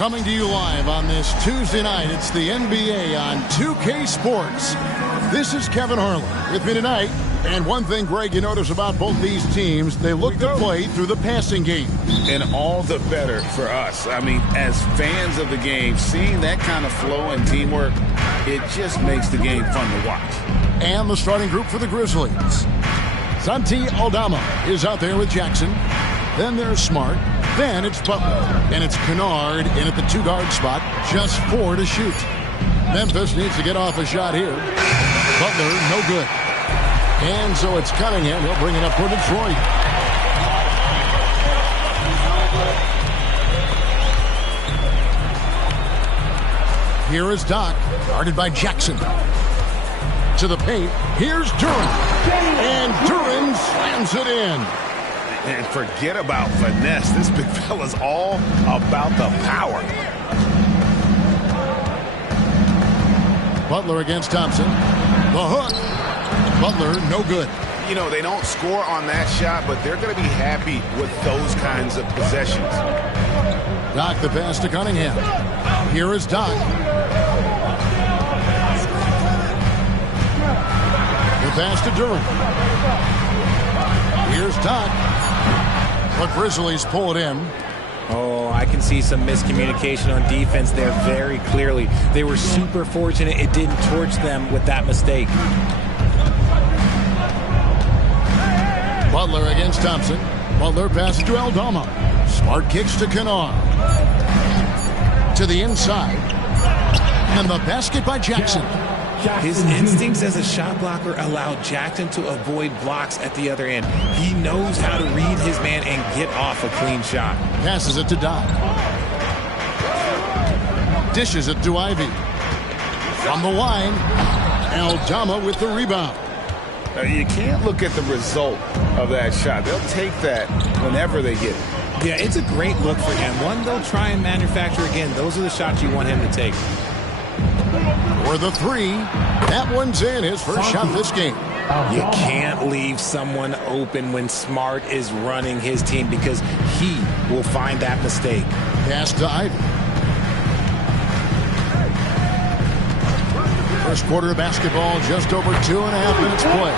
Coming to you live on this Tuesday night, it's the NBA on 2K Sports. This is Kevin Harlan with me tonight. And one thing, Greg, you notice about both these teams, they look to play through the passing game. And all the better for us. I mean, as fans of the game, seeing that kind of flow and teamwork, it just makes the game fun to watch. And the starting group for the Grizzlies. Santi Aldama is out there with Jackson. Then there's Smart. Then it's Butler. And it's Kennard in at the two-guard spot. Just 4 to shoot. Memphis needs to get off a shot here. Butler, no good. And so it's Cunningham. He'll bring it up for Detroit. Here is Doc, guarded by Jackson. To the paint. Here's Duran. And Duran slams it in. And forget about finesse. This big fella's all about the power. Butler against Thompson. The hook. Butler, no good. You know, they don't score on that shot, but they're going to be happy with those kinds of possessions. Doc the pass to Cunningham. Here is Doc. The pass to Duran. Here's Doc. The Grizzlies pull it in. Oh, I can see some miscommunication on defense there very clearly. They were super fortunate it didn't torch them with that mistake. Butler against Thompson. Butler passes to Aldama. Smart kicks to Kennard. To the inside. And the basket by Jackson. His instincts as a shot blocker allowed Jackson to avoid blocks at the other end. He knows how to read his man and get off a clean shot. Passes it to Doc. Dishes it to Ivy. From the line, Aldama with the rebound. You can't look at the result of that shot. They'll take that whenever they get it. Yeah, it's a great look for him. One they'll try and manufacture again. Those are the shots you want him to take. For the three, that one's in, his first shot this game. You can't leave someone open when Smart is running his team because he will find that mistake. Pass to Ivy. First quarter of basketball, just over 2.5 minutes play.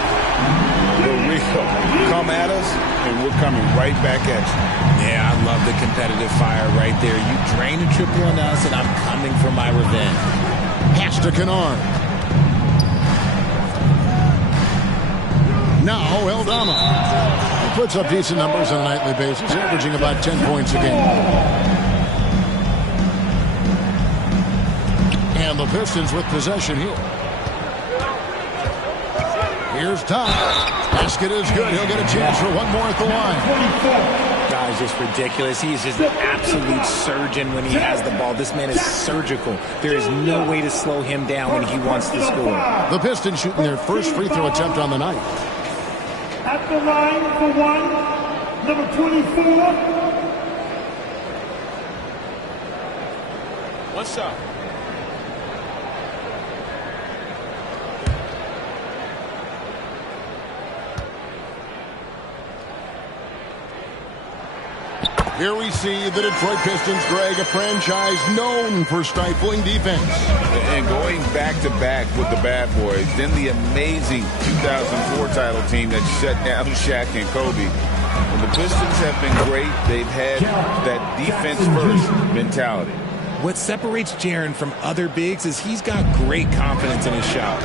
We'll come at us, and we're coming right back at you. Yeah, I love the competitive fire right there. You drain a triple on us, and I'm coming for my revenge. Pass to Kennard. Now Aldama. He puts up decent numbers on a nightly basis, averaging about 10 points a game. And the Pistons with possession here. Here's Tom. Basket is good. He'll get a chance for one more at the line. Guy's just ridiculous. He's just an absolute surgeon when he has the ball. This man is surgical. There is no way to slow him down when he wants to score. The Pistons shooting their first free throw attempt on the night. At the line for one, number 24. What's up? Here we see the Detroit Pistons, Greg, a franchise known for stifling defense. And going back-to-back with the bad boys, then the amazing 2004 title team that shut down Shaq and Kobe. When the Pistons have been great, they've had that defense-first mentality. What separates Jaren from other bigs is he's got great confidence in his shot.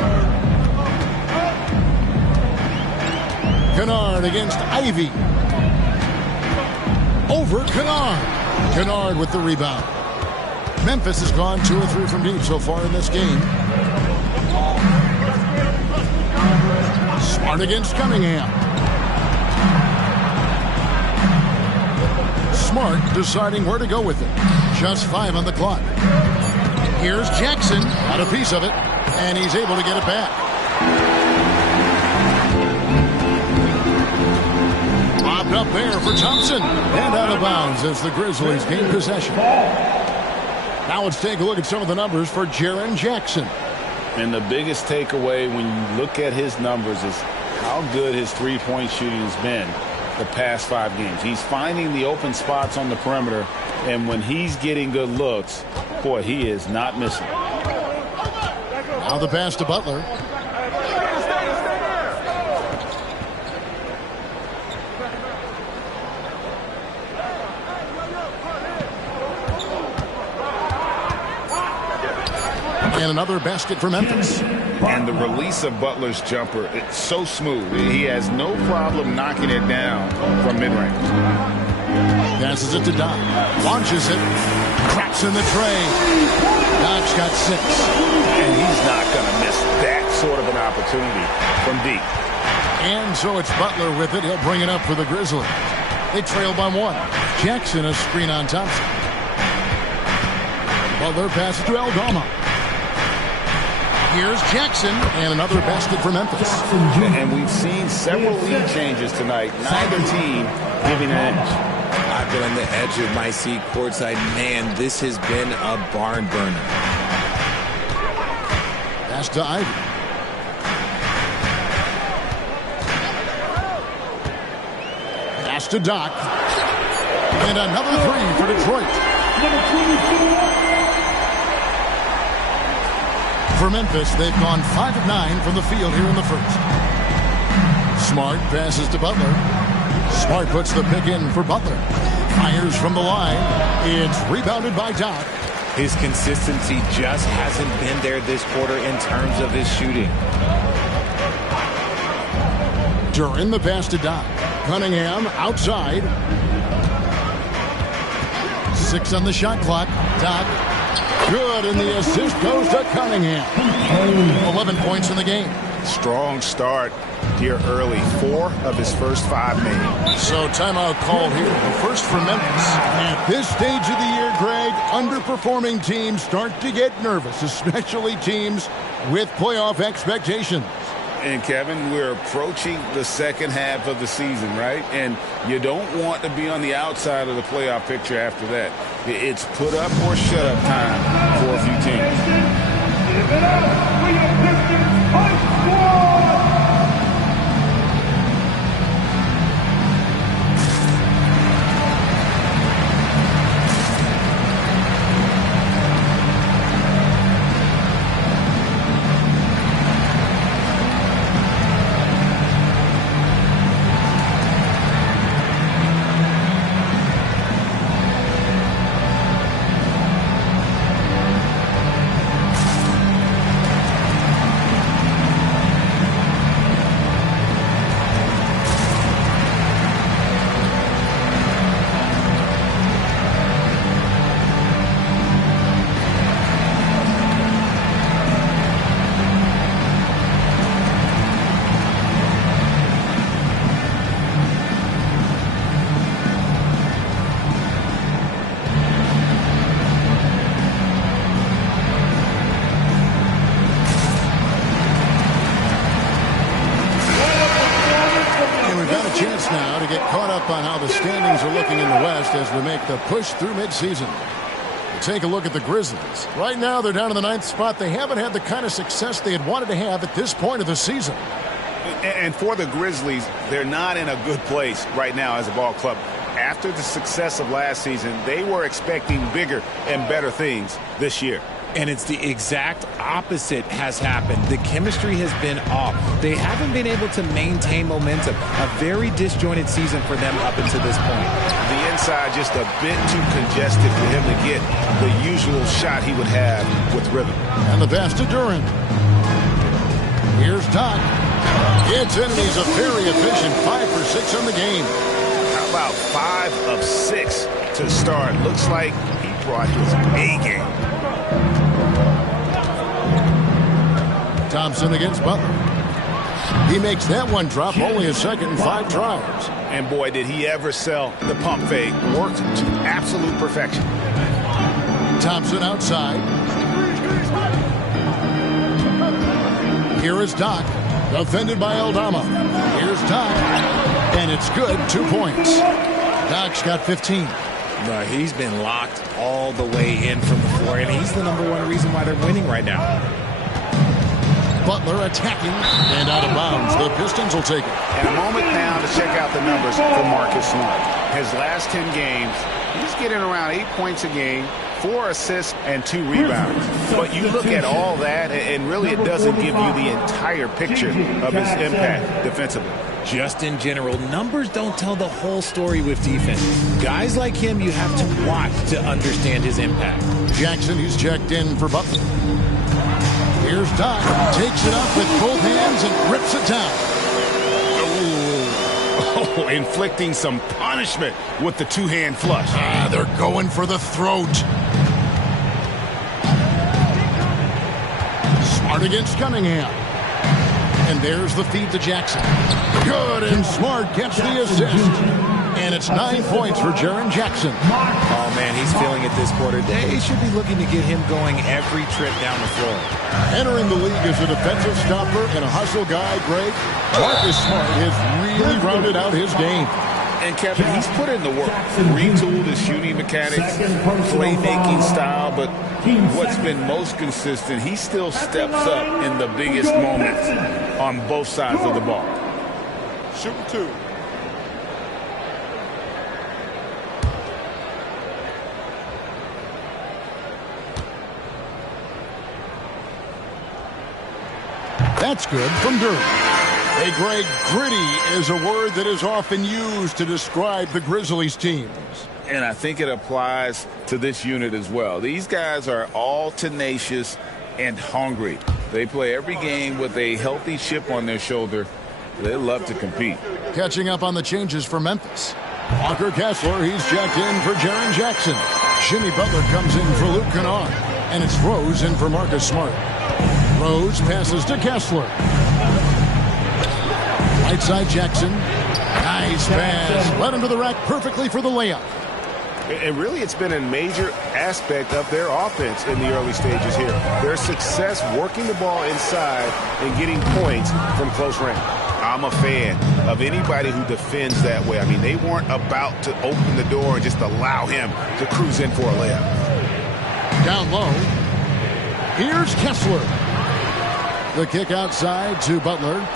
Kennard against Ivy. Over Kennard. Kennard with the rebound. Memphis has gone 2 or 3 from deep so far in this game. Smart against Cunningham. Smart deciding where to go with it. Just 5 on the clock. Here's Jackson. Got a piece of it. And he's able to get it back. Popped up there for Thompson. And out of bounds as the Grizzlies gain possession. Now let's take a look at some of the numbers for Jaren Jackson. And the biggest takeaway when you look at his numbers is how good his three-point shooting has been. the past 5 games. He's finding the open spots on the perimeter, and when he's getting good looks, boy, he is not missing. Now the pass to Butler. And another basket for Memphis. And the release of Butler's jumper, it's so smooth. He has no problem knocking it down from mid-range. Passes it to Doc. Launches it. Traps in the tray. Doc's got 6. And he's not going to miss that sort of an opportunity from deep. And so it's Butler with it. He'll bring it up for the Grizzlies. They trail by 1. Jackson a screen on Thompson. Butler passes to Aldama. Here's Jackson, and another basket for Memphis. And we've seen several lead changes tonight. Neither team giving an edge. I've been on the edge of my seat courtside. Man, this has been a barn burner. Pass to Ivy. Pass to Doc. And another 3 for Detroit. For Memphis, they've gone 5 of 9 from the field here in the first. Smart passes to Butler. Smart puts the pick in for Butler. Fires from the line. It's rebounded by Doc. His consistency just hasn't been there this quarter in terms of his shooting. During the pass to Doc. Cunningham outside. 6 on the shot clock. Doc. Good, and the assist goes to Cunningham. 11 points in the game. Strong start here early. 4 of his first 5 made. So timeout called here. The first for Memphis. At this stage of the year, Greg, underperforming teams start to get nervous, especially teams with playoff expectations. And, Kevin, we're approaching the second half of the season, right? And you don't want to be on the outside of the playoff picture after that. It's put up or shut up time for a few teams. Give it up for your Pistons High Squad! On how the standings are looking in the West as we make the push through midseason. Take a look at the Grizzlies. Right now, they're down in the 9th spot. They haven't had the kind of success they had wanted to have at this point of the season. And for the Grizzlies, they're not in a good place right now as a ball club. After the success of last season, they were expecting bigger and better things this year. And it's the exact opposite has happened. The chemistry has been off. They haven't been able to maintain momentum. A very disjointed season for them up until this point. The inside just a bit too congested for him to get the usual shot he would have with rhythm. And the pass to Duran. Here's Doc. It's in, and he's a very efficient 5 for 6 on the game. How about 5 of 6 to start? Looks like he brought his A game. Thompson against Butler. He makes that one drop, only a second and 5 tries. And boy, did he ever sell the pump fake. Worked to absolute perfection. Thompson outside. Here is Doc, defended by Aldama. Here's Doc, and it's good, 2 points. Doc's got 15. No, he's been locked all the way in from the floor, and he's the #1 reason why they're winning right now. Butler attacking and out of bounds. The Pistons Pistons will take it. And a moment now to check out the numbers for Marcus Smart. His last 10 games, he's getting around 8 points a game, 4 assists, and 2 rebounds. But you look at all that, and really it doesn't give you the entire picture of his impact defensively. Just in general, numbers don't tell the whole story with defense. Guys like him, you have to watch to understand his impact. Jackson, he's checked in for Butler. Here's Doc, takes it up with both hands and rips it down. Oh, inflicting some punishment with the two-hand flush. They're going for the throat. Smart against Cunningham. And there's the feed to Jackson. Good, and Smart gets the assist. And it's 9 points for Jaren Jackson. Oh, man, he's feeling it this quarter. They should be looking to get him going every trip down the floor. Entering the league as a defensive stopper and a hustle guy, Greg, Marcus Smart has really rounded out his game. And, Kevin, he's put in the work. Retooled his shooting mechanics, playmaking style, but what's been most consistent, he still steps up in the biggest moments on both sides of the ball. Shooting 2. That's good from Durham. Hey, Greg, gritty is a word that is often used to describe the Grizzlies teams. And I think it applies to this unit as well. These guys are all tenacious and hungry. They play every game with a healthy chip on their shoulder. They love to compete. Catching up on the changes for Memphis. Walker Kessler, he's checked in for Jaren Jackson. Jimmy Butler comes in for Luke Kennard. And it's Rose in for Marcus Smart. Rose passes to Kessler. Right side Jackson. Nice pass. Led him to the rack perfectly for the layup. And really, it's been a major aspect of their offense in the early stages here. Their success working the ball inside and getting points from close range. I'm a fan of anybody who defends that way. I mean, they weren't about to open the door and just allow him to cruise in for a layup. Down low. Here's Kessler. The kick outside to Butler.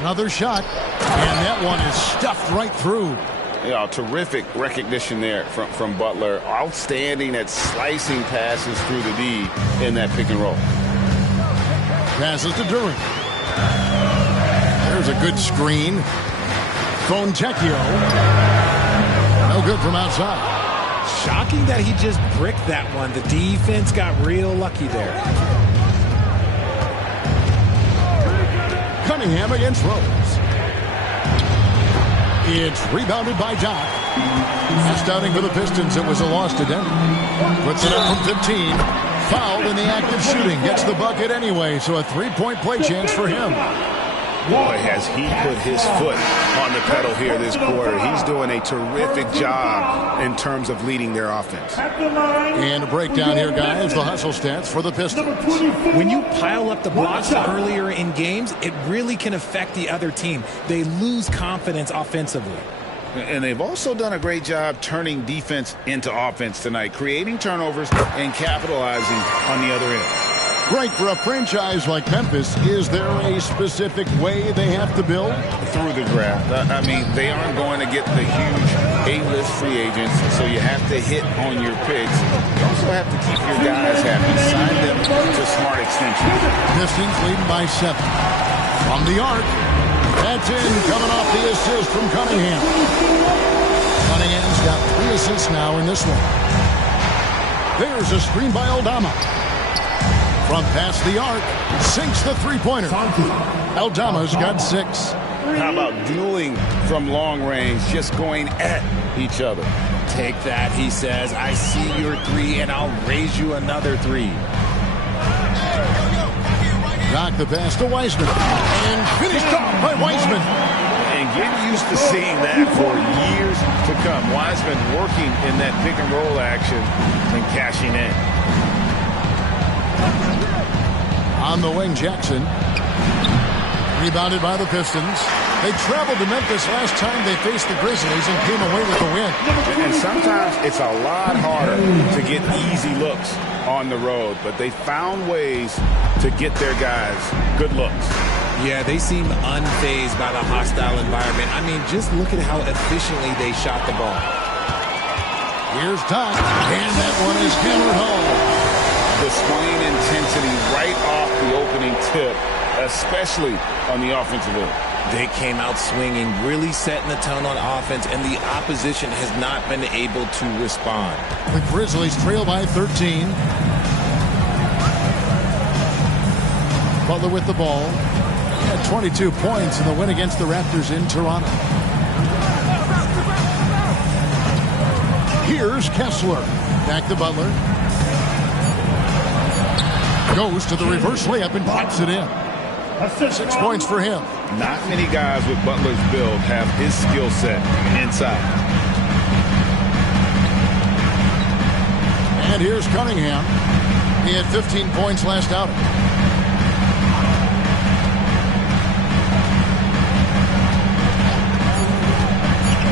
Another shot, and that one is stuffed right through. Yeah, terrific recognition there from Butler. Outstanding at slicing passes through the D in that pick and roll. Passes to Duran. There's a good screen. Fontecchio. No good from outside. Shocking that he just bricked that one. The defense got real lucky there. Cunningham against Rose. It's rebounded by Doc. Just outing for the Pistons. It was a loss to Denver. Puts it up from 15. Fouled in the act of shooting. Gets the bucket anyway, so a three-point play chance for him. Boy, has he put his foot on the pedal here this quarter. He's doing a terrific job in terms of leading their offense. And a breakdown here, guys. The hustle stats for the Pistons. When you pile up the blocks earlier in games, it really can affect the other team. They lose confidence offensively. And they've also done a great job turning defense into offense tonight, creating turnovers and capitalizing on the other end. Great for a franchise like Memphis. Is there a specific way they have to build? Through the draft. I mean, they aren't going to get the huge A-list free agents, so you have to hit on your picks. You also have to keep your guys happy. Sign them to smart extensions. Pistons leading by 7. From the arc. That's in, coming off the assist from Cunningham. Cunningham's got 3 assists now in this one. There's a screen by Aldama. From past the arc, sinks the three-pointer. Aldama's got 6. How about dueling from long range, just going at each other? Take that, he says. I see your 3, and I'll raise you another 3. Knock the pass to Wiseman. And finished off by Wiseman. And get used to seeing that for years to come. Wiseman working in that pick-and-roll action and cashing in. On the wing, Jackson. Rebounded by the Pistons. They traveled to Memphis last time they faced the Grizzlies and came away with the win. And sometimes it's a lot harder to get easy looks on the road, but they found ways to get their guys good looks. Yeah, they seem unfazed by the hostile environment. I mean, just look at how efficiently they shot the ball. Here's Doc, and that one is hammered home. Displaying intensity right off the opening tip, especially on the offensive end. They came out swinging, really setting the tone on offense, and the opposition has not been able to respond. The Grizzlies trail by 13. Butler with the ball. He had 22 points in the win against the Raptors in Toronto. Here's Kessler. Back to Butler. Goes to the reverse layup and pops it in. 6 points for him. Not many guys with Butler's build have his skill set inside. And here's Cunningham. He had 15 points last outing.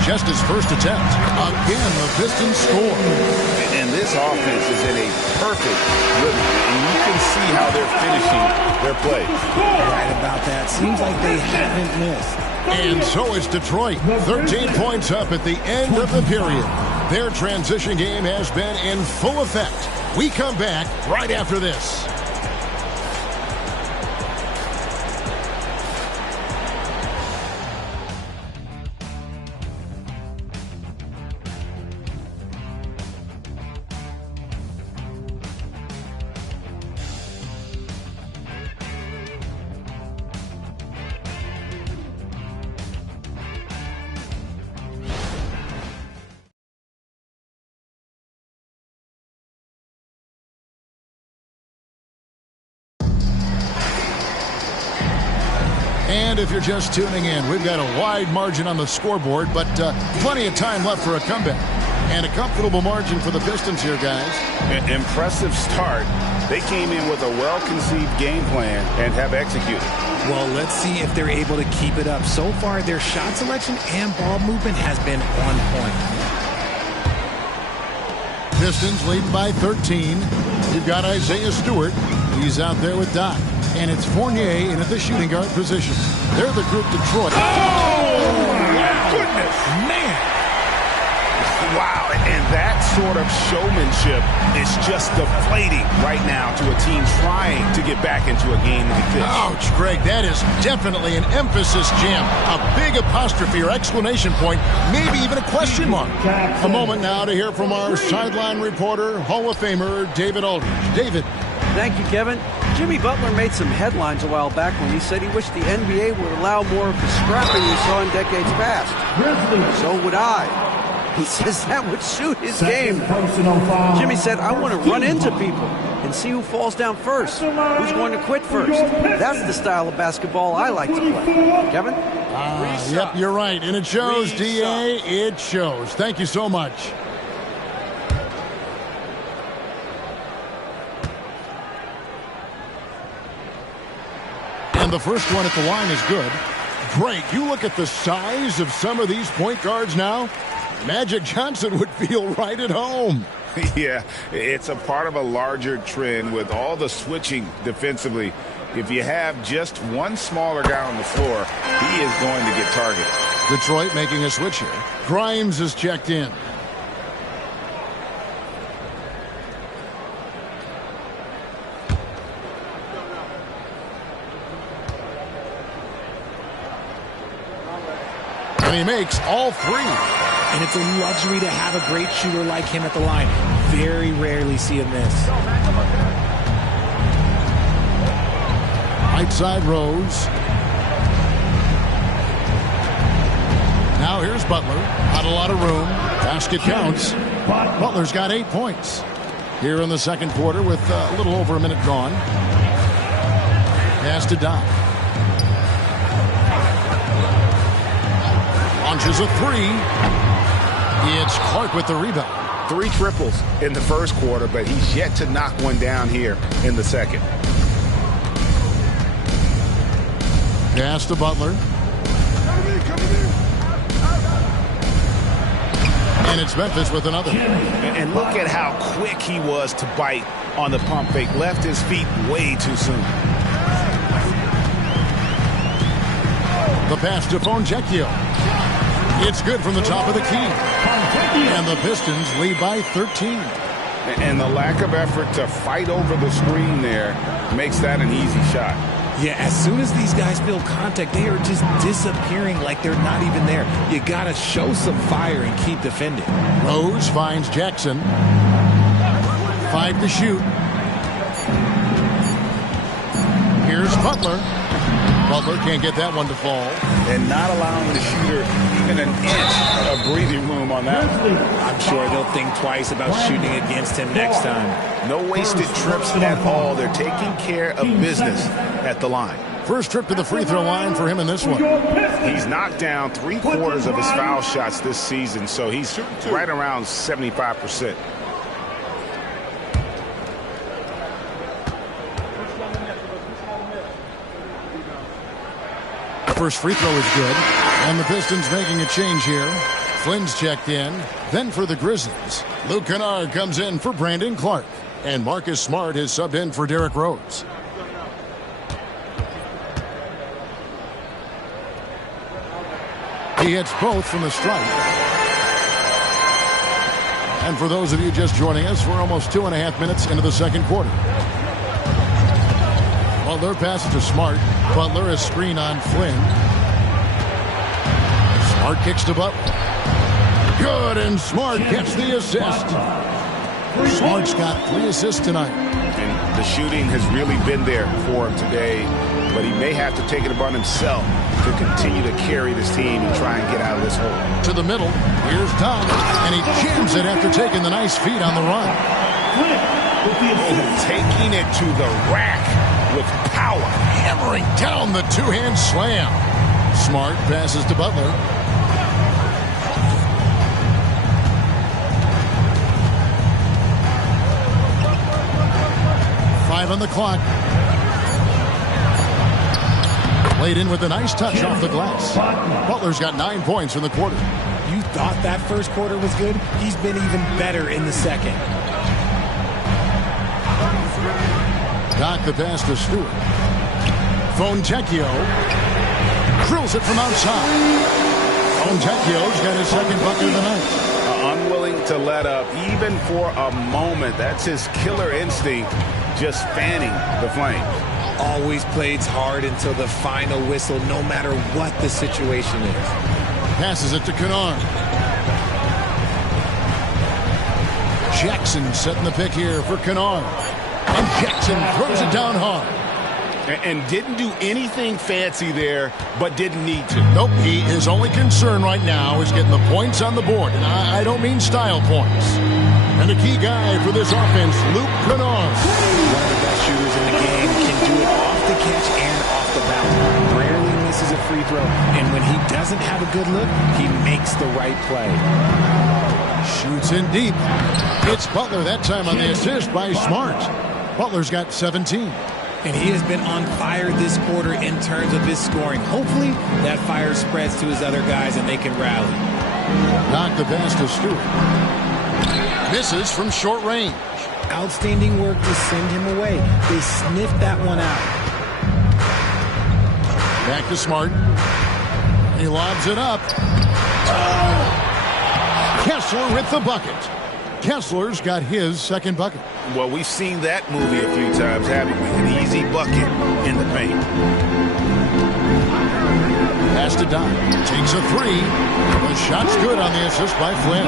Just his first attempt. Again, the Pistons score. And this offense is in a perfect rhythm. And you can see how they're finishing their play. Right about that. Seems like they haven't missed. And so is Detroit. 13 points up at the end of the period. Their transition game has been in full effect. We come back right after this. And if you're just tuning in, we've got a wide margin on the scoreboard, but plenty of time left for a comeback. And a comfortable margin for the Pistons here, guys. Impressive start. They came in with a well-conceived game plan and have executed. Well, let's see if they're able to keep it up. So far, their shot selection and ball movement has been on point. Pistons leading by 13. You've got Isaiah Stewart. He's out there with Doc. And it's Fournier in at the shooting guard position. They're the group Detroit. Oh, my goodness. Man. Wow, and that sort of showmanship is just deflating right now to a team trying to get back into a game like this. Ouch, Greg, that is definitely an emphasis jam. A big apostrophe or exclamation point, maybe even a question mark. A moment now to hear from our sideline reporter, Hall of Famer David Aldridge. David. Thank you, Kevin. Jimmy Butler made some headlines a while back when he said he wished the NBA would allow more of the scrapping we saw in decades past. So would I. He says that would suit his game. Jimmy said, I want to run into people and see who falls down first, who's going to quit first. That's the style of basketball I like to play. Kevin? Yep, you're right. And it shows, D.A., it shows. Thank you so much. And the first one at the line is good. Greg, you look at the size of some of these point guards now. Magic Johnson would feel right at home. Yeah, it's a part of a larger trend with all the switching defensively. If you have just one smaller guy on the floor, he is going to get targeted. Detroit making a switch here. Grimes is checked in. And he makes all three. And it's a luxury to have a great shooter like him at the line. Very rarely see him miss. Right side Rose. Now here's Butler. Not a lot of room. Basket counts. Butler's got 8 points. Here in the second quarter with a little over a minute gone. Pass to Doc. Launches a three. It's Clark with the rebound. 3 triples in the first quarter, but he's yet to knock one down here in the second. Pass to Butler. And it's Memphis with another. And look at how quick he was to bite on the pump fake. Left his feet way too soon. The pass to Foncecchio. It's good from the top of the key. And the Pistons lead by 13. And the lack of effort to fight over the screen there makes that an easy shot. Yeah, as soon as these guys feel contact, they are just disappearing like they're not even there. You got to show some fire and keep defending. Rose finds Jackson. 5 to shoot. Here's Butler. Butler can't get that one to fall. And not allowing the shooter even an inch of breathing room on that one. I'm sure they'll think twice about shooting against him next time. No wasted trips at all. They're taking care of business at the line. First trip to the free throw line for him in this one. He's knocked down 3/4 of his foul shots this season, so he's right around 75%. First free throw is good. And the Pistons making a change here. Flynn's checked in. Then for the Grizzlies, Luke Kennard comes in for Brandon Clark. And Marcus Smart is subbed in for Derrick Rose. He hits both from the stripe. And for those of you just joining us, we're almost 2.5 minutes into the second quarter. Butler passes to Smart. Butler is screen on Flynn. Smart kicks to Butler. Good, and Smart gets the assist. Smart's got 3 assists tonight. And the shooting has really been there for him today, but he may have to take it upon himself to continue to carry this team and try and get out of this hole. To the middle. Here's Tom, and he jams it after taking the nice feed on the run. Taking it to the rack with power. Hammering down the two-hand slam. Smart passes to Butler. On the clock. Played in with a nice touch off the glass. Butler's got 9 points in the quarter. You thought that first quarter was good? He's been even better in the second. Doc the pass to Stewart. Foncecchio drills it from outside. Foncecchio's got his second bucket of the night. Unwilling to let up even for a moment. That's his killer instinct. Just fanning the flame. Always plays hard until the final whistle, no matter what the situation is. Passes it to Kennard. Jackson setting the pick here for Kennard. And Jackson throws it down hard. And didn't do anything fancy there, but didn't need to. Nope, his only concern right now is getting the points on the board. And I don't mean style points. And a key guy for this offense, Luke Kennard. One of the best shooters in the game, can do it off the catch and off the bounce. Rarely misses a free throw, and when he doesn't have a good look, he makes the right play. Shoots in deep. It's Butler that time on the assist by Smart. Butler's got 17. And he has been on fire this quarter in terms of his scoring. Hopefully, that fire spreads to his other guys and they can rally. Knock the pass to Stewart. Misses from short range. Outstanding work to send him away. They sniffed that one out. Back to Smart. He lobs it up. Kessler with the bucket. Kessler's got his second bucket. Well, we've seen that movie a few times, haven't we? An easy bucket in the paint. Pass to Doc. Takes a 3. The shot's good on the assist by Flynn.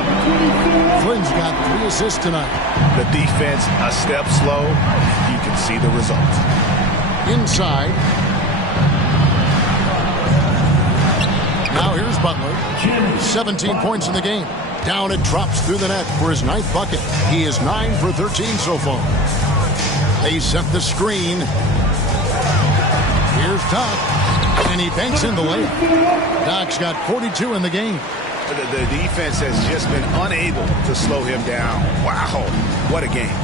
Flynn's got 3 assists tonight. The defense a step slow. You can see the results. Inside. Now here's Butler. 17 points in the game. Down it drops through the net for his 9th bucket. He is 9 for 13 so far. They set the screen. Here's Doc. And he banks in the layup. Doc's got 42 in the game. The defense has just been unable to slow him down. Wow, what a game.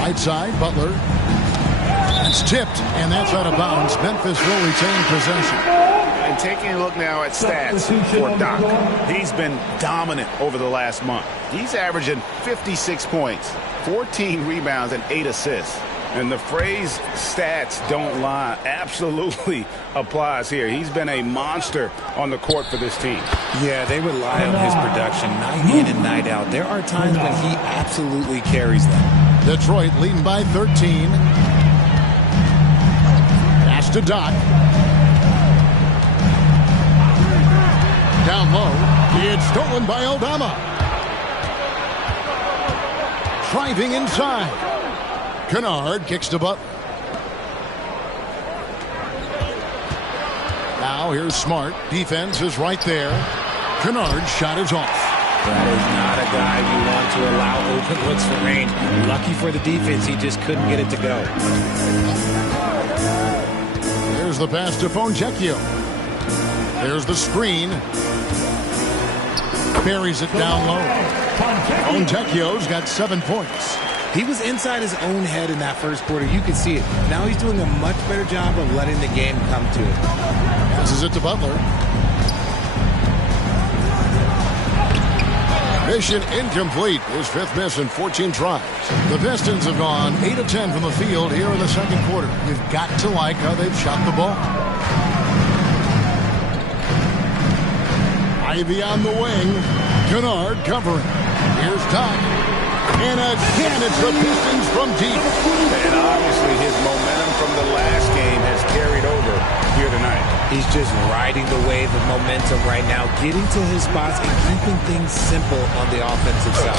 Right side, Butler. It's tipped, and that's out of bounds. Memphis will retain possession. And taking a look now at stats for Doc. He's been dominant over the last month. He's averaging 56 points, 14 rebounds, and 8 assists. And the phrase stats don't lie absolutely applies here. He's been a monster on the court for this team. Yeah, they rely on his production night in and night out. There are times when he absolutely carries them. Detroit leading by 13. Pass to Doc. Down low. It's stolen by Aldama. Driving inside. Kennard kicks to Butler. Now here's Smart. Defense is right there. Kennard's shot is off. That is not a guy you want to allow open looks for rain. Lucky for the defense, he just couldn't get it to go. There's the pass to Fontecchio. There's the screen. Buries it down low. Fontecchio's got 7 points. He was inside his own head in that first quarter. You could see it. Now he's doing a much better job of letting the game come to him. Passes it to Butler. Mission incomplete. His 5th miss in 14 tries. The Pistons have gone 8 of 10 from the field here in the second quarter. You've got to like how they've shot the ball. Ivy on the wing. Kennard covering. Here's Doc. And again, it's the Pistons from deep. And obviously his momentum from the last game has carried over here tonight. He's just riding the wave of momentum right now, getting to his spots and keeping things simple on the offensive side.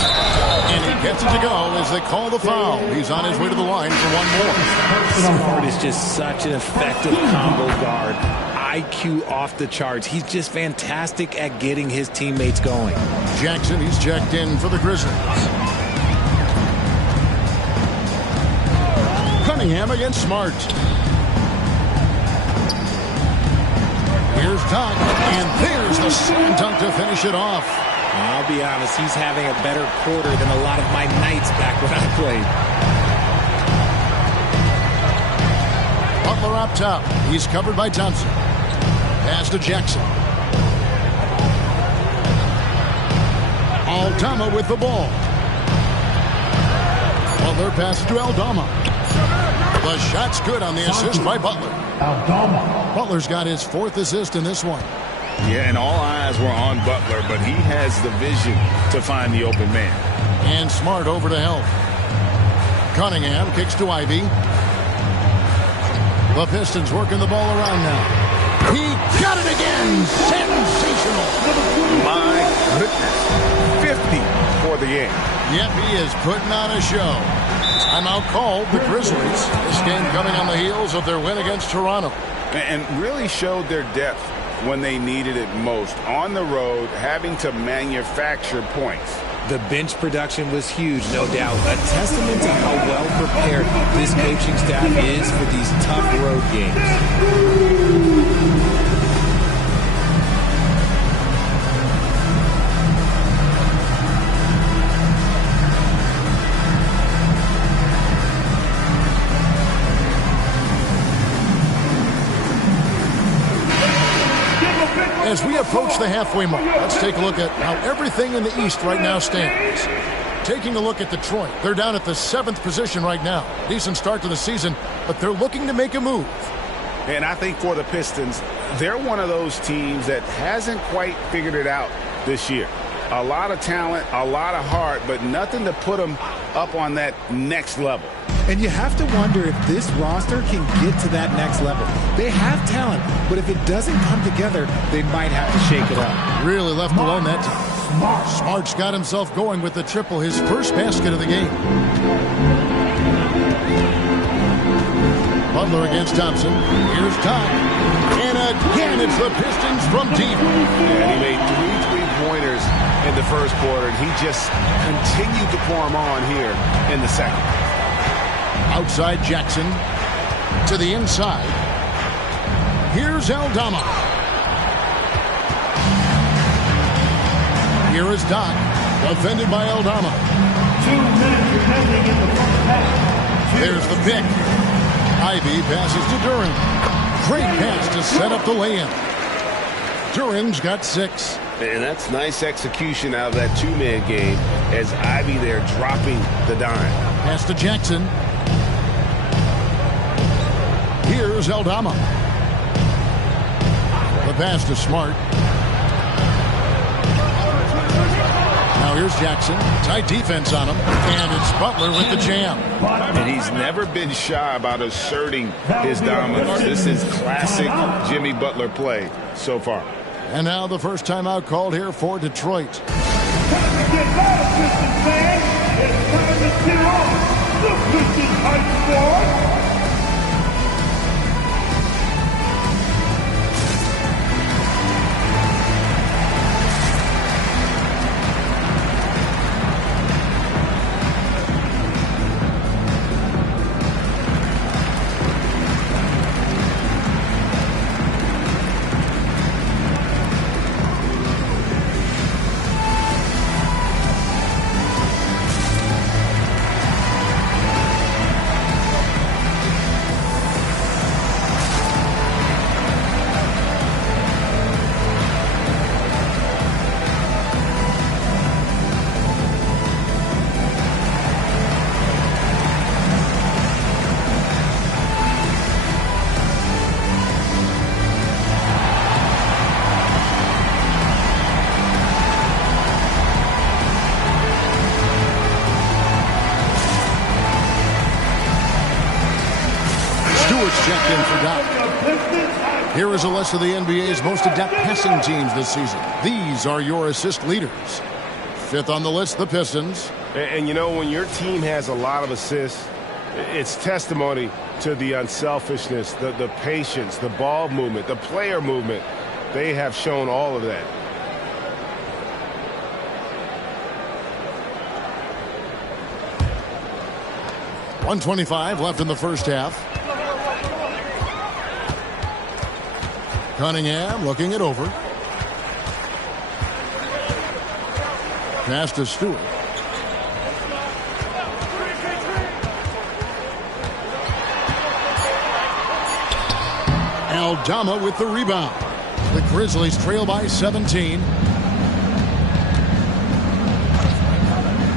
And he gets it to go as they call the foul. He's on his way to the line for one more. Smart is just such an effective combo guard. IQ off the charts. He's just fantastic at getting his teammates going. Jackson, he's checked in for the Grizzlies. Cunningham against Smart. Here's Doc, and there's the slam dunk to finish it off. I'll be honest, he's having a better quarter than a lot of my nights back when I played. Butler up top. He's covered by Thompson. Pass to Jackson. Aldama with the ball. Butler passes to Aldama. The shot's good on the assist by Butler. Butler's got his 4th assist in this one. Yeah, and all eyes were on Butler, but he has the vision to find the open man. And Smart over to help. Cunningham kicks to Ivy. The Pistons working the ball around now. He got it again! Sensational! My goodness. 50 for the game. Yep, he is putting on a show. Timeout called the Grizzlies. This game coming on the heels of their win against Toronto. And really showed their depth when they needed it most. On the road, having to manufacture points. The bench production was huge, no doubt. A testament to how well prepared this coaching staff is for these tough road games. As we approach the halfway mark, let's take a look at how everything in the East right now stands. Taking a look at Detroit, they're down at the 7th position right now. Decent start to the season, but they're looking to make a move. And I think for the Pistons, they're one of those teams that hasn't quite figured it out this year. A lot of talent, a lot of heart, but nothing to put them up on that next level. And you have to wonder if this roster can get to that next level. They have talent, but if it doesn't come together, they might have to shake it up. Really left alone that time. Smart's got himself going with the triple, his first basket of the game. Butler against Thompson. Here's Doc. And again, it's the Pistons from deep. And he made 3 3-pointers in the first quarter, and he just continued to pour them on here in the second. Outside Jackson to the inside. Here's Aldama. Here is Doc, defended by Aldama. 2 minutes remaining in the first half. There's the pick. Ivy passes to Durham. Great pass to set up the lay-in. Durham's got 6. And that's nice execution out of that two-man game as Ivy there dropping the dime. Pass to Jackson. Here's Aldama. The pass to Smart. Now here's Jackson. Tight defense on him. And it's Butler with the jam. And he's never been shy about asserting his dominance. This is classic Jimmy Butler play so far. And now the first timeout called here for Detroit. Time to get loud, Pistons fans. It's time to cheer on the Pistons High Squad. Checked in for Doc. Here is a list of the NBA's most adept passing teams this season. These are your assist leaders. 5th on the list, the Pistons. And you know, when your team has a lot of assists, it's testimony to the unselfishness, the patience, the ball movement, the player movement. They have shown all of that. .125 left in the first half. Cunningham looking it over. Pass to Stewart. Aldama with the rebound. The Grizzlies trail by 17.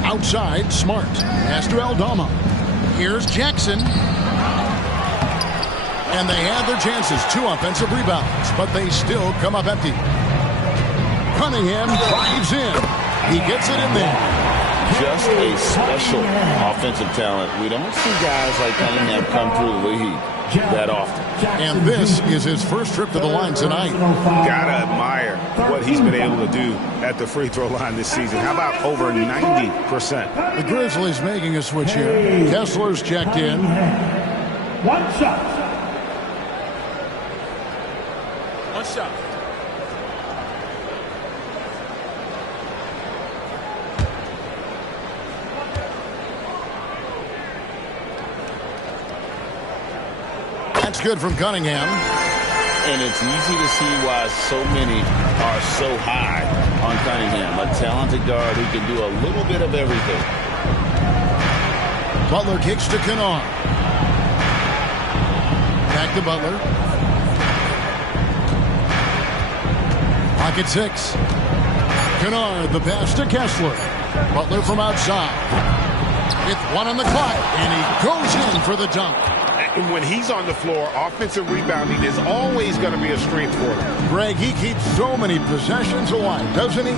Outside, Smart. Pass to Aldama. Here's Jackson. And they had their chances. 2 offensive rebounds, but they still come up empty. Cunningham drives in. He gets it in there. Just a special offensive talent. We don't see guys like Cunningham come through the league that often. And this is his first trip to the line tonight. Gotta admire what he's been able to do at the free throw line this season. How about over 90%? The Grizzlies making a switch here. Kessler's checked in. One shot. That's good from Cunningham. And it's easy to see why so many are so high on Cunningham. A talented guard who can do a little bit of everything. Butler kicks to Kennard. Back to Butler. Pocket 6. Kennard, the pass to Kessler. Butler from outside. With 1 on the clock, and he goes in for the dunk. And when he's on the floor, offensive rebounding is always going to be a strength for him. Greg, he keeps so many possessions alive, doesn't he?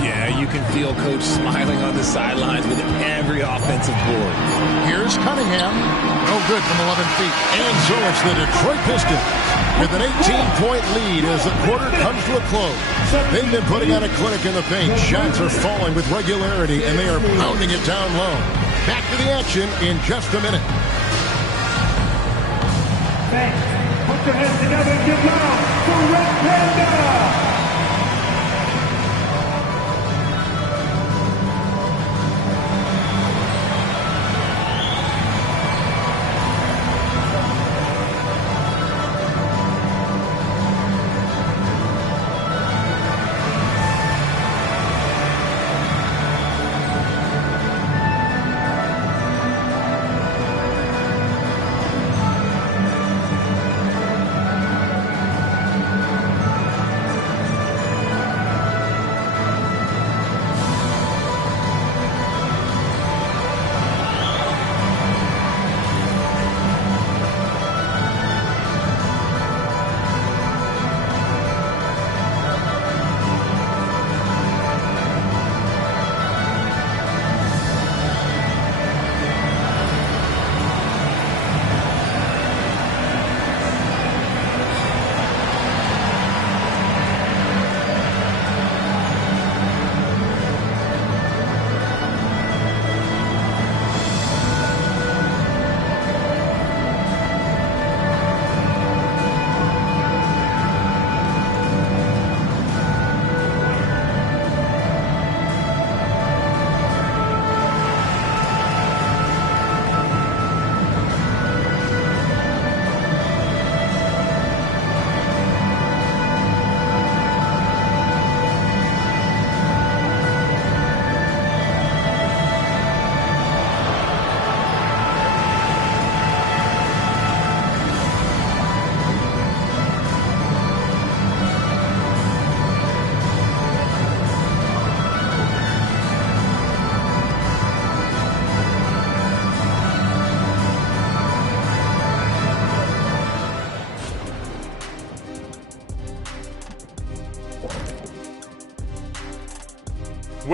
Yeah, you can feel Coach smiling on the sidelines with every offensive board. Here's Cunningham. No good from 11 feet. And so it's the Detroit Pistons with an 18-point lead as the quarter comes to a close. They've been putting on a clinic in the paint. Shots are falling with regularity, and they are pounding it down low. Back to the action in just a minute. Put your hands together and give loud for Red Panda!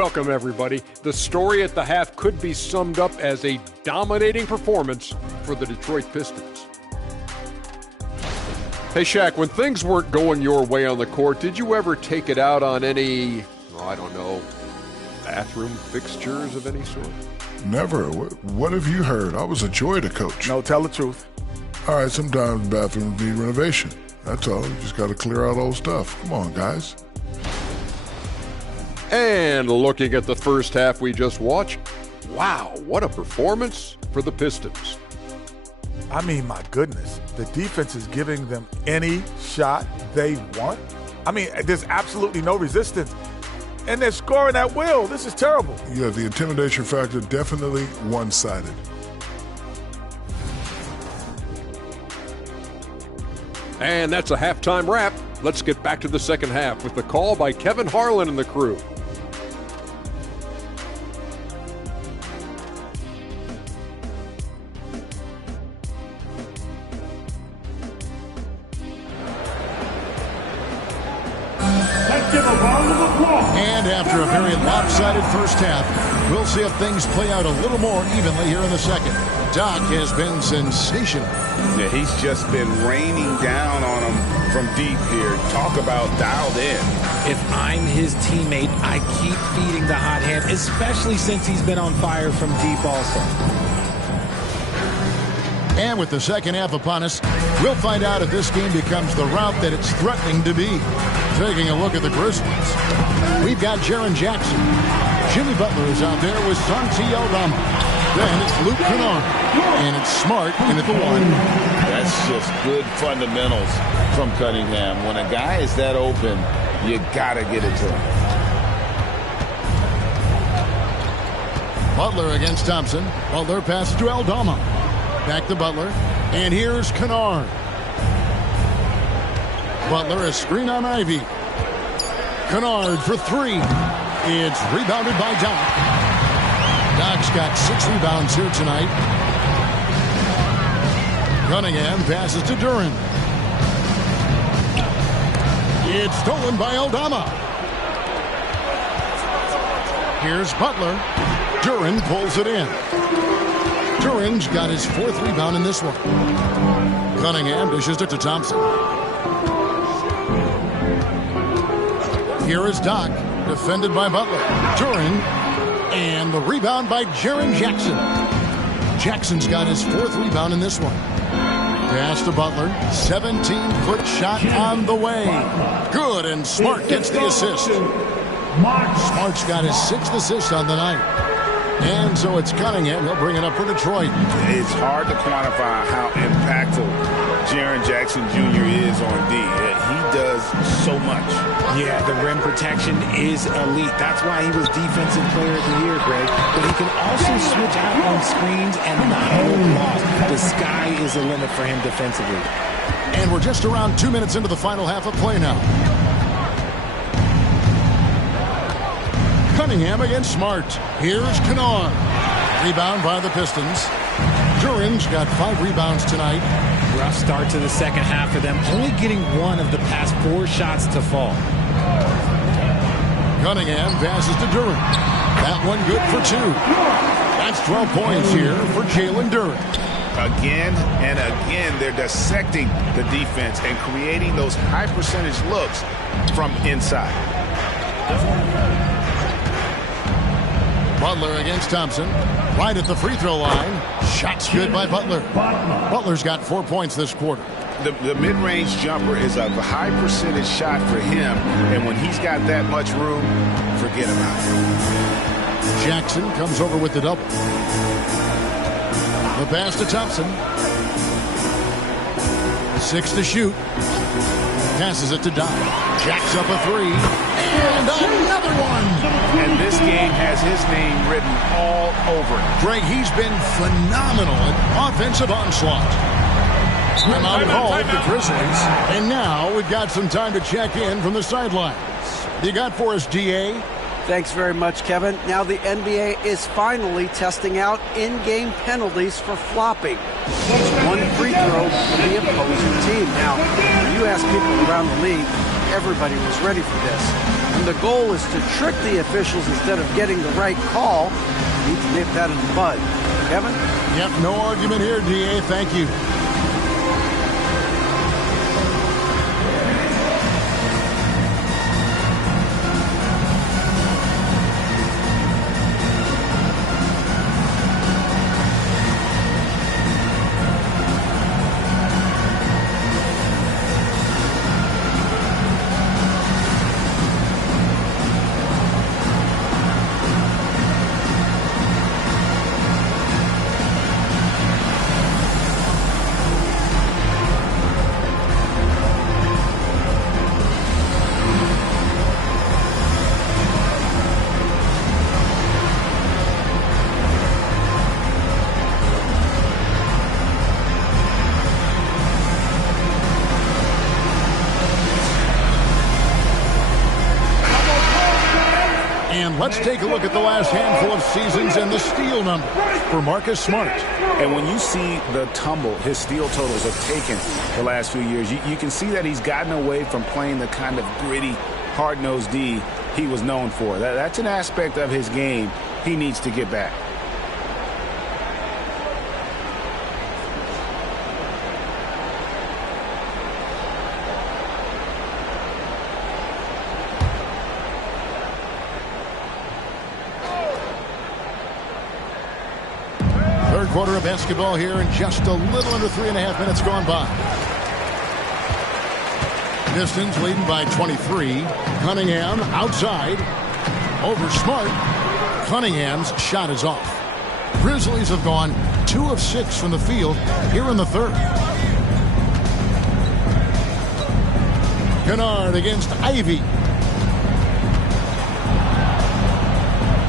Welcome, everybody. The story at the half could be summed up as a dominating performance for the Detroit Pistons. Hey, Shaq, when things weren't going your way on the court, did you ever take it out on any, I don't know, bathroom fixtures of any sort? Never. What have you heard? I was a joy to coach. No, tell the truth. All right, sometimes bathrooms need renovation. That's all. You just got to clear out old stuff. Come on, guys. And looking at the first half we just watched, wow, what a performance for the Pistons. I mean, my goodness, the defense is giving them any shot they want. I mean, there's absolutely no resistance. And they're scoring at will. This is terrible. Yeah, the intimidation factor definitely one-sided. And that's a halftime wrap. Let's get back to the second half with the call by Kevin Harlan and the crew. And after a very lopsided first half, we'll see if things play out a little more evenly here in the second. Doc has been sensational. Yeah, he's just been raining down on him from deep here. Talk about dialed in. If I'm his teammate, I keep feeding the hot hand, especially since he's been on fire from deep also. And with the second half upon us, we'll find out if this game becomes the route that it's threatening to be. Taking a look at the Grizzlies, we've got Jaren Jackson. Jimmy Butler is out there with Santi Aldama. Then it's Luke Kennard. And it's Smart in at the one. That's just good fundamentals from Cunningham. When a guy is that open, you got to get it to him. Butler against Thompson. Butler passes to Aldama. Back to Butler. And here's Kennard. Butler a screen on Ivy. Kennard for three. It's rebounded by Doc. Doc's got 6 rebounds here tonight. Cunningham passes to Duren. It's stolen by Aldama. Here's Butler. Duren pulls it in. Duren's got his 4th rebound in this one. Cunningham dishes it to Thompson. Here is Doc, defended by Butler. Duren, and the rebound by Jaren Jackson. Jackson's got his 4th rebound in this one. Pass to Butler, 17-foot shot on the way. Good, and Smart gets the assist. Smart's got his 6th assist on the night. And so it's Cunningham. He'll bring it up for Detroit. It's hard to quantify how impactful Jaren Jackson Jr. is on D. He does so much. Yeah, the rim protection is elite. That's why he was Defensive Player of the Year, Greg. But he can also switch out on screens and not hold lost. The sky is the limit for him defensively. And we're just around 2 minutes into the final half of play now. Cunningham against Smart. Here's Kennard. Rebound by the Pistons. Duren's got 5 rebounds tonight. Rough start to the second half for them, only getting 1 of the past 4 shots to fall. Cunningham passes to Duren. That one good for 2. That's 12 points here for Jalen Duren. Again and again, they're dissecting the defense and creating those high percentage looks from inside. Butler against Thompson. Right at the free throw line. Shot's good by Butler. Butler's got 4 points this quarter. The mid-range jumper is a high percentage shot for him, and when he's got that much room, forget about it. Jackson comes over with the double. The pass to Thompson. 6 to shoot. Passes it to Doc. Jacks up a 3. And another one. And this game has his name written all over it. Greg, he's been phenomenal at offensive onslaught. Timeout called the Grizzlies. And now we've got some time to check in from the sidelines. You got for us, DA? Thanks very much, Kevin. Now the NBA is finally testing out in-game penalties for flopping. 1 free throw for the opposing team. Now, when you ask people around the league, everybody was ready for this. And the goal is to trick the officials instead of getting the right call. You need to nip that in the bud. Kevin? Yep, no argument here, DA. Thank you. Let's take a look at the last handful of seasons and the steal numbers for Marcus Smart. And when you see the tumble his steal totals have taken the last few years, you can see that he's gotten away from playing the kind of gritty, hard-nosed D he was known for. That's an aspect of his game he needs to get back. Quarter of basketball here and just a little under 3.5 minutes gone by. Pistons leading by 23. Cunningham outside. Over Smart. Cunningham's shot is off. Grizzlies have gone 2 of 6 from the field here in the third. Kennard against Ivy.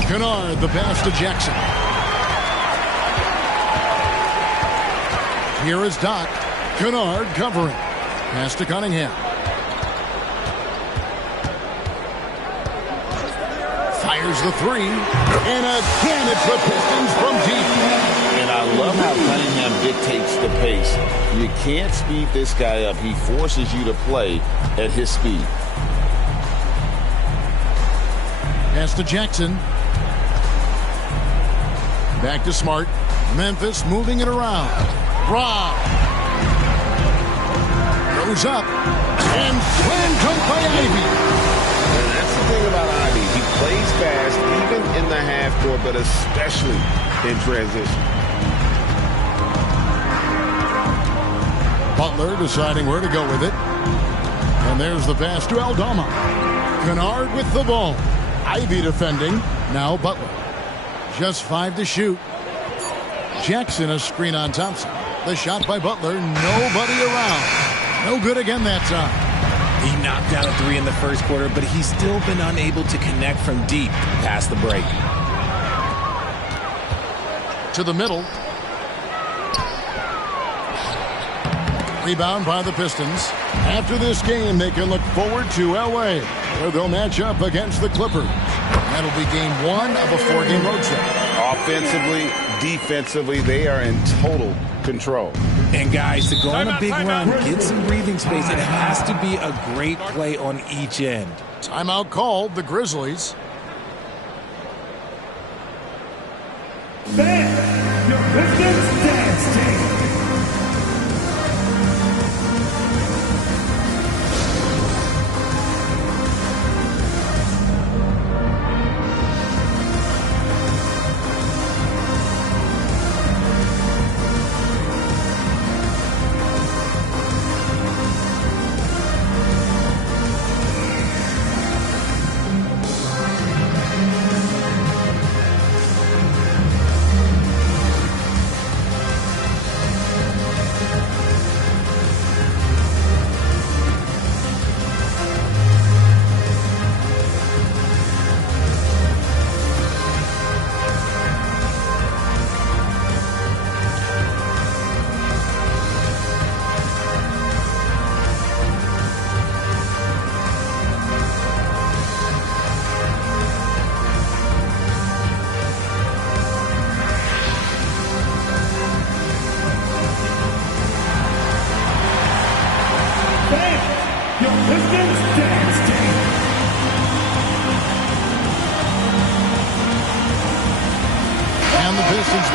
Kennard, the pass to Jackson. Here is Doc. Kennard covering. Pass to Cunningham. Fires the three. And again, it's the Pistons from deep. And I love how Cunningham dictates the pace. You can't speed this guy up. He forces you to play at his speed. Pass to Jackson. Back to Smart. Memphis moving it around. Rob goes up and slam dunk by Ivy. And that's the thing about Ivy. He plays fast even in the half court, but especially in transition. Butler deciding where to go with it. And there's the pass to Aldama. Kennard with the ball. Ivy defending. Now Butler. Just 5 to shoot. Jackson a screen on Thompson. The shot by Butler, nobody around. No good again that time. He knocked down a 3 in the first quarter, but he's still been unable to connect from deep past the break. To the middle. Rebound by the Pistons. After this game, they can look forward to L.A., where they'll match up against the Clippers. That'll be game 1 of a 4-game road trip. Offensively, defensively, they are in total control. And guys, to go on a big run, get some breathing space, it has to be a great play on each end. Timeout called, the Grizzlies. Fans, your Pistons dance team.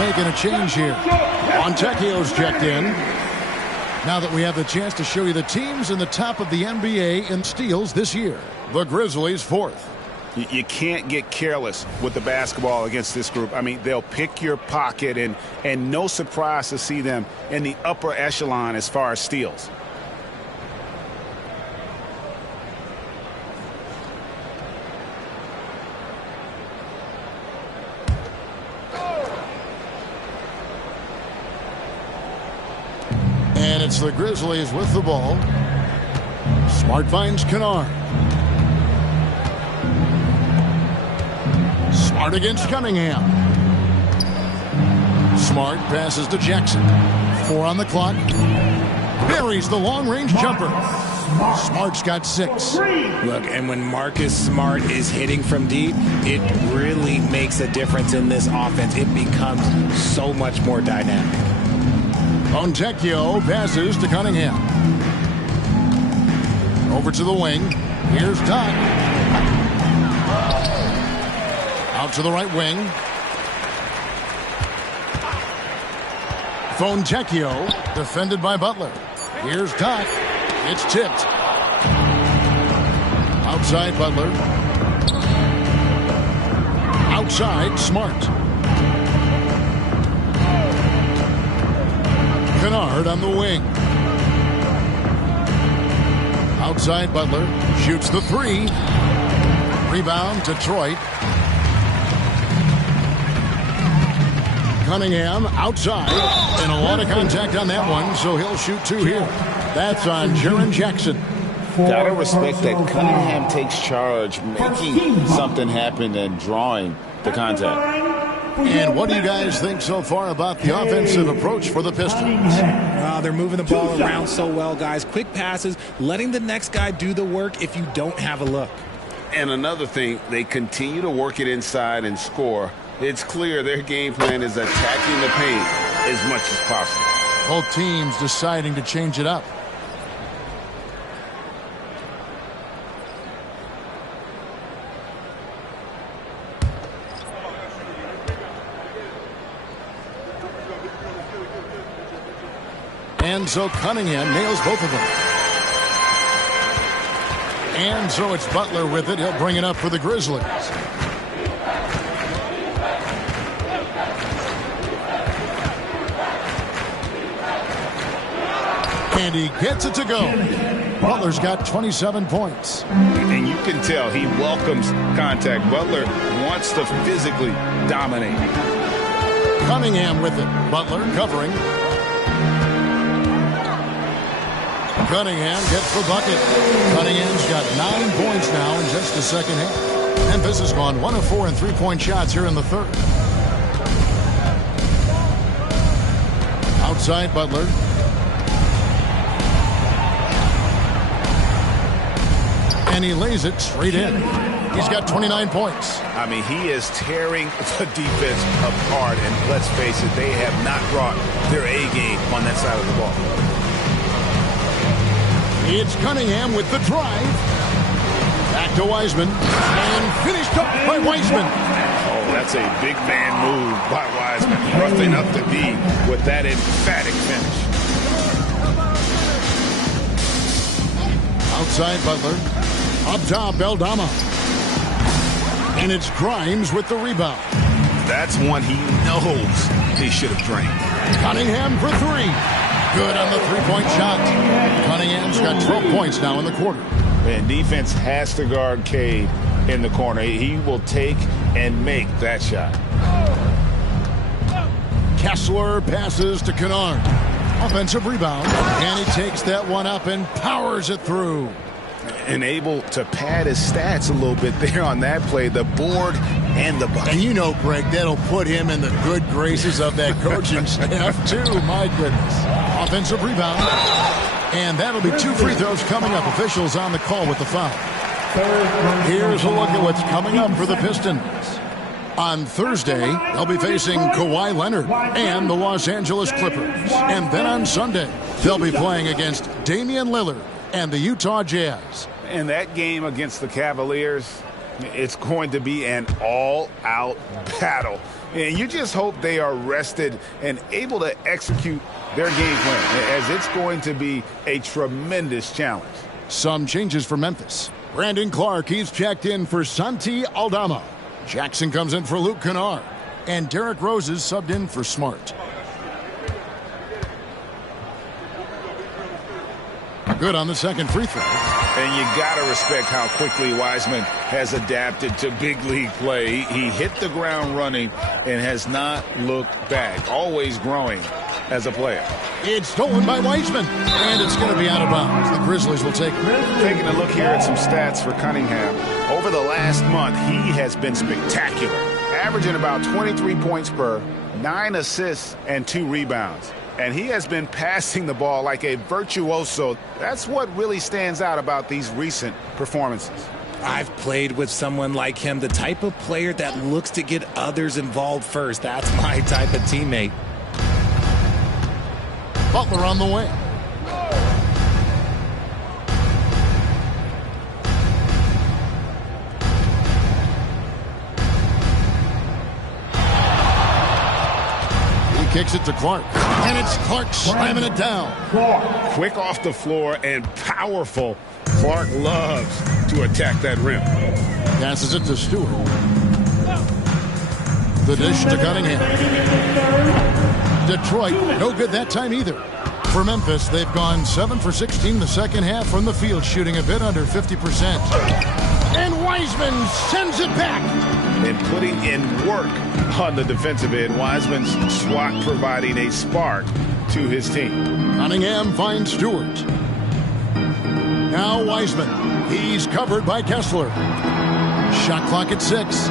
making a change here. Montecchio's checked in. Now that we have the chance to show you the teams in the top of the NBA in steals this year. The Grizzlies 4th. You can't get careless with the basketball against this group. I mean, they'll pick your pocket, and no surprise to see them in the upper echelon as far as steals. And it's the Grizzlies with the ball. Smart finds Kennard. Smart against Cunningham. Smart passes to Jackson. 4 on the clock. Buries the long-range jumper. Smart's got 6. Look, and when Marcus Smart is hitting from deep, it really makes a difference in this offense. It becomes so much more dynamic. Montecchio passes to Cunningham. Over to the wing. Here's Doc. Out to the right wing. Fontecchio, defended by Butler. Here's Doc. It's tipped. Outside Butler. Outside Smart. Kennard on the wing. Outside Butler. Shoots the 3. Rebound Detroit. Cunningham outside, and a lot of contact on that one, so he'll shoot 2 here. That's on Jaren Jackson. Gotta respect that Cunningham takes charge, making something happen and drawing the contact. And what do you guys think so far about the offensive approach for the Pistons? They're moving the ball around so well, guys. Quick passes, letting the next guy do the work if you don't have a look. And another thing, they continue to work it inside and score. It's clear their game plan is attacking the paint as much as possible. Both teams deciding to change it up. And so Cunningham nails both of them. And so it's Butler with it. He'll bring it up for the Grizzlies. And he gets it to go. Butler's got 27 points. And you can tell he welcomes contact. Butler wants to physically dominate. Cunningham with it. Butler covering. Cunningham gets the bucket. Cunningham's got 9 points now in just the second half. Memphis has gone 1 of 4 in three-point shots here in the third. Outside Butler. And he lays it straight in. He's got 29 points. I mean, he is tearing the defense apart. And let's face it, they have not brought their A game on that side of the ball. It's Cunningham with the drive. Back to Wiseman. And finished up by Wiseman. Oh, that's a big man move by Wiseman. Roughing up the D with that emphatic finish. Outside Butler. Up top, Aldama. And it's Grimes with the rebound. That's one he knows he should have drained. Cunningham for 3. Good on the three-point shot. Cunningham's got 12 points now in the quarter. And defense has to guard Cade in the corner. He will take and make that shot. Kessler passes to Kennard. Offensive rebound. And he takes that one up and powers it through. And able to pad his stats a little bit there on that play. The board and the bucket. And you know, Greg, that'll put him in the good graces of that coaching staff, too. My goodness. Offensive rebound. And that'll be 2 free throws coming up. Officials on the call with the foul. Here's a look at what's coming up for the Pistons. On Thursday, they'll be facing Kawhi Leonard and the Los Angeles Clippers. And then on Sunday, they'll be playing against Damian Lillard and the Utah Jazz. And that game against the Cavaliers, it's going to be an all-out battle And you just hope they are rested and able to execute their game plan, as it's going to be a tremendous challenge. Some changes for Memphis. Brandon Clark, he's checked in for Santi Aldama. Jackson comes in for Luke Kennard. And Derrick Rose is subbed in for Smart. Good on the second free throw. And you got to respect how quickly Wiseman has adapted to big league play. He hit the ground running and has not looked back, always growing as a player. It's stolen by Wiseman, and it's going to be out of bounds. The Grizzlies will take it. Taking a look here at some stats for Cunningham. Over the last month, he has been spectacular, averaging about 23 points per, 9 assists, and 2 rebounds. And he has been passing the ball like a virtuoso. That's what really stands out about these recent performances. I've played with someone like him, the type of player that looks to get others involved first. That's my type of teammate. Butler on the way. Kicks it to Clark, and it's Clark slamming it down. Quick off the floor and powerful. Clark loves to attack that rim. Passes it to Stewart. The dish to Cunningham. Detroit, no good that time either. For Memphis, they've gone 7 for 16 the second half from the field, shooting a bit under 50%. And Wiseman sends it back. And putting in work on the defensive end. Wiseman's swat providing a spark to his team. Cunningham finds Stewart. Now Wiseman. He's covered by Kessler. Shot clock at 6.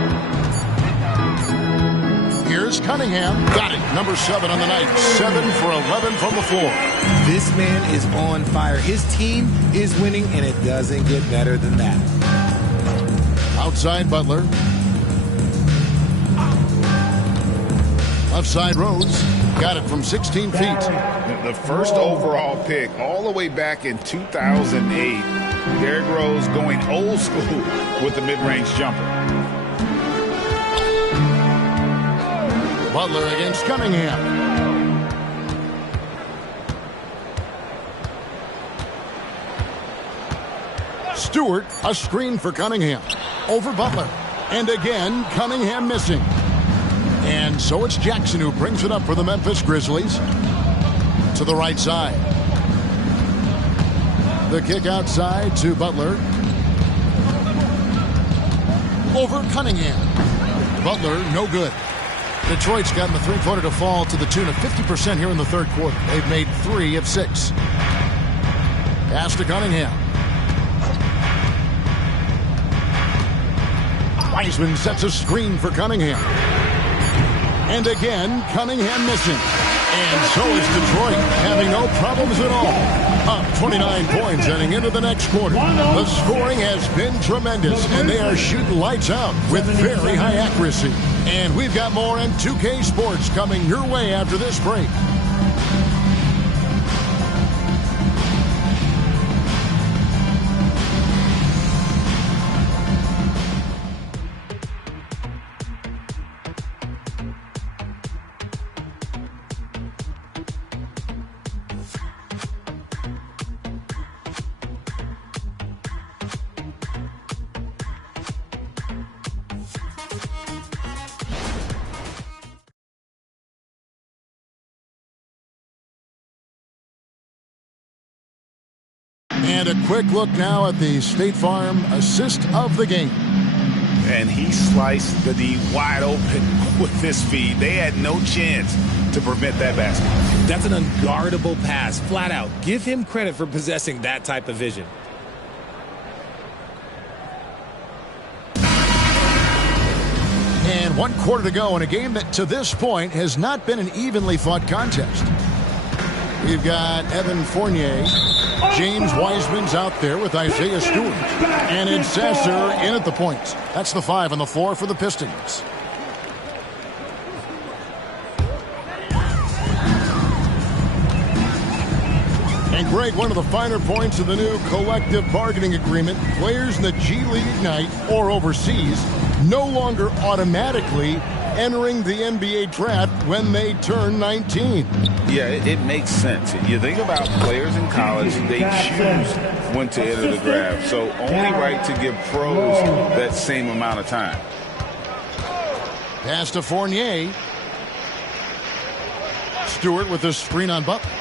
Here's Cunningham. Got it. Number 7 on the night. 7 for 11 from the floor. This man is on fire. His team is winning, and it doesn't get better than that. Outside Butler. Left side Rose. Got it from 16 feet. The first overall pick all the way back in 2008. Derrick Rose going old school with the mid-range jumper. Butler against Cunningham. Stewart, a screen for Cunningham. Over Butler. And again, Cunningham missing. And so it's Jackson who brings it up for the Memphis Grizzlies. To the right side. The kick outside to Butler. Over Cunningham. Butler, no good. Detroit's gotten the three-pointer to fall to the tune of 50% here in the third quarter. They've made 3 of 6. Pass to Cunningham. Wiseman sets a screen for Cunningham. And again, Cunningham missing. And so is Detroit, having no problems at all. Up 29 points heading into the next quarter. The scoring has been tremendous, and they are shooting lights out with very high accuracy. And we've got more in 2K Sports coming your way after this break. And a quick look now at the State Farm assist of the game. And he sliced the D wide open with this feed. They had no chance to prevent that basket. That's an unguardable pass, flat out. Give him credit for possessing that type of vision. And 1 quarter to go in a game that to this point has not been an evenly fought contest. We've got Evan Fournier. James Wiseman's out there with Isaiah Stewart. And it's Sasser in at the points. That's the 5 on the floor for the Pistons. And Greg, one of the finer points of the new collective bargaining agreement, players in the G League Ignite or overseas no longer automatically entering the NBA draft when they turn 19. Yeah, it makes sense. You think about players in college, they choose when to enter the draft. So only right to give pros that same amount of time. Pass to Fournier. Stewart with the screen on Butler.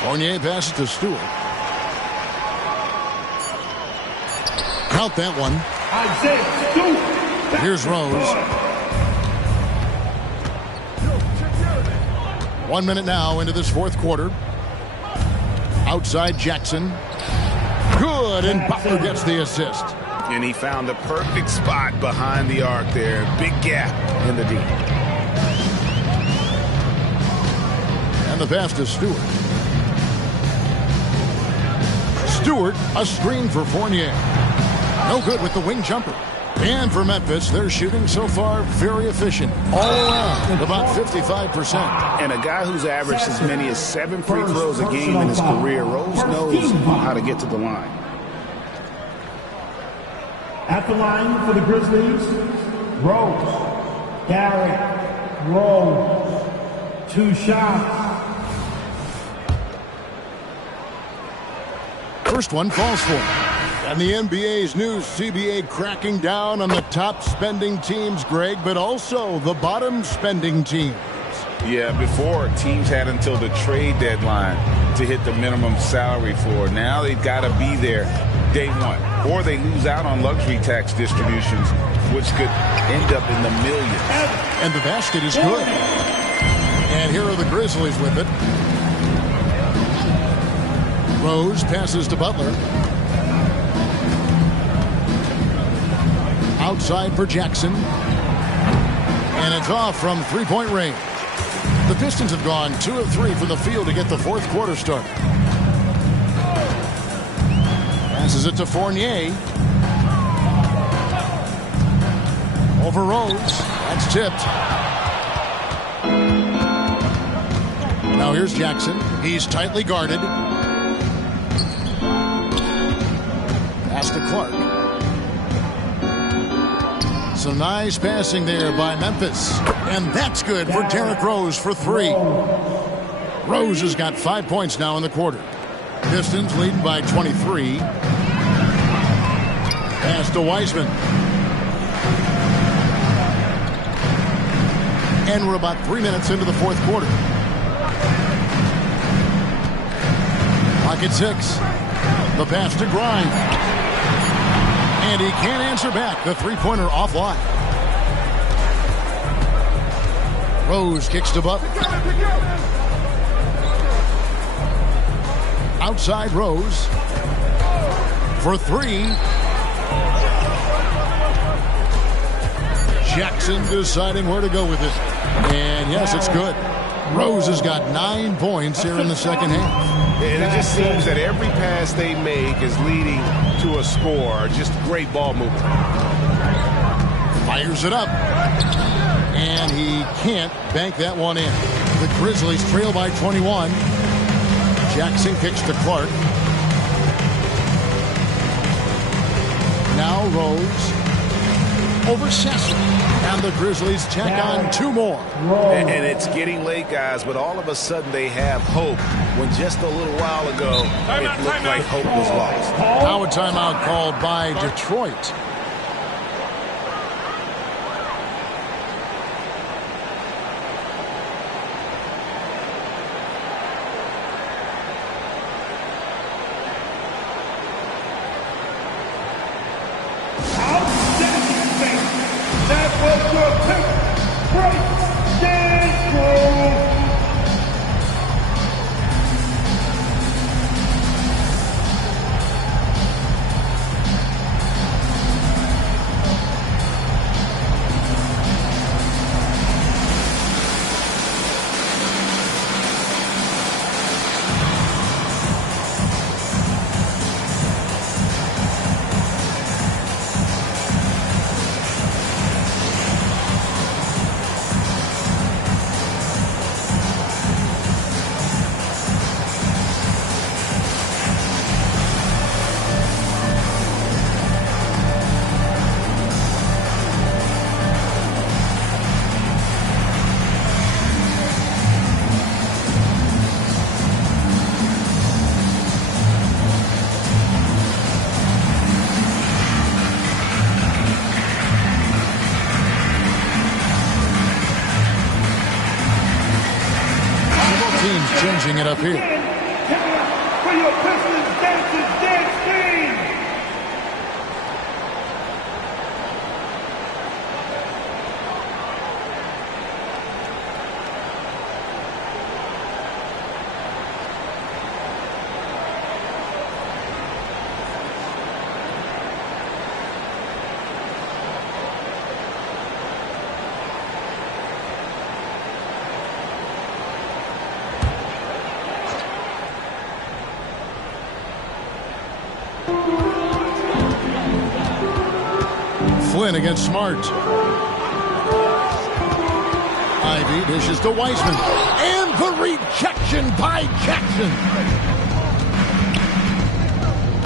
Fournier passes to Stewart. Count that one. Here's Rose. 1 minute now into this fourth quarter. Outside Jackson. Good, and Butler gets the assist. And he found the perfect spot behind the arc there. Big gap in the D. And the pass to Stewart. Stewart, a screen for Fournier. No good with the wing jumper. And for Memphis, their shooting so far very efficient. All around, about 55%. And a guy who's averaged as many as 7 free throws a game in his career, Rose knows how to get to the line. At the line for the Grizzlies, Rose. Garrett Rose. 2 shots. First one falls for him. And the NBA's new CBA cracking down on the top spending teams, Greg, but also the bottom spending teams. Yeah, before teams had until the trade deadline to hit the minimum salary floor. Now they've got to be there day one, or they lose out on luxury tax distributions, which could end up in the millions. And the basket is good. And here are the Grizzlies with it. Rose passes to Butler. Outside for Jackson. And it's off from three-point range. The Pistons have gone 2 of 3 from the field to get the fourth quarter started. Passes it to Fournier. Over Rose. That's tipped. Now here's Jackson. He's tightly guarded. Pass to Clark. Some nice passing there by Memphis. And that's good for Derrick Rose for 3. Rose has got 5 points now in the quarter. Pistons leading by 23. Pass to Wiseman. And we're about 3 minutes into the fourth quarter. Pocket 6. The pass to Grimes. And he can't answer back. The three-pointer offline. Rose kicks to Butler. Outside Rose. For 3. Jackson deciding where to go with it. And yes, it's good. Rose has got 9 points here in the second half. And it just seems that every pass they make is leading to a score. Just great ball movement. Fires it up. And he can't bank that one in. The Grizzlies trail by 21. Jackson kicks to Clark. Now Rose. Over Sessom. And the Grizzlies tack on 2 more. And it's getting late, guys, but all of a sudden they have hope when just a little while ago it looked like hope was lost. Now a timeout called by Detroit. teams changing it up here. For your Pistons Dances Dance team. Flynn against Smart. Ivy dishes to Wiseman. And the rejection by Jackson.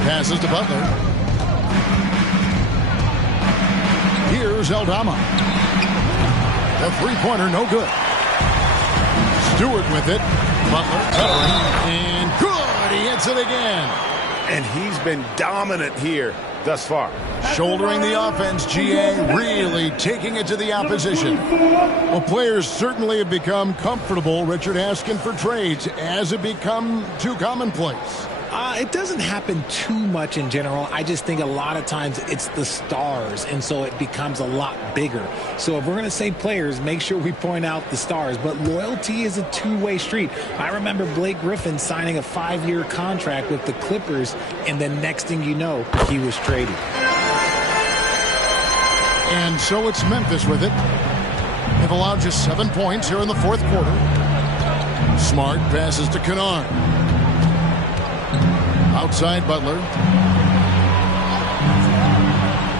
Passes to Butler. Here's Aldama. The three-pointer, no good. Stewart with it. Butler covering. And good. He hits it again. And he's been dominant here thus far. Shouldering the offense, GA really taking it to the opposition. Well, players certainly have become comfortable, Richard, asking for trades. Has it become too commonplace? It doesn't happen too much in general. I just think a lot of times it's the stars, and so it becomes a lot bigger. So if we're going to say players, make sure we point out the stars. But loyalty is a two-way street. I remember Blake Griffin signing a 5-year contract with the Clippers, and then next thing you know, he was traded. And so it's Memphis with it. They've allowed just 7 points here in the fourth quarter. Smart passes to Kennard. Outside Butler.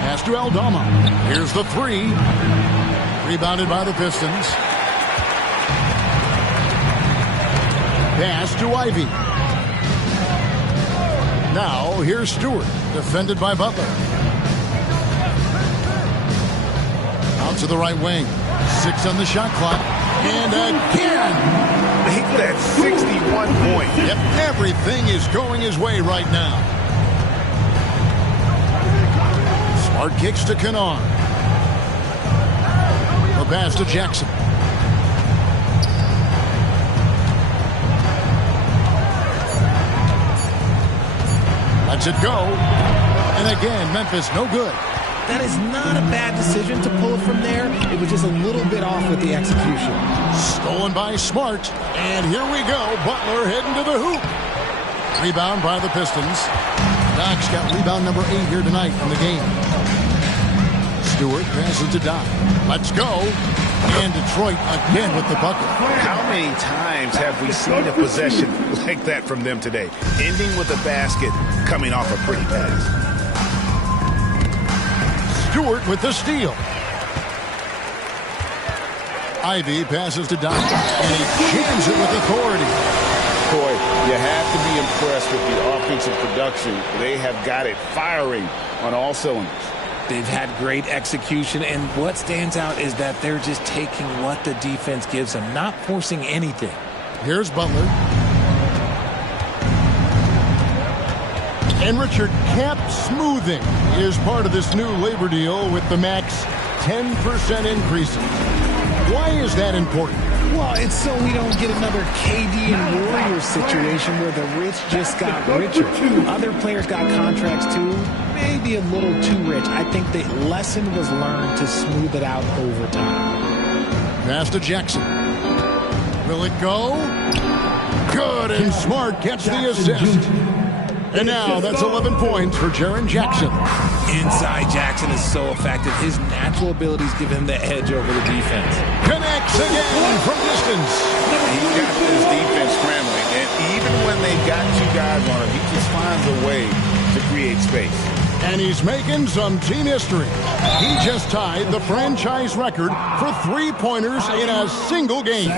Pass to Aldama. Here's the three. Rebounded by the Pistons. Pass to Ivy. Now here's Stewart. Defended by Butler. Out to the right wing. 6 on the shot clock. And again. He put at 61 points. Yep, everything is going his way right now. Smart kicks to Kennard. The pass to Jackson. Lets it go. And again, Memphis no good. That is not a bad decision to pull it from there. It was just a little bit off with the execution. Stolen by Smart. And here we go. Butler heading to the hoop. Rebound by the Pistons. Doc's got rebound number 8 here tonight in the game. Stewart passes to Doc. Let's go. And Detroit again with the bucket. How many times have we seen a possession like that from them today? Ending with a basket, coming off a pretty pass. Stewart with the steal. Ivy passes to Doc, and he jams it with authority. Boy, you have to be impressed with the offensive production. They have got it firing on all cylinders. They've had great execution, and what stands out is that they're just taking what the defense gives them, not forcing anything. Here's Butler. And Richard, cap smoothing is part of this new labor deal with the max 10% increases. Why is that important? Well, it's so we don't get another KD and Warriors situation where the rich just got richer. Other players got contracts too, maybe a little too rich. I think the lesson was learned to smooth it out over time. Pass to Jackson. Will it go? Good, and Smart gets the assist. And now that's 11 points for Jaren Jackson. Inside Jackson is so effective. His natural abilities give him the edge over the defense. Connects again from distance. He's got his defense scrambling, and even when they've got 2 guys on him, he just finds a way to create space. And he's making some team history. He just tied the franchise record for 3-pointers in a single game.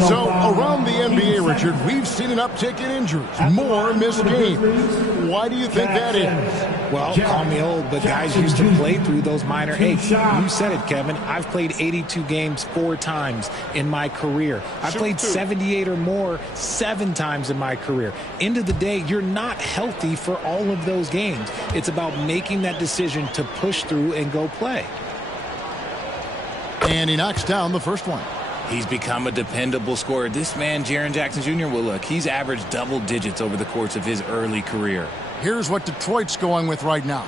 So around the NBA, Richard, we've seen an uptick in injuries, more missed games. Why do you think that is? Well, call me old, but guys used to play through those minor aches. You said it, Kevin. I've played 82 games 4 times in my career. I played 78 or more 7 times in my career. End of the day, you're not healthy for all of those games. It's about making that decision to push through and go play. And he knocks down the first one. He's become a dependable scorer. This man, Jaren Jackson Jr., well, look, he's averaged double digits over the course of his early career. Here's what Detroit's going with right now.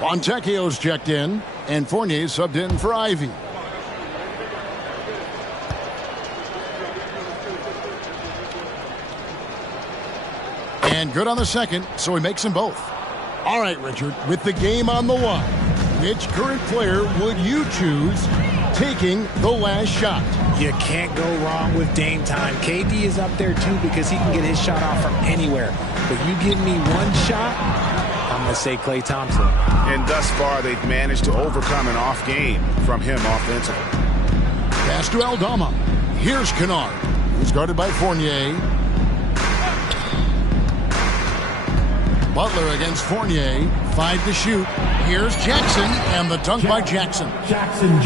Fontecchio's checked in, and Fournier subbed in for Ivy. And good on the second, so he makes them both. All right, Richard, with the game on the line, which current player would you choose taking the last shot? You can't go wrong with Dame time. KD is up there, too, because he can get his shot off from anywhere. But you give me one shot, I'm going to say Klay Thompson. And thus far, they've managed to overcome an off game from him offensively. Pass to Aldama. Here's Kennard, who's guarded by Fournier. Butler against Fournier. 5 to shoot. Here's Jackson, and the dunk by Jackson.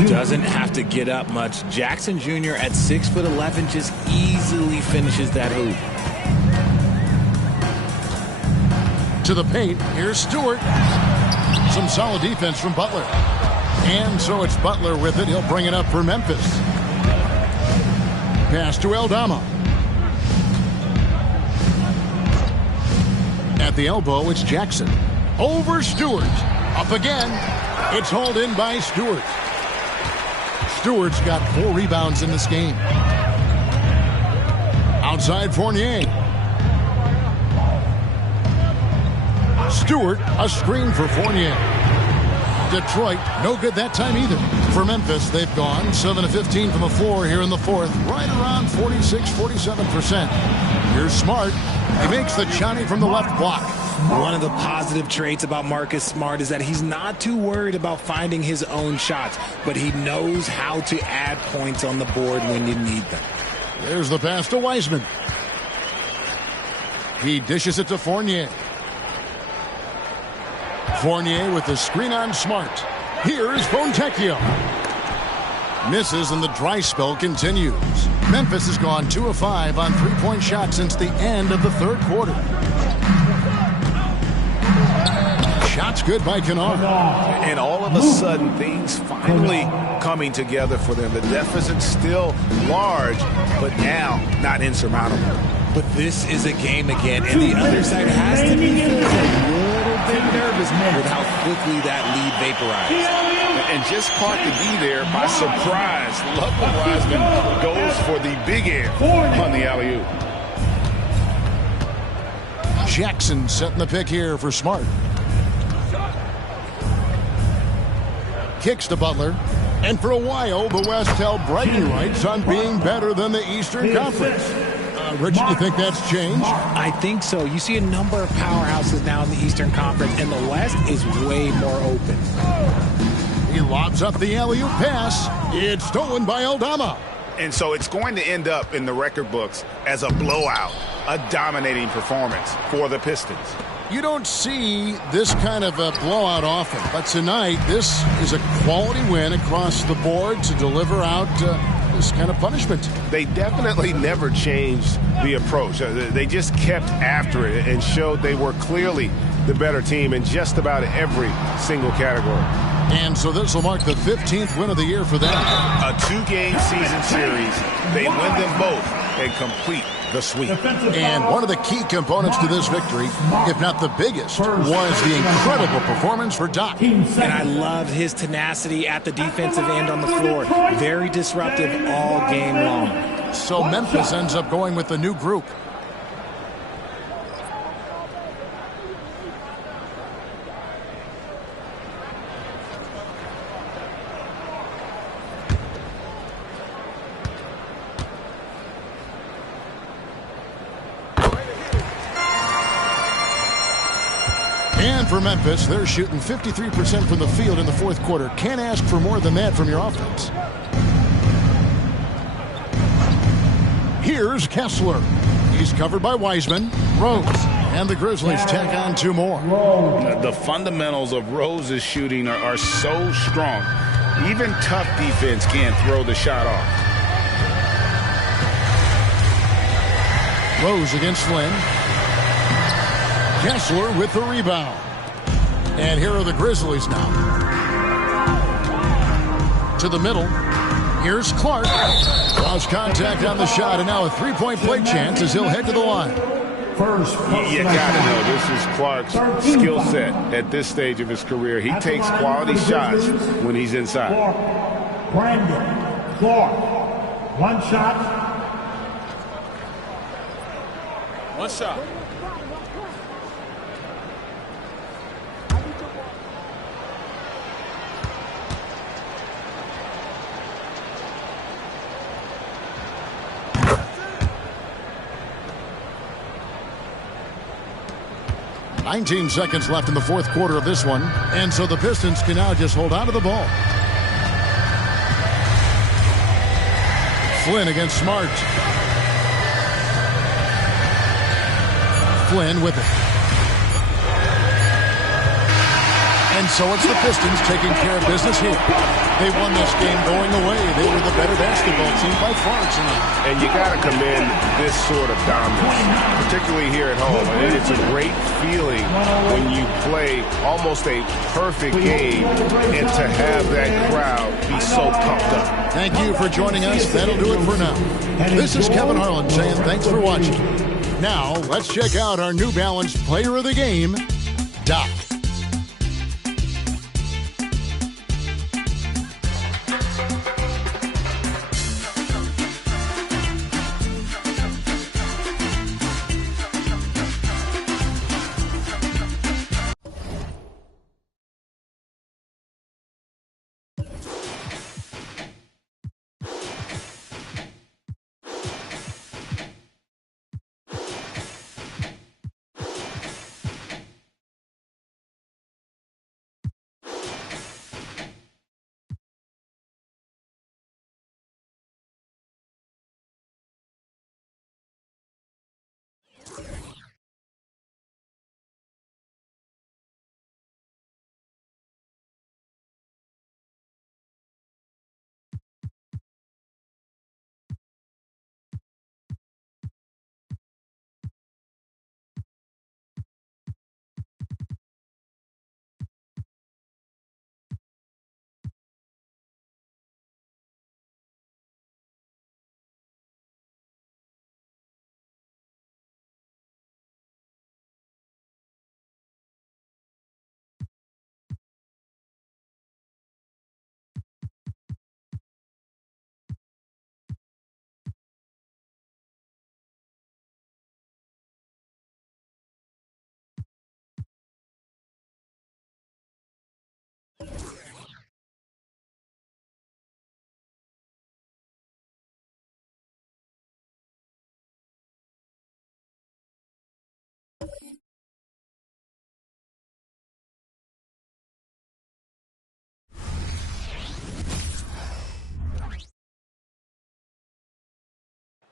Doesn't have to get up much. Jackson Jr. at 6'11" just easily finishes that hoop. To the paint. Here's Stewart. Some solid defense from Butler. And so it's Butler with it. He'll bring it up for Memphis. Pass to Aldama. At the elbow, it's Jackson. Over Stewart. Up again. It's hauled in by Stewart. Stewart's got 4 rebounds in this game. Outside Fournier. Stewart, a screen for Fournier. Detroit, no good that time either. For Memphis, they've gone 7 of 15 from the floor here in the fourth, right around 46-47%. Here's Smart. He makes the Johnny from the left block. One of the positive traits about Marcus Smart is that he's not too worried about finding his own shots, but he knows how to add points on the board when you need them. There's the pass to Wiseman. He dishes it to Fournier. Fournier with the screen on Smart. Here's Fontecchio. Misses and the dry spell continues. Memphis has gone 2 of 5 on 3-point shots since the end of the third quarter. Shots good by Kennard. And all of a sudden, things finally coming together for them. The deficit's still large, but now not insurmountable. But this is a game again, and the other side has to be a little bit nervous with how quickly that lead vaporized. And just caught the D there by surprise. Love when Wiseman goes for the big air on the alley-oop. Jackson setting the pick here for Smart. Kicks to Butler. And for a while, the West held bragging rights on being better than the Eastern Conference. Richard, you think that's changed? I think so. You see a number of powerhouses now in the Eastern Conference, and the West is way more open. He lobs up the alley-oop pass. It's stolen by Aldama. And so it's going to end up in the record books as a blowout, a dominating performance for the Pistons. You don't see this kind of a blowout often, but tonight this is a quality win across the board to deliver out this kind of punishment. They definitely never changed the approach. They just kept after it and showed they were clearly the better team in just about every single category. And so this will mark the 15th win of the year for them. A 2-game season series. They win them both and complete the sweep. And one of the key components to this victory, if not the biggest, was the incredible performance for Doc. And I loved his tenacity at the defensive end on the floor. Very disruptive all game long. So Memphis ends up going with the new group. And for Memphis, they're shooting 53% from the field in the fourth quarter. Can't ask for more than that from your offense. Here's Kessler. He's covered by Wiseman. Rose. And the Grizzlies tack on 2 more. The fundamentals of Rose's shooting are so strong. Even tough defense can't throw the shot off. Rose against Flynn. Kessler with the rebound. And here are the Grizzlies now. To the middle. Here's Clark. Lost contact on the shot, and now a three-point play chance as he'll head to the line. You gotta know this is Clark's skill set at this stage of his career. He takes quality shots when he's inside. Brandon Clark. One shot. One shot. "19 seconds left in the fourth quarter of this one, and so the Pistons can now just hold on to the ball. Flynn against Smart. Flynn with it. And so it's the Pistons taking care of business here. They won this game going away. They were the better basketball team by far tonight. And you got to commend this sort of dominance, particularly here at home. I mean, it's a great feeling when you play almost a perfect game and to have that crowd be so pumped up. Thank you for joining us. That'll do it for now. This is Kevin Harlan saying thanks for watching. Now, let's check out our New Balance Player of the Game, Doc.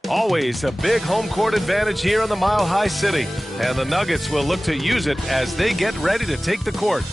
Always a big home court advantage here in the Mile High City, and the Nuggets will look to use it as they get ready to take the court.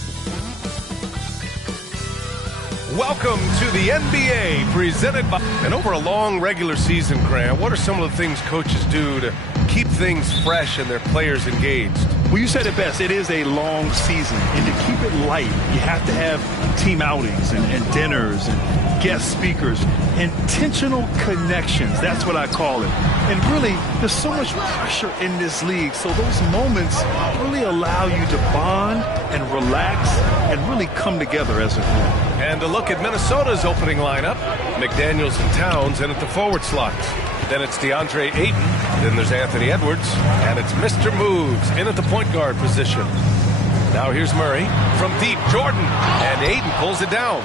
Welcome to the NBA, presented by... And over a long regular season, Grant, what are some of the things coaches do to keep things fresh and their players engaged? Well, you said it best. It is a long season, and to keep it light, you have to have team outings and dinners and guest speakers, intentional connections. That's what I call it. And really, there's so much pressure in this league, so those moments really allow you to bond and relax and really come together as a group. And a look at Minnesota's opening lineup. McDaniels and Towns in at the forward slots. Then it's DeAndre Ayton. Then there's Anthony Edwards. And it's Mr. Moves in at the point guard position. Now here's Murray from deep. Jordan. And Ayton pulls it down.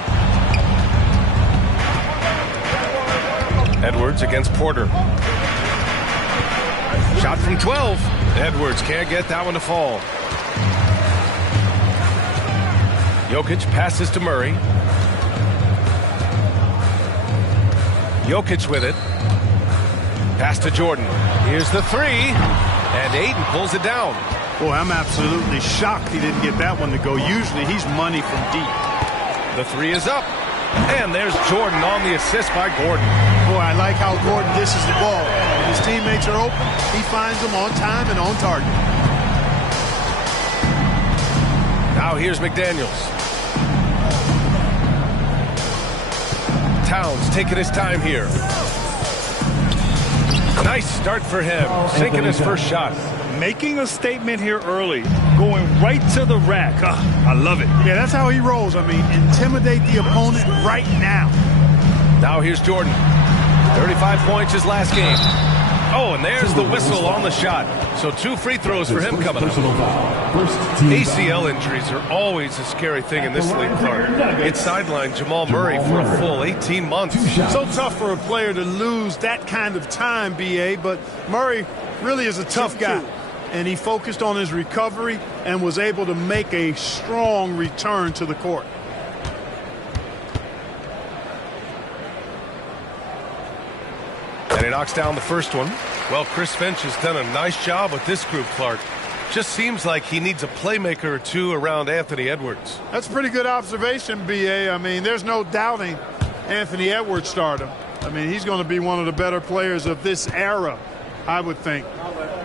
Edwards against Porter. Shot from 12. Edwards can't get that one to fall. Jokic passes to Murray. Jokic with it. Pass to Jordan. Here's the three. And Ayton pulls it down. Boy, I'm absolutely shocked he didn't get that one to go. Usually he's money from deep. The three is up. And there's Jordan on the assist by Gordon. Boy, I like how Gordon dishes the ball. When his teammates are open, he finds them on time and on target. Now here's McDaniels. Towns taking his time here. Nice start for him, sinking his first shot. Making a statement here early, going right to the rack. I love it. Yeah, that's how he rolls. I mean, intimidate the opponent right now. Now here's Jordan. 35 points his last game. Oh, and there's the whistle on the shot. So 2 free throws for him coming up. ACL injuries are always a scary thing in this league, Clark. It sidelined Jamal Murray for a full 18 months. So tough for a player to lose that kind of time, B.A., but Murray really is a tough guy. And he focused on his recovery and was able to make a strong return to the court. And he knocks down the first one. Well, Chris Finch has done a nice job with this group, Clark. Just seems like he needs a playmaker or two around Anthony Edwards. That's a pretty good observation, B.A. I mean, there's no doubting Anthony Edwards' stardom. I mean, he's going to be one of the better players of this era, I would think.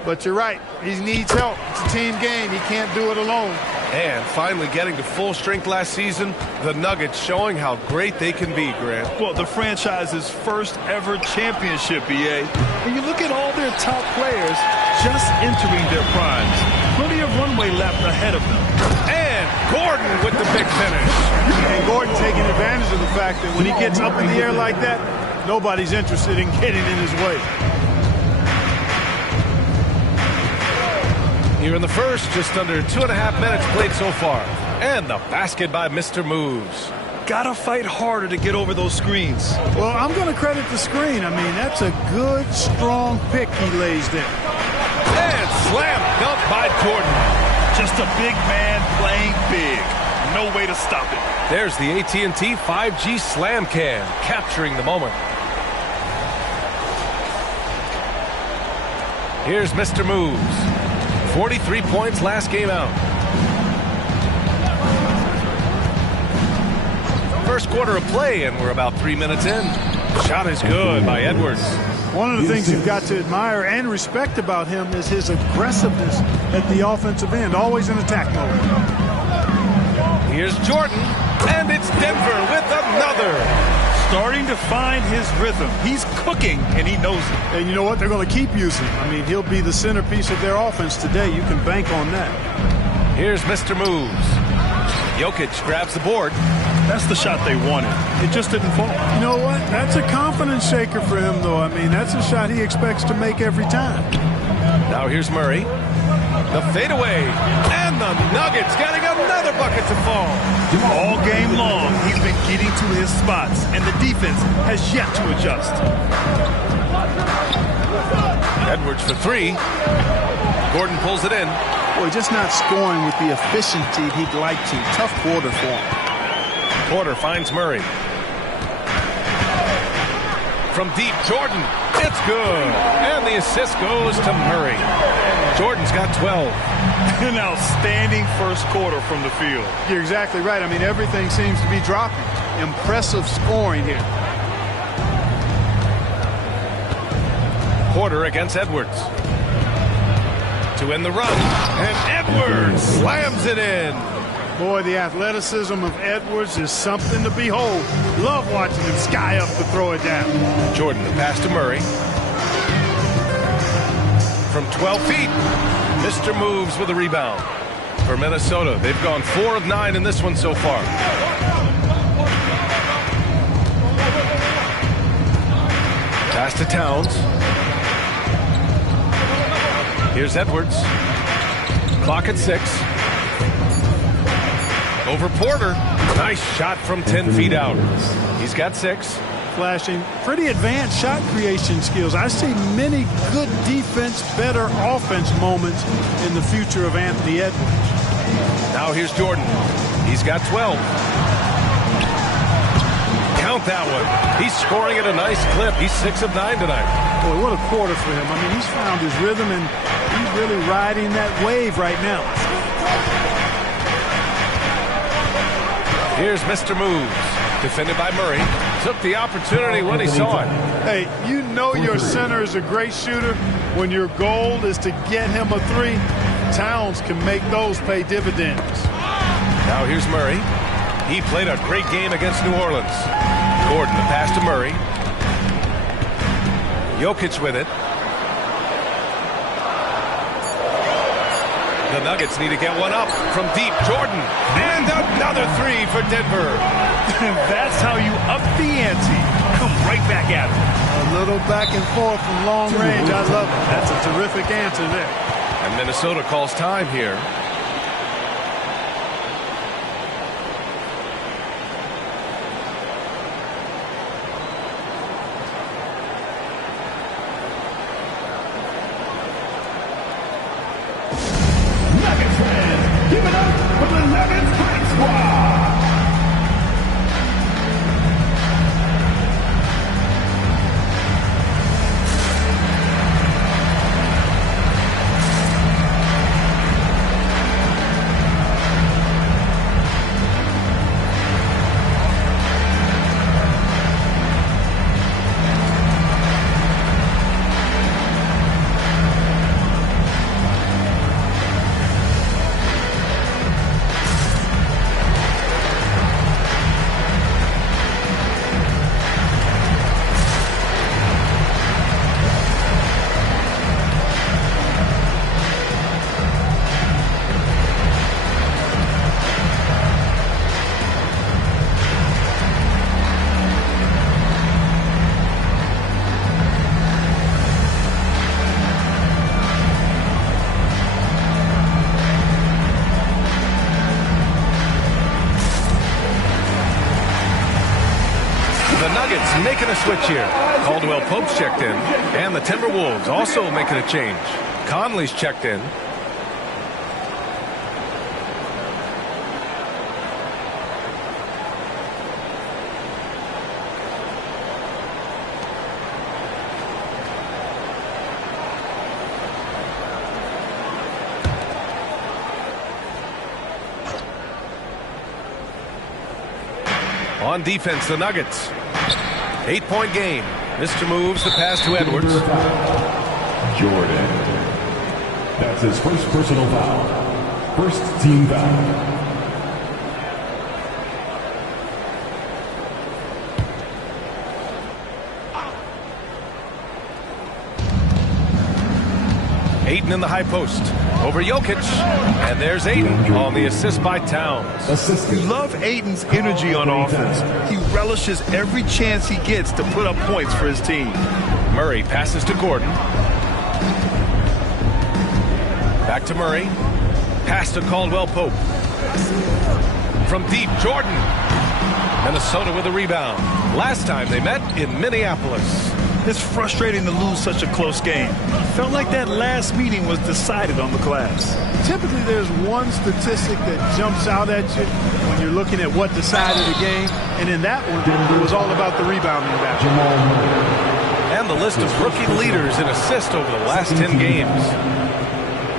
But you're right. He needs help. It's a team game. He can't do it alone. And finally getting to full strength last season, the Nuggets showing how great they can be, Grant. Well, the franchise's first ever championship, EA. When you look at all their top players just entering their primes, plenty of runway left ahead of them. And Gordon with the big finish. And Gordon taking advantage of the fact that when he gets up in the air like that, nobody's interested in getting in his way. Here in the first, just under 2.5 minutes played so far. And the basket by Mr. Moves. Gotta fight harder to get over those screens. Well, I'm going to credit the screen. I mean, that's a good, strong pick he lays there. And slam dunk by Jordan. Just a big man playing big. No way to stop it. There's the AT&T 5G Slam Cam, capturing the moment. Here's Mr. Moves. 43 points last game out. First quarter of play, and we're about 3 minutes in. Shot is good by Edwards. One of the things you've got to admire and respect about him is his aggressiveness at the offensive end, always in attack mode. Here's Jordan, and it's Denver with another. Starting to find his rhythm. He's cooking, and he knows it. And you know what? They're going to keep using him. I mean, he'll be the centerpiece of their offense today. You can bank on that. Here's Mr. Moves. Jokic grabs the board. That's the shot they wanted. It just didn't fall. You know what? That's a confidence shaker for him, though. I mean, that's a shot he expects to make every time. Now here's Murray. The fadeaway. And the Nuggets getting another bucket to fall. All game long, he's been getting to his spots, and the defense has yet to adjust. Edwards for 3. Gordon pulls it in. Boy, just not scoring with the efficiency he'd like to. Tough quarter for him. Porter finds Murray. From deep, Jordan. It's good. And the assist goes to Murray. Jordan's got 12. An outstanding first quarter from the field. You're exactly right. I mean, everything seems to be dropping. Impressive scoring here. Porter against Edwards. To end the run. And Edwards slams it in. Boy, the athleticism of Edwards is something to behold. Love watching him sky up to throw it down. Jordan, the pass to Murray. From 12 feet, Mr. Moves with a rebound. For Minnesota, they've gone 4 of 9 in this one so far. Pass to Towns. Here's Edwards. Clock at 6. Over Porter. Nice shot from 10 feet out. He's got 6. Flashing pretty advanced shot creation skills. I see many good defense, better offense moments in the future of Anthony Edwards. Now here's Jordan. He's got 12. Count that one. He's scoring at a nice clip. He's 6 of 9 tonight. Boy, what a quarter for him. I mean, he's found his rhythm, and he's really riding that wave right now. Here's Mr. Moves. Defended by Murray. Took the opportunity when he saw it. Hey, you know your center is a great shooter when your goal is to get him a 3. Towns can make those pay dividends. Now here's Murray. He played a great game against New Orleans. Gordon, the pass to Murray. Jokic with it. The Nuggets need to get one up from deep. Jordan, and another three for Denver. That's how you up the ante. Come right back at it. A little back and forth from long range. I love it. That's a terrific answer there. And Minnesota calls time here. Give it up for the Nuggets Fight Squad! Making a switch here. Caldwell Pope's checked in. And the Timberwolves also making a change. Conley's checked in. On defense, the Nuggets. 8-point game. Mr. Moves the pass to Edwards. Jordan. That's his first personal foul. First team foul. Ayton in the high post. Over Jokic. And there's Ayton on the assist by Towns. You love Ayton's energy on offense. He relishes every chance he gets to put up points for his team. Murray passes to Gordon. Back to Murray. Pass to Caldwell Pope. From deep, Jordan. Minnesota with a rebound. Last time they met in Minneapolis. It's frustrating to lose such a close game. Felt like that last meeting was decided on the glass. Typically, there's one statistic that jumps out at you when you're looking at what decided the game. And in that one, it was all about the rebounding battle. And the list of rookie leaders in assists over the last 10 games.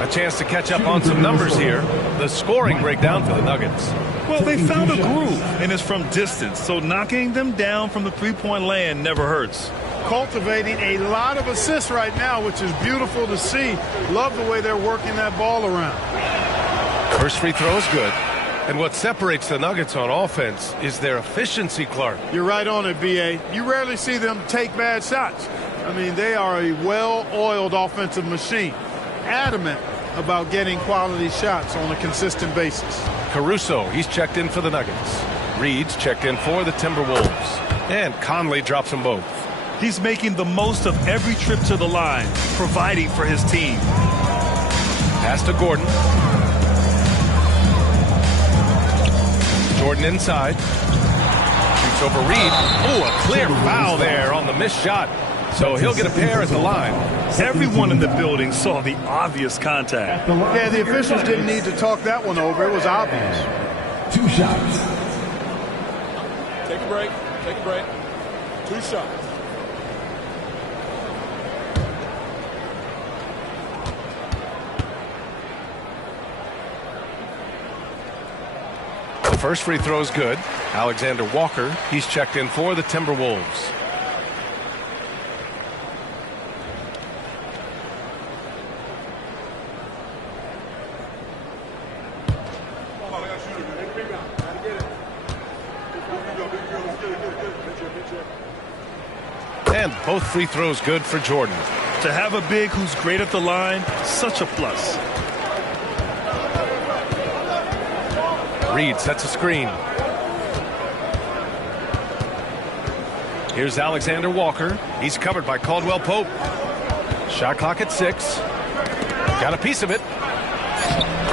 A chance to catch up on some numbers here. The scoring breakdown for the Nuggets. Well, they found a groove, and it's from distance, so knocking them down from the three-point land never hurts. Cultivating a lot of assists right now, which is beautiful to see. Love the way they're working that ball around. First free throw is good. And what separates the Nuggets on offense is their efficiency, Clark. You're right on it, B.A. You rarely see them take bad shots. I mean, they are a well-oiled offensive machine. Adamant about getting quality shots on a consistent basis. Caruso, he's checked in for the Nuggets. Reed's checked in for the Timberwolves. And Conley drops them both. He's making the most of every trip to the line, providing for his team. Pass to Gordon. Jordan inside. Shoots over Reed. Oh, a clear foul there on the missed shot. So he'll get a pair at the line. Everyone in the building saw the obvious contact. Yeah, the officials didn't need to talk that one over. It was obvious. 2 shots. Take a break. Take a break. 2 shots. The first free throw is good. Alexander Walker, he's checked in for the Timberwolves. And both free throws good for Jordan. To have a big who's great at the line, such a plus. Reed sets a screen. Here's Alexander Walker. He's covered by Caldwell Pope. Shot clock at 6. Got a piece of it.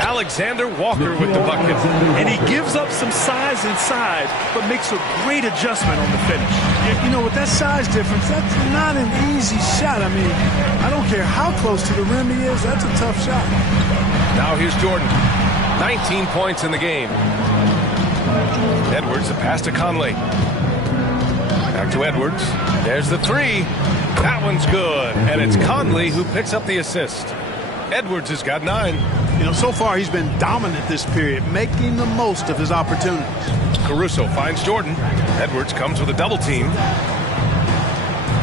Alexander Walker with the bucket. And he gives up some size inside, but makes a great adjustment on the finish. You know, with that size difference, that's not an easy shot. I mean, I don't care how close to the rim he is. That's a tough shot. Now here's Jordan. 19 points in the game. Edwards, the pass to Conley. Back to Edwards. There's the 3. That one's good. And it's Conley who picks up the assist. Edwards has got 9. You know, so far he's been dominant this period, making the most of his opportunities. Caruso finds Jordan. Edwards comes with a double team.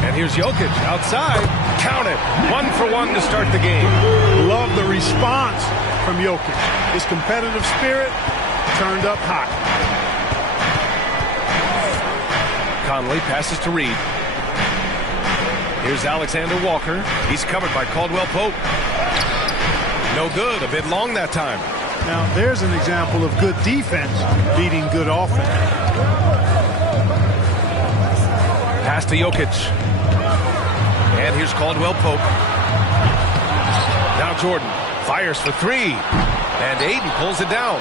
And here's Jokic outside. Count it. 1 for 1 to start the game. Love the response from Jokic. His competitive spirit turned up high. Conley passes to Reed. Here's Alexander Walker. He's covered by Caldwell Pope. No good. A bit long that time. Now, there's an example of good defense beating good offense. Pass to Jokic. And here's Caldwell Pope. Now Jordan fires for 3. And Aiden pulls it down.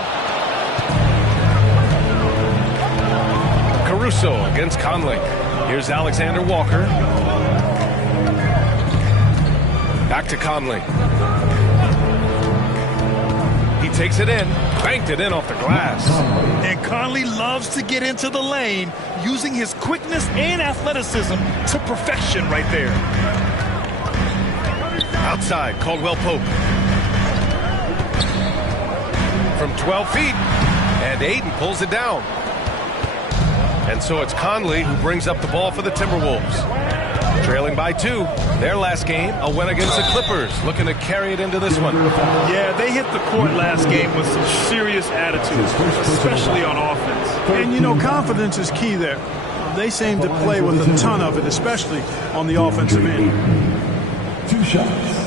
Caruso against Conley. Here's Alexander Walker. Back to Conley. He takes it in, banked it in off the glass. And Conley loves to get into the lane, using his quickness and athleticism to perfection right there. Outside, Caldwell Pope. From 12 feet, and Aiden pulls it down. And so it's Conley who brings up the ball for the Timberwolves. Trailing by 2. Their last game, a win against the Clippers. Looking to carry it into this one. Yeah, they hit the court last game with some serious attitudes, especially on offense. And, you know, confidence is key there. They seem to play with a ton of it, especially on the offensive end. 2 shots.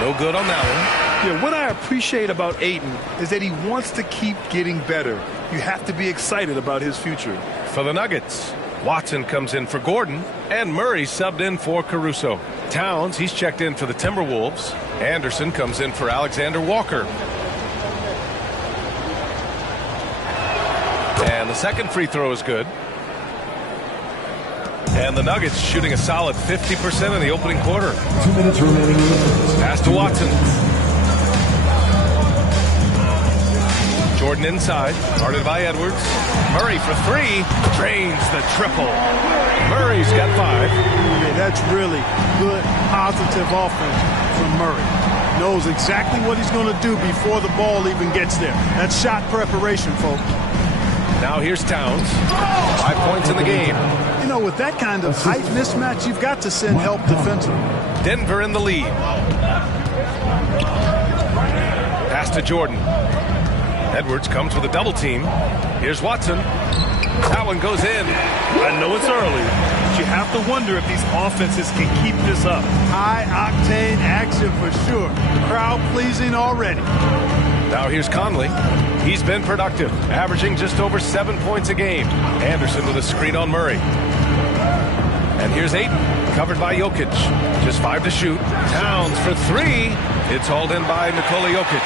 No good on that one. Yeah, what I appreciate about Ayton is that he wants to keep getting better. You have to be excited about his future. For the Nuggets, Watson comes in for Gordon, and Murray subbed in for Caruso. Towns, he's checked in for the Timberwolves. Anderson comes in for Alexander Walker. And the second free throw is good. And the Nuggets shooting a solid 50% in the opening quarter. 2 minutes remaining. Pass to Watson. Jordan inside, guarded by Edwards. Murray for 3, drains the triple. Murray's got 5. Yeah, that's really good, positive offense from Murray. Knows exactly what he's going to do before the ball even gets there. That's shot preparation, folks. Now here's Towns. 5 points in the game. You know, with that kind of height mismatch, you've got to send help defensively. Denver in the lead. Pass to Jordan. Edwards comes with a double team. Here's Watson. That one goes in. I know it's early, but you have to wonder if these offenses can keep this up. High-octane action for sure. Crowd-pleasing already. Now here's Conley. He's been productive, averaging just over 7 points a game. Anderson with a screen on Murray. And here's Ayton, covered by Jokic. Just 5 to shoot. Towns for 3. It's hauled in by Nikola Jokic.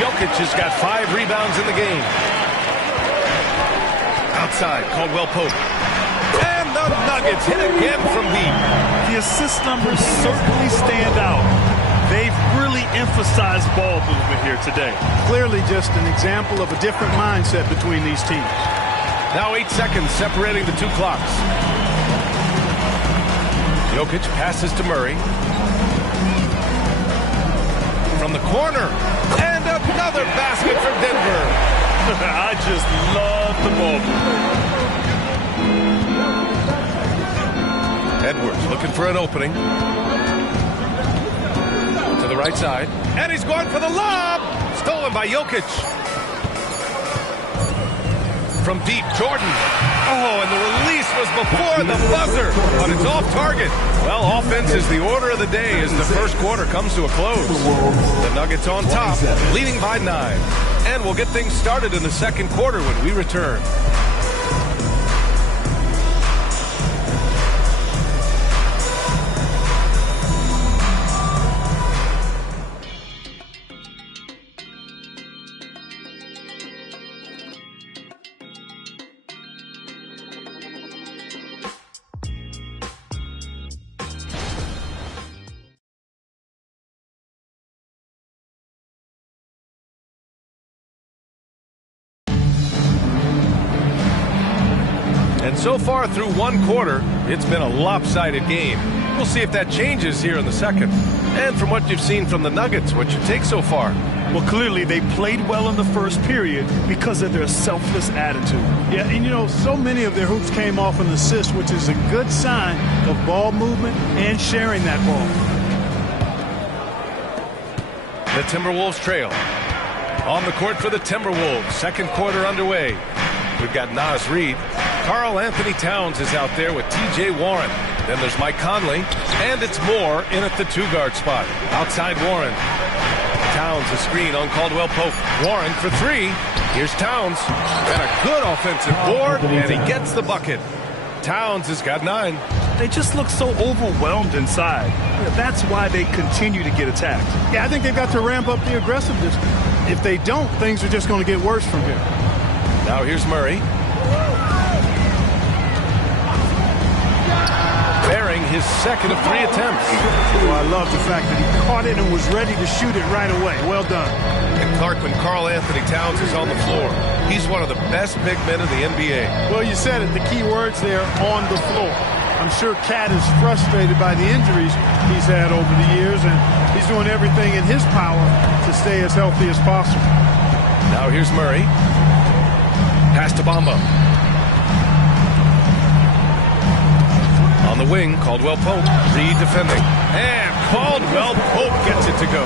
Jokic has got 5 rebounds in the game. Outside, Caldwell Pope. And the Nuggets hit again from deep. The assist numbers certainly stand out. They've really emphasized ball movement here today. Clearly just an example of a different mindset between these teams. Now 8 seconds separating the 2 clocks. Jokic passes to Murray. From the corner. And another basket for Denver. I just love the ball movement. Edwards looking for an opening. the right side. And he's going for the lob. Stolen by Jokic. From deep, Jordan. Oh, and the release was before the buzzer, but it's off target. Well, offense is the order of the day as the first quarter comes to a close. The Nuggets on top, leading by 9. And we'll get things started in the second quarter when we return. And so far through one quarter, it's been a lopsided game. We'll see if that changes here in the second. And from what you've seen from the Nuggets, what's your take so far? Well, clearly they played well in the first period because of their selfless attitude. Yeah, and you know, so many of their hoops came off an assist, which is a good sign of ball movement and sharing that ball. The Timberwolves trail. On the court for the Timberwolves. Second quarter underway. We've got Naz Reid. Karl Anthony Towns is out there with T.J. Warren. Then there's Mike Conley. And it's Moore in at the 2-guard spot. Outside Warren. Towns a screen on Caldwell Pope. Warren for 3. Here's Towns. And a good offensive board. And he gets the bucket. Towns has got 9. They just look so overwhelmed inside. That's why they continue to get attacked. Yeah, I think they've got to ramp up the aggressiveness. If they don't, things are just going to get worse from here. Now here's Murray. Bearing his second of 3 attempts. Oh, I love the fact that he caught it and was ready to shoot it right away. Well done. And Clark, when Karl Anthony Towns is on the floor, he's one of the best big men in the NBA. Well, you said it. The key words there, on the floor. I'm sure Cat is frustrated by the injuries he's had over the years, and he's doing everything in his power to stay as healthy as possible. Now here's Murray. Pass to Bamba. On the wing, Caldwell Pope. Reid defending. And Caldwell Pope gets it to go.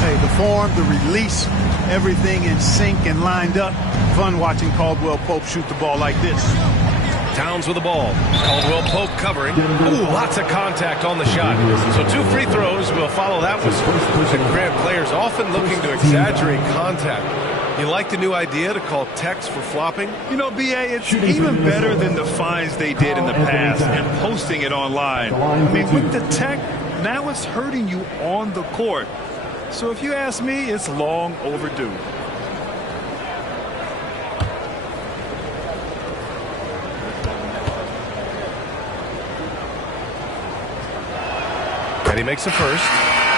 Hey, the form, the release, everything in sync and lined up. Fun watching Caldwell Pope shoot the ball like this. Towns with the ball. Caldwell Pope covering. Ooh, lots of contact on the shot. So 2 free throws will follow that one. And Grant, players often looking to exaggerate contact. You like the new idea to call techs for flopping? You know, B.A., it's even better than the fines they did in the past and posting it online. I mean, with the tech, now it's hurting you on the court. So if you ask me, it's long overdue. And he makes the first.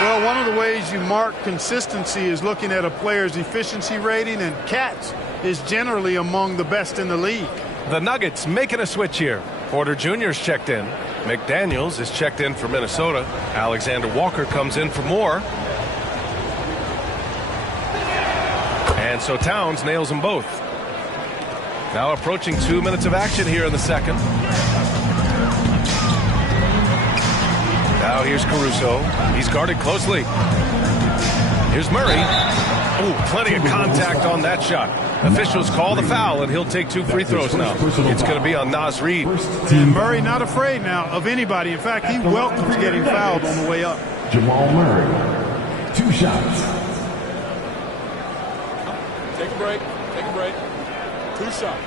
Well, one of the ways you mark consistency is looking at a player's efficiency rating, and Cat's is generally among the best in the league. The Nuggets making a switch here. Porter Jr.'s checked in. McDaniels is checked in for Minnesota. Alexander Walker comes in for Moore. And so Towns nails them both. Now approaching 2 minutes of action here in the second. Now here's Caruso. He's guarded closely. Here's Murray. Oh, plenty of contact on that shot. Officials call the foul, and he'll take 2 free throws now. It's going to be on Naz Reid. And Murray not afraid now of anybody. In fact, he welcomes getting fouled on the way up. Jamal Murray, 2 shots. Take a break. Take a break. 2 shots.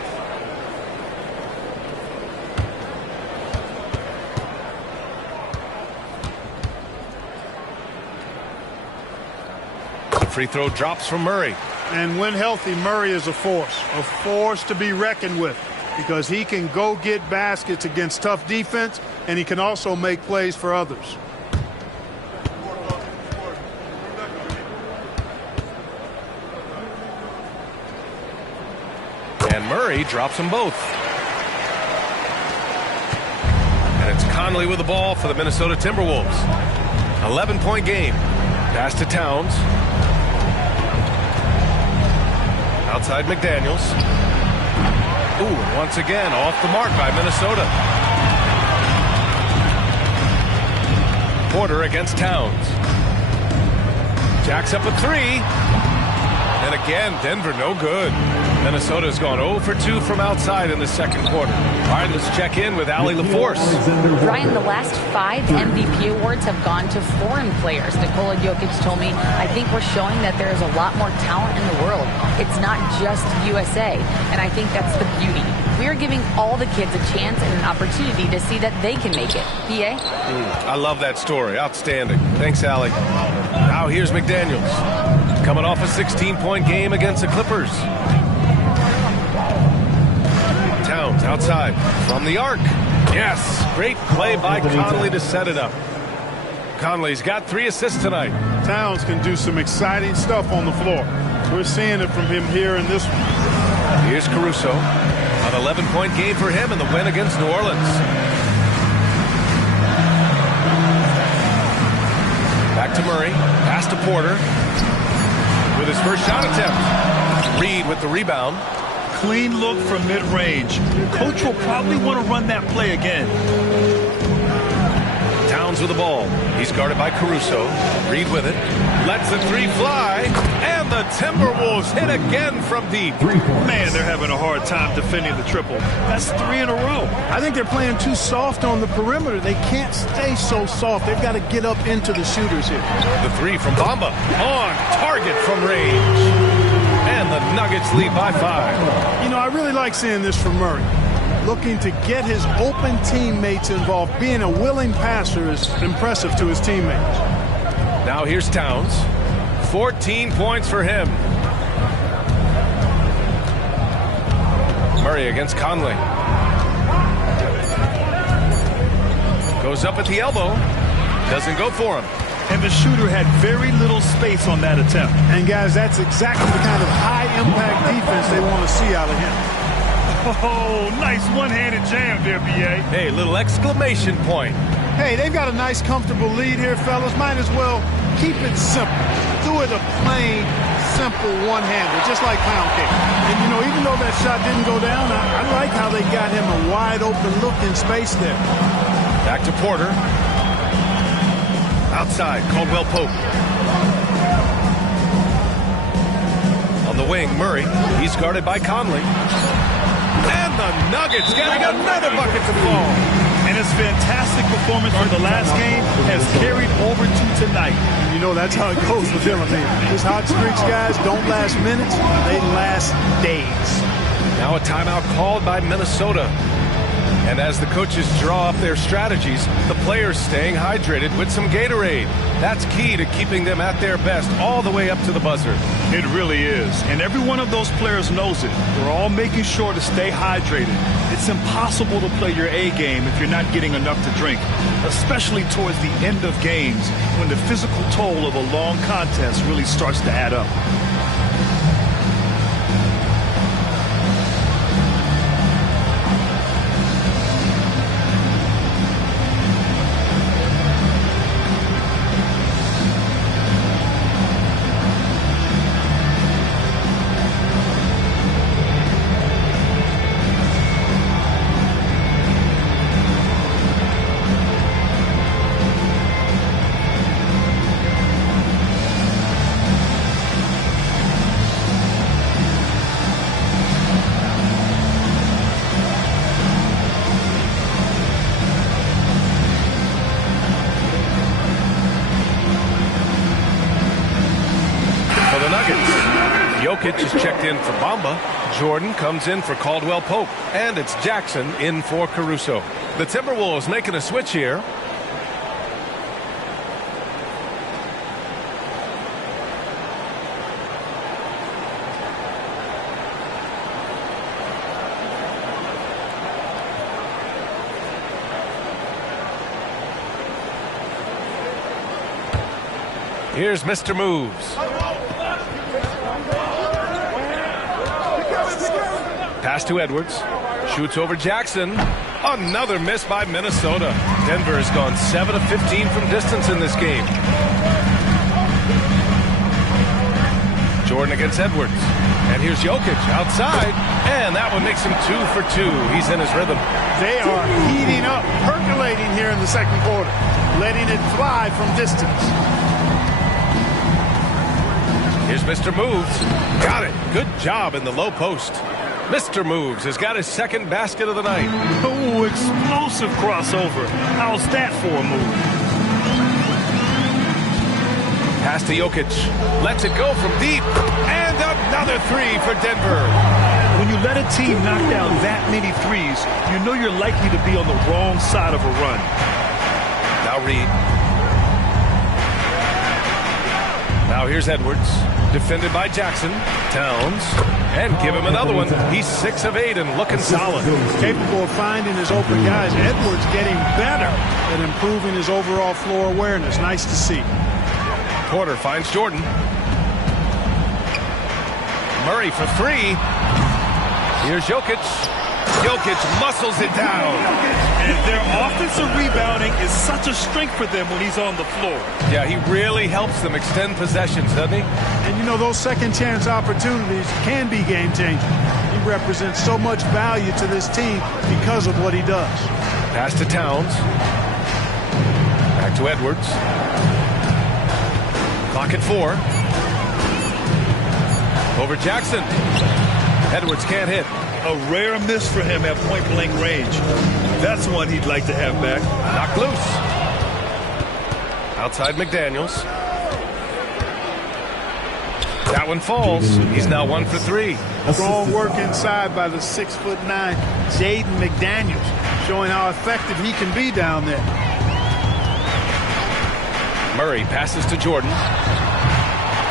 The free throw drops from Murray. And when healthy, Murray is a force to be reckoned with, because he can go get baskets against tough defense, and he can also make plays for others. And Murray drops them both. And it's Conley with the ball for the Minnesota Timberwolves. 11-point game. Pass to Towns. Outside McDaniels. Ooh, once again off the mark by Minnesota. Porter against Towns. Jacks up a 3. And again, Denver no good. Minnesota's gone 0 for 2 from outside in the second quarter. All right, let's check in with Allie LaForce. Ryan, the last 5 MVP awards have gone to foreign players. Nikola Jokic told me, I think we're showing that there is a lot more talent in the world. It's not just USA. And I think that's the beauty. We are giving all the kids a chance and an opportunity to see that they can make it. PA? I love that story. Outstanding. Thanks, Allie. Now here's McDaniels. Coming off a 16-point game against the Clippers. Towns outside from the arc. Yes, great play by Conley to set it up. Conley's got 3 assists tonight. Towns can do some exciting stuff on the floor. We're seeing it from him here in this one. Here's Caruso. An 11-point game for him in the win against New Orleans. Back to Murray. Pass to Porter. With his first shot attempt. Reed with the rebound. Clean look from mid-range. Coach will probably want to run that play again. Towns with the ball. He's guarded by Caruso. Reed with it. Lets the 3 fly. And the Timberwolves hit again from deep. Man, they're having a hard time defending the triple. That's 3 in a row. I think they're playing too soft on the perimeter. They can't stay so soft. They've got to get up into the shooters here. The 3 from Bamba. On target from range. And the Nuggets lead by 5. You know, I really like seeing this from Murray. Looking to get his open teammates involved. Being a willing passer is impressive to his teammates. Now here's Towns. 14 points for him. Murray against Conley. Goes up at the elbow. Doesn't go for him. And the shooter had very little space on that attempt. And guys, that's exactly the kind of high-impact defense they want to see out of him. Oh, nice one-handed jam there, B.A. Hey, little exclamation point. Hey, they've got a nice, comfortable lead here, fellas. Might as well keep it simple. Do it a plain, simple one-hander, just like pound cake. And, you know, even though that shot didn't go down, I like how they got him a wide-open look in space there. Back to Porter. Outside, Caldwell Pope. On the wing, Murray. He's guarded by Conley. And the Nuggets getting another bucket to fall. And his fantastic performance from the last game has carried over to tonight. You know, that's how it goes with him. I mean, his hot streaks, guys, don't last minutes. They last days. Now a timeout called by Minnesota. And as the coaches draw up their strategies, the players staying hydrated with some Gatorade. That's key to keeping them at their best all the way up to the buzzer. It really is. And every one of those players knows it. We're all making sure to stay hydrated. It's impossible to play your A game if you're not getting enough to drink, especially towards the end of games when the physical toll of a long contest really starts to add up. Jokic is checked in for Bamba. Jordan comes in for Caldwell Pope. And it's Jackson in for Caruso. The Timberwolves making a switch here. Here's Mr. Moves. Pass to Edwards. Shoots over Jackson. Another miss by Minnesota. Denver has gone 7 of 15 from distance in this game. Jordan against Edwards. And here's Jokic outside. And that one makes him 2 for 2. He's in his rhythm. They are heating up, percolating here in the second quarter, letting it fly from distance. Here's Mr. Moves. Got it. Good job in the low post. Mr. Moves has got his second basket of the night. Oh, explosive crossover. How's that for a move? Pass to Jokic. Lets it go from deep. And another three for Denver. When you let a team knock down that many threes, you know you're likely to be on the wrong side of a run. Now Reed. Now here's Edwards. Defended by Jackson. Towns. And give him another one. He's 6 of 8 and looking solid. Capable of finding his open guys. Edwards getting better at improving his overall floor awareness. Nice to see. Porter finds Jordan. Murray for 3. Here's Jokic. Jokic muscles it down. And their offensive rebounding is such a strength for them when he's on the floor. Yeah, he really helps them extend possessions, doesn't he? And you know, those second chance opportunities can be game changing. He represents so much value to this team because of what he does. Pass to Towns. Back to Edwards. Clock at 4. Over Jackson. Edwards can't hit. A rare miss for him at point-blank range. That's one he'd like to have back. Knocked loose. Outside McDaniels. That one falls. He's now 1 for 3. Strong work inside by the 6'9" Jaden McDaniels, showing how effective he can be down there. Murray passes to Jordan.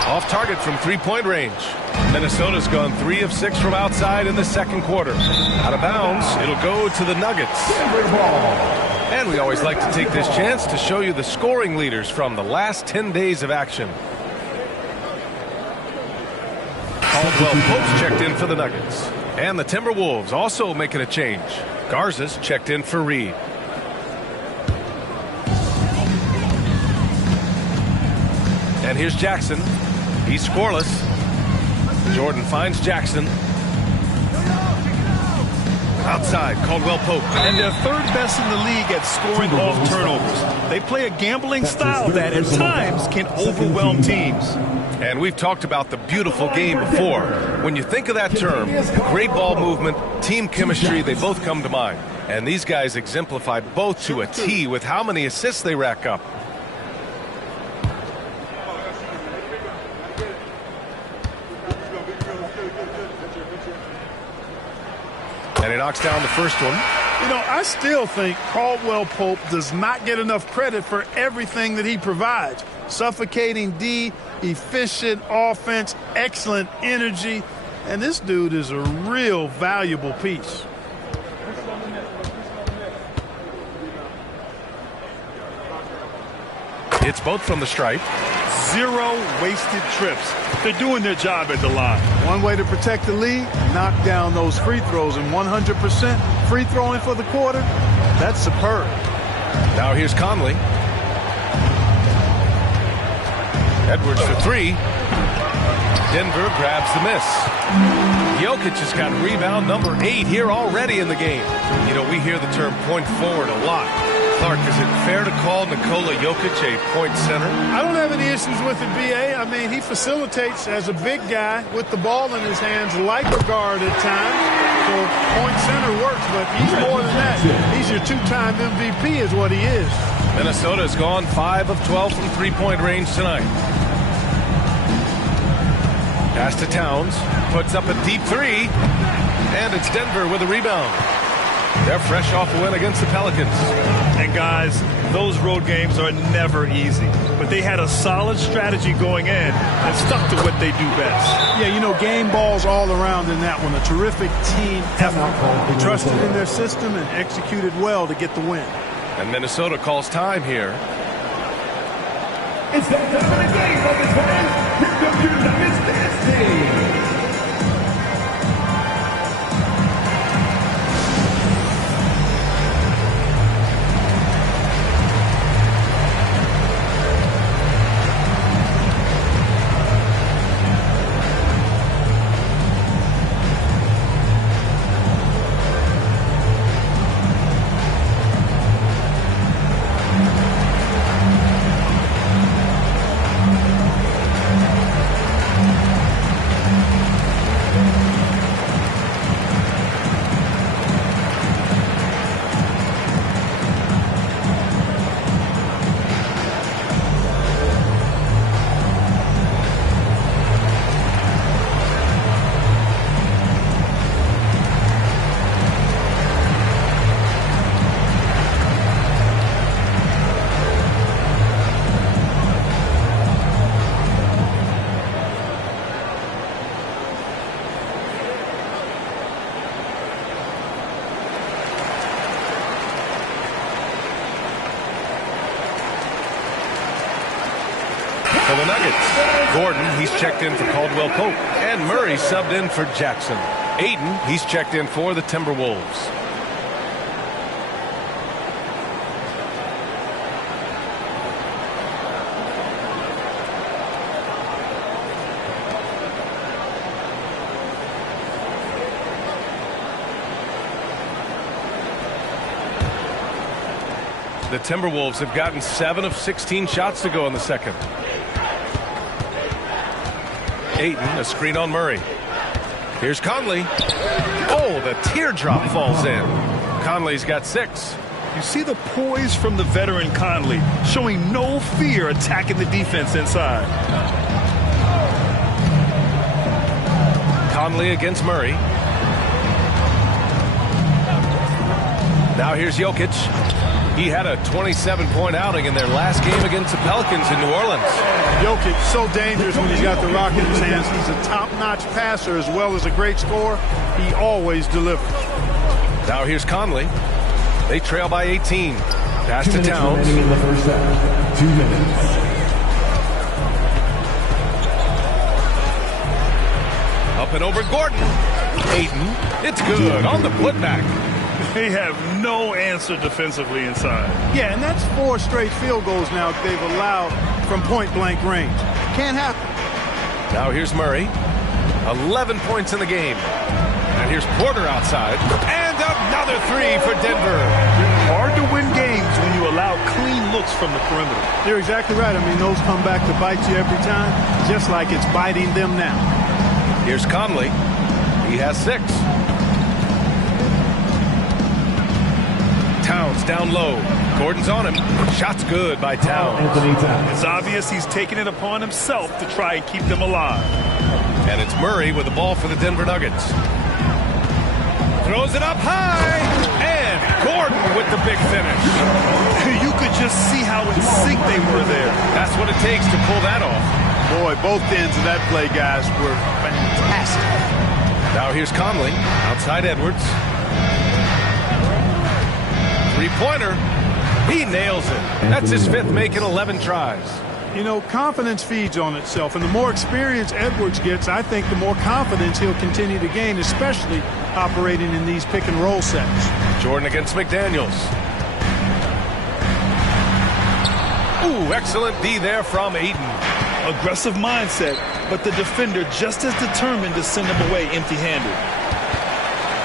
Off target from three-point range. Minnesota's gone 3 of 6 from outside in the second quarter. Out of bounds, it'll go to the Nuggets. And we always like to take this chance to show you the scoring leaders from the last 10 days of action. Caldwell Pope's checked in for the Nuggets. And the Timberwolves also making a change. Garza's checked in for Reed. And here's Jackson. He's scoreless. Jordan finds Jackson. Outside, Caldwell Pope. And they're third best in the league at scoring off turnovers. They play a gambling style that at times can overwhelm teams. And we've talked about the beautiful game before. When you think of that term, great ball movement, team chemistry, they both come to mind. And these guys exemplify both to a T with how many assists they rack up. And he knocks down the first one. You know, I still think Caldwell Pope does not get enough credit for everything that he provides. Suffocating D, efficient offense, excellent energy. And this dude is a real valuable piece. It's both from the stripe. 0 wasted trips. They're doing their job at the line. One way to protect the lead, knock down those free throws. And 100% free throwing for the quarter, that's superb. Now here's Conley. Edwards for 3. Denver grabs the miss. Jokic has got rebound number 8 here already in the game. You know, we hear the term point forward a lot. Clark, is it fair to call Nikola Jokic a point center? I don't have any issues with it, B.A. I mean, he facilitates as a big guy with the ball in his hands like a guard at times. So point center works, but he's more than that. He's your 2-time MVP is what he is. Minnesota's gone 5 of 12 from three-point range tonight. Pass to Towns. Puts up a deep 3. And it's Denver with a rebound. They're fresh off a win against the Pelicans. And guys, those road games are never easy. But they had a solid strategy going in and stuck to what they do best. Yeah, you know, game balls all around in that one. A terrific team effort. They trusted in their system and executed well to get the win. And Minnesota calls time here. It's that time of the game, Nuggets fans. Here comes your Nuggets dance team. For the Nuggets, Gordon, he's checked in for Caldwell Pope. And Murray subbed in for Jackson. Ayton, he's checked in for the Timberwolves. The Timberwolves have gotten 7 of 16 shots to go in the second. Ayton, a screen on Murray. Here's Conley. Oh, the teardrop falls in. Conley's got 6. You see the poise from the veteran Conley, showing no fear attacking the defense inside. Conley against Murray. Now here's Jokic. He had a 27-point outing in their last game against the Pelicans in New Orleans. Jokic, so dangerous when he's got the rock in his hands. He's a top-notch passer as well as a great scorer. He always delivers. Now here's Conley. They trail by 18. Pass to Towns. In the first half. 2 minutes. Up and over Gordon. Ayton. It's good on the putback. They have no answer defensively inside. Yeah, and that's 4 straight field goals now they've allowed from point-blank range. Can't happen. Now here's Murray. 11 points in the game. And here's Porter outside. And another 3 for Denver. Hard to win games when you allow clean looks from the perimeter. You're exactly right. I mean, those come back to bite you every time, just like it's biting them now. Here's Conley. He has 6. Towns down low. Gordon's on him. Shot's good by Towns. It's obvious he's taking it upon himself to try and keep them alive. And it's Murray with the ball for the Denver Nuggets. Throws it up high. And Gordon with the big finish. You could just see how in sync they were there. That's what it takes to pull that off. Boy, both ends of that play, guys, were fantastic. Now here's Conley. Outside Edwards. Three-pointer. He nails it. That's his 5th make in 11 tries. You know, confidence feeds on itself, and the more experience Edwards gets, I think the more confidence he'll continue to gain, especially operating in these pick-and-roll sets. Jordan against McDaniels. Ooh, excellent D there from Ayton. Aggressive mindset, but the defender just as determined to send him away empty-handed.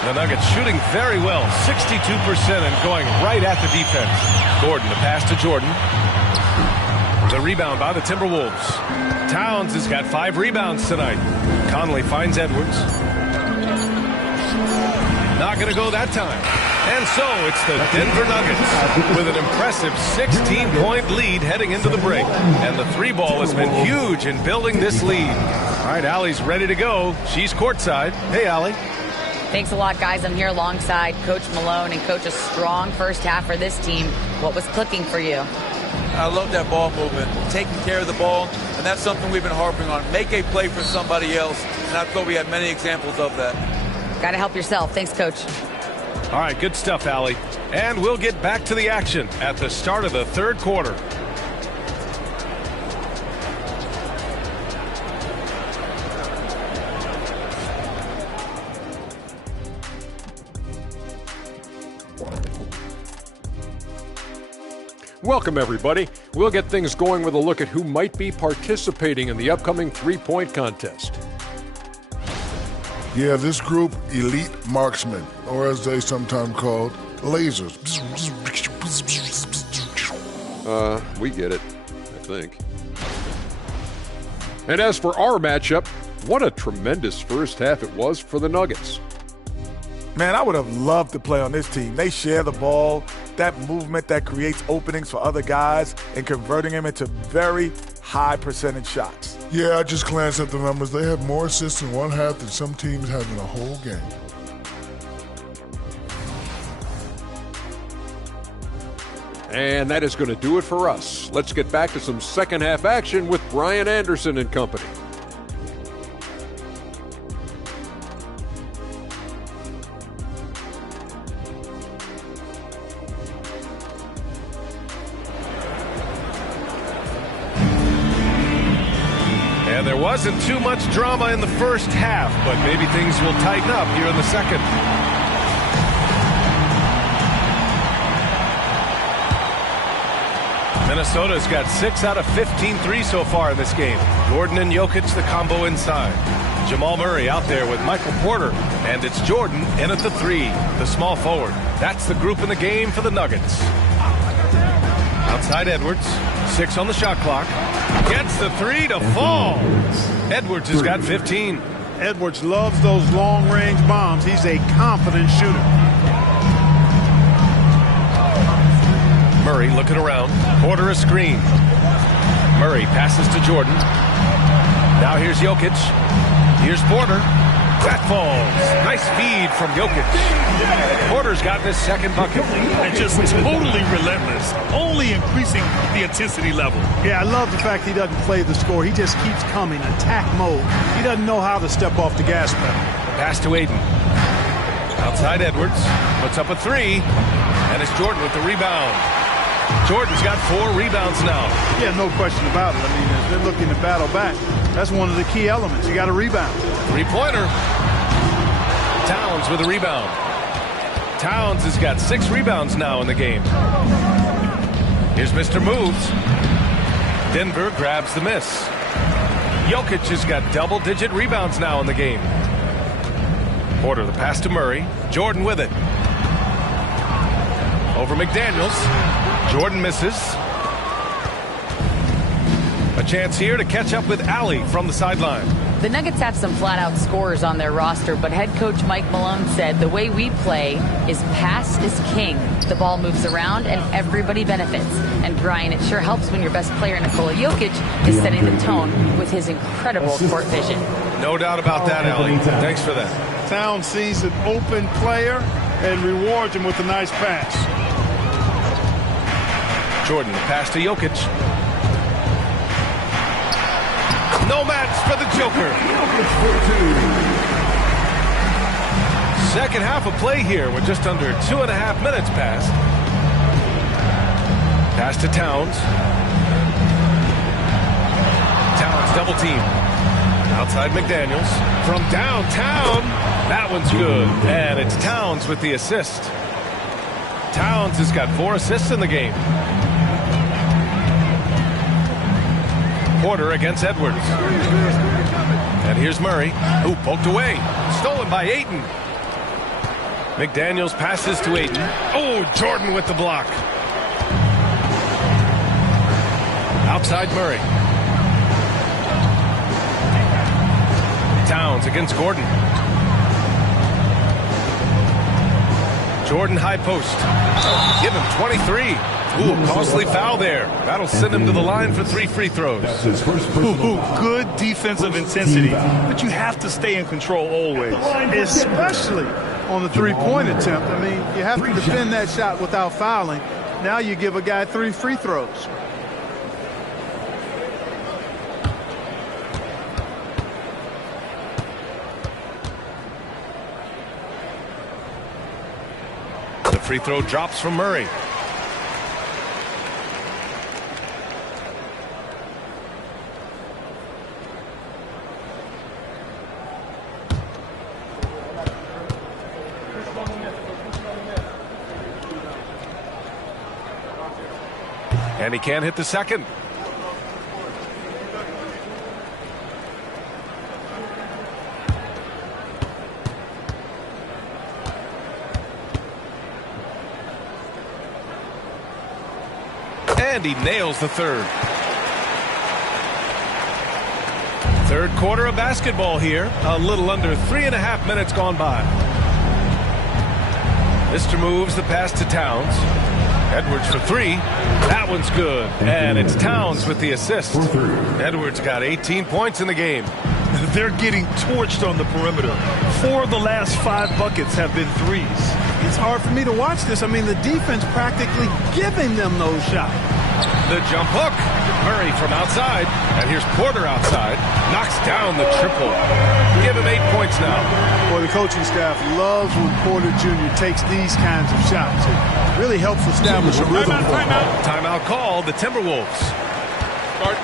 The Nuggets shooting very well, 62% and going right at the defense. Gordon, the pass to Jordan. The rebound by the Timberwolves. Towns has got 5 rebounds tonight. Conley finds Edwards. Not going to go that time. And so it's the Denver Nuggets with an impressive 16-point lead heading into the break. And the 3-ball has been huge in building this lead. All right, Allie's ready to go. She's courtside. Hey, Allie. Thanks a lot, guys. I'm here alongside Coach Malone, and Coach, a strong first half for this team. What was clicking for you? I love that ball movement, taking care of the ball, and that's something we've been harping on. Make a play for somebody else, and I thought we had many examples of that. Got to help yourself. Thanks, Coach. All right, good stuff, Allie. And we'll get back to the action at the start of the 3rd quarter. Welcome, everybody. We'll get things going with a look at who might be participating in the upcoming 3-point contest. Yeah, this group, elite marksmen, or as they sometimes called, lasers. We get it, I think. And as for our matchup, what a tremendous first half it was for the Nuggets. Man, I would have loved to play on this team. They share the ball, that movement that creates openings for other guys and converting them into very high percentage shots. Yeah, I just glanced at the numbers. They have more assists in one half than some teams have in a whole game. And that is going to do it for us. Let's get back to some second half action with Brian Anderson and company. And there wasn't too much drama in the first half, but maybe things will tighten up here in the second. Minnesota's got 6 out of 15 threes so far in this game. Jordan and Jokic, the combo inside. Jamal Murray out there with Michael Porter. And it's Jordan in at the 3, the small forward. That's the group in the game for the Nuggets. Outside Edwards, 6 on the shot clock. Gets the 3 to fall. Edwards has got 15. Edwards loves those long-range bombs. He's a confident shooter. Murray looking around. Porter a screen. Murray passes to Jordan. Now here's Jokic. Here's Porter. That falls. Nice feed from Jokic. Porter's gotten his second bucket. And just totally relentless, only increasing the intensity level. Yeah, I love the fact he doesn't play the score. He just keeps coming, attack mode. He doesn't know how to step off the gas pedal. Pass to Aiden. Outside Edwards. Puts up a 3. And it's Jordan with the rebound. Jordan's got 4 rebounds now. Yeah, no question about it. I mean, as they're looking to battle back, that's one of the key elements. You got to rebound. 3-pointer. Towns with a rebound. Towns has got 6 rebounds now in the game. Here's Mr. Moves. Denver grabs the miss. Jokic has got double-digit rebounds now in the game. Porter the pass to Murray. Jordan with it. Over McDaniels. Jordan misses. A chance here to catch up with Allie from the sideline. The Nuggets have some flat-out scorers on their roster, but head coach Mike Malone said the way we play is pass is king. The ball moves around and everybody benefits. And Brian, it sure helps when your best player, Nikola Jokic, is setting the tone with his incredible court vision. No doubt about that, Allie. Thanks for that. Towns sees an open player and rewards him with a nice pass. Jordan, the pass to Jokic. No match for the Joker. Second half of play here with just under 2.5 minutes passed. Pass to Towns. Towns double team. Outside McDaniels. From downtown. That one's good. And it's Towns with the assist. Towns has got 4 assists in the game. Porter against Edwards. And here's Murray, who poked away. Stolen by Ayton. McDaniels passes to Ayton. Oh, Jordan with the block. Outside Murray. Towns against Gordon. Jordan high post. Give him 23. Ooh, costly foul there. That'll send him to the line for 3 free throws. Good defensive intensity, but you have to stay in control always. Especially on the 3-point attempt. I mean, you have to defend that shot without fouling. Now you give a guy 3 free throws. The free throw drops from Murray. And he can't hit the second. And he nails the third. Third quarter of basketball here. A little under 3.5 minutes gone by. Mr. Moves the pass to Towns. Edwards for 3. That one's good. And it's Towns with the assist. Edwards got 18 points in the game. They're getting torched on the perimeter. 4 of the last 5 buckets have been threes. It's hard for me to watch this. I mean, the defense practically giving them those shots. The jump hook. Murray from outside. And here's Porter outside. Knocks down the triple. Give him 8 points now. Well, the coaching staff loves when Porter Jr. takes these kinds of shots. It really helps establish a rhythm. Timeout call, the Timberwolves. Start.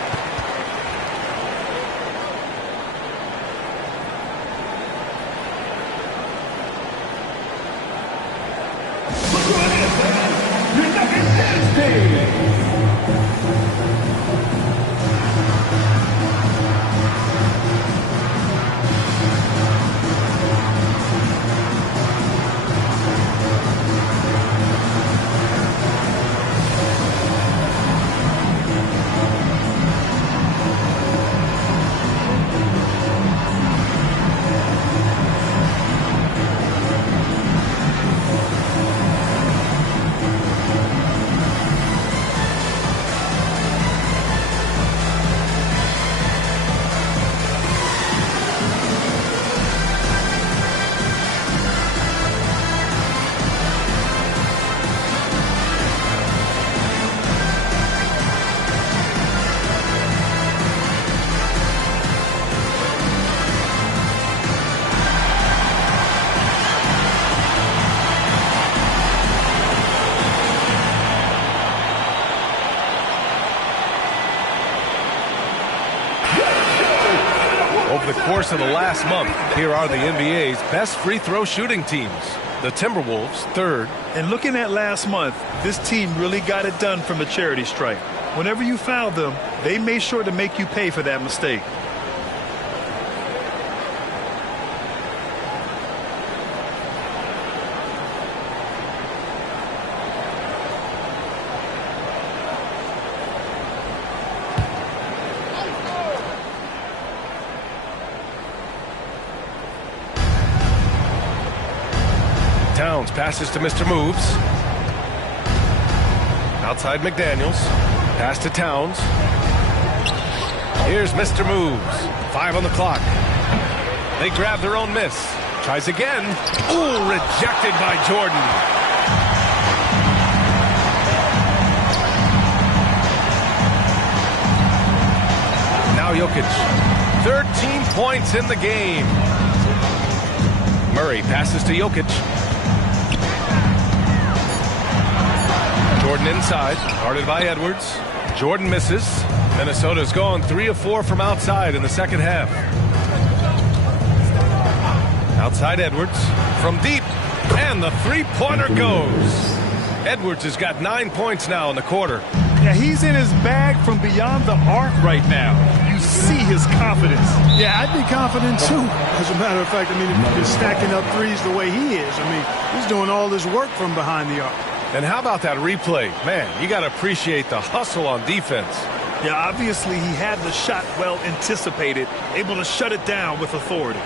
of the last month, here are the NBA's best free throw shooting teams. The Timberwolves, third. And looking at last month, this team really got it done from the charity stripe. Whenever you fouled them, they made sure to make you pay for that mistake. Towns passes to Mr. Moves. Outside McDaniels. Pass to Towns. Here's Mr. Moves. 5 on the clock. They grab their own miss. Tries again. Ooh, rejected by Jordan. Now Jokic. 13 points in the game. Murray passes to Jokic. Jordan inside, guarded by Edwards. Jordan misses. Minnesota's gone 3 of 4 from outside in the second half. Outside Edwards from deep, and the three-pointer goes. Edwards has got 9 points now in the quarter. Yeah, he's in his bag from beyond the arc right now. You see his confidence. Yeah, I'd be confident too. As a matter of fact, I mean, if he's stacking up threes the way he is, I mean, he's doing all this work from behind the arc. And how about that replay? Man, you got to appreciate the hustle on defense. Yeah, obviously he had the shot well anticipated, able to shut it down with authority.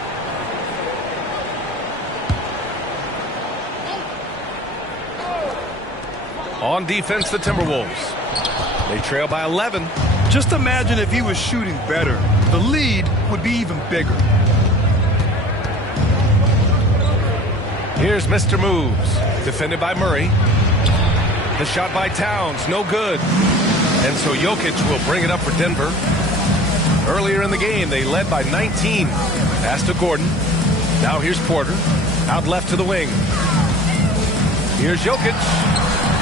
On defense, the Timberwolves. They trail by 11. Just imagine if he was shooting better. The lead would be even bigger. Here's Mr. Moves, defended by Murray. The shot by Towns, no good. And so Jokic will bring it up for Denver. Earlier in the game, they led by 19. Pass to Gordon. Now here's Porter. Out left to the wing. Here's Jokic.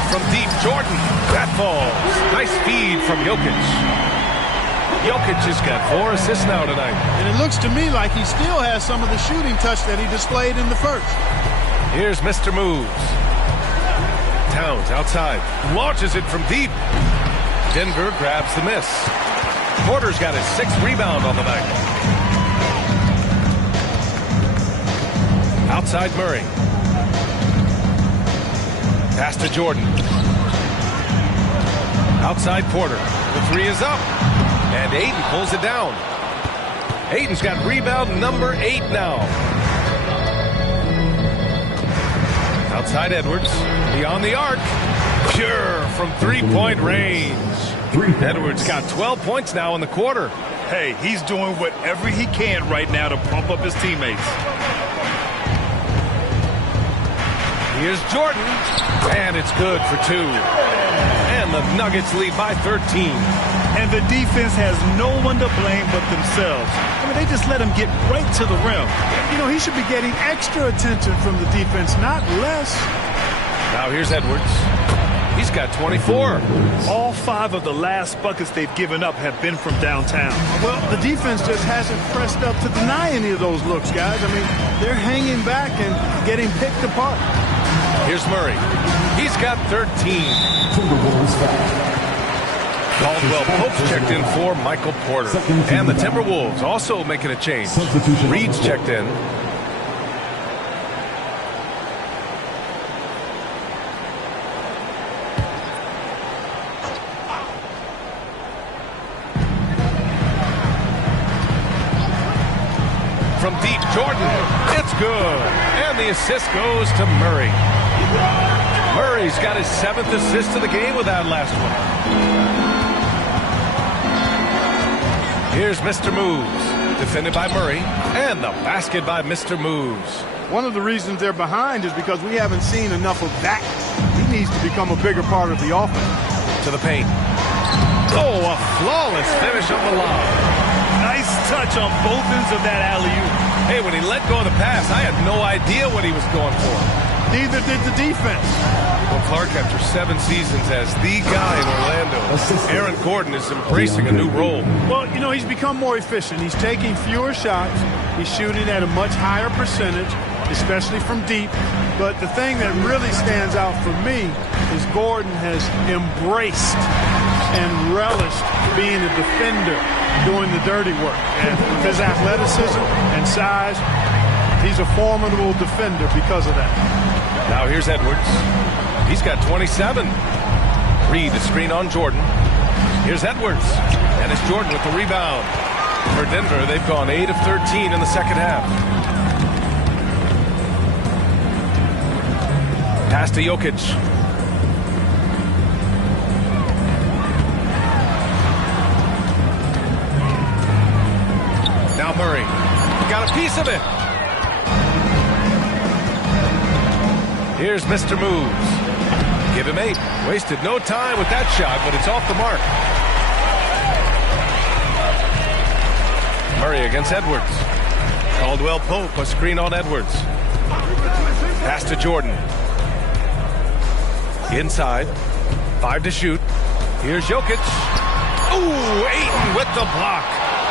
From deep, Jordan. That falls. Nice feed from Jokic. Jokic has got 4 assists now tonight. And it looks to me like he still has some of the shooting touch that he displayed in the first. Here's Mr. Moves. Towns outside. Launches it from deep. Denver grabs the miss. Porter's got his 6th rebound on the night. Outside Murray. Pass to Jordan. Outside Porter. The 3 is up. And Ayton pulls it down. Ayton's got rebound number 8 now. Outside Edwards. Beyond the arc. Pure from three-point range. Edwards got 12 points now in the quarter. Hey, he's doing whatever he can right now to pump up his teammates. Here's Jordan. And it's good for 2. And the Nuggets lead by 13. And the defense has no one to blame but themselves. I mean, they just let him get right to the rim. You know, he should be getting extra attention from the defense, not less. Now here's Edwards. He's got 24. All 5 of the last buckets they've given up have been from downtown. Well, the defense just hasn't pressed up to deny any of those looks, guys. I mean, they're hanging back and getting picked apart. Here's Murray. He's got 13. Caldwell Pope's checked in for Michael Porter. And the Timberwolves also making a change. Reed's checked in. From deep, Jordan. It's good. And the assist goes to Murray. Murray's got his 7th assist of the game with that last one. Here's Mr. Moves, defended by Murray, and the basket by Mr. Moves. One of the reasons they're behind is because we haven't seen enough of that. He needs to become a bigger part of the offense. To the paint. Oh, a flawless finish on the lob. Nice touch on both ends of that alley-oop. Hey, when he let go of the pass, I had no idea what he was going for. Neither did the defense. Well, Clark, after 7 seasons as the guy in Orlando, Aaron Gordon is embracing a new role. Well, you know, he's become more efficient. He's taking fewer shots, He's shooting at a much higher percentage, especially from deep. But the thing that really stands out for me is Gordon has embraced and relished being a defender, doing the dirty work. And with his athleticism and size, he's a formidable defender because of that. Now here's Edwards. He's got 27. Reed, the screen on Jordan. Here's Edwards. And it's Jordan with the rebound. For Denver, they've gone 8 of 13 in the second half. Pass to Jokic. Now Murray. Got a piece of it. Here's Mr. Moves. Give him 8. Wasted no time with that shot, but it's off the mark. Murray against Edwards. Caldwell Pope, a screen on Edwards. Pass to Jordan. Inside. 5 to shoot. Here's Jokic. Ooh, Ayton with the block.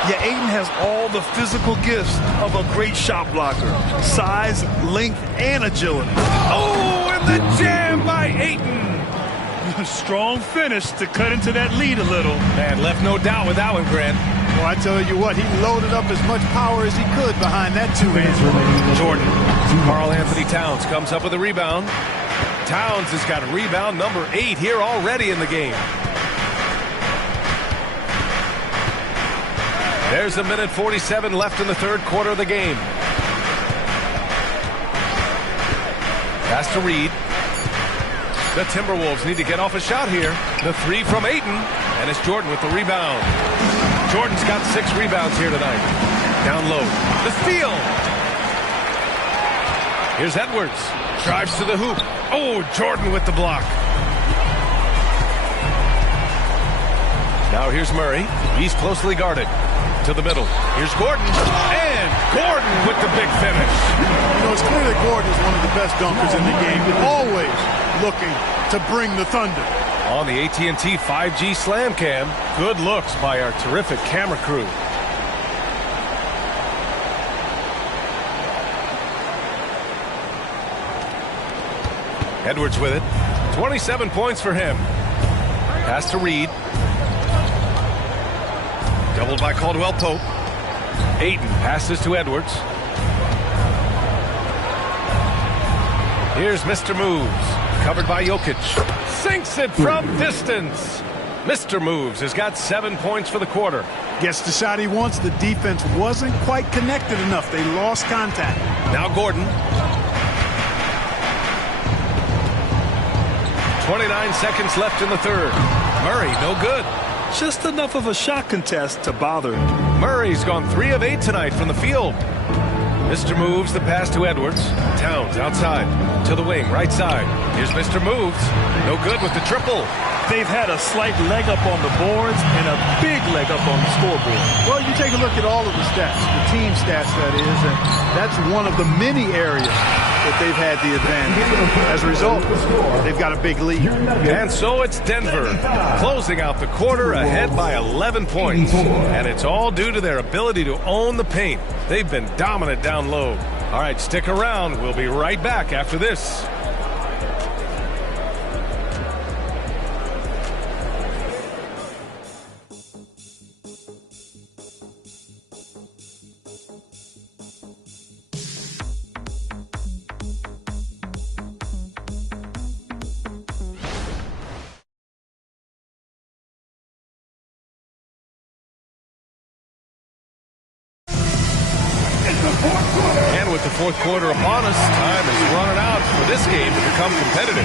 Yeah, Ayton has all the physical gifts of a great shot blocker. Size, length, and agility. Oh, and the jam by Ayton. Strong finish to cut into that lead a little. Man, left no doubt with that one, Grant. Well, I tell you what, he loaded up as much power as he could behind that two-hand. Jordan. Karl Anthony Towns comes up with a rebound. Towns has got rebound number 8 here already in the game. There's a minute 47 left in the third quarter of the game. Pass to Reed. The Timberwolves need to get off a shot here. The 3 from Ayton, and it's Jordan with the rebound. Jordan's got 6 rebounds here tonight. Down low. The steal. Here's Edwards. Drives to the hoop. Oh, Jordan with the block. Now here's Murray. He's closely guarded. To the middle. Here's Gordon. And Gordon with the big finish. You know, it's clear that Gordon is one of the best dunkers in the game. Always looking to bring the thunder. On the AT&T 5G Slam Cam, good looks by our terrific camera crew. Edwards with it. 27 points for him. Pass to Reed. Doubled by Caldwell Pope. Ayton passes to Edwards. Here's Mr. Moves. Covered by Jokic. Sinks it from distance. Mr. Moves has got 7 points for the quarter. Gets the shot he wants. The defense wasn't quite connected enough. They lost contact. Now Gordon. 29 seconds left in the third. Murray, no good. Just enough of a shot contest to bother. Murray's gone 3 of 8 tonight from the field. Mr. Moves the pass to Edwards. Towns outside to the wing, right side. Here's Mr. Moves. No good with the triple. They've had a slight leg up on the boards and a big leg up on the scoreboard. Well, you take a look at all of the stats, the team stats that is, and that's one of the many areas that they've had the advantage. As a result, they've got a big lead. And so it's Denver closing out the quarter ahead by 11 points. And it's all due to their ability to own the paint. They've been dominant down low. All right, stick around. We'll be right back after this. And with the fourth quarter upon us, time is running out for this game to become competitive.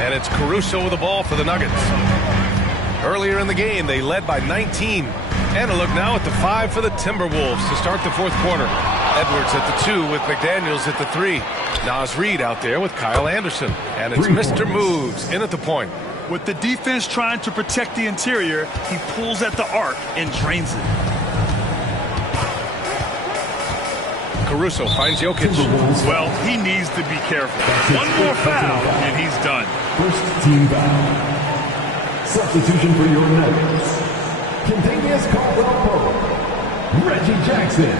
And it's Caruso with the ball for the Nuggets. Earlier in the game, they led by 19. And a look now at the 5 for the Timberwolves to start the fourth quarter. Edwards at the 2 with McDaniels at the 3. Naz Reid out there with Kyle Anderson. And it's Mr. Moves in at the point. With the defense trying to protect the interior, he pulls at the arc and drains it. Caruso finds Jokic. Well, he needs to be careful. One more foul, and he's done. First team foul. Substitution for your Nuggets. Contagious Caldwell-Pope. Reggie Jackson.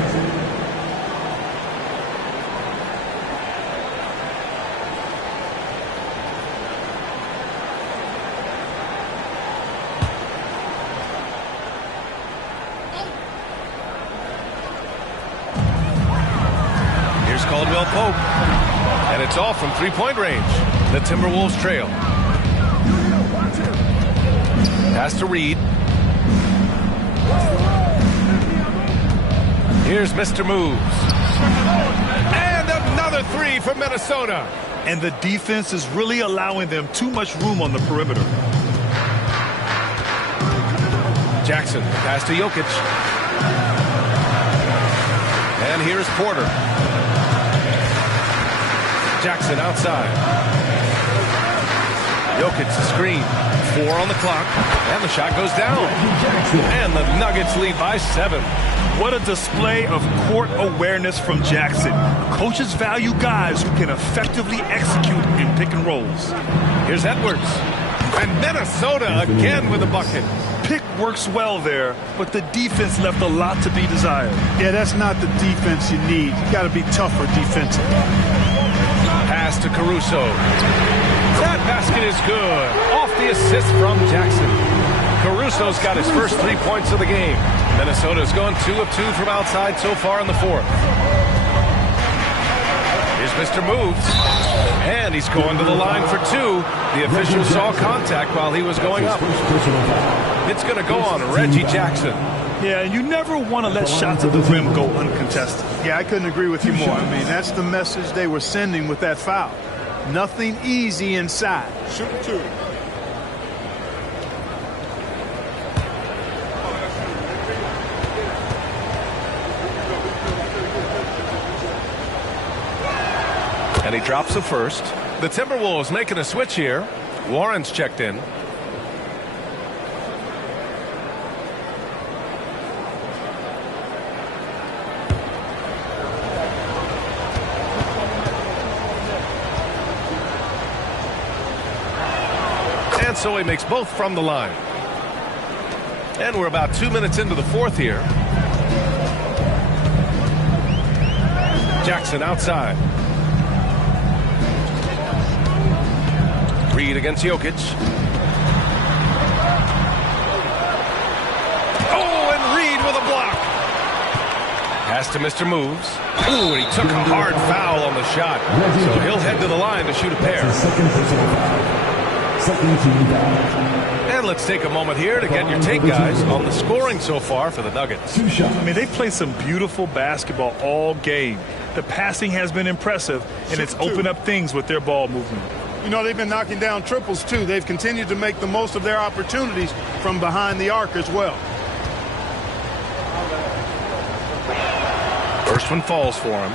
Caldwell-Pope. And it's off from three-point range. The Timberwolves trail. Pass to Reed. Here's Mr. Moves. And another three for Minnesota. And the defense is really allowing them too much room on the perimeter. Jackson, pass to Jokic. And here's Porter. Jackson outside. Jokic the screen. 4 on the clock. And the shot goes down. And the Nuggets lead by 7. What a display of court awareness from Jackson. Coaches value guys who can effectively execute in pick and rolls. Here's Edwards. And Minnesota again with a bucket. Pick works well there, but the defense left a lot to be desired. Yeah, that's not the defense you need. You got to be tougher defensively. Pass to Caruso. That basket is good. Off the assist from Jackson. Caruso's got his first 3 points of the game. Minnesota's gone 2 of 2 from outside so far in the fourth. Here's Mr. Moves. And he's going to the line for 2. The official saw contact while he was going up. It's going to go on Reggie Jackson. Yeah, and you never want to let shots at the rim go uncontested. Yeah, I couldn't agree with you more. I mean, that's the message they were sending with that foul. Nothing easy inside. Shoot 2. And he drops the first. The Timberwolves making a switch here. Warren's checked in. And so he makes both from the line. And we're about 2 minutes into the fourth here. Jackson outside. Reed against Jokic. Oh, and Reed with a block. Pass to Mr. Moves. Ooh, and he took a hard foul on the shot. So he'll head to the line to shoot a pair. And let's take a moment here to get your take, guys, on the scoring so far for the Nuggets. I mean, they've played some beautiful basketball all game. The passing has been impressive, and it's opened up things with their ball movement. You know, they've been knocking down triples, too. They've continued to make the most of their opportunities from behind the arc as well. First one falls for him.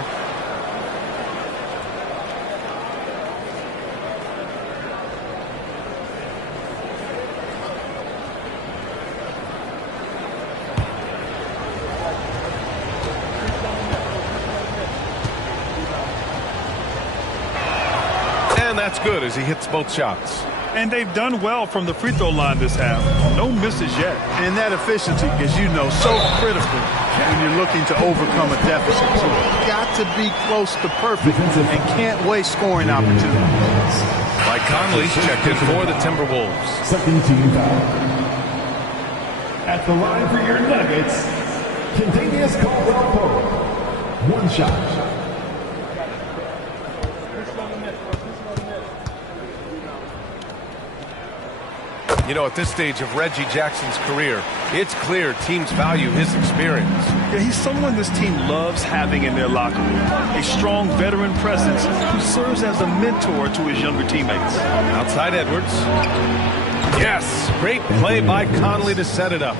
And that's good as he hits both shots. And they've done well from the free throw line this half. No misses yet. And that efficiency, as you know, so critical when you're looking to overcome a deficit. So you've got to be close to perfect and can't waste scoring opportunities. Mike Conley's checked in for the Timberwolves. Second team foul. At the line for your Nuggets, Contagious Caldwell-Pope. 1 shot. You know, at this stage of Reggie Jackson's career, it's clear teams value his experience. Yeah, he's someone this team loves having in their locker room. A strong veteran presence who serves as a mentor to his younger teammates. Outside Edwards. Yes, great play by Conley to set it up.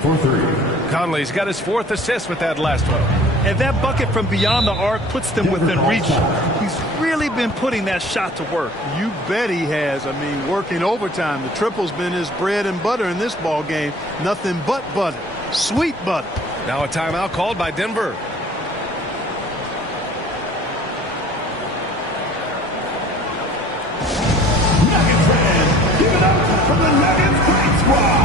Conley's got his 4th assist with that last one. And that bucket from beyond the arc puts them within reach. He's really been putting that shot to work. You bet he has. I mean, working overtime. The triple's been his bread and butter in this ball game. Nothing but butter. Sweet butter. Now a timeout called by Denver. Nuggets fans, give it up for the Nuggets greats squad.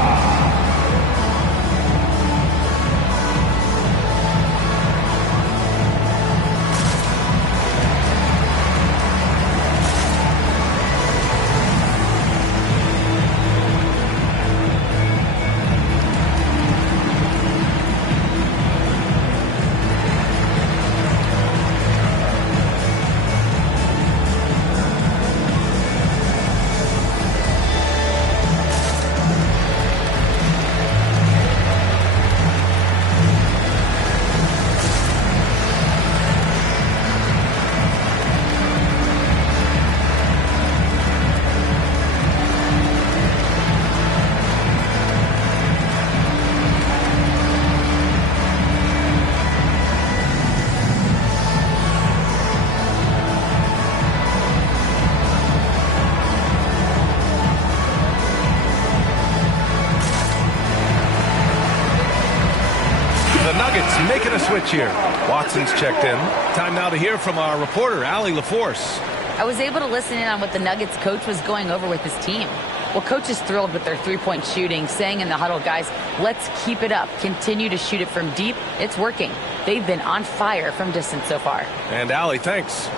Making a switch here. Watson's checked in. Time now to hear from our reporter, Allie LaForce. I was able to listen in on what the Nuggets coach was going over with his team. Well, coach is thrilled with their three-point shooting, saying in the huddle, guys, let's keep it up. Continue to shoot it from deep. It's working. They've been on fire from distance so far. And Allie, thanks.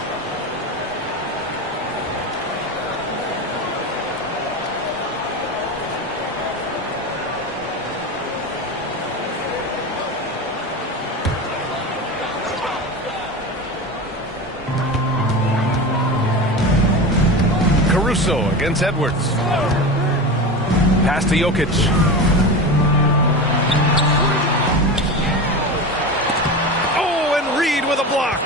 Caruso against Edwards. Pass to Jokic. Oh, and Reed with a block.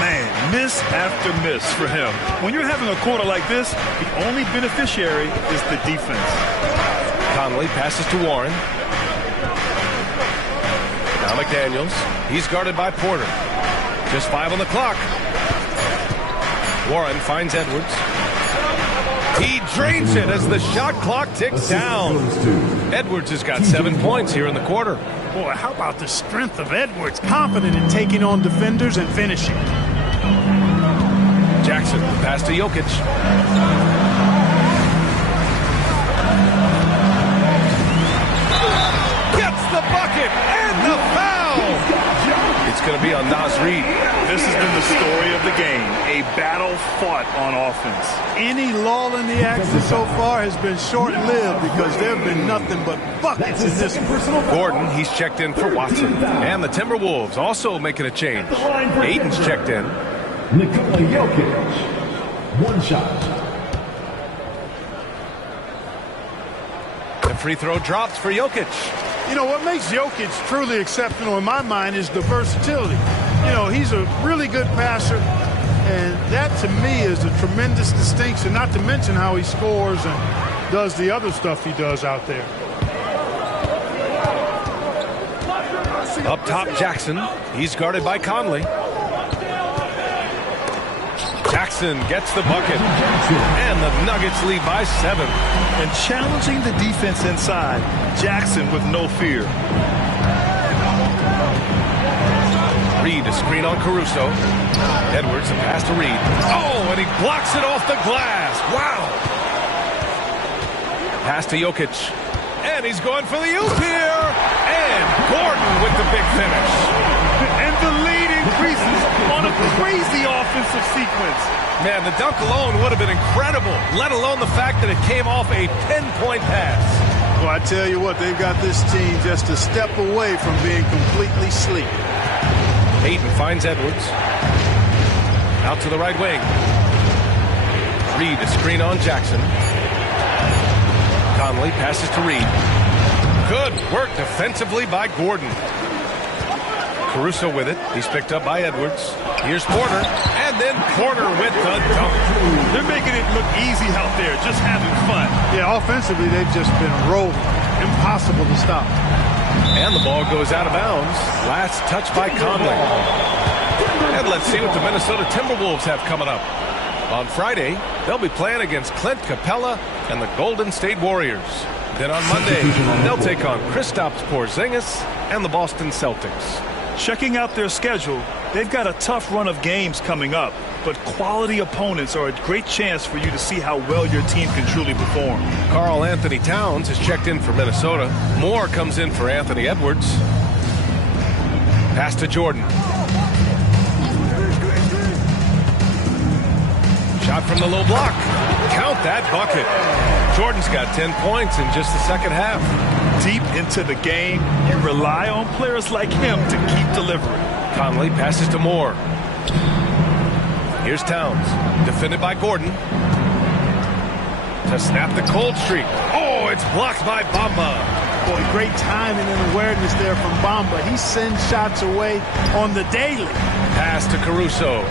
Man, miss after miss for him. When you're having a quarter like this, the only beneficiary is the defense. Conley passes to Warren. Now McDaniels. He's guarded by Porter. Just 5 on the clock. Warren finds Edwards. He drains it as the shot clock ticks down. Edwards has got 7 points here in the quarter. Boy, how about the strength of Edwards? Confident in taking on defenders and finishing. Jackson, pass to Jokic. Gets the bucket and the foul. It's going to be on Naz Reid. This has been the story of the game. A battle fought on offense. Any lull in the action so far has been short-lived because there have been nothing but buckets in this one. Gordon, he's checked in for Watson. And the Timberwolves also making a change. Aiden's checked in. Nikola Jokic. 1 shot. The free throw drops for Jokic. You know, what makes Jokic truly exceptional in my mind is the versatility. You know, he's a really good passer, and that to me is a tremendous distinction, not to mention how he scores and does the other stuff he does out there. Up top, Jackson. He's guarded by Conley. Jackson gets the bucket, and the Nuggets lead by 7. And challenging the defense inside, Jackson with no fear. Reed, a screen on Caruso. Edwards, a pass to Reed. Oh, and he blocks it off the glass. Wow. Pass to Jokic. And he's going for the oop here. And Gordon with the big finish. And the lead increases on a crazy offensive sequence. Man, the dunk alone would have been incredible, let alone the fact that it came off a pinpoint pass. Well, I tell you what, they've got this team just a step away from being completely sleepy. Ayton finds Edwards. Out to the right wing. Reed, a screen on Jackson. Conley passes to Reed. Good work defensively by Gordon. Caruso with it. He's picked up by Edwards. Here's Porter. And then Porter with the dunk. They're making it look easy out there, just having fun. Yeah, offensively, they've just been rolling. Impossible to stop. And the ball goes out of bounds. Last touch by Conley. And let's see what the Minnesota Timberwolves have coming up. On Friday, they'll be playing against Clint Capella and the Golden State Warriors. Then on Monday, they'll take on Kristaps Porzingis and the Boston Celtics. Checking out their schedule, they've got a tough run of games coming up, but quality opponents are a great chance for you to see how well your team can truly perform. Karl Anthony Towns has checked in for Minnesota. Moore comes in for Anthony Edwards. Pass to Jordan. Shot from the low block. Count that bucket. Jordan's got 10 points in just the second half. Deep into the game, you rely on players like him to keep delivering. Conley passes to Moore. Here's Towns, defended by Gordon. To snap the cold streak. Oh, it's blocked by Bamba. Boy, great timing and awareness there from Bamba. He sends shots away on the daily. Pass to Caruso.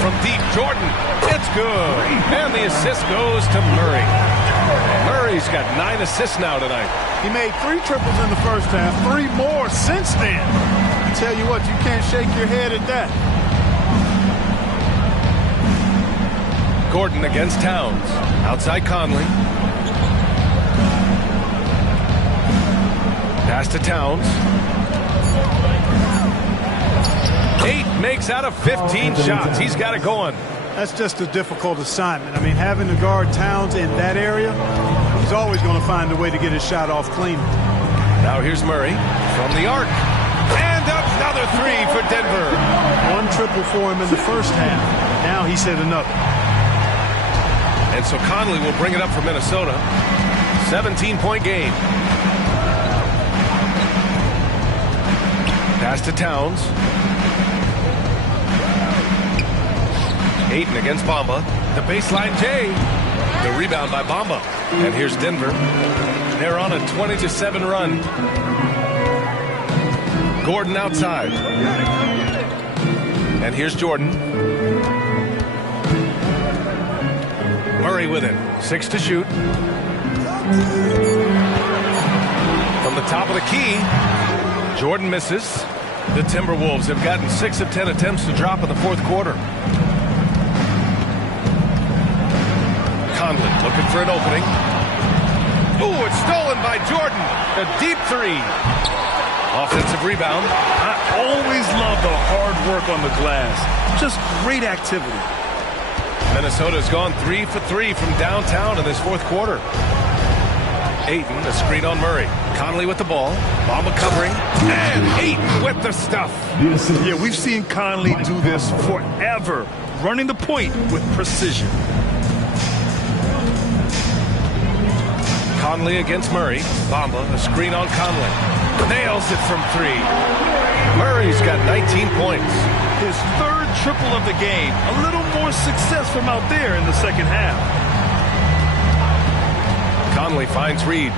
From deep, Jordan. It's good. And the assist goes to Murray. Murray's got 9 assists now tonight. He made 3 triples in the first half, 3 more since then. I tell you what, you can't shake your head at that. Gordon against Towns. Outside Conley. Pass to Towns. 8 makes out of 15 shots. He's got it going. That's just a difficult assignment. I mean, having to guard Towns in that area, he's always going to find a way to get his shot off clean. Now here's Murray from the arc. And another 3 for Denver. 1 triple for him in the first half. Now he's hit another. And so Conley will bring it up for Minnesota. 17-point game. Pass to Towns. Ayton against Bamba. The baseline J. The rebound by Bamba. And here's Denver. They're on a 20-7 run. Gordon outside. And here's Jordan. Murray with it. 6 to shoot. From the top of the key. Jordan misses. The Timberwolves have gotten 6 of 10 attempts to drop in the fourth quarter. Conley looking for an opening. Ooh, it's stolen by Jordan. A deep 3. Offensive rebound. I always love the hard work on the glass. Just great activity. Minnesota's gone 3 for 3 from downtown in this fourth quarter. Ayton, a screen on Murray. Conley with the ball. Bamba covering. And Ayton with the stuff. Yeah, we've seen Conley do this forever. Running the point with precision. Conley against Murray. Bamba, a screen on Conley. Nails it from 3. Murray's got 19 points. His 3rd triple of the game. A little more success from out there in the second half. Conley finds Reed.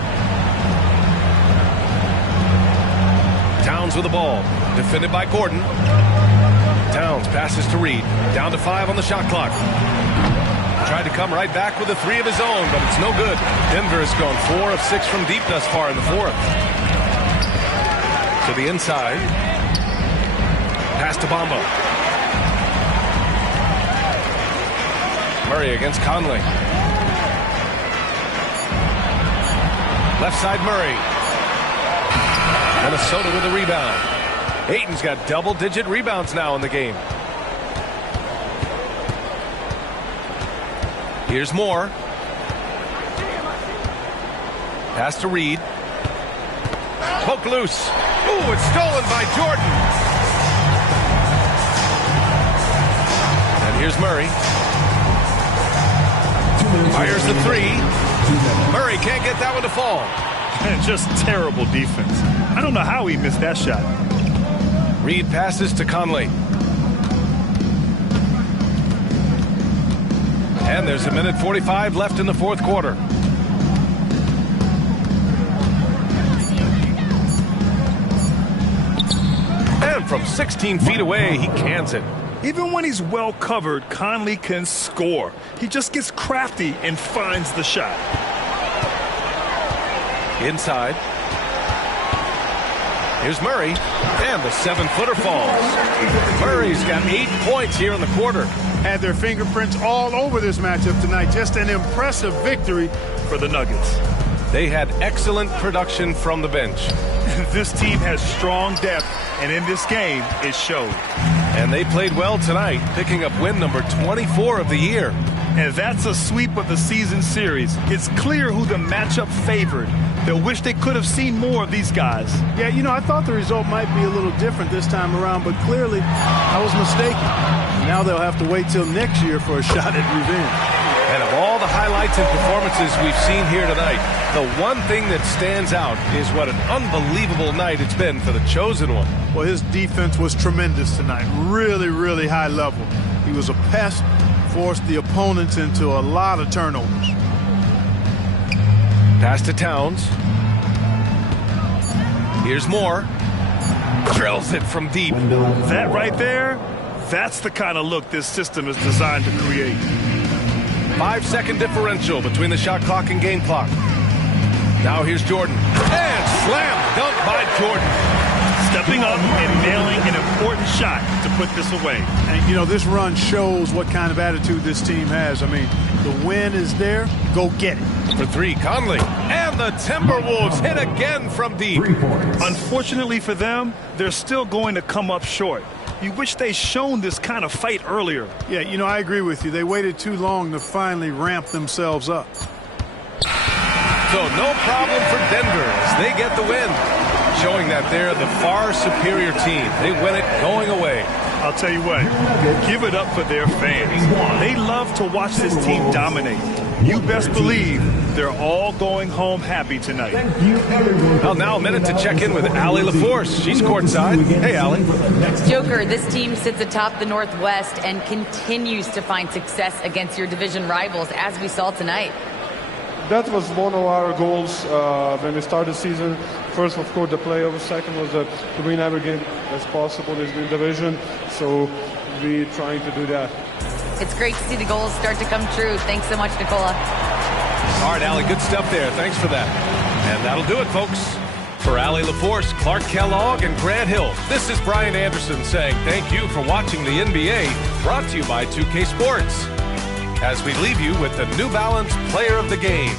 Towns with the ball. Defended by Gordon. Towns passes to Reed. Down to 5 on the shot clock. Tried to come right back with a 3 of his own, but it's no good. Denver has gone 4 of 6 from deep thus far in the fourth. To the inside. Pass to Bamba. Murray against Conley. Left side Murray. Minnesota with a rebound. Ayton's got double-digit rebounds now in the game. Here's Moore. Pass to Reed. Poke loose. Ooh, it's stolen by Jordan. And here's Murray. Fires the 3. Murray can't get that one to fall. And just terrible defense. I don't know how he missed that shot. Reed passes to Conley. And there's 1:45 left in the fourth quarter. And from 16 feet away, he cans it. Even when he's well covered, Conley can score. He just gets crafty and finds the shot. Inside. Here's Murray. And the 7-footer falls. Murray's got 8 points here in the quarter. Had their fingerprints all over this matchup tonight. Just an impressive victory for the Nuggets. They had excellent production from the bench. This team has strong depth, and in this game, it showed. And they played well tonight, picking up win number 24 of the year. And that's a sweep of the season series. It's clear who the matchup favored. They'll wish they could have seen more of these guys. Yeah, you know, I thought the result might be a little different this time around, but clearly I was mistaken. Now they'll have to wait till next year for a shot at revenge. And of all the highlights and performances we've seen here tonight, the one thing that stands out is what an unbelievable night it's been for the chosen one. Well, his defense was tremendous tonight. Really, really high level. He was a pest, forced the opponents into a lot of turnovers. Pass to Towns. Here's Moore. Drills it from deep. That right there, that's the kind of look this system is designed to create. 5-second differential between the shot clock and game clock. Now here's Jordan. And slam dunk by Jordan. Stepping up and nailing an important shot to put this away. And, you know, this run shows what kind of attitude this team has. I mean, the win is there. Go get it. For three, Conley. And the Timberwolves hit again from deep. Unfortunately for them, they're still going to come up short. You wish they'd shown this kind of fight earlier. Yeah, you know, I agree with you. They waited too long to finally ramp themselves up. So no problem for Denver as they get the win, showing that they're the far superior team. They win it going away. I'll tell you what, give it up for their fans. They love to watch this team dominate. You best believe they're all going home happy tonight. Well, now a minute to check in with Allie LaForce. She's courtside. Hey, Allie. Joker, this team sits atop the Northwest and continues to find success against your division rivals, as we saw tonight. That was one of our goals when we started the season. First, of course, the playoffs. Second was to win every game as possible in the division. So we're trying to do that. It's great to see the goals start to come true. Thanks so much, Nicola. All right, Allie, good stuff there. Thanks for that. And that'll do it, folks. For Allie LaForce, Clark Kellogg, and Grant Hill, this is Brian Anderson saying thank you for watching the NBA, brought to you by 2K Sports. As we leave you with the New Balance Player of the Game.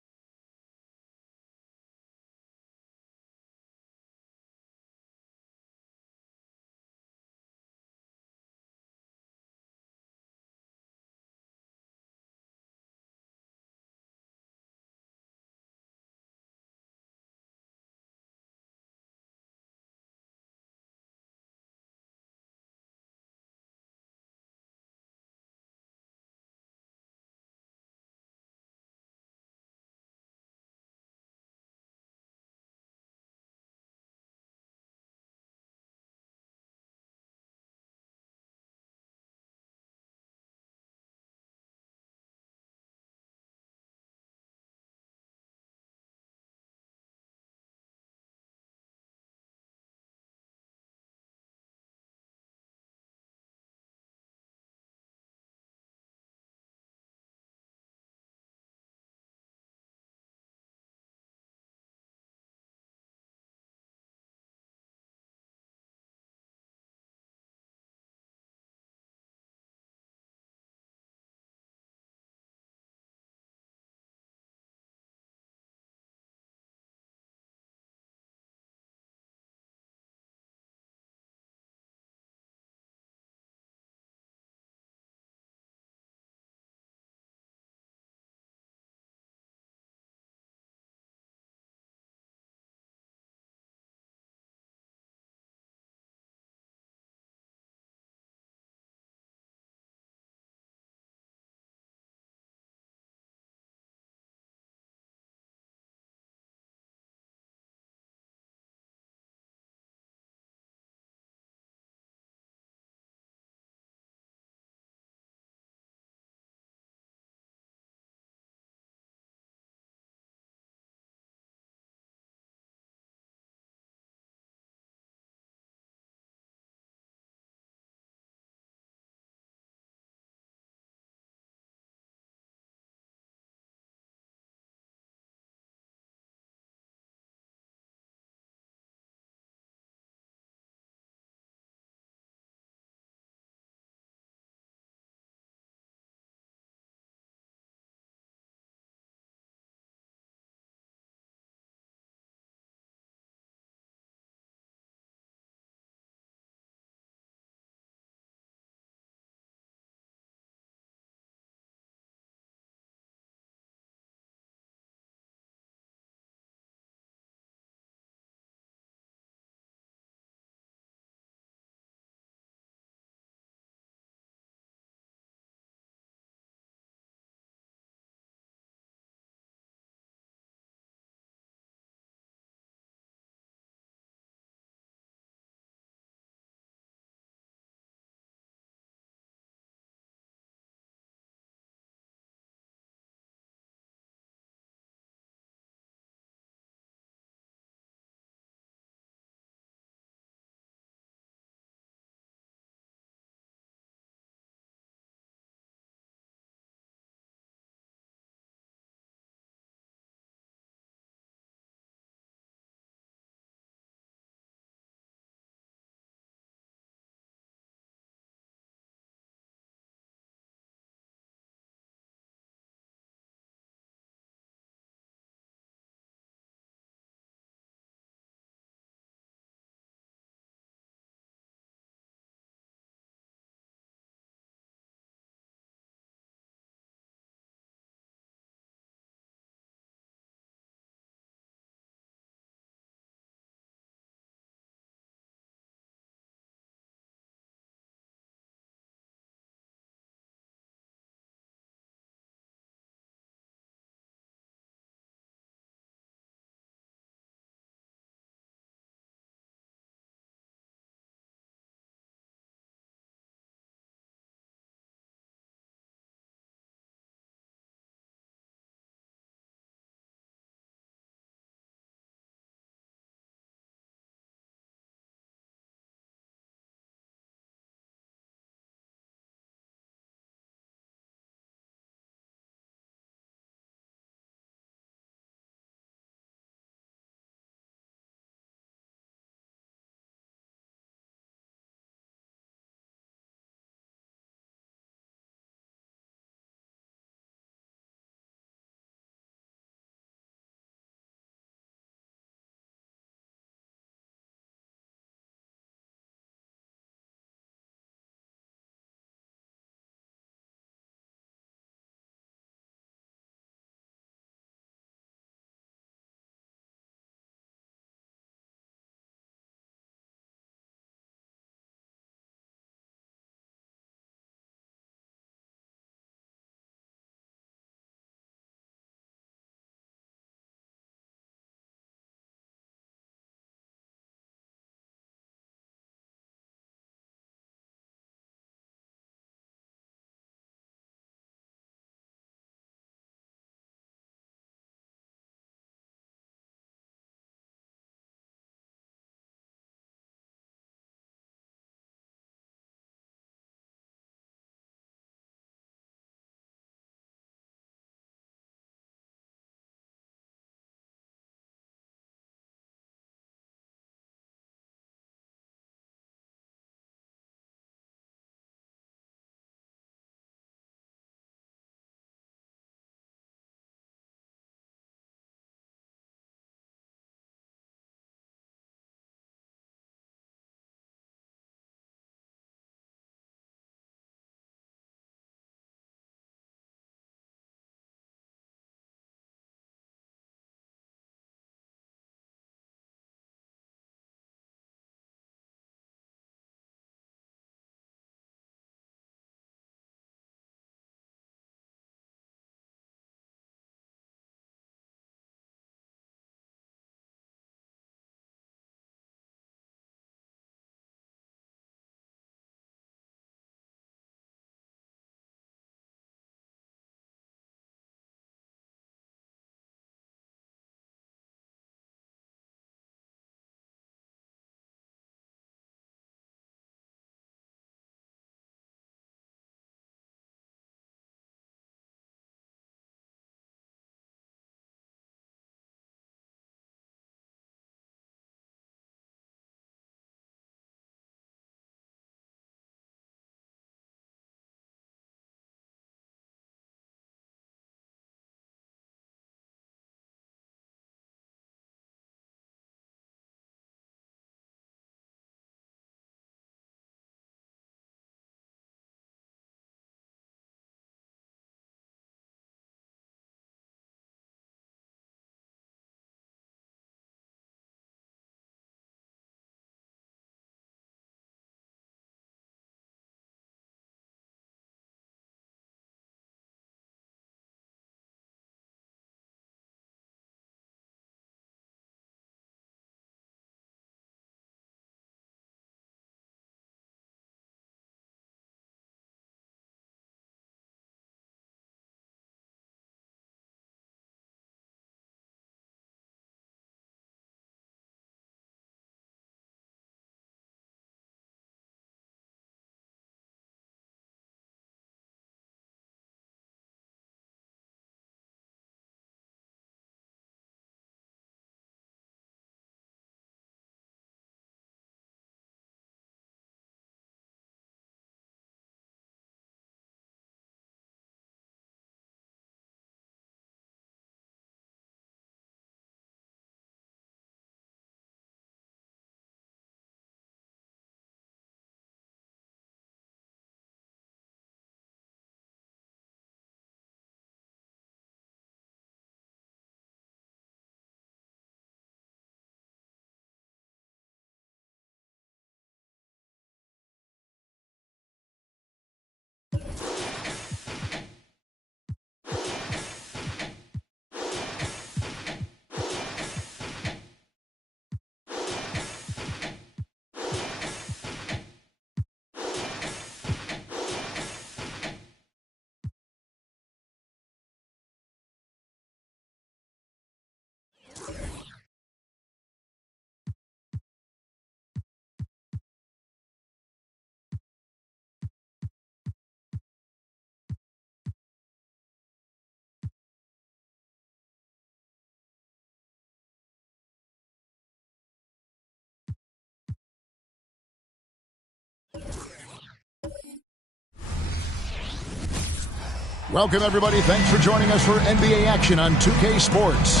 Welcome, everybody. Thanks for joining us for NBA action on 2K Sports.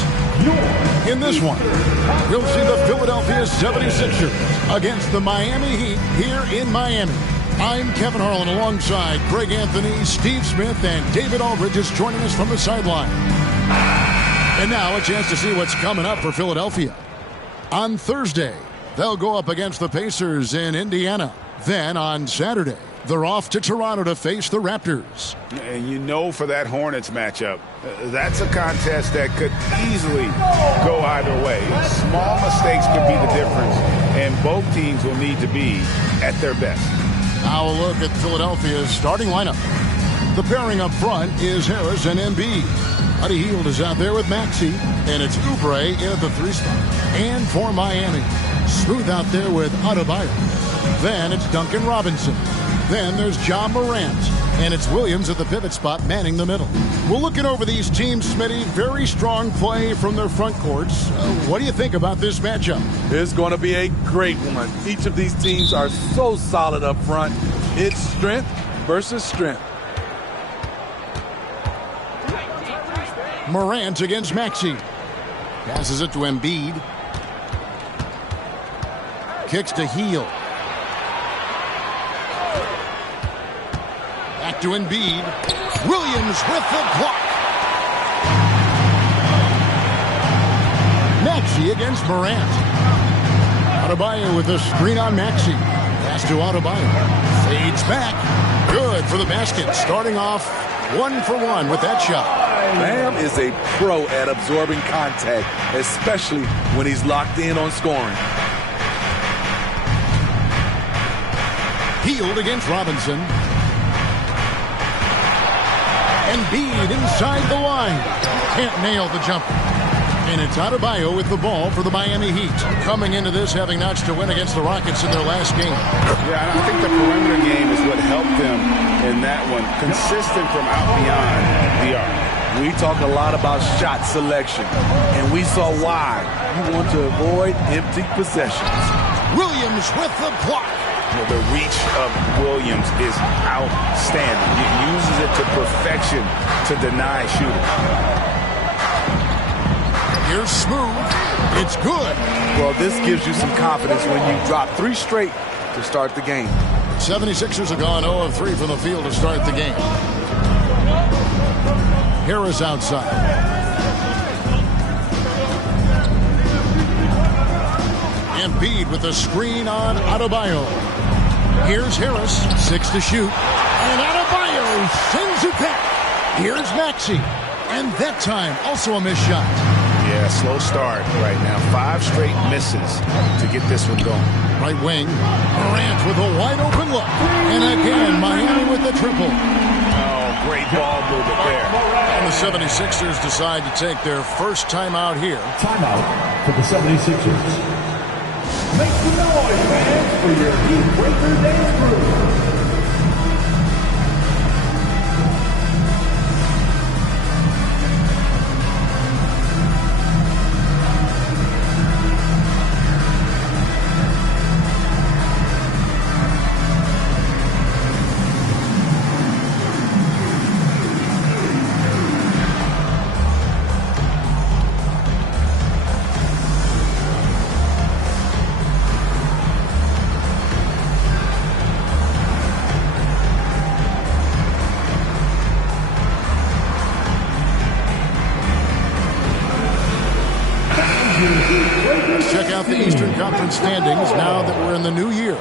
In this one, we'll see the Philadelphia 76ers against the Miami Heat here in Miami. I'm Kevin Harlan alongside Greg Anthony, Steve Smith, and David Aldridge is joining us from the sideline. And now a chance to see what's coming up for Philadelphia. On Thursday, they'll go up against the Pacers in Indiana. Then on Saturday, they're off to Toronto to face the Raptors. And you know, for that Hornets matchup, that's a contest that could easily go either way. Small mistakes could be the difference, and both teams will need to be at their best. Now a look at Philadelphia's starting lineup. The pairing up front is Harris and Embiid. Buddy Hield is out there with Maxey, and it's Oubre in at the 3 spot. And for Miami, Smooth out there with Adebayo. Then it's Duncan Robinson. Then there's John Morant. And it's Williams at the pivot spot manning the middle. We're looking over these teams, Smitty. Very strong play from their front courts. What do you think about this matchup? It's going to be a great one. Each of these teams are so solid up front. It's strength versus strength. Morant against Maxey. Passes it to Embiid. Kicks to Hield. Back to Embiid. Williams with the block. Maxey against Morant. Adebayo with the screen on Maxey. Pass to Adebayo. Fades back. Good for the basket. Starting off 1 for 1 with that shot. Bam is a pro at absorbing contact, especially when he's locked in on scoring. Hield against Robinson. Embiid inside the line. Can't nail the jumper. And it's Adebayo with the ball for the Miami Heat. Coming into this having notched a win against the Rockets in their last game. Yeah, I think the perimeter game is what helped them in that one. Consistent from out beyond the arc. We talk a lot about shot selection, and we saw why. You want to avoid empty possessions. Williams with the block. Well, the reach of Williams is outstanding. He uses it to perfection to deny shooters. Here's Smooth. It's good. Well, this gives you some confidence when you drop 3 straight to start the game. 76ers have gone 0 of 3 from the field to start the game. Harris outside. Embiid with a screen on Adebayo. Here's Harris, 6 to shoot. And Adebayo sends it back. Here's Maxey. And that time, also a missed shot. Yeah, slow start right now. 5 straight misses to get this one going. Right wing, Morant with a wide open look. And again, Miami with the triple. Oh, great ball movement there. And the 76ers decide to take their first timeout here. Timeout for the 76ers. Make some noise, fans, for your Heat Breaker dance crew. Check out the Eastern Conference standings now that we're in the new year.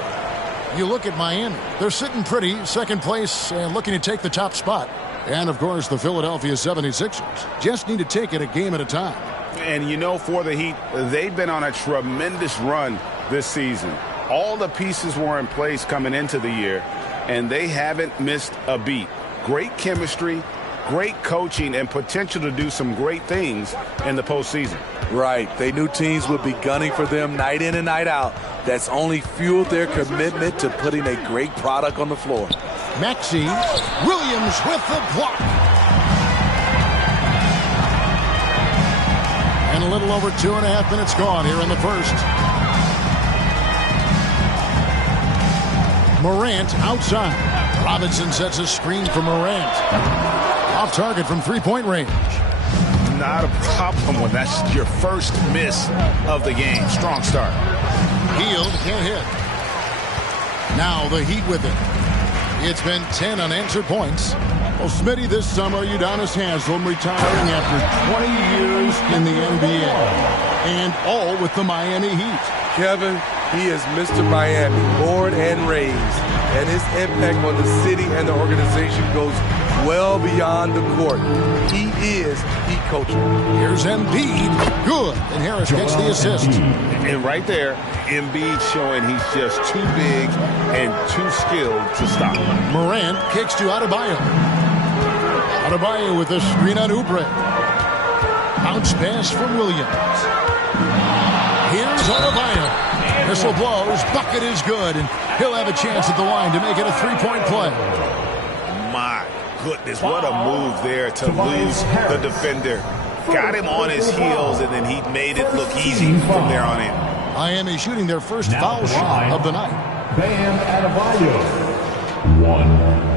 You look at Miami. They're sitting pretty, second place, and looking to take the top spot. And, of course, the Philadelphia 76ers just need to take it a game at a time. And, you know, for the Heat, they've been on a tremendous run this season. All the pieces were in place coming into the year, and they haven't missed a beat. Great chemistry, great coaching, and potential to do some great things in the postseason. Right. They knew teams would be gunning for them night in and night out. That's only fueled their commitment to putting a great product on the floor. Maxey, Williams with the block. And a little over 2.5 minutes gone here in the first. Morant outside. Robinson sets a screen for Morant. Off target from three-point range. Not a problem when that's your first miss of the game. Strong start. Hield can't hit. Now the Heat with it. It's been 10 unanswered points. Well, Smitty, this summer, Udonis Haslem retiring after 20 years in the NBA. And all with the Miami Heat. Kevin, he is Mr. Miami, born and raised. And his impact on the city and the organization goes well beyond the court. He is Heat culture. Here's Embiid. Good. And Harris gets the assist. And right there, Embiid showing he's just too big and too skilled to stop. Morant kicks to Adebayo. Adebayo with a screen on Oubre. Bounce pass from Williams. Here's Adebayo. Whistle blows. Bucket is good. And he'll have a chance at the line to make it a three-point play. My goodness, what a move there to lose the defender. Got him on his heels, and then he made it look easy from there on in. Miami shooting their first foul shot of the night. Bam Adebayo. 1.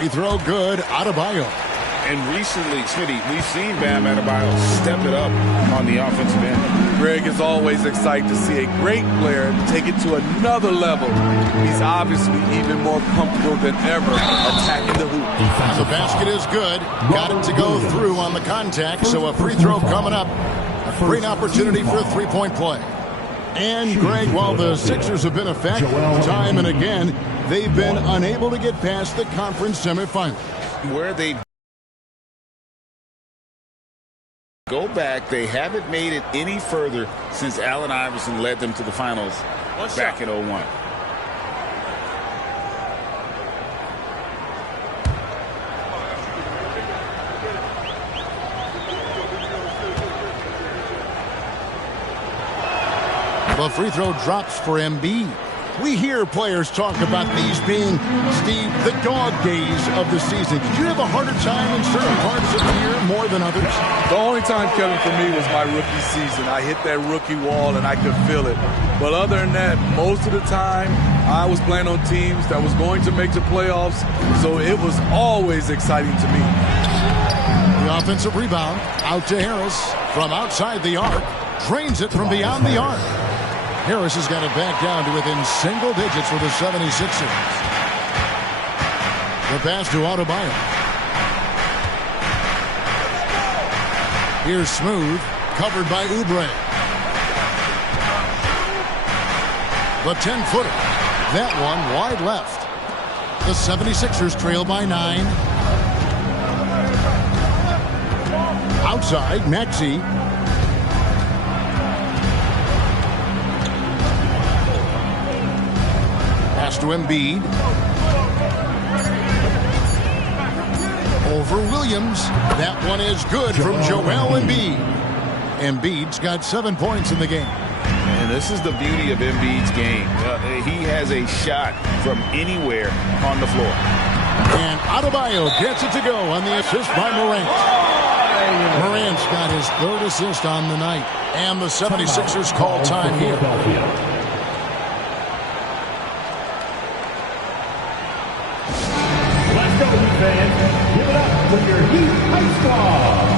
Free throw good. Adebayo. And recently, Smitty, we've seen Bam Adebayo step it up on the offensive end. Greg is always excited to see a great player take it to another level. He's obviously even more comfortable than ever attacking the hoop. The basket is good. Got it to go through on the contact, so a free throw coming up. A great opportunity for a three-point play. And, Greg, while the Sixers have been effective time and again, they've been unable to get past the conference semifinals. Where they go back, they haven't made it any further since Allen Iverson led them to the finals back in 01. The free throw drops for Embiid. We hear players talk about these being, Steve, the dog days of the season. Did you have a harder time in certain parts of the year more than others? The only time, Kevin, for me was my rookie season. I hit that rookie wall and I could feel it. But other than that, most of the time, I was playing on teams that was going to make the playoffs, so it was always exciting to me. The offensive rebound out to Harris from outside the arc. Drains it from beyond the arc. Harris has got it back down to within single digits for the 76ers. The pass to Adebayo. Here's Smooth, covered by Oubre. The 10-footer. That one wide left. The 76ers trail by 9. Outside, Maxey. Pass to Embiid. Over Williams. That one is good from Joel Embiid. Embiid's got 7 points in the game. And this is the beauty of Embiid's game. He has a shot from anywhere on the floor. And Adebayo gets it to go on the assist by Morant. Morant's got his 3rd assist on the night. And the 76ers call time here. Fans, give it up for your Heat High Squad.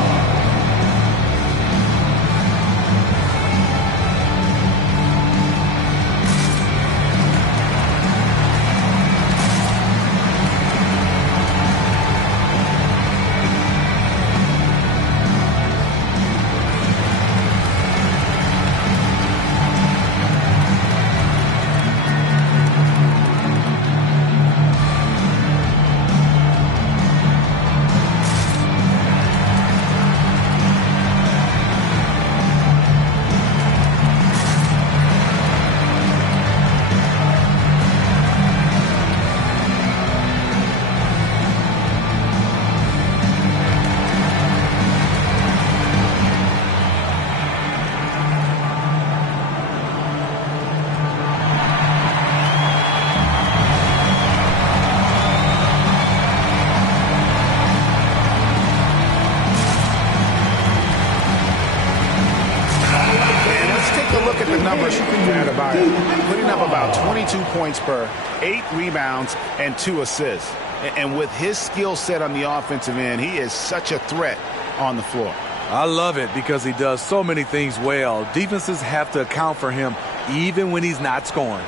putting up about 22 points per, 8 rebounds, and 2 assists. And with his skill set on the offensive end, he is such a threat on the floor. I love it because he does so many things well. Defenses have to account for him even when he's not scoring.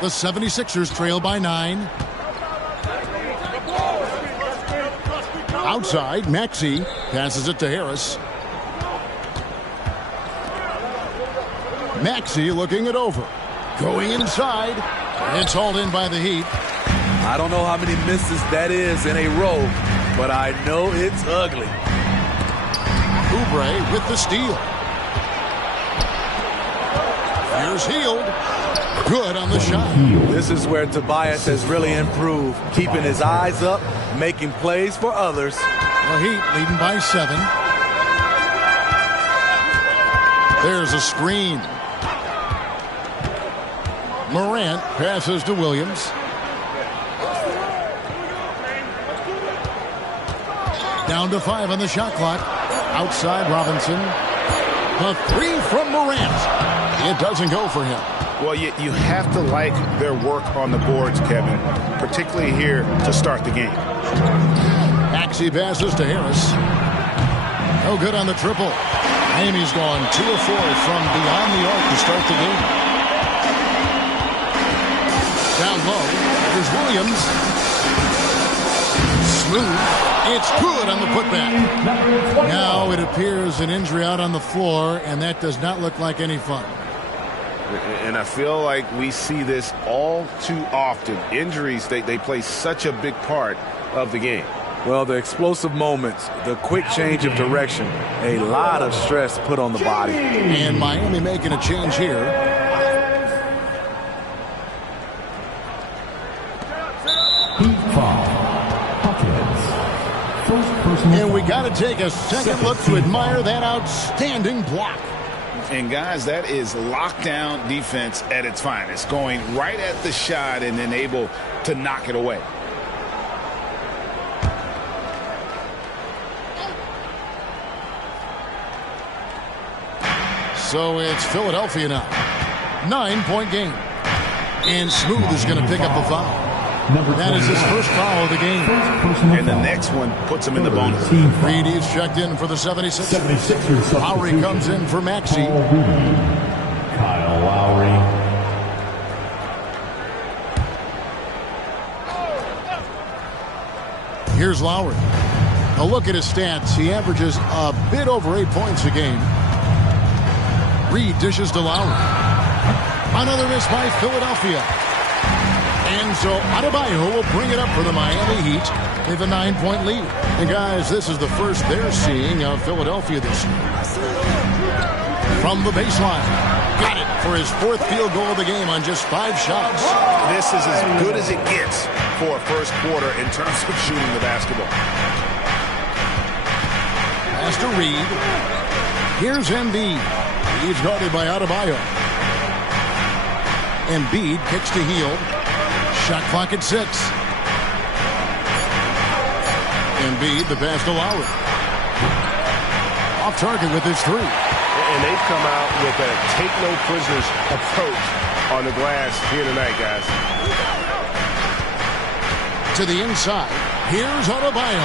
The 76ers trail by 9. Outside, Maxey passes it to Harris. Maxey looking it over. Going inside. It's hauled in by the Heat. I don't know how many misses that is in a row, but I know it's ugly. Oubre with the steal. Here's Hield. Good on the shot. This is where Tobias has really improved, keeping his eyes up, making plays for others. The Heat leading by 7. There's a screen. Morant passes to Williams. Down to 5 on the shot clock. Outside Robinson. A 3 from Morant. It doesn't go for him. Well, you have to like their work on the boards, Kevin, particularly here to start the game. Maxey passes to Harris. No good on the triple. Amy's gone 2 of 4 from beyond the arc to start the game. Down low, there's Williams. Smooth. It's good on the putback. Now it appears an injury out on the floor, and that does not look like any fun. And I feel like we see this all too often. Injuries, they play such a big part of the game. Well, the explosive moments, the quick change of direction, a lot of stress put on the body. And Miami making a change here. And we got to take a second look to admire that outstanding block. And guys, that is lockdown defense at its finest, going right at the shot and then able to knock it away. So it's Philadelphia now. 9-point game. And Smooth is going to pick up a foul. That is his first foul of the game. And the next one puts him in the bonus. Reed is checked in for the 76ers. Lowry comes in for Maxey. Kyle Lowry. Here's Lowry. A look at his stats. He averages a bit over 8 points a game. Reed dishes to Lowry. Another miss by Philadelphia. And so Adebayo will bring it up for the Miami Heat. They have a 9-point lead. And guys, this is the first they're seeing of Philadelphia this year. From the baseline. Got it for his 4th field goal of the game on just 5 shots. This is as good as it gets for a first quarter in terms of shooting the basketball. Pass to Reed. Here's Embiid. He's guarded by Adebayo. Embiid kicks to Hield. Shot clock at 6. Embiid, the pass to Lowry. Off target with his 3. And they've come out with a take-no-prisoners approach on the glass here tonight, guys. To the inside. Here's Adebayo.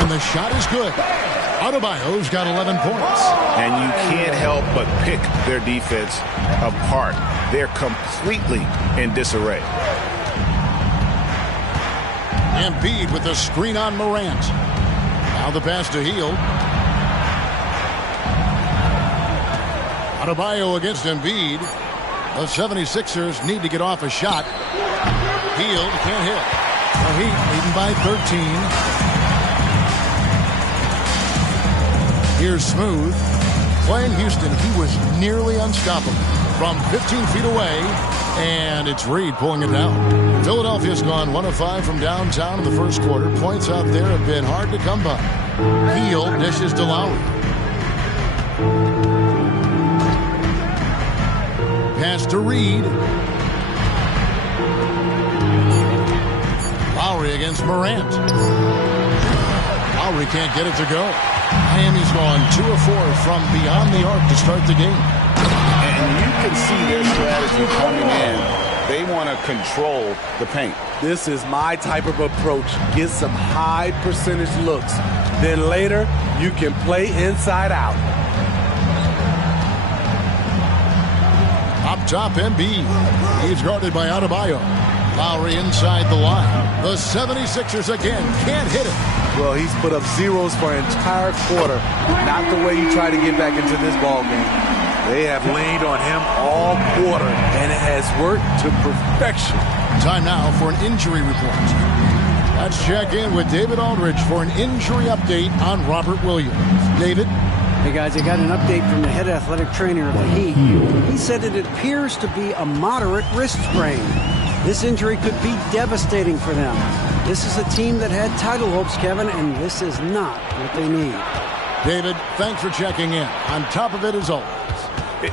And the shot is good. Adebayo's got 11 points. And you can't help but pick their defense apart. They're completely in disarray. Embiid with the screen on Morant. Now the pass to Hield. Adebayo against Embiid. The 76ers need to get off a shot. Hield can't hit. The Heat leading by 13. Here's Smooth. Playing Houston, he was nearly unstoppable from 15 feet away. And it's Reed pulling it down. Philadelphia's gone 1 of 5 from downtown in the first quarter. Points out there have been hard to come by. Hield dishes to Lowry. Pass to Reed. Lowry against Morant. Lowry can't get it to go. Miami's gone 2 of 4 from beyond the arc to start the game. And you can see their strategy coming in. They want to control the paint. This is my type of approach. Get some high percentage looks. Then later, you can play inside out. Up top, Embiid. He's guarded by Adebayo. Lowry inside the line. The 76ers again can't hit it. Well, he's put up zeros for an entire quarter. Not the way you try to get back into this ball game. They have leaned on him all quarter, and it has worked to perfection. Time now for an injury report. Let's check in with David Aldridge for an injury update on Robert Williams. David? Hey guys, I got an update from the head athletic trainer of the Heat. He said it appears to be a moderate wrist sprain. This injury could be devastating for them. This is a team that had title hopes, Kevin, and this is not what they need. David, thanks for checking in. On top of it as always.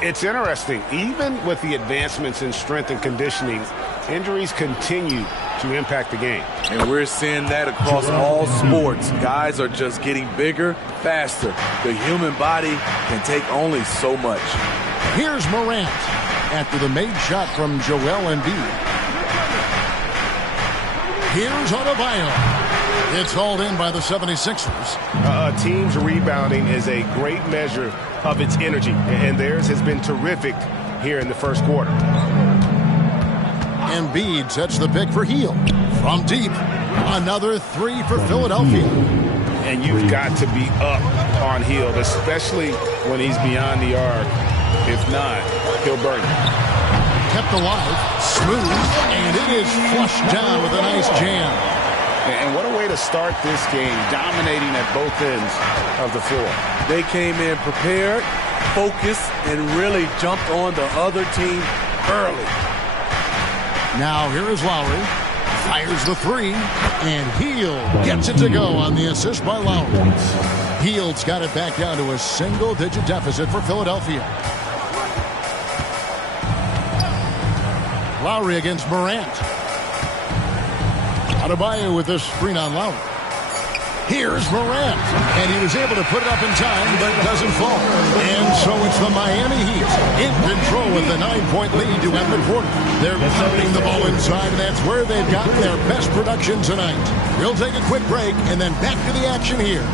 It's interesting. Even with the advancements in strength and conditioning, injuries continue to impact the game. And we're seeing that across all sports. Guys are just getting bigger, faster. The human body can take only so much. Here's Morant after the made shot from Joel Embiid. Here's Adebayo. It's hauled in by the 76ers. A team's rebounding is a great measure of its energy, and theirs has been terrific here in the first quarter. Embiid sets the pick for Hield. From deep, another 3 for Philadelphia. And you've got to be up on Hield, especially when he's beyond the arc. If not, he'll burn you. Kept alive, smooth, and it is flushed down with a nice jam. And what a way to start this game, dominating at both ends of the floor. They came in prepared, focused, and really jumped on the other team early. Now here is Lowry. Fires the 3, and Hield gets it to go on the assist by Lowry. Hield's got it back down to a single-digit deficit for Philadelphia. Lowry against Morant. Adebayo with this screen on Lowry. Here's Morant, and he was able to put it up in time, but doesn't fall. And so it's the Miami Heat in control with the 9-point lead to end the quarter. They're pounding the ball inside, and that's where they've gotten their best production tonight. We'll take a quick break, and then back to the action here.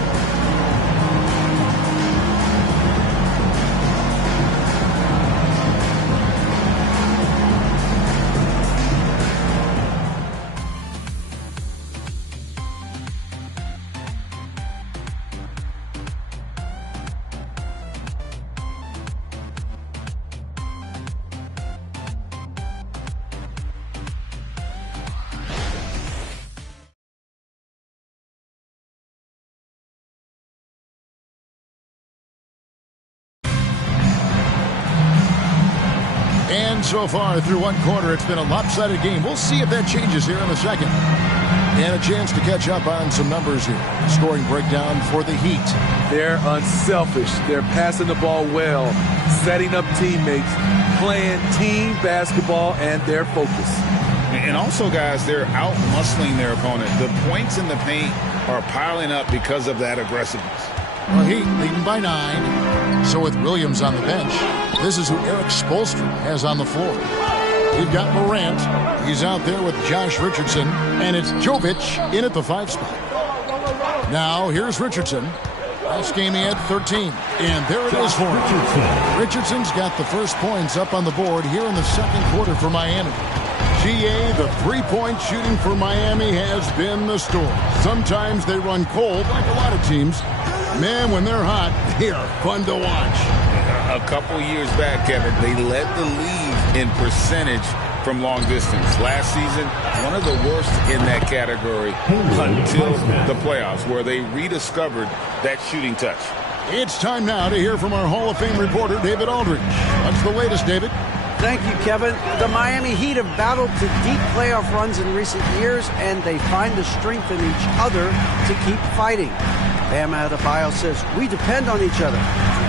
And so far through one quarter, it's been a lopsided game. We'll see if that changes here in a second. And a chance to catch up on some numbers here. Scoring breakdown for the Heat. They're unselfish. They're passing the ball well, setting up teammates, playing team basketball, and they're focused. And also, guys, they're out-muscling their opponent. The points in the paint are piling up because of that aggressiveness. Well, Heat leading by 9. So with Williams on the bench, this is who Eric Spoelstra has on the floor. We've got Morant. He's out there with Josh Richardson. And it's Jovic in at the 5 spot. Now, here's Richardson. Last game he had 13. And there it is for him. Richardson's got the first points up on the board here in the second quarter for Miami. GA, the 3-point shooting for Miami has been the story. Sometimes they run cold, like a lot of teams. Man, when they're hot, they are fun to watch. A couple years back, Kevin, they led the league in percentage from long distance. Last season, one of the worst in that category until the playoffs, where they rediscovered that shooting touch. It's time now to hear from our Hall of Fame reporter, David Aldridge. What's the latest, David? Thank you, Kevin. The Miami Heat have battled to deep playoff runs in recent years, and they find the strength in each other to keep fighting. Bam Adebayo says, we depend on each other.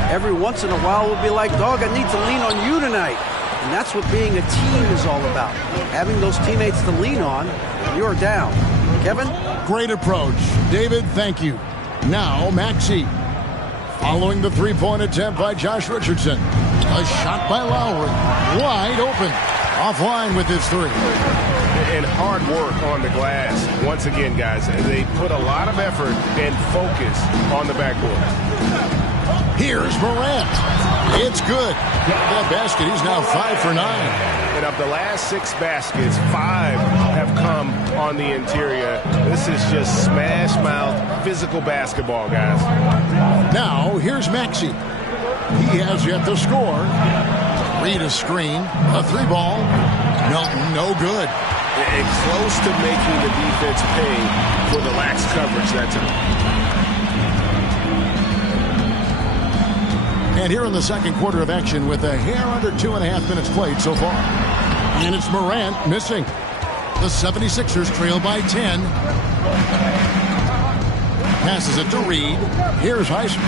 Every once in a while, we'll be like, dog, I need to lean on you tonight. And that's what being a team is all about. Having those teammates to lean on when you're down. Kevin? Great approach. David, thank you. Now Maxey. Following the three-point attempt by Josh Richardson. A shot by Lowry. Wide open. Offline with his three. And hard work on the glass. Once again, guys, they put a lot of effort and focus on the backboard. Here's Morant. It's good. That basket, he's now 5 for 9. And of the last 6 baskets, 5 have come on the interior. This is just smash mouth, physical basketball, guys. Now, here's Maxey. He has yet to score. Read a screen. A 3-ball. Milton, no good. And close to making the defense pay for the lax coverage that time. And here in the second quarter of action with a hair under 2.5 minutes played so far. And it's Morant missing. The 76ers trail by 10. Passes it to Reed. Here's Highsmith.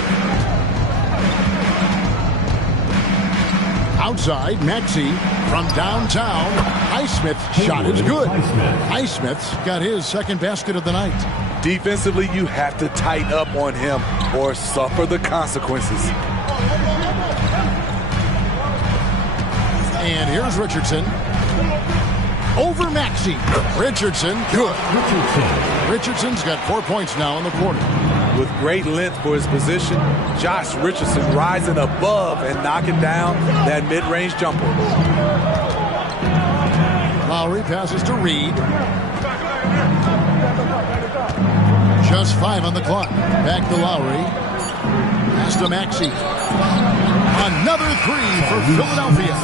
Outside, Maxey from downtown. Highsmith's shot is good. Highsmith's got his second basket of the night. Defensively, you have to tighten up on him or suffer the consequences. And here's Richardson. Over Maxey. Richardson, good. Richardson's got 4 points now in the quarter. With great length for his position, Josh Richardson rising above and knocking down that mid-range jumper. Lowry passes to Reed. Just 5 on the clock. Back to Lowry. Pass to Maxey. Another 3 for Philadelphia.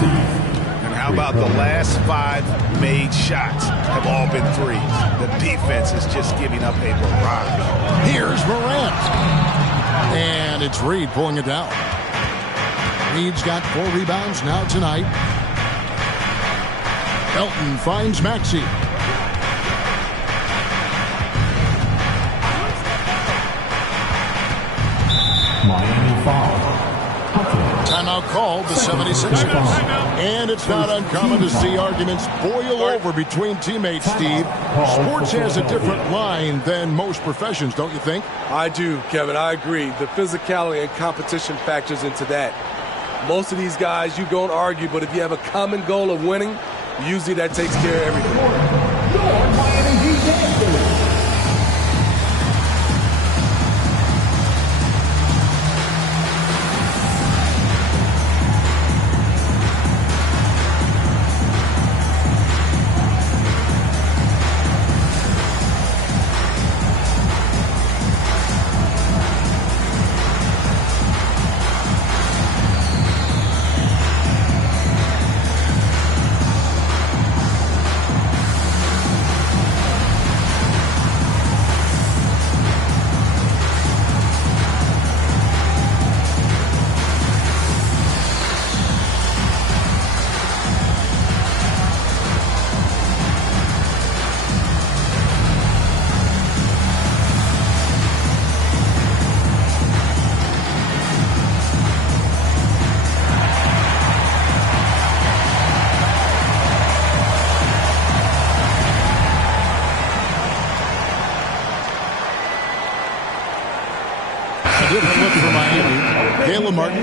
And how about the last 5 made shots have all been threes? The defense is just giving up a barrage. Here's Morant. And it's Reed pulling it down. Reed's got 4 rebounds now tonight. Elton finds Maxey. Miami foul. Timeout called, the 76ers. And it's not uncommon to see arguments boil over between teammates, Steve. Sports has a different line than most professions, don't you think? I do, Kevin. I agree. The physicality and competition factors into that. Most of these guys, you don't argue, but if you have a common goal of winning, usually that takes care of everything.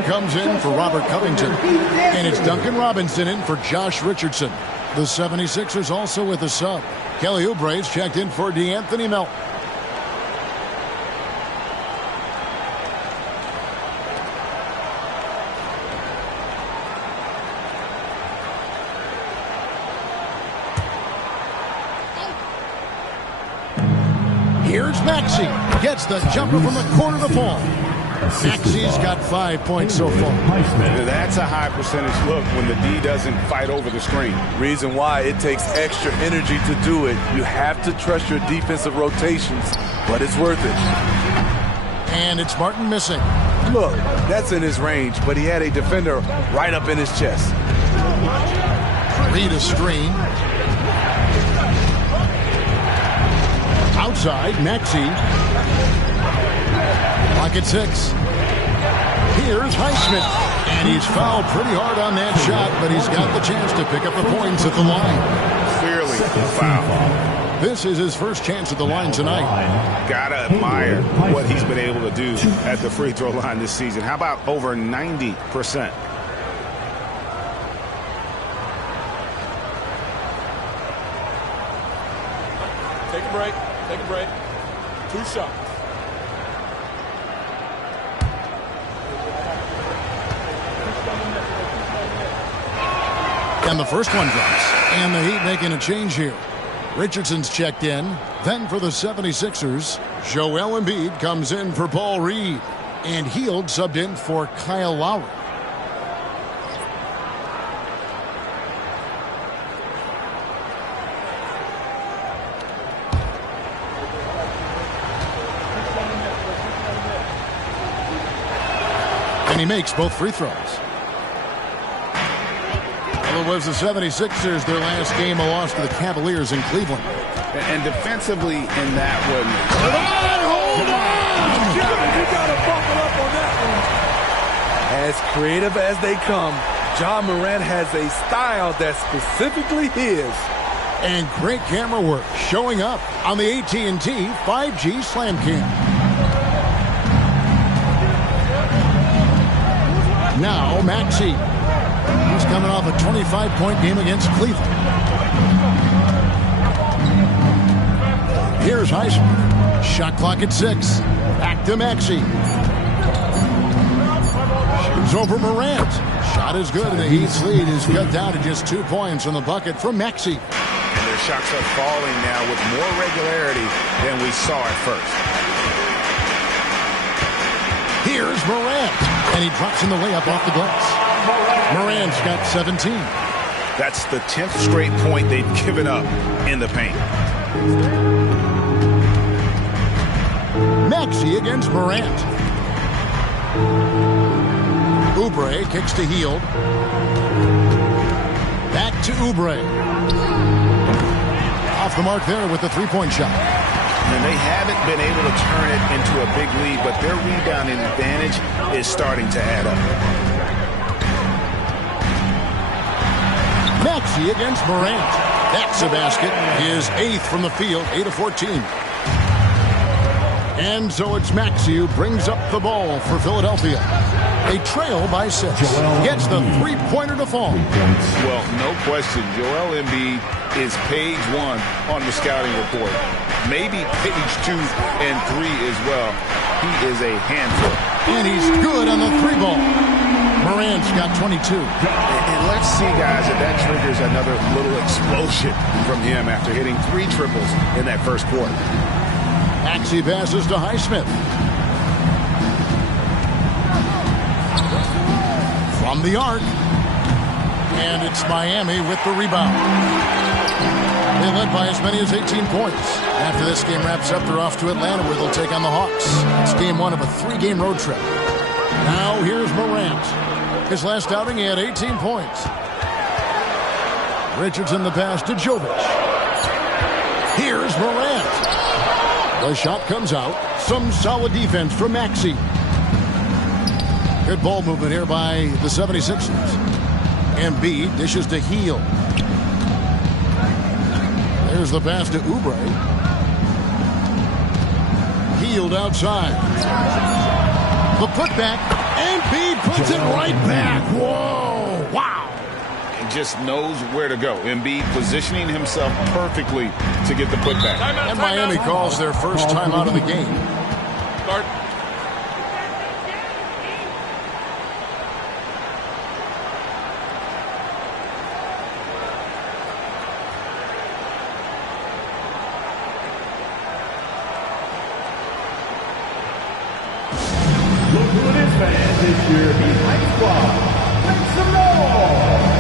Comes in for Robert Covington. And it's Duncan Robinson in for Josh Richardson. The 76ers also with a sub. Kelly Oubre's checked in for DeAnthony Melton. Here's Maxey. Gets the jumper from the corner to fall. Maxey's got 5 points so far. That's a high percentage look when the D doesn't fight over the screen. Reason why it takes extra energy to do it. You have to trust your defensive rotations, but it's worth it. And it's Martin missing. Look, that's in his range, but he had a defender right up in his chest. Read a screen. Outside, Maxey. Pocket 6. Here's Highsmith. And he's fouled pretty hard on that shot, but he's got the chance to pick up the points at the line. Clearly a foul. This is his first chance at the line tonight. Gotta admire what he's been able to do at the free throw line this season. How about over 90%? Take a break. Take a break. 2 shots. And the first one drops. And the Heat making a change here. Richardson's checked in. Then for the 76ers, Joel Embiid comes in for Paul Reed. And Hield subbed in for Kyle Lowry. And he makes both free throws. Well, it was the 76ers, their last game, a loss to the Cavaliers in Cleveland. And defensively in that one. Hold on! You gotta buckle up on that one. As creative as they come, John Morant has a style that's specifically his. And great camera work showing up on the AT&T 5G Slam Cam. Now Maxey. He's coming off a 25-point game against Cleveland. Here's Highsmith. Shot clock at 6. Back to Maxey. Shoots over Morant. Shot is good, and the Heat's lead is cut down to just 2 points on the bucket from Maxey. And their shots are falling now with more regularity than we saw at first. Here's Morant. And he drops in the layup off the glass. Morant's got 17. That's the 10th straight point they've given up in the paint. Maxey against Morant. Oubre kicks to Hield. Back to Oubre. Off the mark there with the three-point shot. And they haven't been able to turn it into a big lead, but their rebounding advantage is starting to add up. Maxey against Morant. That's a basket. His 8th from the field, 8 of 14. And so it's Maxey who brings up the ball for Philadelphia. They trail by 6. Gets the three-pointer to fall. Well, no question. Joel Embiid is page 1 on the scouting report. Maybe page 2 and 3 as well. He is a handful. And he's good on the 3-ball. Morant's got 22. And let's see, guys, if that triggers another little explosion from him after hitting 3 triples in that first quarter. Maxey passes to Highsmith. From the arc. And it's Miami with the rebound. They led by as many as 18 points. After this game wraps up, they're off to Atlanta where they'll take on the Hawks. It's game 1 of a 3-game road trip. Now here's Morant. His last outing, he had 18 points. Richardson the pass to Jovic. Here's Morant. The shot comes out. Some solid defense from Maxey. Good ball movement here by the 76ers. Embiid dishes to Hield. There's the pass to Oubre. Hield outside. The putback. Embiid puts it right back. Whoa. Wow. He just knows where to go. Embiid positioning himself perfectly to get the putback. And Miami calls their first time out of the game. Start. Look who it is, fans. It's your Heat Squad. Make some noise!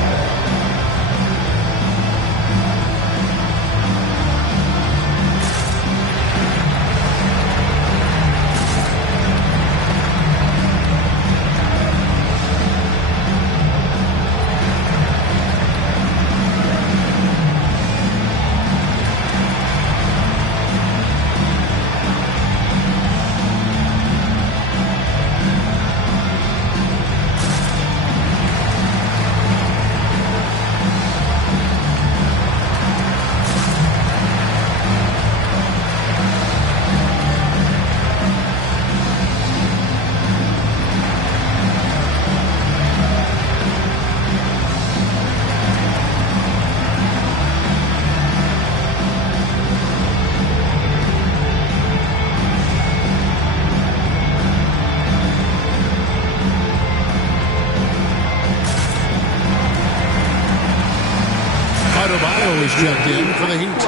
Adebayo is checked in for the Heat.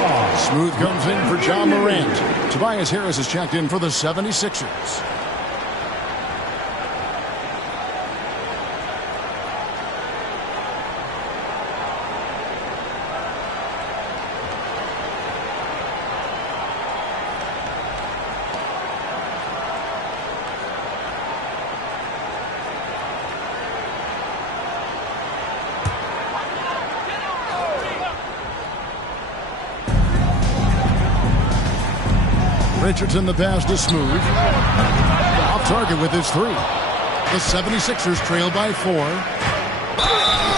Smooth comes in for John Morant. Tobias Harris is checked in for the 76ers. Richardson the pass to Smooth. Off target with his three. The 76ers trail by 4.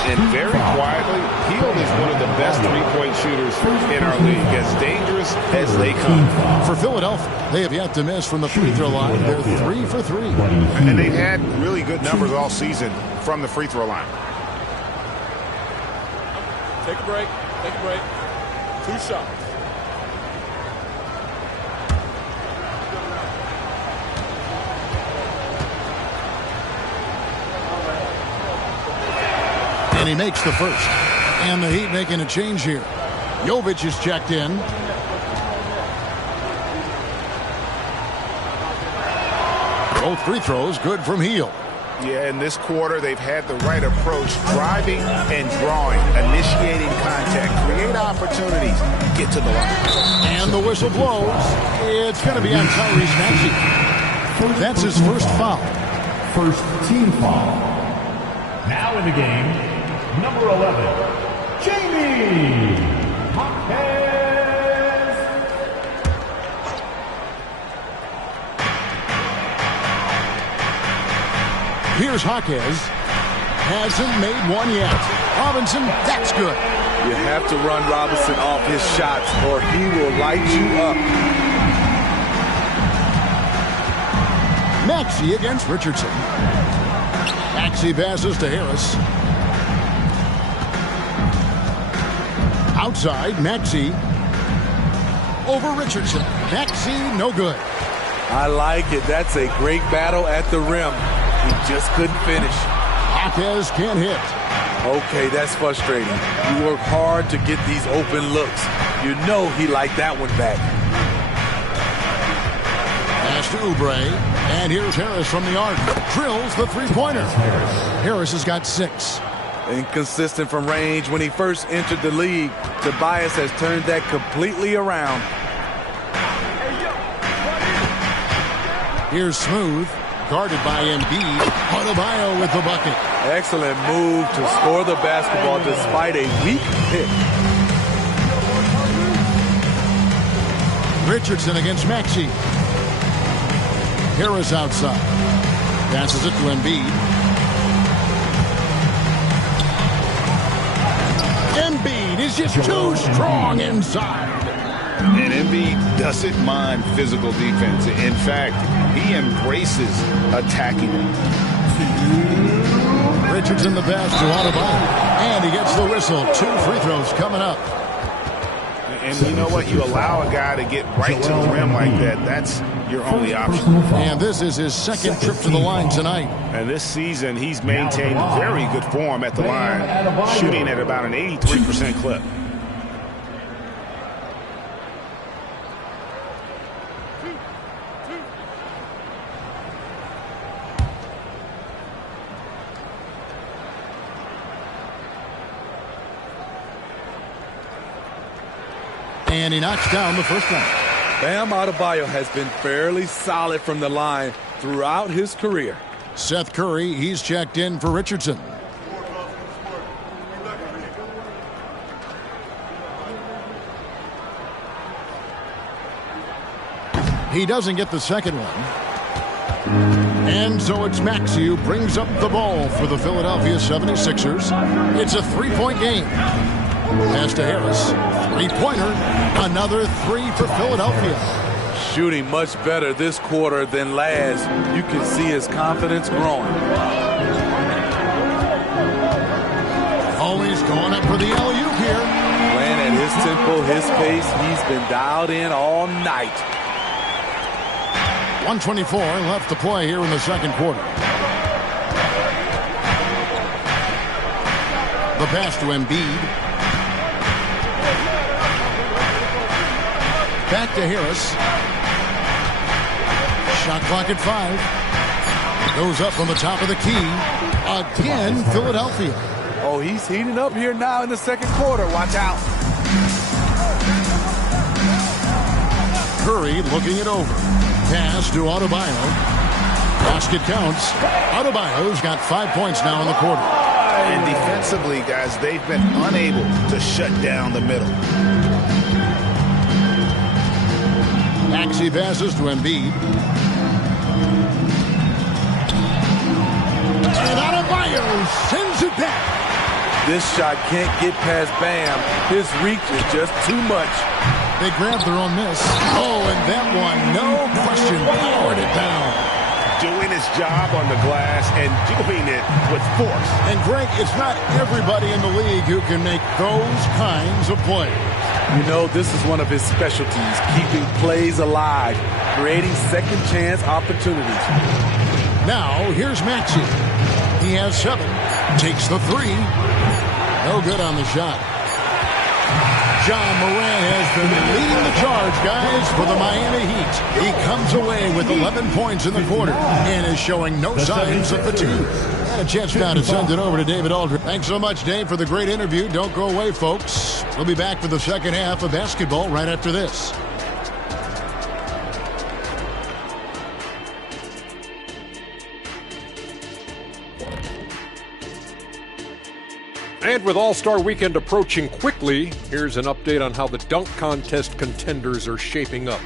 And very quietly, Hield is one of the best three-point shooters in our league, as dangerous as they come. For Philadelphia, they have yet to miss from the free throw line. They're 3 for 3. And they've had really good numbers all season from the free throw line. Take a break. Take a break. 2 shots. And he makes the first. And the Heat making a change here. Jovic is checked in. Both free throws good from Hield. Yeah, in this quarter, they've had the right approach, driving and drawing, initiating contact, create opportunities, get to the line. And the whistle blows. It's going to be on Tyrese Maxey. That's his first foul. First team foul. Now in the game, number 11, Jamie Hopkins. Here's Hawkes. Hasn't made one yet. Robinson, that's good. You have to run Robinson off his shots or he will light you up. Maxey against Richardson. Maxey passes to Harris. Outside, Maxey. Over Richardson. Maxey, no good. I like it. That's a great battle at the rim. He just couldn't finish. Hawkes can't hit. Okay, that's frustrating. You work hard to get these open looks. You know he liked that one back. Pass to Oubre. And here's Harris from the arc. Drills the three-pointer. Harris has got 6. Inconsistent from range when he first entered the league. Tobias has turned that completely around. Here's Smooth. Guarded by Embiid. Adebayo with the bucket. Excellent move to score the basketball despite a weak pick. Richardson against Maxey. Harris outside. Passes it to Embiid. Embiid is just too strong inside. And Embiid doesn't mind physical defense. In fact, he embraces attacking. Richardson the pass to Adebayo. And he gets the whistle. 2 free throws coming up. And you know what? You allow a guy to get right to the rim like that. That's your only option. And this is his second trip to the line tonight. And this season, he's maintained very good form at the line, shooting at about an 83% clip. And he knocks down the first one. Bam Adebayo has been fairly solid from the line throughout his career. Seth Curry, he's checked in for Richardson. He doesn't get the second one. And so it's Maxey who brings up the ball for the Philadelphia 76ers. It's a 3-point game. Pass to Harris. 3-pointer. Another 3 for Philadelphia. Shooting much better this quarter than last. You can see his confidence growing. Always going up for the alley-oop here. Playing at his tempo, his pace. He's been dialed in all night. 1:24 left to play here in the second quarter. The pass to Embiid. Back to Harris. Shot clock at 5. Goes up from the top of the key. Again, Philadelphia. Oh, he's heating up here now in the second quarter. Watch out. Curry looking it over. Pass to Adebayo. Basket counts. Adebayo's got 5 points now in the quarter. And defensively, guys, they've been unable to shut down the middle. Maxey passes to Embiid. And Adebayo sends it back. This shot can't get past Bam. His reach is just too much. They grabbed their own miss. Oh, and that one, no question, powered it down. Doing his job on the glass and doing it with force. And, Greg, it's not everybody in the league who can make those kinds of plays. You know, this is one of his specialties, keeping plays alive, creating second chance opportunities. Now, here's Maxey. He has 7. Takes the 3. No good on the shot. John Morant has been leading the charge, guys, for the Miami Heat. He comes away with 11 points in the quarter and is showing no signs of fatigue. And a chance now to send it over to David Aldridge. Thanks so much, Dave, for the great interview. Don't go away, folks. We'll be back for the second half of basketball right after this. And with All-Star Weekend approaching quickly, here's an update on how the dunk contest contenders are shaping up.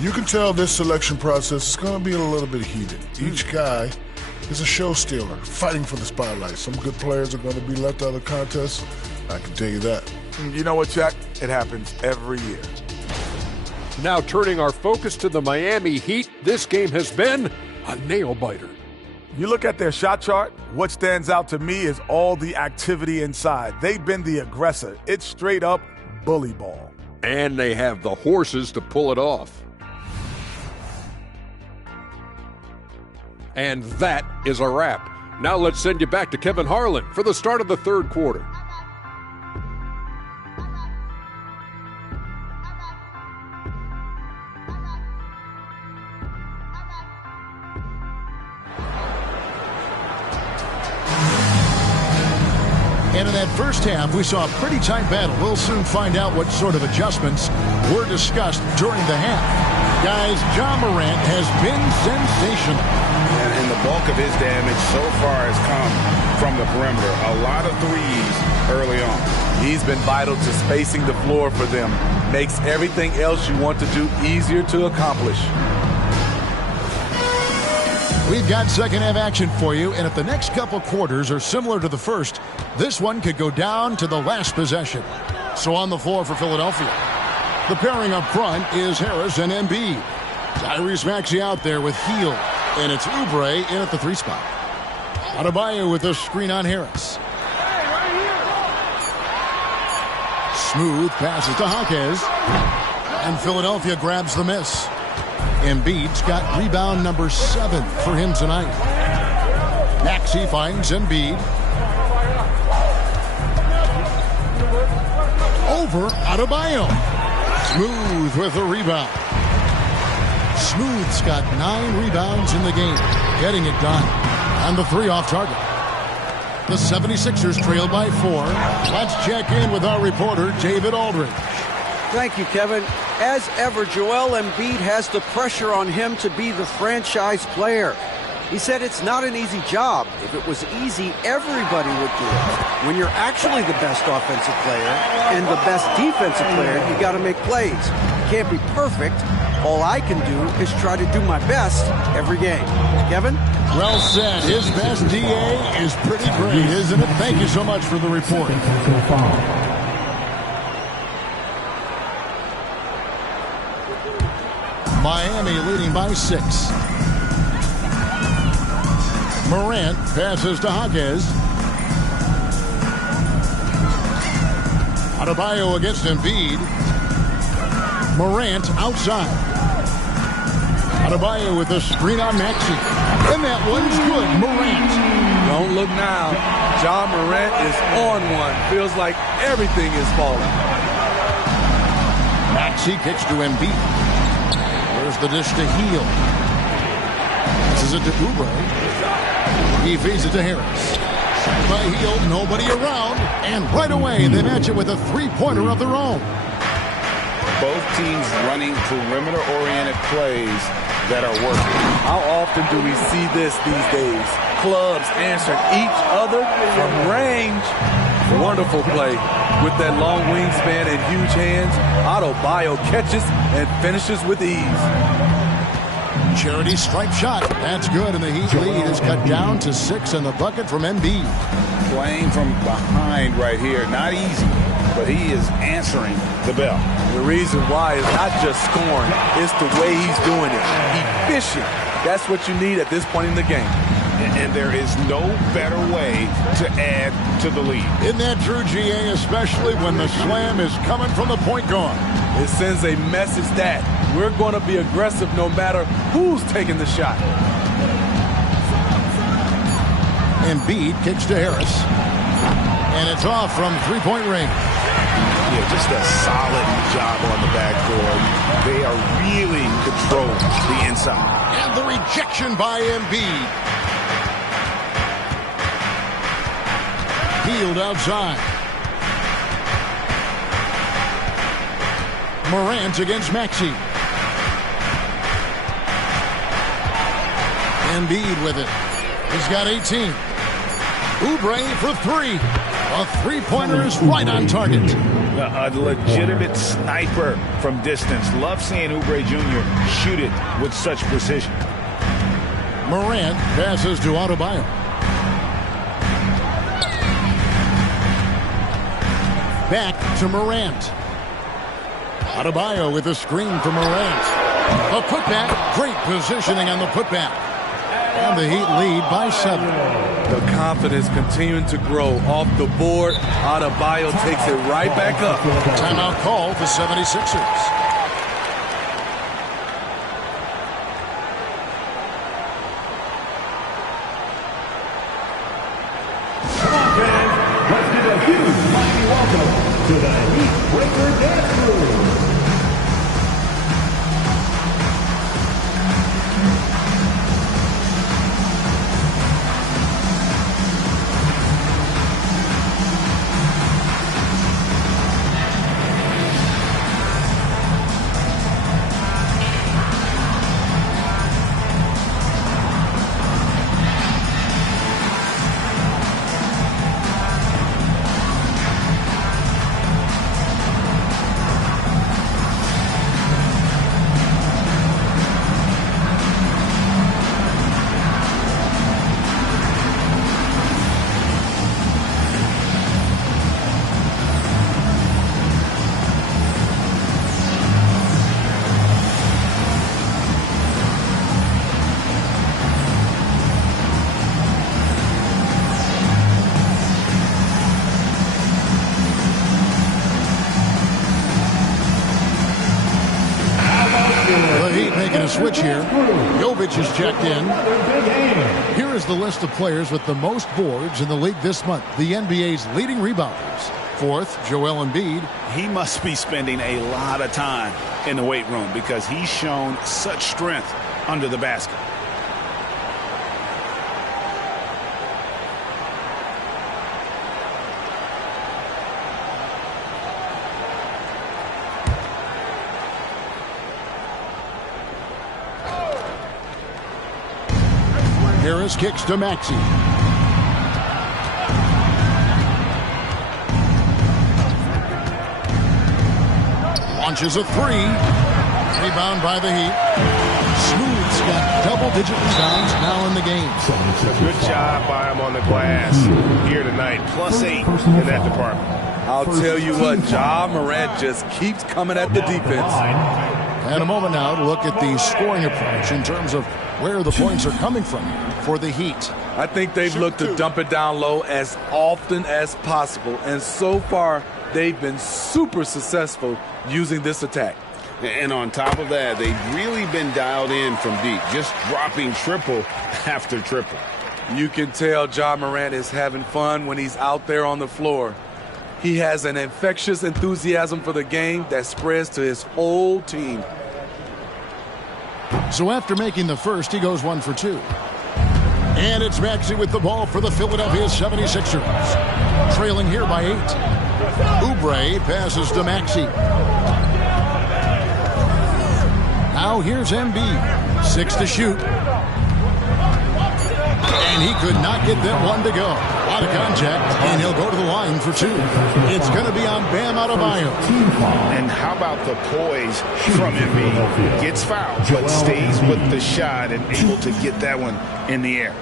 You can tell this selection process is going to be a little bit heated. Each guy is a show stealer, fighting for the spotlight. Some good players are going to be left out of the contest. I can tell you that. You know what, Jack? It happens every year. Now turning our focus to the Miami Heat, this game has been a nail-biter. You look at their shot chart, what stands out to me is all the activity inside. They've been the aggressor. It's straight up bully ball. And they have the horses to pull it off. And that is a wrap. Now let's send you back to Kevin Harlan for the start of the third quarter. And in that first half, we saw a pretty tight battle. We'll soon find out what sort of adjustments were discussed during the half. Guys, John Morant has been sensational. And the bulk of his damage so far has come from the perimeter. A lot of threes early on. He's been vital to spacing the floor for them. Makes everything else you want to do easier to accomplish. We've got second half action for you, and if the next couple quarters are similar to the first, this one could go down to the last possession. So on the floor for Philadelphia, the pairing up front is Harris and Embiid. Tyrese Maxey out there with Hield, and it's Oubre in at the 3 spot. Adebayo with a screen on Harris. Smooth passes to Hawkes, and Philadelphia grabs the miss. Embiid's got rebound number 7 for him tonight. Maxey finds Embiid. Over Adebayo. Smooth with the rebound. Smooth's got 9 rebounds in the game, getting it done. And the 3 off target. The 76ers trail by 4. Let's check in with our reporter, David Aldridge. Thank you, Kevin. As ever, Joel Embiid has the pressure on him to be the franchise player. He said it's not an easy job. If it was easy, everybody would do it. When you're actually the best offensive player and the best defensive player, you got to make plays. You can't be perfect. All I can do is try to do my best every game. Kevin? Well said. His best DA is pretty great, isn't it? Thank you so much for the report. Miami leading by 6. Morant passes to Hawkes. Adebayo against Embiid. Morant outside. Adebayo with a screen on Maxey. And that one's good. Morant. Don't look now. John Morant is on one. Feels like everything is falling. Maxey kicks to Embiid. There's the dish to Heel. Passes it to Oubre. He feeds it to Harris. By Heel, nobody around. And right away, they match it with a three-pointer of their own. Both teams running perimeter-oriented plays that are working. How often do we see this these days? Clubs answering each other from range. Wonderful play. With that long wingspan and huge hands, Adebayo catches and finishes with ease. Charity stripe shot. That's good, and the Heat lead is cut down to 6 in the bucket from Embiid. Playing from behind right here, not easy, but he is answering the bell. The reason why is not just scoring, it's the way he's doing it. Efficient. That's what you need at this point in the game. And there is no better way to add to the lead. Isn't that true, GA, especially when the slam is coming from the point guard? It sends a message that we're going to be aggressive no matter who's taking the shot. Embiid kicks to Harris. And it's off from three-point range. Yeah, just a solid job on the backboard. They are really controlling the inside. And the rejection by Embiid. Peeled outside. Morant against Maxey. Embiid with it. He's got 18. Oubre for three. A three-pointer is right on target. A legitimate sniper from distance. Love seeing Oubre Jr. shoot it with such precision. Morant passes to Adebayo. Back to Morant. Adebayo with a screen for Morant. A putback. Great positioning on the putback. And the Heat lead by 7. The confidence continuing to grow off the board. Adebayo takes it right back up. Timeout call for 76ers. Let's give a huge mighty welcome to the Heat Breaker Dance Crew. Switch here. Jovic is checked in. Here is the list of players with the most boards in the league this month. The NBA's leading rebounders. Fourth, Joel Embiid. He must be spending a lot of time in the weight room because he's shown such strength under the basket. Harris kicks to Maxey. Launches a three. Rebound by the Heat. Smooth's got double-digit rebounds now in the game. Good job by him on the glass here tonight. +8 in that department. I'll tell you what, Ja Morant just keeps coming at the defense. And a moment now to look at the scoring approach in terms of where the points are coming from for the Heat. I think they've looked to dump it down low as often as possible. And so far, they've been super successful using this attack. And on top of that, they've really been dialed in from deep, just dropping triple after triple. You can tell Ja Morant is having fun when he's out there on the floor. He has an infectious enthusiasm for the game that spreads to his whole team. So after making the first, he goes 1 for 2. And it's Maxey with the ball for the Philadelphia 76ers. Trailing here by 8. Oubre passes to Maxey. Now here's Embiid. 6 to shoot. And he could not get that one to go. Out of contact, and he'll go to the line for 2. It's going to be on Bam Adebayo. And how about the poise from Embiid? Gets fouled, but stays with the shot and able to get that one in the air.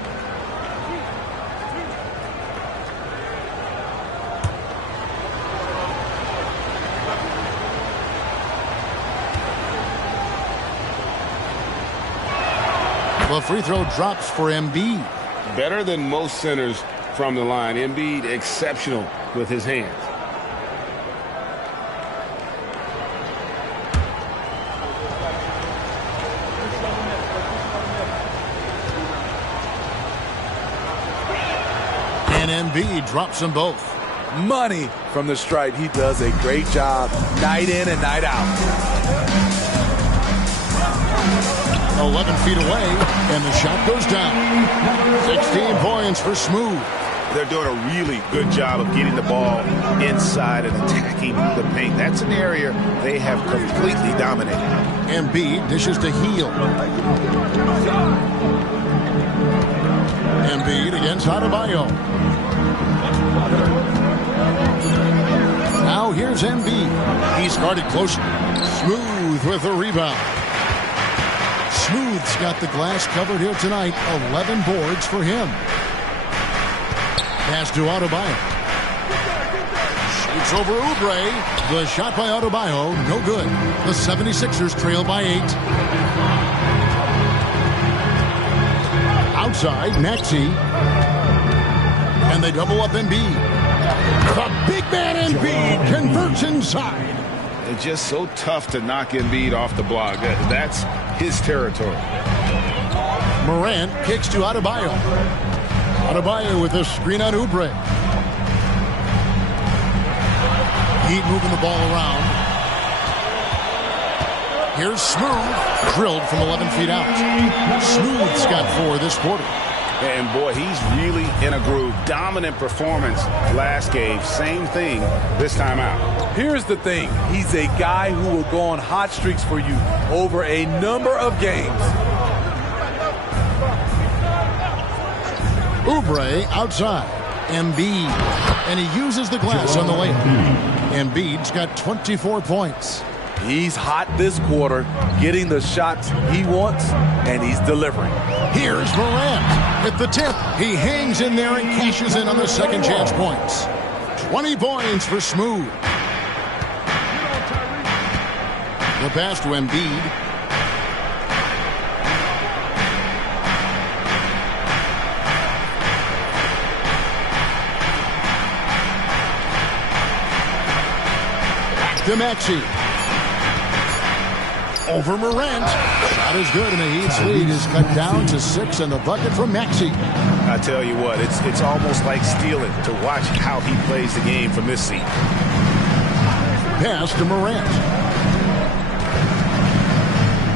The free throw drops for Embiid. Better than most centers from the line. Embiid exceptional with his hands. And Embiid drops them both. Money from the stripe. He does a great job night in and night out. 11 feet away, and the shot goes down. 16 points for Smooth. They're doing a really good job of getting the ball inside and attacking the paint. That's an area they have completely dominated. Embiid dishes to Heel. Embiid against Adebayo. Now here's Embiid. He's guarded closely. Smooth with a rebound. Smooth's got the glass covered here tonight. 11 boards for him. Pass to Adebayo. Shoots over Oubre. The shot by Adebayo, no good. The 76ers trail by 8. Outside, Maxey. And they double up Embiid. The big man Embiid converts inside. It's just so tough to knock Embiid off the block. That's his territory. Morant kicks to Adebayo. Adebayo with a screen on Oubre. Heat moving the ball around. Here's Smooth. Drilled from 11 feet out. Smooth's got 4 this quarter. And boy, he's really in a groove. Dominant performance last game. Same thing this time out. Here's the thing. He's a guy who will go on hot streaks for you over a number of games. Oubre outside. Embiid. And he uses the glass on the layup. Embiid's got 24 points. He's hot this quarter, getting the shots he wants, and he's delivering. Here's Morant at the tip. He hangs in there and cashes in on the second chance points. 20 points for Smooth. The pass to Embiid. Back to Maxey. Over Morant. Shot is good, and the Heat's lead is cut down to 6, and the bucket from Maxey. I tell you what, it's almost like stealing to watch how he plays the game from this seat. Pass to Morant.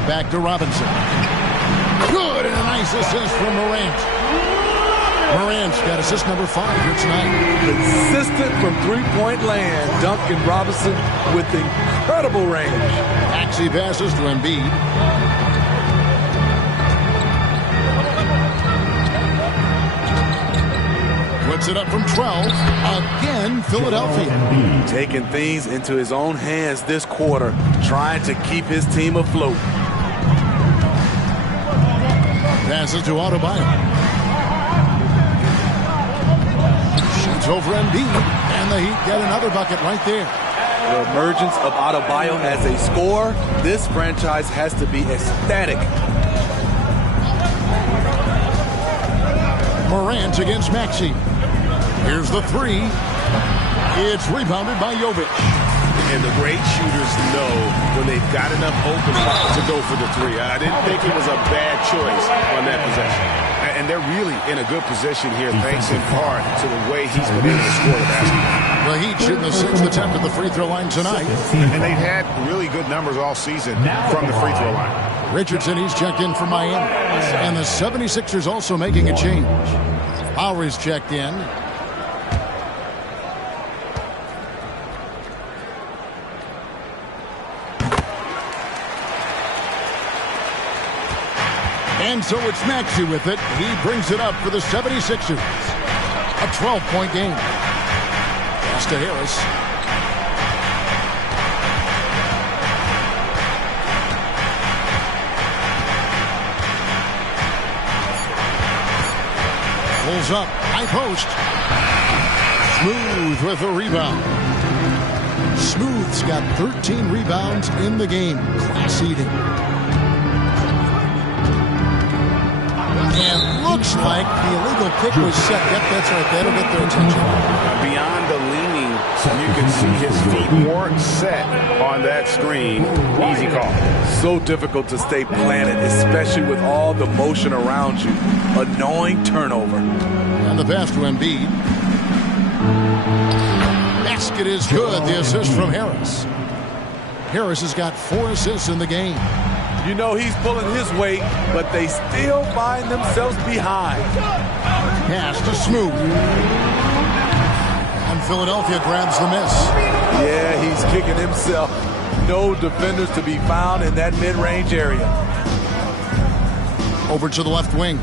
Back to Robinson. Good, and a nice assist from Morant. Morant's got assist number 5 here tonight. Consistent from three-point land. Duncan Robinson with incredible range. Maxey passes to Embiid. Puts it up from 12. Again, Philadelphia. Taking things into his own hands this quarter, trying to keep his team afloat. Passes to Adebayo. Shoots over Embiid, and the Heat get another bucket right there. The emergence of Adebayo as a scorer, this franchise has to be ecstatic. Morant against Maxey. Here's the 3. It's rebounded by Jovic. And the great shooters know when they've got enough opening to go for the 3. I didn't think it was a bad choice on that possession. And they're really in a good position here, thanks in part to the way he's been able to score the basketball. The Heat shooting the 6th attempt at the free throw line tonight. And they've had really good numbers all season from the free throw line. Richardson, he's checked in for Miami. And the 76ers also making a change. Lowry's checked in. And so it's Maxey with it. He brings it up for the 76ers. A 12-point game. Pass to Harris. Pulls up. High post. Smooth with a rebound. Smooth's got 13 rebounds in the game. Class eating. And looks like the illegal kick was set. Yep, that's right. That'll get their attention. Beyond the leaning, you can see his feet weren't set on that screen. Easy call. So difficult to stay planted, especially with all the motion around you. Annoying turnover. And the pass to Embiid. Basket is good. The assist from Harris. Harris has got 4 assists in the game. You know he's pulling his weight, but they still find themselves behind. Pass to Smooth. And Philadelphia grabs the miss. Yeah, he's kicking himself. No defenders to be found in that mid-range area. Over to the left wing.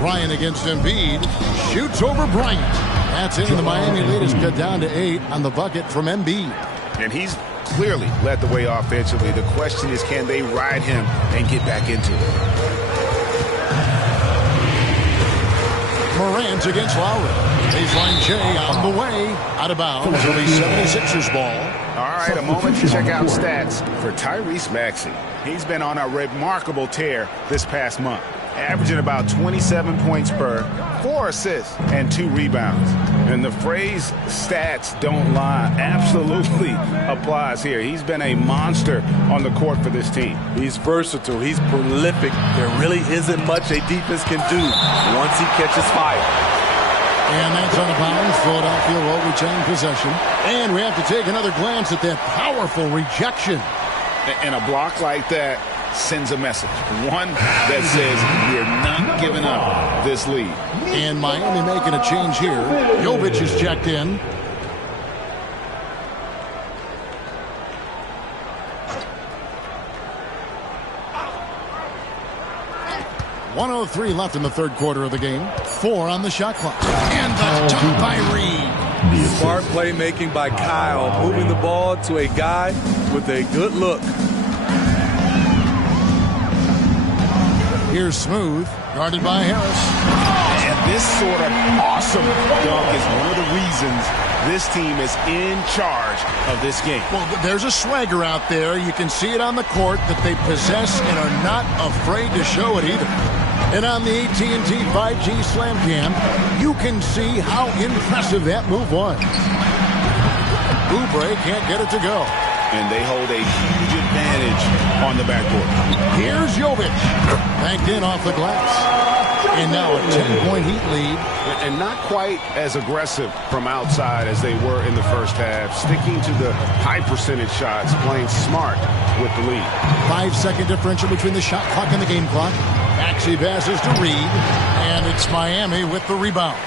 Bryant against Embiid. Shoots over Bryant. That's it. The Miami lead is cut down to 8 on the bucket from Embiid. And he's clearly led the way offensively. The question is, can they ride him and get back into it? Morant against Lowry. Baseline J on the way. Out of bounds. It'll be 76ers ball. All right, a moment to check out stats for Tyrese Maxey. He's been on a remarkable tear this past month, averaging about 27 points per, 4 assists, and 2 rebounds. And the phrase stats don't lie absolutely applies here. He's been a monster on the court for this team. He's versatile. He's prolific. There really isn't much a defense can do once he catches fire. And that's on the bounds. Philadelphia will retain possession. And we have to take another glance at that powerful rejection. And a block like that sends a message. One that says we're not giving up this lead. And Miami making a change here. Jovic is checked in. .103 left in the third quarter of the game. 4 on the shot clock. And the dunk by Reed. Smart playmaking by Kyle, moving the ball to a guy with a good look. Here's Smooth, guarded by Harris. And this sort of awesome dunk is one of the reasons this team is in charge of this game. Well, there's a swagger out there. You can see it on the court that they possess and are not afraid to show it either. And on the AT&T 5G Slam Cam, you can see how impressive that move was. Oubre can't get it to go. And they hold a huge advantage on the backcourt. Here's Jovic. Banked in off the glass. And now a 10-point Heat lead. And not quite as aggressive from outside as they were in the first half. Sticking to the high percentage shots, playing smart with the lead. 5-second differential between the shot clock and the game clock. Maxey passes to Reed. And it's Miami with the rebound.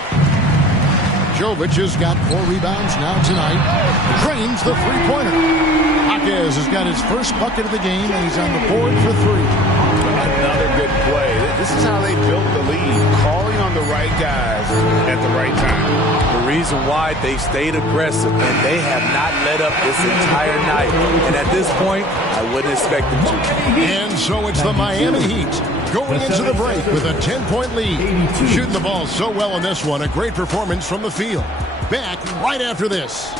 Jovic has got 4 rebounds now tonight. Drains the three-pointer. Jaquez has got his first bucket of the game, and he's on the board for 3. Another good play. This is how they built the lead, calling on the right guys at the right time. The reason why they stayed aggressive, and they have not let up this entire night. And at this point, I wouldn't expect them to. And so it's the Miami Heat going into the break with a 10-point lead. Shooting the ball so well in this one. A great performance from the field. Back right after this.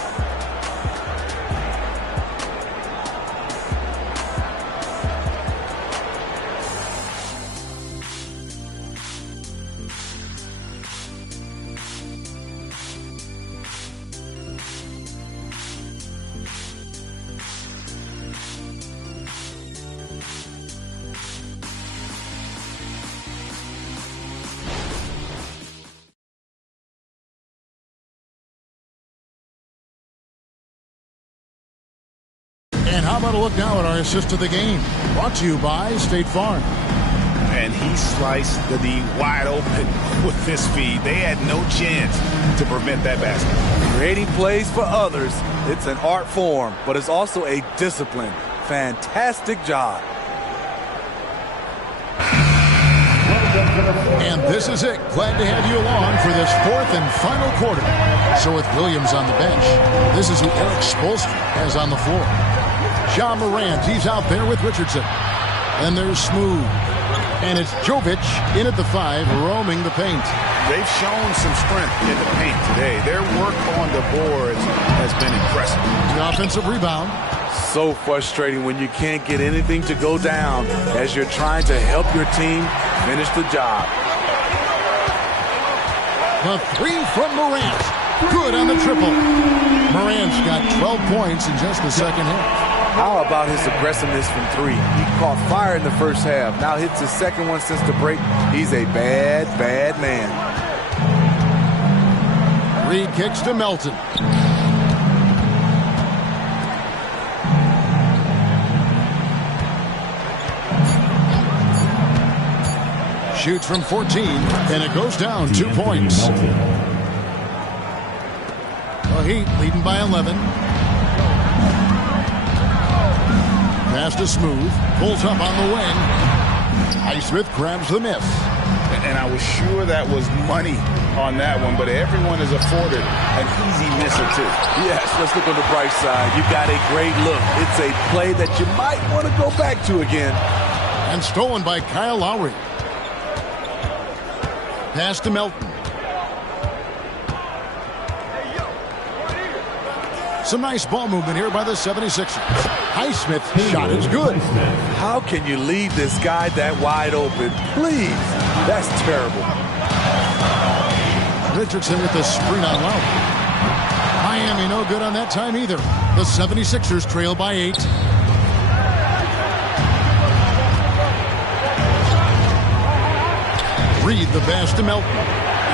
And how about a look now at our assist of the game? Brought to you by State Farm. And he sliced the D wide open with this feed. They had no chance to prevent that basket. Creating plays for others, it's an art form, but it's also a discipline. Fantastic job. And this is it. Glad to have you along for this fourth and final quarter. So with Williams on the bench, this is who Eric Spoelstra has on the floor. Ja Morant, he's out there with Richardson. And there's Smooth. And it's Jovic in at the 5, roaming the paint. They've shown some strength in the paint today. Their work on the boards has been impressive. The offensive rebound. So frustrating when you can't get anything to go down as you're trying to help your team finish the job. The 3 from Morant. Good on the triple. Morant's got 12 points in just the second half. How about his aggressiveness from 3? He caught fire in the first half. Now hits his second one since the break. He's a bad, bad man. Reed kicks to Melton. Shoots from 14, and it goes down 2 points. The Heat leading by 11. Pass to Smooth. Pulls up on the wing. Highsmith grabs the miss. And I was sure that was money on that one, but everyone is afforded an easy miss or two. Yes, let's look on the bright side. You got a great look. It's a play that you might want to go back to again. And stolen by Kyle Lowry. Pass to Melton. Some nice ball movement here by the 76ers. Highsmith's shot is good. How can you leave this guy that wide open? Please. That's terrible. Richardson with the screen on Lowry. Miami no good on that time either. The 76ers trail by 8. Reed the pass to Melton.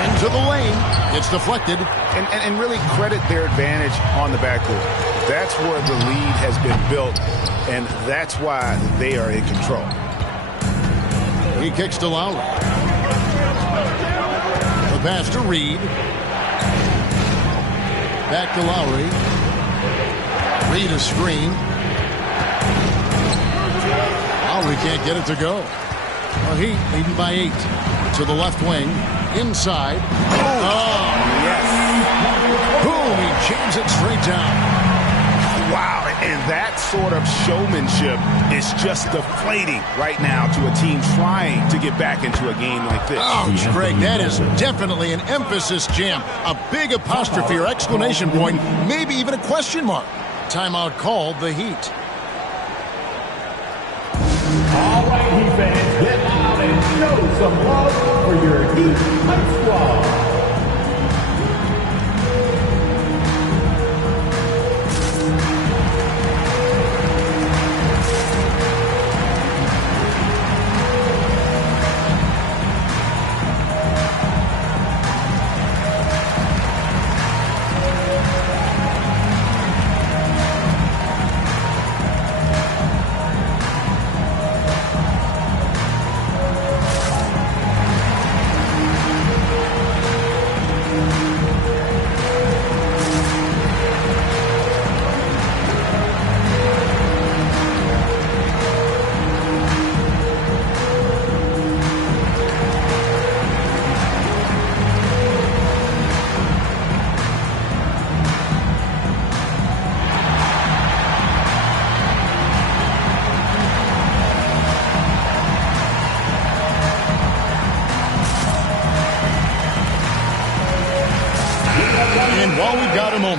Into the lane. It's deflected. And really credit their advantage on the backcourt. That's where the lead has been built, and that's why they are in control. He kicks to Lowry. The pass to Reed. Back to Lowry. Reed a screen. Lowry can't get it to go. The Heat leading by 8. To the left wing. Inside. Oh, yes. Boom, he jams it straight down. Wow, and that sort of showmanship is just deflating right now to a team trying to get back into a game like this. Ouch, Greg, that is definitely an emphasis jam. A big apostrophe or exclamation point, maybe even a question mark. Timeout called, the Heat. All right, Heat fans, get out and show some love for your Heat Hype Squad.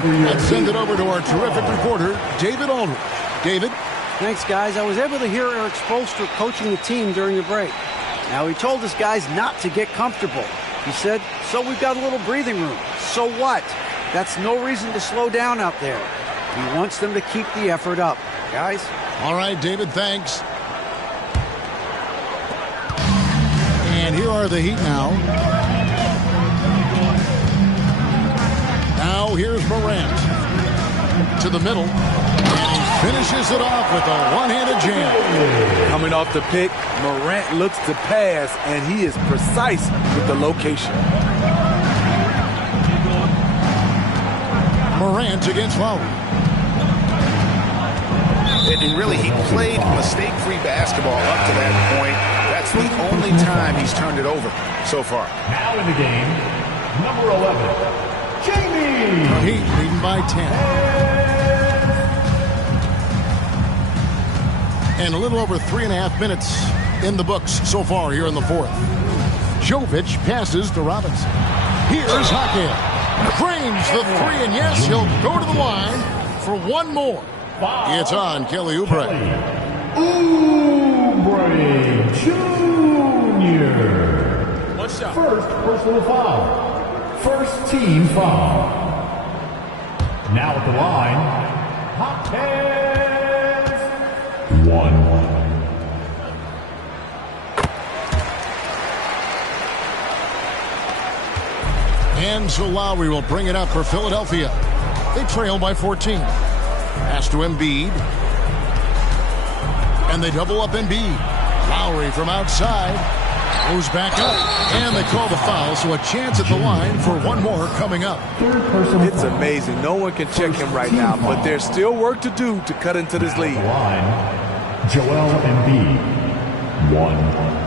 Let's send it over to our terrific reporter, David Aldridge. David? Thanks, guys. I was able to hear Eric Spoelstra coaching the team during the break. Now, he told his guys not to get comfortable. He said, so we've got a little breathing room. So what? That's no reason to slow down out there. He wants them to keep the effort up. Guys? All right, David, thanks. And here are the Heat now. Now here's Morant to the middle, and he finishes it off with a one-handed jam. Coming off the pick, Morant looks to pass, and he is precise with the location. Morant against Lowry. And really, he played mistake-free basketball up to that point. That's the only time he's turned it over so far. Now in the game, number 11, Jamie. Heat leading by 10. And a little over 3.5 minutes in the books so far here in the fourth. Jovic passes to Robinson. Here's Hackett. Frames the three, and yes, he'll go to the line for one more. It's on Kelly Oubre. Oubre Jr. One shot. First personal foul. First team foul. Now at the line, Hopkins. 1. And so Lowry will bring it up for Philadelphia. They trail by 14. Pass to Embiid. And they double up Embiid. Lowry from outside. Goes back up. And they call the foul, so a chance at the line for one more coming up. It's amazing. No one can check him right now, but there's still work to do to cut into this lead. Line, Joel Embiid. 1.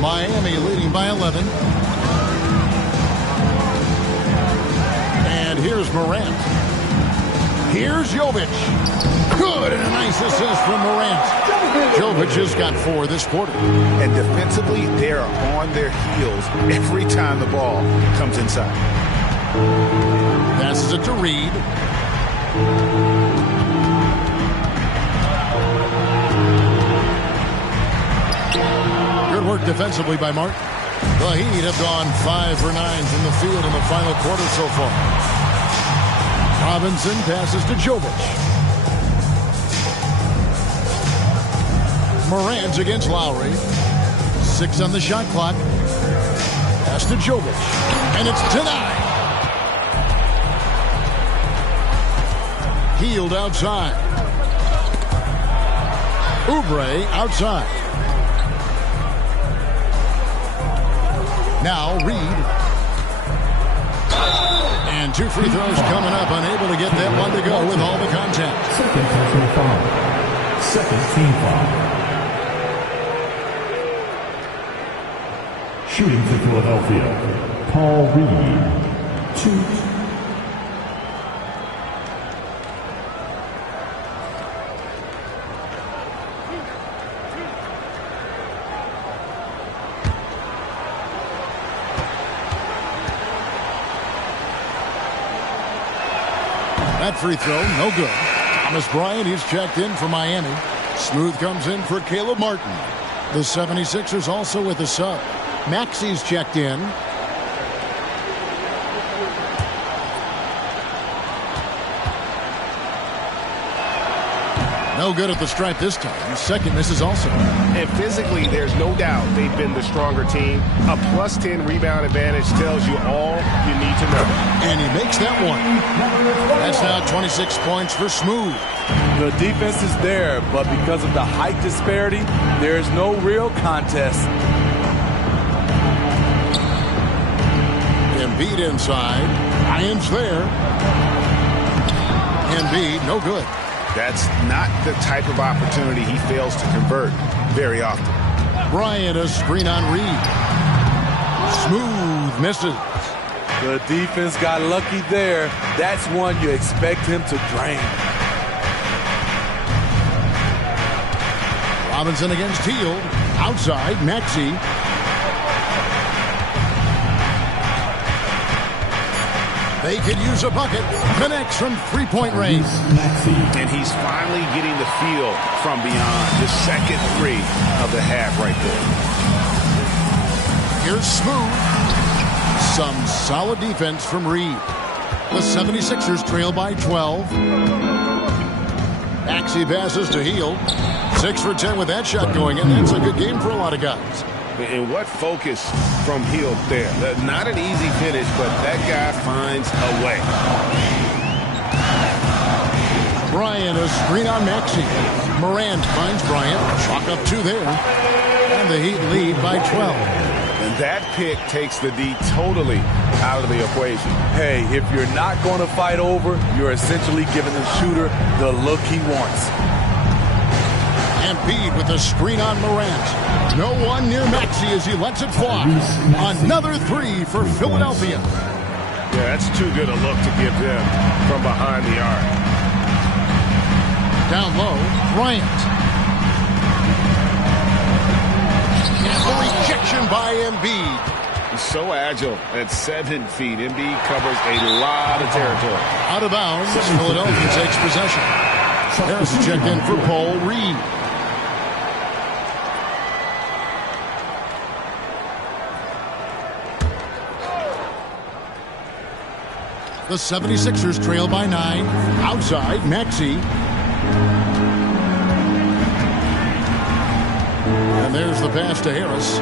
Miami leading by 11. And here's Morant. Here's Jovic. Good, and a nice assist from Morant. Jovic has got 4 this quarter. And defensively, they are on their heels every time the ball comes inside. Passes it to Reed. Good work defensively by Martin. The Heat have gone 5 for 9 from the field in the final quarter so far. Robinson passes to Jovic. Morant against Lowry. 6 on the shot clock. Pass to Jovic. And it's denied. Healed outside. Oubre outside. Now Reed. And 2 free throws coming up. Unable to get that one to go with all the contact. Second personal foul. Second team foul. Shooting for Philadelphia, Paul Reed. 2. That free throw, no good. Thomas Bryant is checked in for Miami. Smooth comes in for Caleb Martin. The 76ers also with a sub. Maxi's checked in. No good at the stripe this time. Second misses also. And physically, there's no doubt they've been the stronger team. A plus 10 rebound advantage tells you all you need to know. And he makes that one. That's now 26 points for Smooth. The defense is there, but because of the height disparity, there's no real contest. Embiid inside. Irons there. Embiid, no good. That's not the type of opportunity he fails to convert very often. Bryant, a screen on Reed. Smooth misses. The defense got lucky there. That's one you expect him to drain. Robinson against Teal. Outside, Maxey. They could use a bucket. Connects from three-point range. And he's finally getting the feel from beyond the second three of the half right there. Here's Smooth. Some solid defense from Reed. The 76ers trail by 12. Maxey passes to Heel. 6 for 10 with that shot going in. That's a good game for a lot of guys. And what focus from Hill there. Not an easy finish, but that guy finds a way. Bryant, a screen on Maxey. Morant finds Bryant. Chalk up 2 there. And the Heat lead by 12. And that pick takes the D totally out of the equation. Hey, if you're not going to fight over, you're essentially giving the shooter the look he wants. Embiid with a screen on Morant. No one near Maxey as he lets it fly. Another 3 for Philadelphia. Yeah, that's too good a look to give them from behind the arc. Down low, Bryant. And the rejection by Embiid. He's so agile at 7 feet. Embiid covers a lot of territory. Out of bounds, Philadelphia takes possession. Harris checked in for Paul Reed. The 76ers trail by 9. Outside, Maxey. And there's the pass to Harris.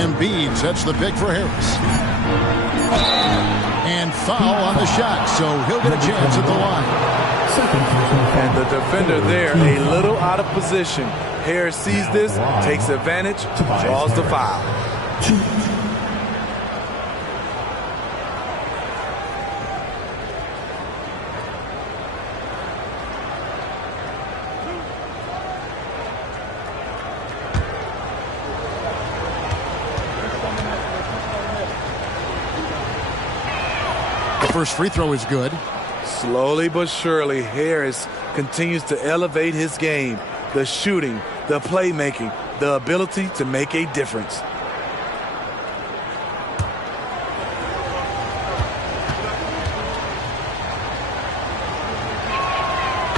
Embiid sets the pick for Harris. And foul on the shot, so he'll get a chance at the line. And the defender there, a little out of position. Harris sees this, takes advantage, draws the foul. The first free throw is good. Slowly but surely, Harris continues to elevate his game. The shooting, the playmaking, the ability to make a difference.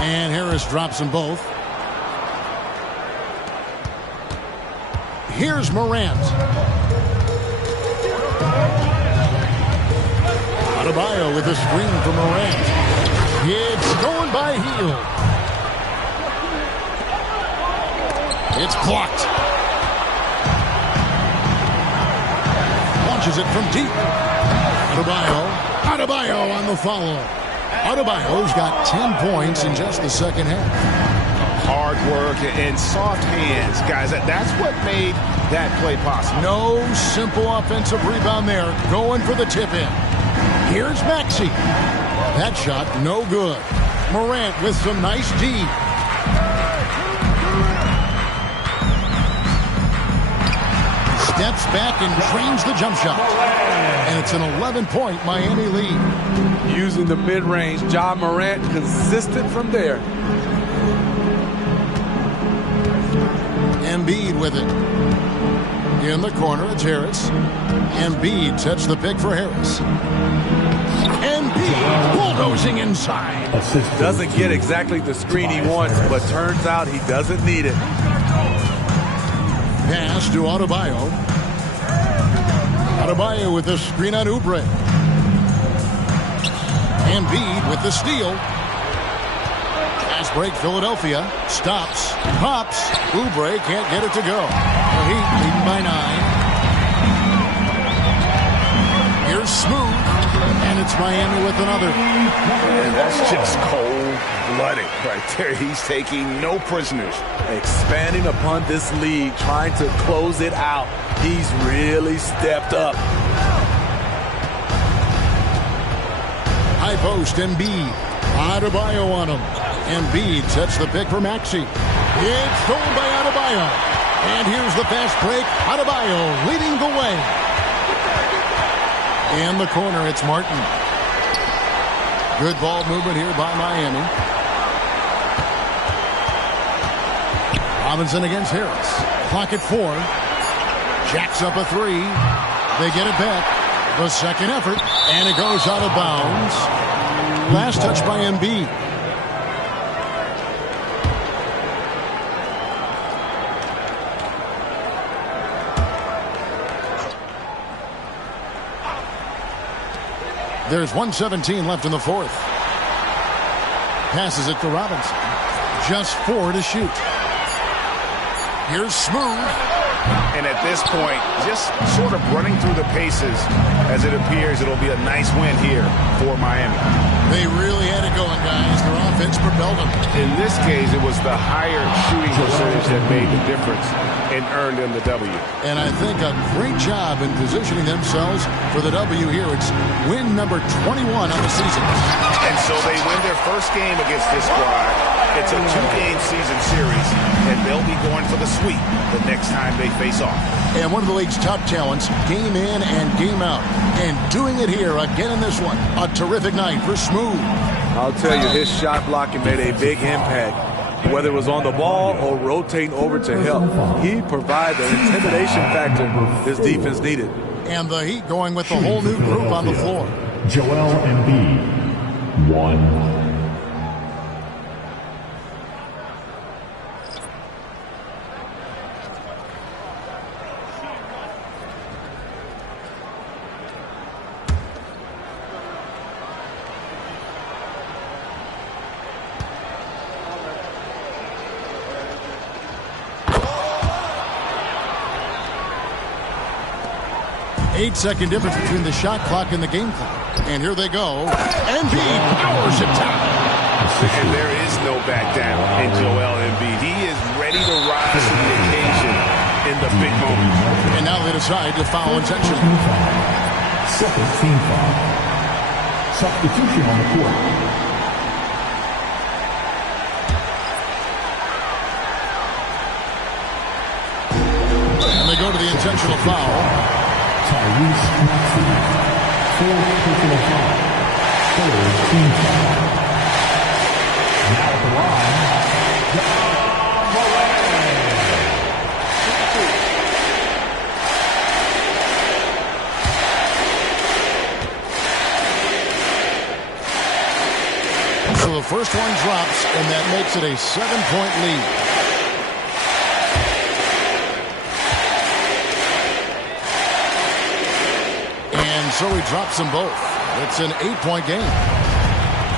And Harris drops them both. Here's Morant. Adebayo with a screen for Morant. It's going by Heel. It's blocked. Launches it from deep. Adebayo on the follow. Adebayo's got 10 points in just the second half. Hard work and soft hands, guys. That's what made that play possible. No simple offensive rebound there. Going for the tip-in. Here's Maxey. That shot no good. Morant with some nice D. Steps back and drains the jump shot. And it's an 11-point Miami lead. Using the mid-range, Ja Morant consistent from there. Embiid with it. In the corner, it's Harris. Embiid sets the pick for Harris. Embiid bulldozing inside. Doesn't get exactly the screen he wants, but turns out he doesn't need it. Pass to Adebayo. Adebayo with the screen on Oubre. Embiid with the steal. Pass break, Philadelphia. Stops. Pops. Oubre can't get it to go. The Heat leading by 9. Here's Smooth. And it's Miami with another. And that's just cold-blooded right there. He's taking no prisoners. Expanding upon this league, trying to close it out. He's really stepped up. High post, Embiid. Adebayo on him. Embiid sets the pick for Maxey. It's stolen by Adebayo. And here's the fast break. Adebayo leading the way. In the corner, it's Martin. Good ball movement here by Miami. Robinson against Harris. Clock at 4. Jacks up a 3. They get it back. The second effort, and it goes out of bounds. Last touch by Embiid. There's 1:17 left in the fourth. Passes it to Robinson. Just 4 to shoot. Here's Smooth. And at this point, just sort of running through the paces, as it appears it'll be a nice win here for Miami. They really had it going, guys. Their offense propelled them. In this case, it was the higher shooting percentage that made the difference and earned them the W. And I think a great job in positioning themselves for the W here. It's win number 21 on the season. And so they win their first game against this squad. It's a 2-game season series, and they'll be going for the sweep the next time they face off. And one of the league's top talents, game in and game out. And doing it here again in this one. A terrific night for Smooth. I'll tell you, his shot blocking made a big impact. Whether it was on the ball or rotating over to help, he provided the intimidation factor this defense needed. And the Heat going with the whole new group on the floor. Joel Embiid, 1. 8-second difference between the shot clock and the game clock. And here they go. Embiid powers it down. And there is no back down in Joel Embiid. He is ready to rise to the occasion in the big moment. And now they decide to foul intentionally. Second team foul. Substitution on the court. And they go to the intentional foul. Tyrese Maxey, 4th personal foul, 3rd team foul. Now at the line, John Moran. So the first one drops, and that makes it a 7-point lead. So he drops them both. It's an 8-point game.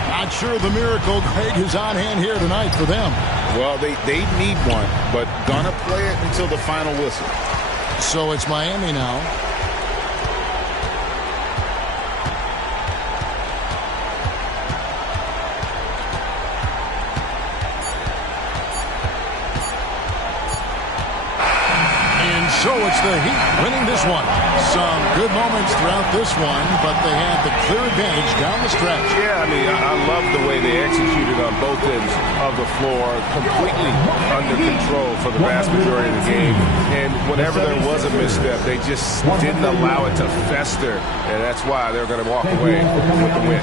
Not sure the miracle, Greg, is on hand here tonight for them. Well, they need one, but gonna play it until the final whistle. So it's Miami now. So it's the Heat winning this one. Some good moments throughout this one, but they had the clear advantage down the stretch. Yeah, I mean, I love the way they executed on both ends of the floor, completely under control for the vast majority of the game. And whenever there was a misstep, they just didn't allow it to fester, and that's why they're going to walk away with the win.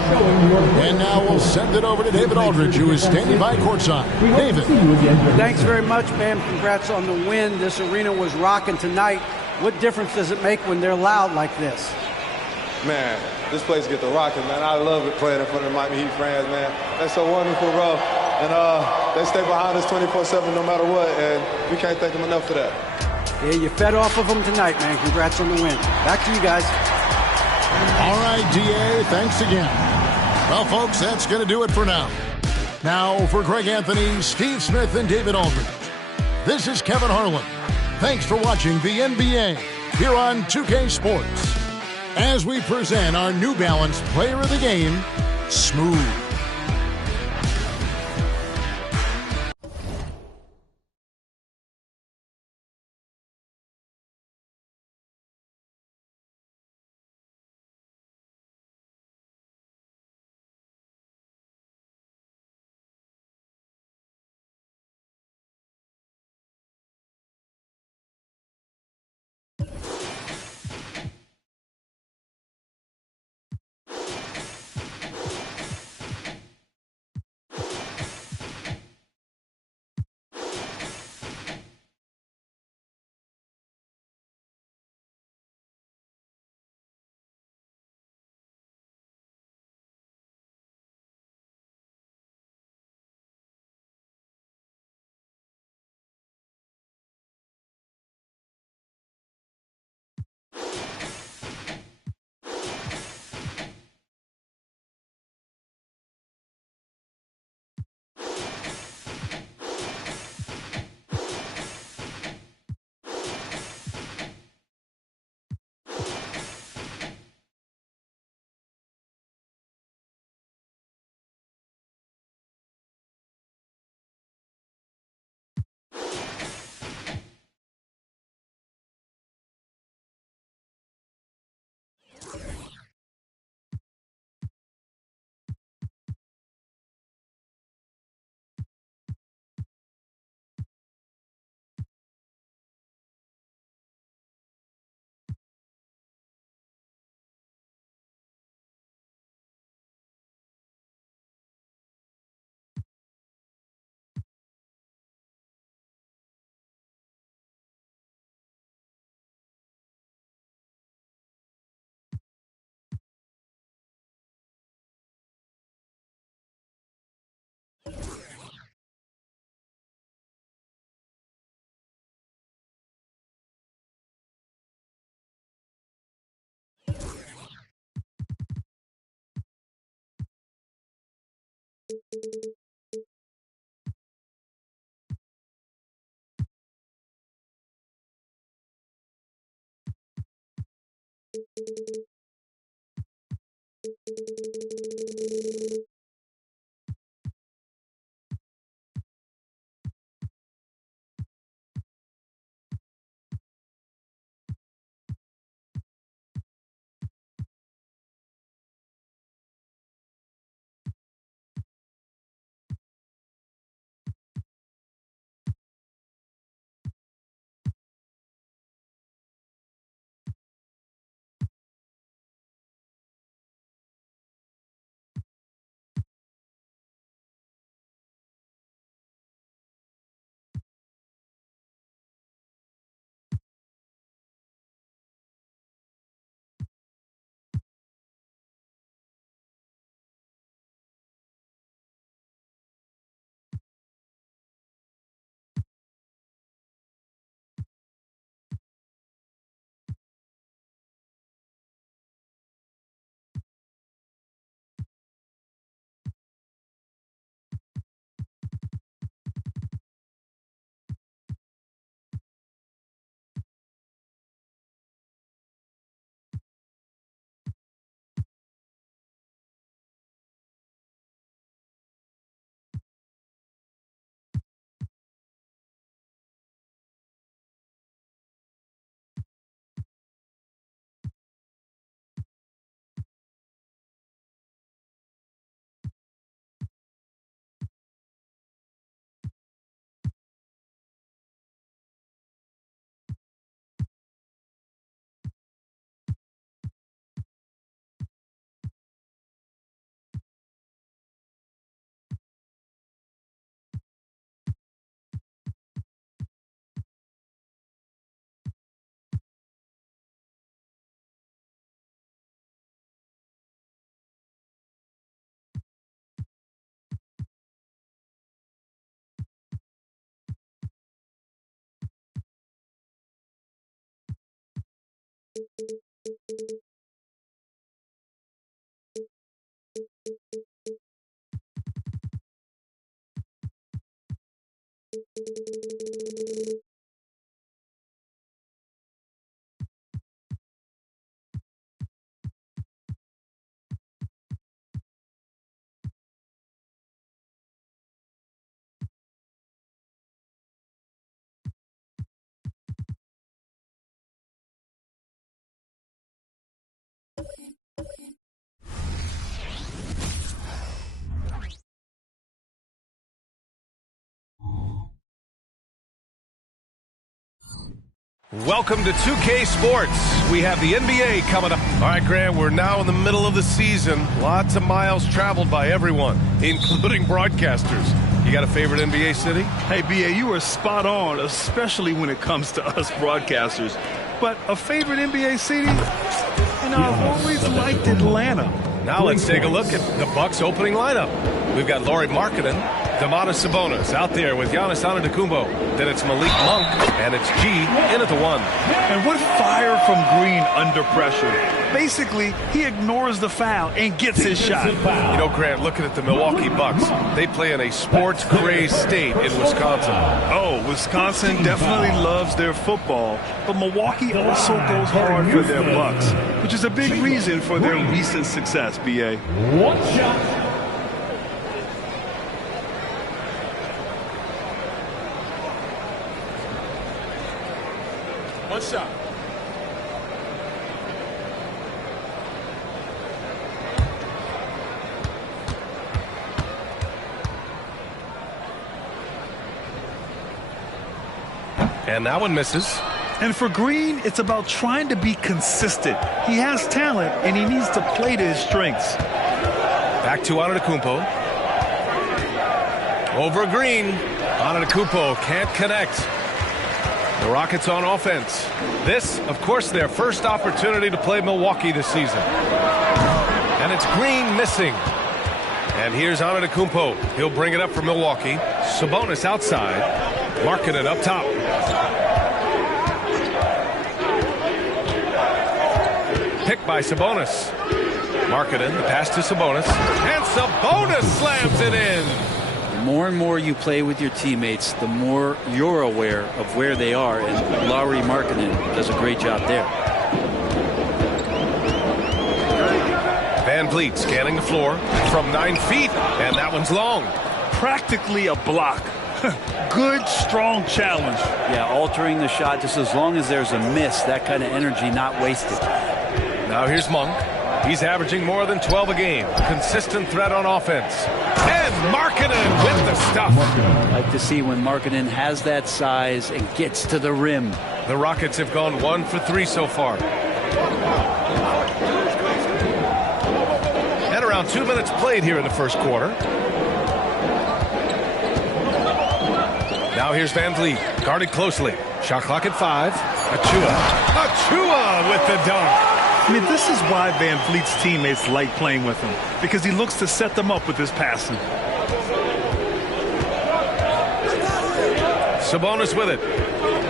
And now we'll send it over to David Aldridge, who is standing by courtside. David. Thanks very much, man. Congrats on the win. This arena was rocking tonight. What difference does it make when they're loud like this? Man, this place gets to rocking, man. I love it playing in front of Miami Heat fans, man. They're so wonderful, bro. And they stay behind us 24/7 no matter what, and we can't thank them enough for that. Yeah, you fed off of them tonight, man. Congrats on the win. Back to you guys. All right, DA, thanks again. Well, folks, that's going to do it for now. Now, for Greg Anthony, Steve Smith, and David Aldridge, this is Kevin Harlan. Thanks for watching the NBA here on 2K Sports as we present our New Balance Player of the Game, Smooth. Welcome to 2K Sports. We have the NBA coming up. All right, Grant, we're now in the middle of the season. Lots of miles traveled by everyone, including broadcasters. You got a favorite NBA city? Hey, B.A., you are spot on, especially when it comes to us broadcasters. But a favorite NBA city? You know, I've always liked Atlanta. Now let's take a look at the Bucks opening lineup. We've got Lauri Markkanen, Domantas Sabonis out there with Giannis Antetokounmpo. Then it's Malik Monk, and it's G in at the 1. And what fire from Green under pressure. Basically, he ignores the foul and gets his shot. You know, Grant, looking at the Milwaukee Bucks, they play in a sports-crazed state in Wisconsin. Oh, Wisconsin definitely loves their football, but Milwaukee also goes hard for their Bucks, which is a big reason for their recent success, B.A. One shot. One shot. And that one misses. And for Green, it's about trying to be consistent. He has talent, and he needs to play to his strengths. Back to Antetokounmpo. Over Green. Antetokounmpo can't connect. The Rockets on offense. This, of course, their first opportunity to play Milwaukee this season. And it's Green missing. And here's Antetokounmpo. He'll bring it up for Milwaukee. Sabonis outside. Markkanen up top. Pick by Sabonis. Markkanen, the pass to Sabonis. And Sabonis slams it in. The more and more you play with your teammates, the more you're aware of where they are. And Lauri Markkanen does a great job there. Van Vliet scanning the floor from 9 feet. And that one's long. Practically a block. Good, strong challenge. Yeah, altering the shot just as long as there's a miss. That kind of energy not wasted. Now here's Monk. He's averaging more than 12 a game. Consistent threat on offense. And Markkanen with the stuff. I like to see when Markkanen has that size and gets to the rim. The Rockets have gone 1 for 3 so far. And around 2 minutes played here in the first quarter. Now here's Van Vliet, guarded closely. Shot clock at 5. Achua with the dunk. I mean, this is why Van Vliet's teammates like playing with him, because he looks to set them up with his passing. Sabonis with it.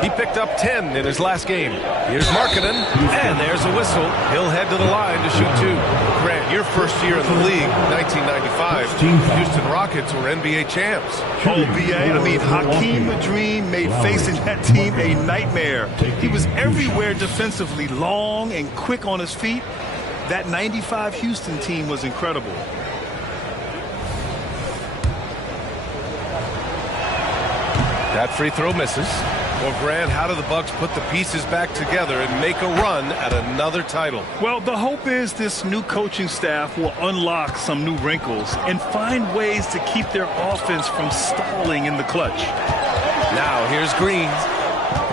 He picked up 10 in his last game. Here's Markkanen, and there's a whistle. He'll head to the line to shoot 2. Grant, your first year in the league, 1995. Houston Rockets were NBA champs. Oh, B.A., I mean, Hakeem the Dream made facing that team a nightmare. He was everywhere defensively, long and quick on his feet. That 95 Houston team was incredible. That free throw misses. Well, Grant, how do the Bucks put the pieces back together and make a run at another title? Well, the hope is this new coaching staff will unlock some new wrinkles and find ways to keep their offense from stalling in the clutch. Now, here's Green.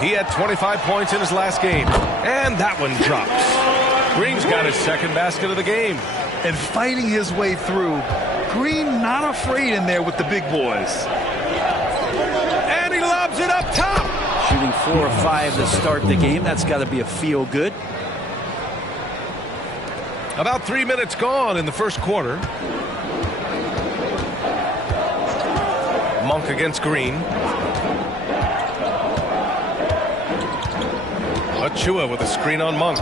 He had 25 points in his last game, and that one drops. Green's got his second basket of the game. And fighting his way through, Green not afraid in there with the big boys. And he lobs it up top. Shooting 4 or 5 to start the game. That's got to be a feel good. About 3 minutes gone in the first quarter. Monk against Green. Achua with a screen on Monk.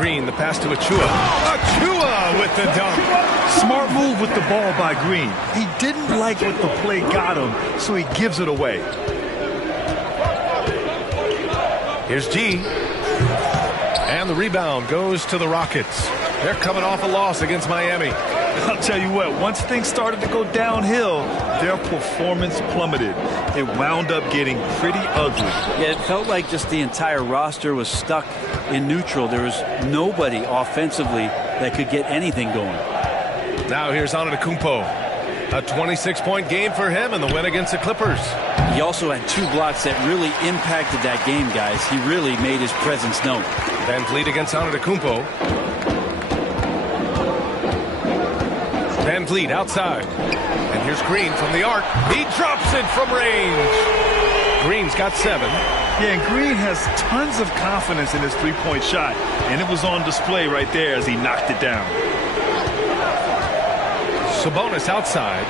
Green, the pass to Achua. Achua with the dunk. Smart move with the ball by Green. He didn't like what the play got him, so he gives it away. Here's G. And the rebound goes to the Rockets. They're coming off a loss against Miami. I'll tell you what, once things started to go downhill, their performance plummeted. It wound up getting pretty ugly. Yeah, it felt like just the entire roster was stuck in neutral. There was nobody offensively that could get anything going. Now here's Antetokounmpo. A 26-point game for him in the win against the Clippers. He also had 2 blocks that really impacted that game, guys. He really made his presence known. Van Vliet against Antetokounmpo. Van Vliet outside. And here's Green from the arc. He drops it from range. Green's got 7. Yeah, and Green has tons of confidence in his three-point shot, and it was on display right there as he knocked it down. Sabonis outside.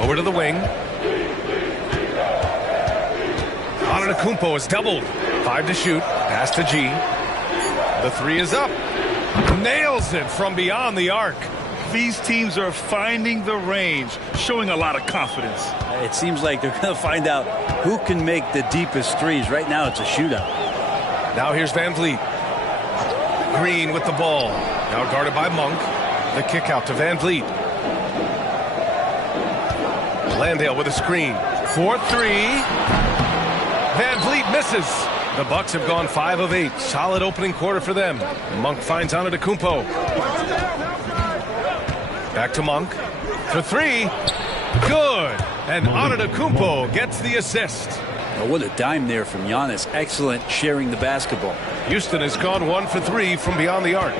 Over to the wing. Antetokounmpo is doubled. 5 to shoot. Pass to G. The 3 is up. Nails it from beyond the arc. These teams are finding the range, showing a lot of confidence. It seems like they're going to find out who can make the deepest threes. Right now it's a shootout. Now here's Van Vliet. Green with the ball. Now guarded by Monk. The kick out to Van Vliet. Landale with a screen. 4-3. Van Vliet misses. The Bucks have gone 5 of 8. Solid opening quarter for them. Monk finds Antetokounmpo. Back to Monk. For 3. Good. And Antetokounmpo gets the assist. Oh, what a dime there from Giannis. Excellent sharing the basketball. Houston has gone 1 for 3 from beyond the arc.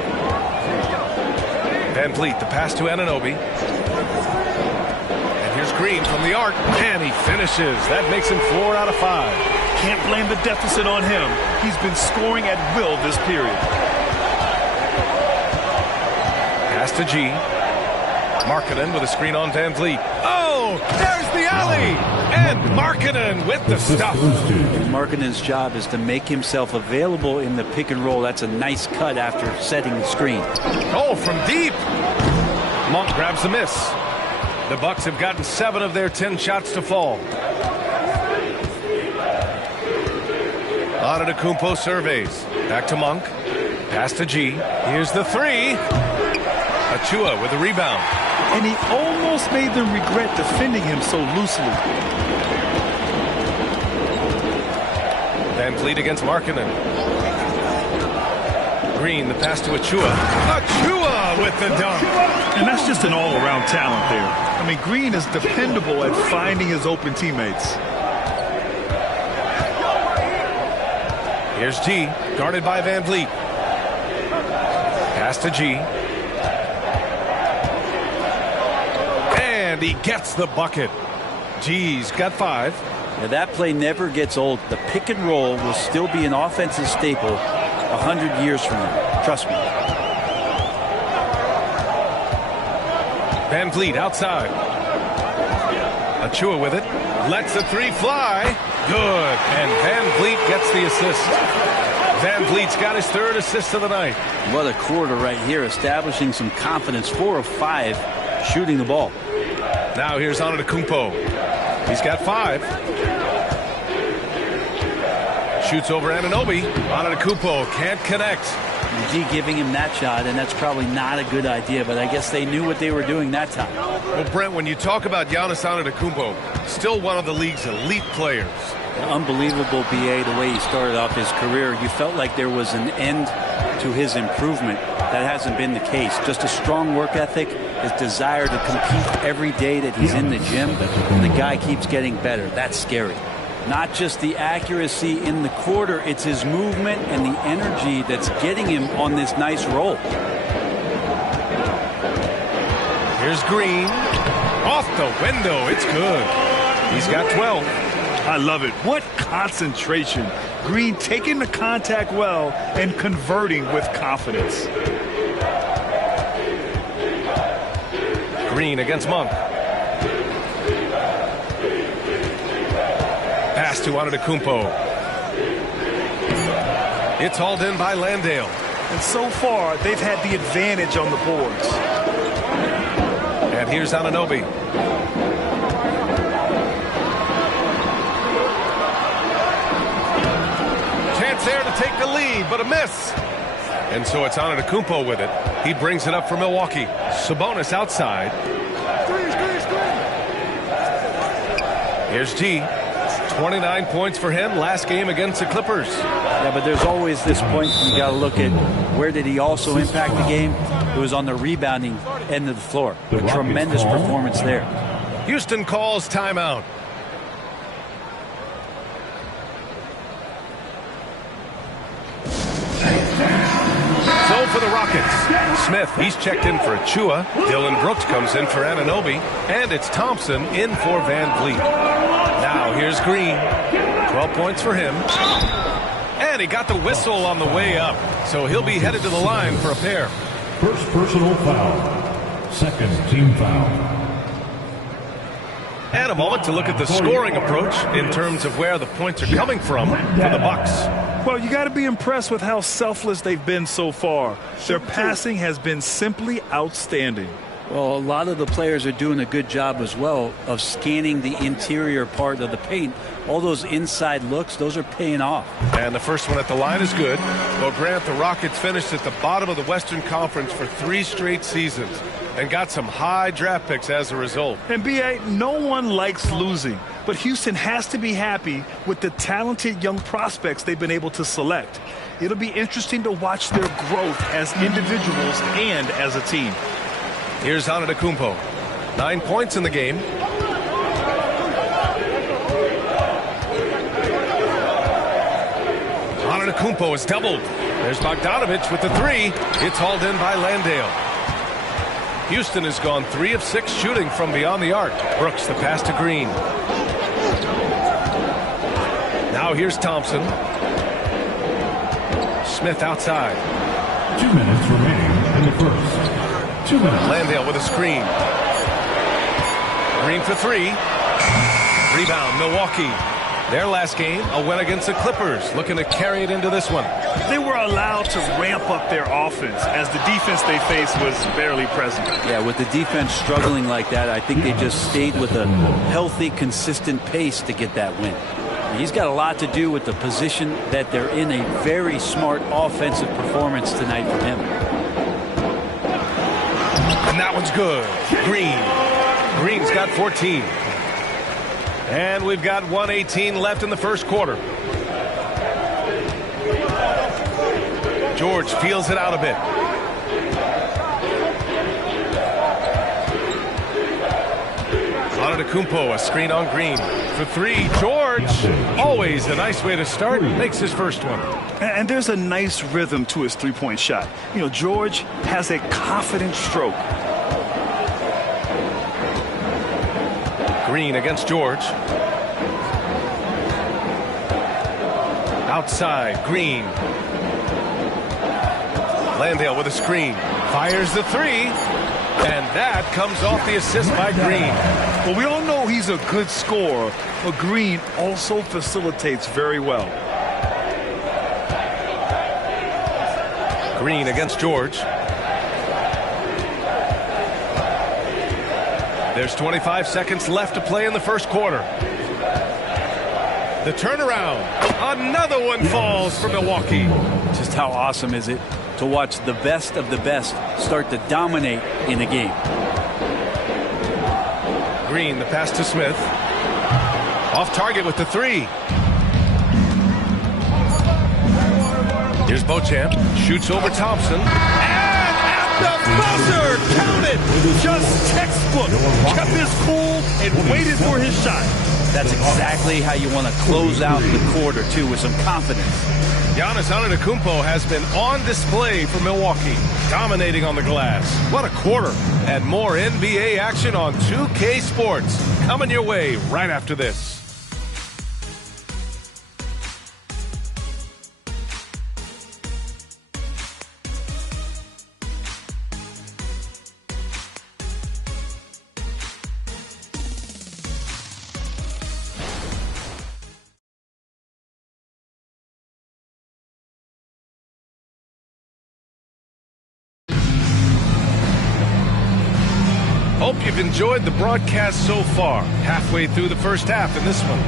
Van Vliet, the pass to Anunoby. And here's Green from the arc. And he finishes. That makes him 4 out of 5. Can't blame the deficit on him. He's been scoring at will this period. Pass to G. Markkanen with a screen on Van Vliet. Oh, there's the alley! And Markkanen with the stuff. Markkanen's job is to make himself available in the pick and roll. That's a nice cut after setting the screen. Oh, from deep. Monk grabs the miss. The Bucks have gotten 7 of their 10 shots to fall. Antetokounmpo surveys. Back to Monk. Pass to G. Here's the 3. Achua with the rebound. And he almost made them regret defending him so loosely. Van Vliet against Markkanen. Green, the pass to Achua. Achua with the dunk. And that's just an all-around talent there. I mean, Green is dependable at finding his open teammates. Here's G, guarded by Van Vliet. Pass to G. And he gets the bucket. G's got 5. Now that play never gets old. The pick and roll will still be an offensive staple 100 years from now. Trust me. Van Vliet outside. Achua with it. Lets the 3 fly. Good. And Van Vliet gets the assist. Van Vliet's got his 3rd assist of the night. What a quarter right here, establishing some confidence. 4 of 5 shooting the ball. Now here's Antetokounmpo. He's got 5. Shoots over Anunoby. Antetokounmpo can't connect. G giving him that shot, and that's probably not a good idea, but I guess they knew what they were doing that time. Well, Brent, when you talk about Giannis Antetokounmpo, still one of the league's elite players. Unbelievable, BA, the way he started off his career. You felt like there was an end to his improvement. That hasn't been the case. Just a strong work ethic, his desire to compete every day that he's in the gym, and the guy keeps getting better. That's scary. Not just the accuracy in the quarter, it's his movement and the energy that's getting him on this nice roll. Here's Green. Off the window. It's good. He's got 12. I love it. What concentration. Green taking the contact well and converting with confidence. Green against Monk. Pass to Antetokounmpo. It's hauled in by Landale. And so far, they've had the advantage on the boards. And here's Anunoby. Chance there to take the lead, but a miss. And so it's Antetokounmpo with it. He brings it up for Milwaukee. Sabonis outside. Here's G. 29 points for him last game against the Clippers. Yeah, but there's always this point you got to look at where did he also impact the game? It was on the rebounding end of the floor. A tremendous performance there. Houston calls timeout. So for the Rockets, Smith, he's checked in for Achua. Dylan Brooks comes in for Anunoby. And it's Thompson in for Van Vliet. Now here's Green. 12 points for him. And he got the whistle on the way up. So he'll be headed to the line for a pair. First personal foul. Second team foul. And a moment to look at the scoring approach in terms of where the points are coming from for the Bucks. Well, you got to be impressed with how selfless they've been so far. Their passing has been simply outstanding. Well, a lot of the players are doing a good job as well of scanning the interior part of the paint. All those inside looks, those are paying off. And the first one at the line is good. Well, Grant, the Rockets finished at the bottom of the Western Conference for 3 straight seasons and got some high draft picks as a result. And B.A., no one likes losing, but Houston has to be happy with the talented young prospects they've been able to select. It'll be interesting to watch their growth as individuals and as a team. Here's Antetokounmpo. 9 points in the game. Antetokounmpo is doubled. There's Bogdanovich with the 3. It's hauled in by Landale. Houston has gone 3 of 6 shooting from beyond the arc. Brooks the pass to Green. Now here's Thompson. Smith outside. 2 minutes remaining in the first. 2 minutes. Landale with a screen. Green for 3. Rebound, Milwaukee. Their last game, a win against the Clippers, looking to carry it into this one. They were allowed to ramp up their offense as the defense they faced was barely present. Yeah, with the defense struggling like that, I think they just stayed with a healthy, consistent pace to get that win. He's got a lot to do with the position that they're in. A very smart offensive performance tonight from him. And that one's good. Green. Green's got 14. And we've got 1:18 left in the first quarter. George feels it out a bit. Antetokounmpo, a screen on Green. For 3, George, always a nice way to start, makes his first one. And there's a nice rhythm to his three-point shot. You know, George has a confident stroke. Green against George. Outside, Green. Landale with a screen. Fires the 3. And that comes off the assist by Green. Well, we all know he's a good scorer, but Green also facilitates very well. Green against George. There's 25 seconds left to play in the first quarter. The turnaround. Another one falls for Milwaukee. Just how awesome is it to watch the best of the best start to dominate in a game. Green, the pass to Smith. Off target with the 3. Here's Beauchamp. Shoots over Thompson. And at the buzzer! Count it! Just textbook. Kept his cool and waited for his shot. That's exactly how you want to close out the quarter, too, with some confidence. Giannis Antetokounmpo has been on display for Milwaukee, dominating on the glass. What a quarter. And more NBA action on 2K Sports. Coming your way right after this. hope you've enjoyed the broadcast so far, halfway through the first half in this one.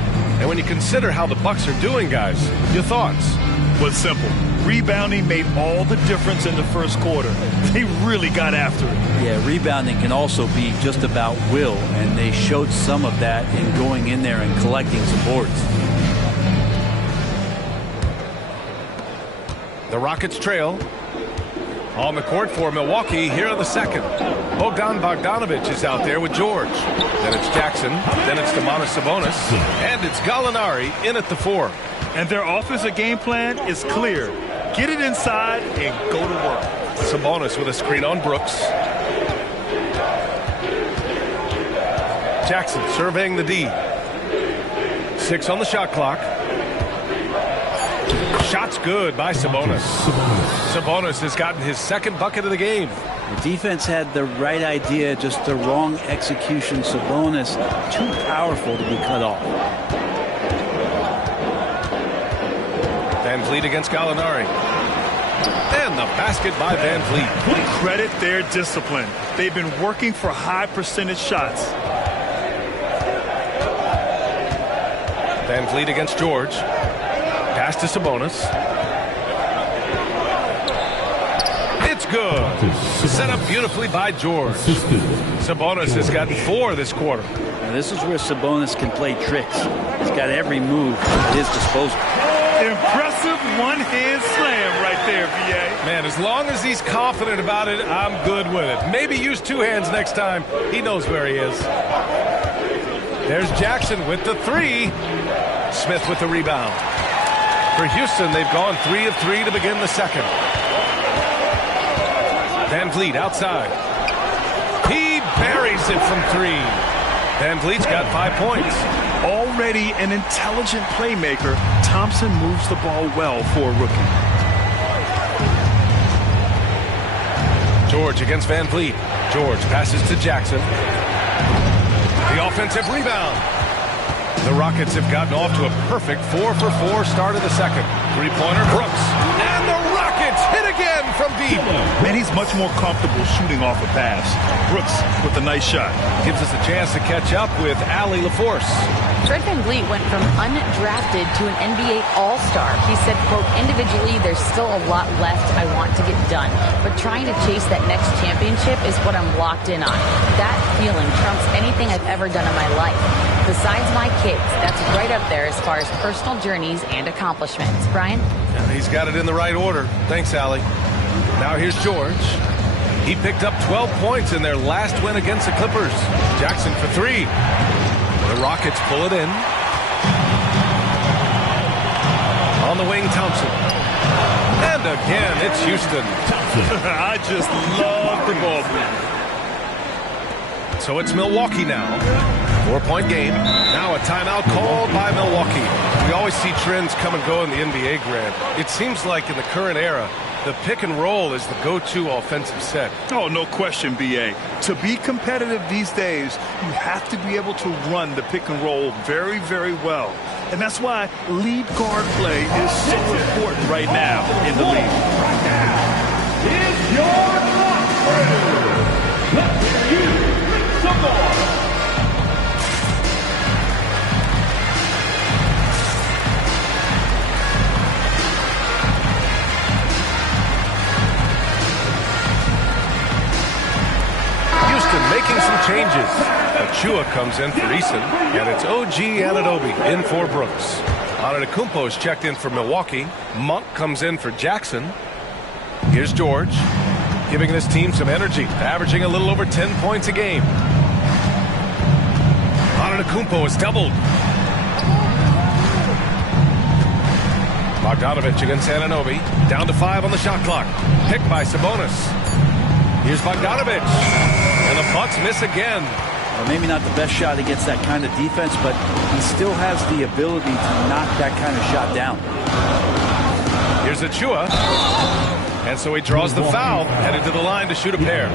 And when you consider how the Bucks are doing, guys, your thoughts? Was simple. Rebounding made all the difference in the first quarter. They really got after it. Yeah, rebounding can also be just about will, and they showed some of that in going in there and collecting some boards. The Rockets trail. On the court for Milwaukee here in the second. Bogdanovic is out there with George. Then it's Jackson. Then it's Domantas Sabonis. And it's Gallinari in at the 4. And their offensive game plan is clear. Get it inside and go to work. Sabonis with a screen on Brooks. Jackson surveying the D. 6 on the shot clock. Shot's good by Sabonis. Sabonis has gotten his second bucket of the game. The defense had the right idea, just the wrong execution. Sabonis too powerful to be cut off. Van Vliet against Gallinari. And the basket by Van Vliet. Credit their discipline. They've been working for high percentage shots. Van Vliet against George. Pass to Sabonis. It's good. Set up beautifully by George. Sabonis has gotten 4 this quarter. Now this is where Sabonis can play tricks. He's got every move at his disposal. Impressive one-hand slam right there, VA. Man, as long as he's confident about it, I'm good with it. Maybe use 2 hands next time. He knows where he is. There's Jackson with the 3. Smith with the rebound. For Houston, they've gone 3 of 3 to begin the second. Van Vliet outside. He buries it from 3. Van Vliet's got 5 points. Already an intelligent playmaker, Thompson moves the ball well for a rookie. George against Van Vliet. George passes to Jackson. The offensive rebound. The Rockets have gotten off to a perfect 4-for-4 start of the second. 3-pointer Brooks. And the Rockets hit again from deep. Man, he's much more comfortable shooting off a pass. Brooks with a nice shot. Gives us a chance to catch up with Allie LaForce. Fred VanVleet went from undrafted to an NBA All-Star. He said, quote, individually, there's still a lot left I want to get done. But trying to chase that next championship is what I'm locked in on. That feeling trumps anything I've ever done in my life. Besides my kids, that's right up there as far as personal journeys and accomplishments. Brian? Yeah, he's got it in the right order. Thanks, Allie. Now here's George. He picked up 12 points in their last win against the Clippers. Jackson for 3. The Rockets pull it in. On the wing, Thompson. And again, it's Houston. I just love the ball. So it's Milwaukee now. 4-point game. Now a timeout called by Milwaukee. We always see trends come and go in the NBA, Grant. It seems like in the current era, the pick and roll is the go-to offensive set. Oh, no question, B.A. To be competitive these days, you have to be able to run the pick and roll very, very well. And that's why lead guard play is so important right now in the league. Right now is your lock crew. Let's use some more. Making some changes. Achua comes in for Eason, and it's OG Anunoby in for Brooks. Antetokounmpo is checked in for Milwaukee. Monk comes in for Jackson. Here's George, giving this team some energy, averaging a little over 10 points a game. Antetokounmpo is doubled. Bogdanovic against Anunoby. Down to 5 on the shot clock. Picked by Sabonis. Here's Bogdanovic. And the Bucks miss again. Well, maybe not the best shot against that kind of defense, but he still has the ability to knock that kind of shot down. Here's Achua. And so he draws the foul, headed to the line to shoot a pair.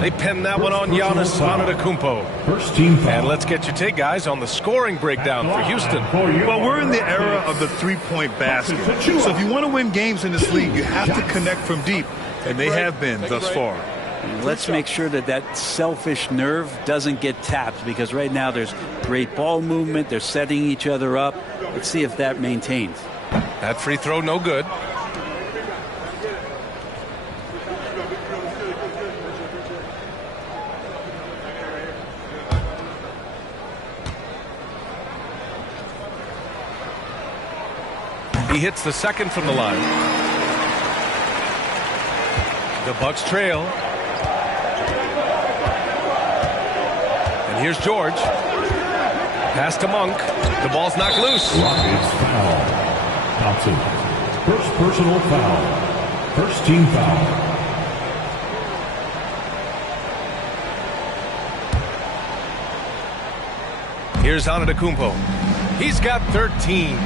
They pin that one on Giannis Antetokounmpo. First team foul. And let's get your take, guys, on the scoring breakdown for Houston. Well, we're in the era of the three-point basket. So if you want to win games in this league, you have to connect from deep. And they have been thus far. Let's make sure that that selfish nerve doesn't get tapped, because right now there's great ball movement. They're setting each other up. Let's see if that maintains. That free throw, no good. He hits the second from the line. The Bucks trail. And here's George. Pass to Monk. The ball's knocked loose. Rockets foul. Thompson. First personal foul. First team foul. Here's Antetokounmpo. He's got 13.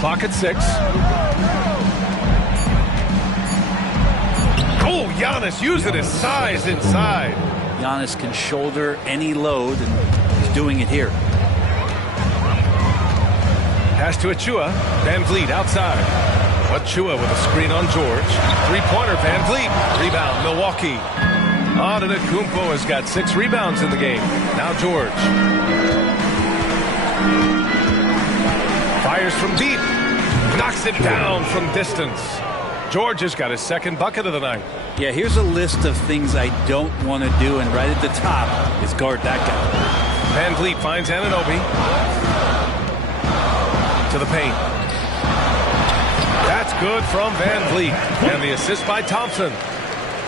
Clock at 6. Oh, Giannis using his size inside. Giannis can shoulder any load, and he's doing it here. Pass to Achua. Van Vliet outside. Achua with a screen on George. Three-pointer, Van Vliet. Rebound, Milwaukee. Antetokounmpo has got 6 rebounds in the game. Now George. Fires from deep. Knocks it down from distance. George has got his second bucket of the night. Yeah, here's a list of things I don't want to do, and right at the top is guard that guy. Van Vliet finds Anunoby. To the paint. That's good from Van Vliet. And the assist by Thompson.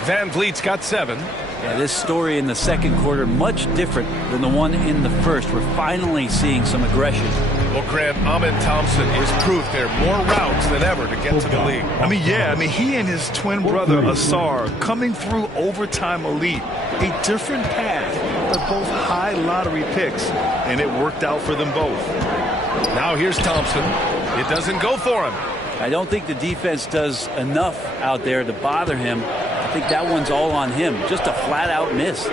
Van Vliet's got 7. Yeah, this story in the second quarter much different than the one in the first. We're finally seeing some aggression. Well, Grant, Amin Thompson is proof there are more routes than ever to get to the league. I mean, he and his twin brother, Asar, coming through overtime elite. A different path, but both high lottery picks, and it worked out for them both. Now here's Thompson. It doesn't go for him. I don't think the defense does enough out there to bother him. I think that one's all on him. Just a flat-out miss.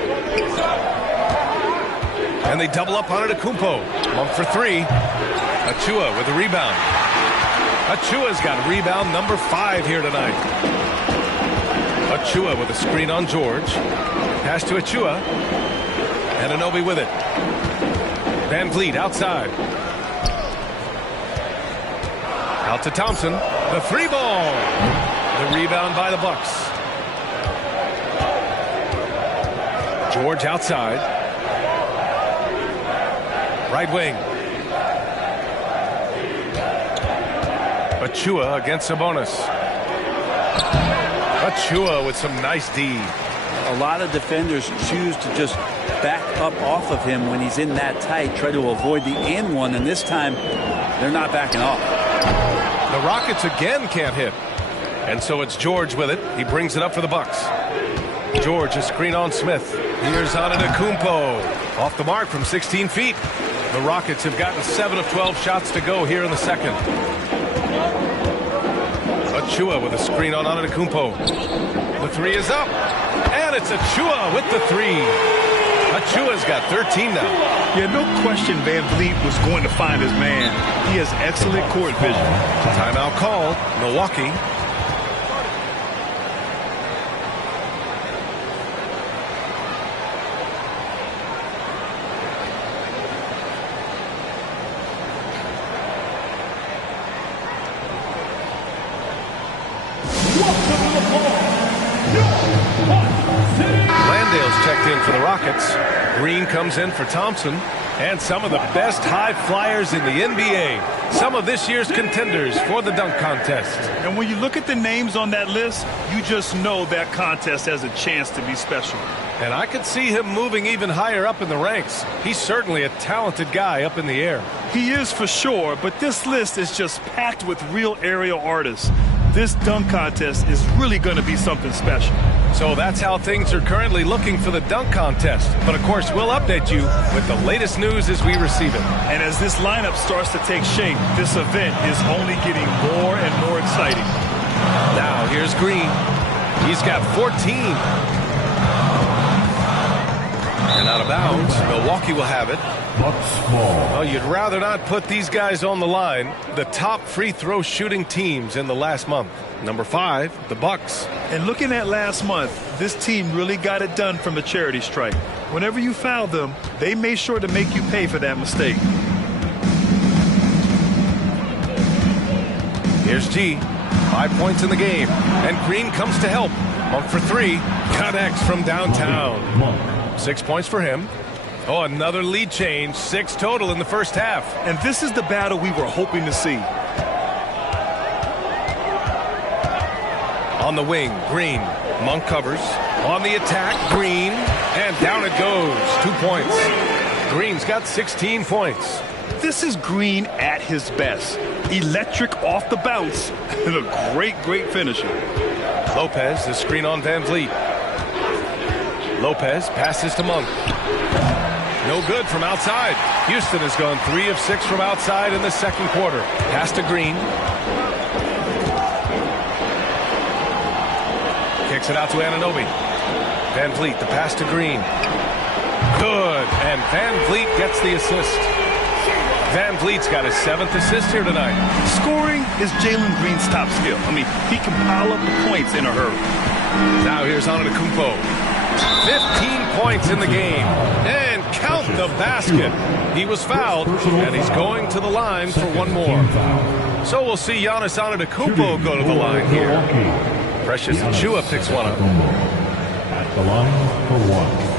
And they double up on Antetokounmpo. Monk for 3. Achua with a rebound. Achua's got rebound number 5 here tonight. Achua with a screen on George. Pass to Achua. Anunoby with it. Van Vliet outside. Out to Thompson. The 3-ball. The rebound by the Bucks. George outside. Right wing. Achua against Sabonis. Achua with some nice D. A lot of defenders choose to just back up off of him when he's in that tight, try to avoid the and one, and this time they're not backing off. The Rockets again can't hit. And so it's George with it. He brings it up for the Bucks. George, a screen on Smith. Here's Antetokounmpo. Off the mark from 16 feet. The Rockets have gotten 7 of 12 shots to go here in the second. Achua with a screen on Antetokounmpo. The 3 is up. And it's Achua with the 3. Achua's got 13 now. Yeah, no question Van Vliet was going to find his man. He has excellent court vision. Timeout called. Milwaukee. Landale's checked in for the Rockets. Green comes in for Thompson. And some of the best high flyers in the NBA. Some of this year's contenders for the dunk contest. And when you look at the names on that list, you just know that contest has a chance to be special. And I could see him moving even higher up in the ranks. He's certainly a talented guy up in the air. He is for sure, but this list is just packed with real aerial artists. This dunk contest is really going to be something special. So that's how things are currently looking for the dunk contest. But of course, we'll update you with the latest news as we receive it. And as this lineup starts to take shape, this event is only getting more and more exciting. Now here's Green. He's got 14. And out of bounds. Milwaukee will have it. Well, you'd rather not put these guys on the line. The top free throw shooting teams in the last month. Number 5, the Bucks. And looking at last month, this team really got it done from the charity stripe. Whenever you fouled them, they made sure to make you pay for that mistake. Here's G. 5 points in the game. And Green comes to help. Monk for 3. Connects from downtown. 6 points for him. Oh, another lead change. 6 total in the first half. And this is the battle we were hoping to see. On the wing, Green. Monk covers. On the attack, Green. And down it goes. 2 points. Green's got 16 points. This is Green at his best. Electric off the bounce. And a great finisher. Lopez, the screen on Van Vliet. Lopez passes to Monk. No good from outside. Houston has gone 3 of 6 from outside in the second quarter. Pass to Green. Kicks it out to Anunoby. Van Vliet, the pass to Green. Good. And Van Vliet gets the assist. Van Vliet's got his 7th assist here tonight. Scoring is Jalen Green's top skill. I mean, he can pile up the points in a hurry. Now here's Antetokounmpo. 15 points in the game. And count the basket. He was fouled, and he's going to the line for one more. So we'll see Giannis Antetokounmpo go to the line here. Precious Achiuwa picks one up. At the line for 1.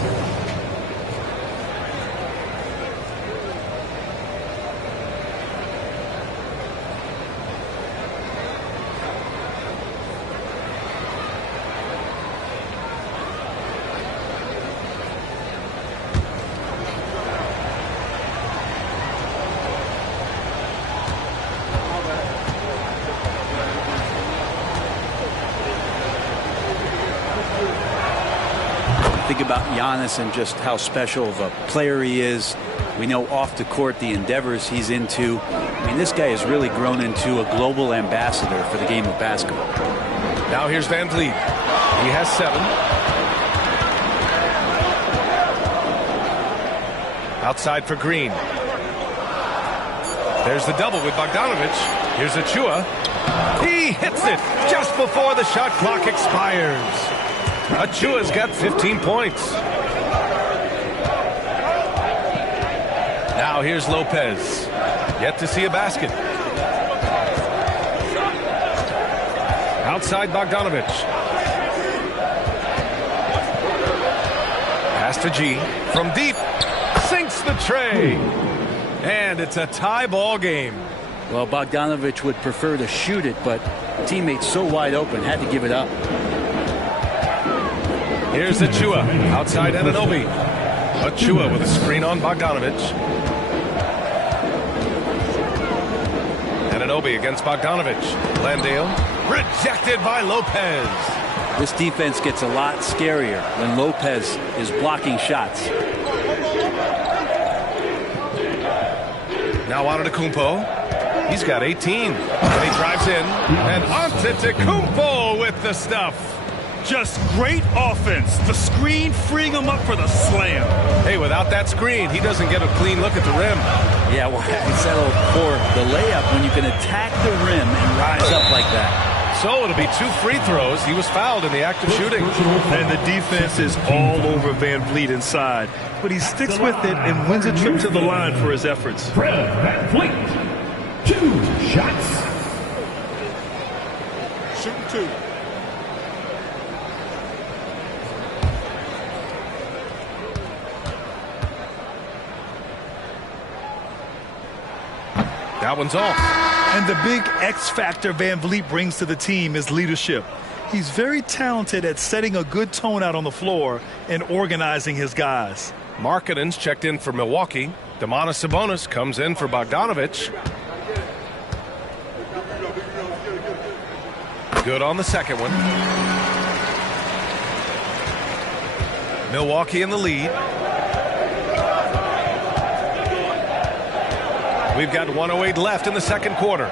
Think about Giannis and just how special of a player he is. We know off the court the endeavors he's into. I mean, this guy has really grown into a global ambassador for the game of basketball. Now here's Van Vliet. He has 7. Outside for Green. There's the double with Bogdanovich. Here's Achiuwa. He hits it just before the shot clock expires. Achua's got 15 points. Now here's Lopez. Yet to see a basket. Outside Bogdanovich. Pass to G. From deep. Sinks the tray. And it's a tie ball game. Well, Bogdanovich would prefer to shoot it, but teammates so wide open had to give it up. Here's Achiuwa. Outside Anunoby. Achiuwa with a screen on Bogdanovich. Anunoby against Bogdanovich. Landale rejected by Lopez. This defense gets a lot scarier when Lopez is blocking shots. Now Antetokounmpo. He's got 18. And he drives in. And Antetokounmpo with the stuff. Just great offense. The screen freeing him up for the slam. Hey, without that screen, he doesn't get a clean look at the rim. Yeah, well, settle for the layup when you can attack the rim and rise up like that. So it'll be 2 free throws. He was fouled in the act of shooting. And the defense is all over Van Vliet inside. But he sticks with it and wins a trip to the line for his efforts. Fred Van Vliet, 2 shots. Shooting 2. That one's off. And the big X factor Van Vliet brings to the team is leadership. He's very talented at setting a good tone out on the floor and organizing his guys. Markkanen's checked in for Milwaukee. Domantas Sabonis comes in for Bogdanovich. Good on the second one. Milwaukee in the lead. We've got 1:08 left in the second quarter.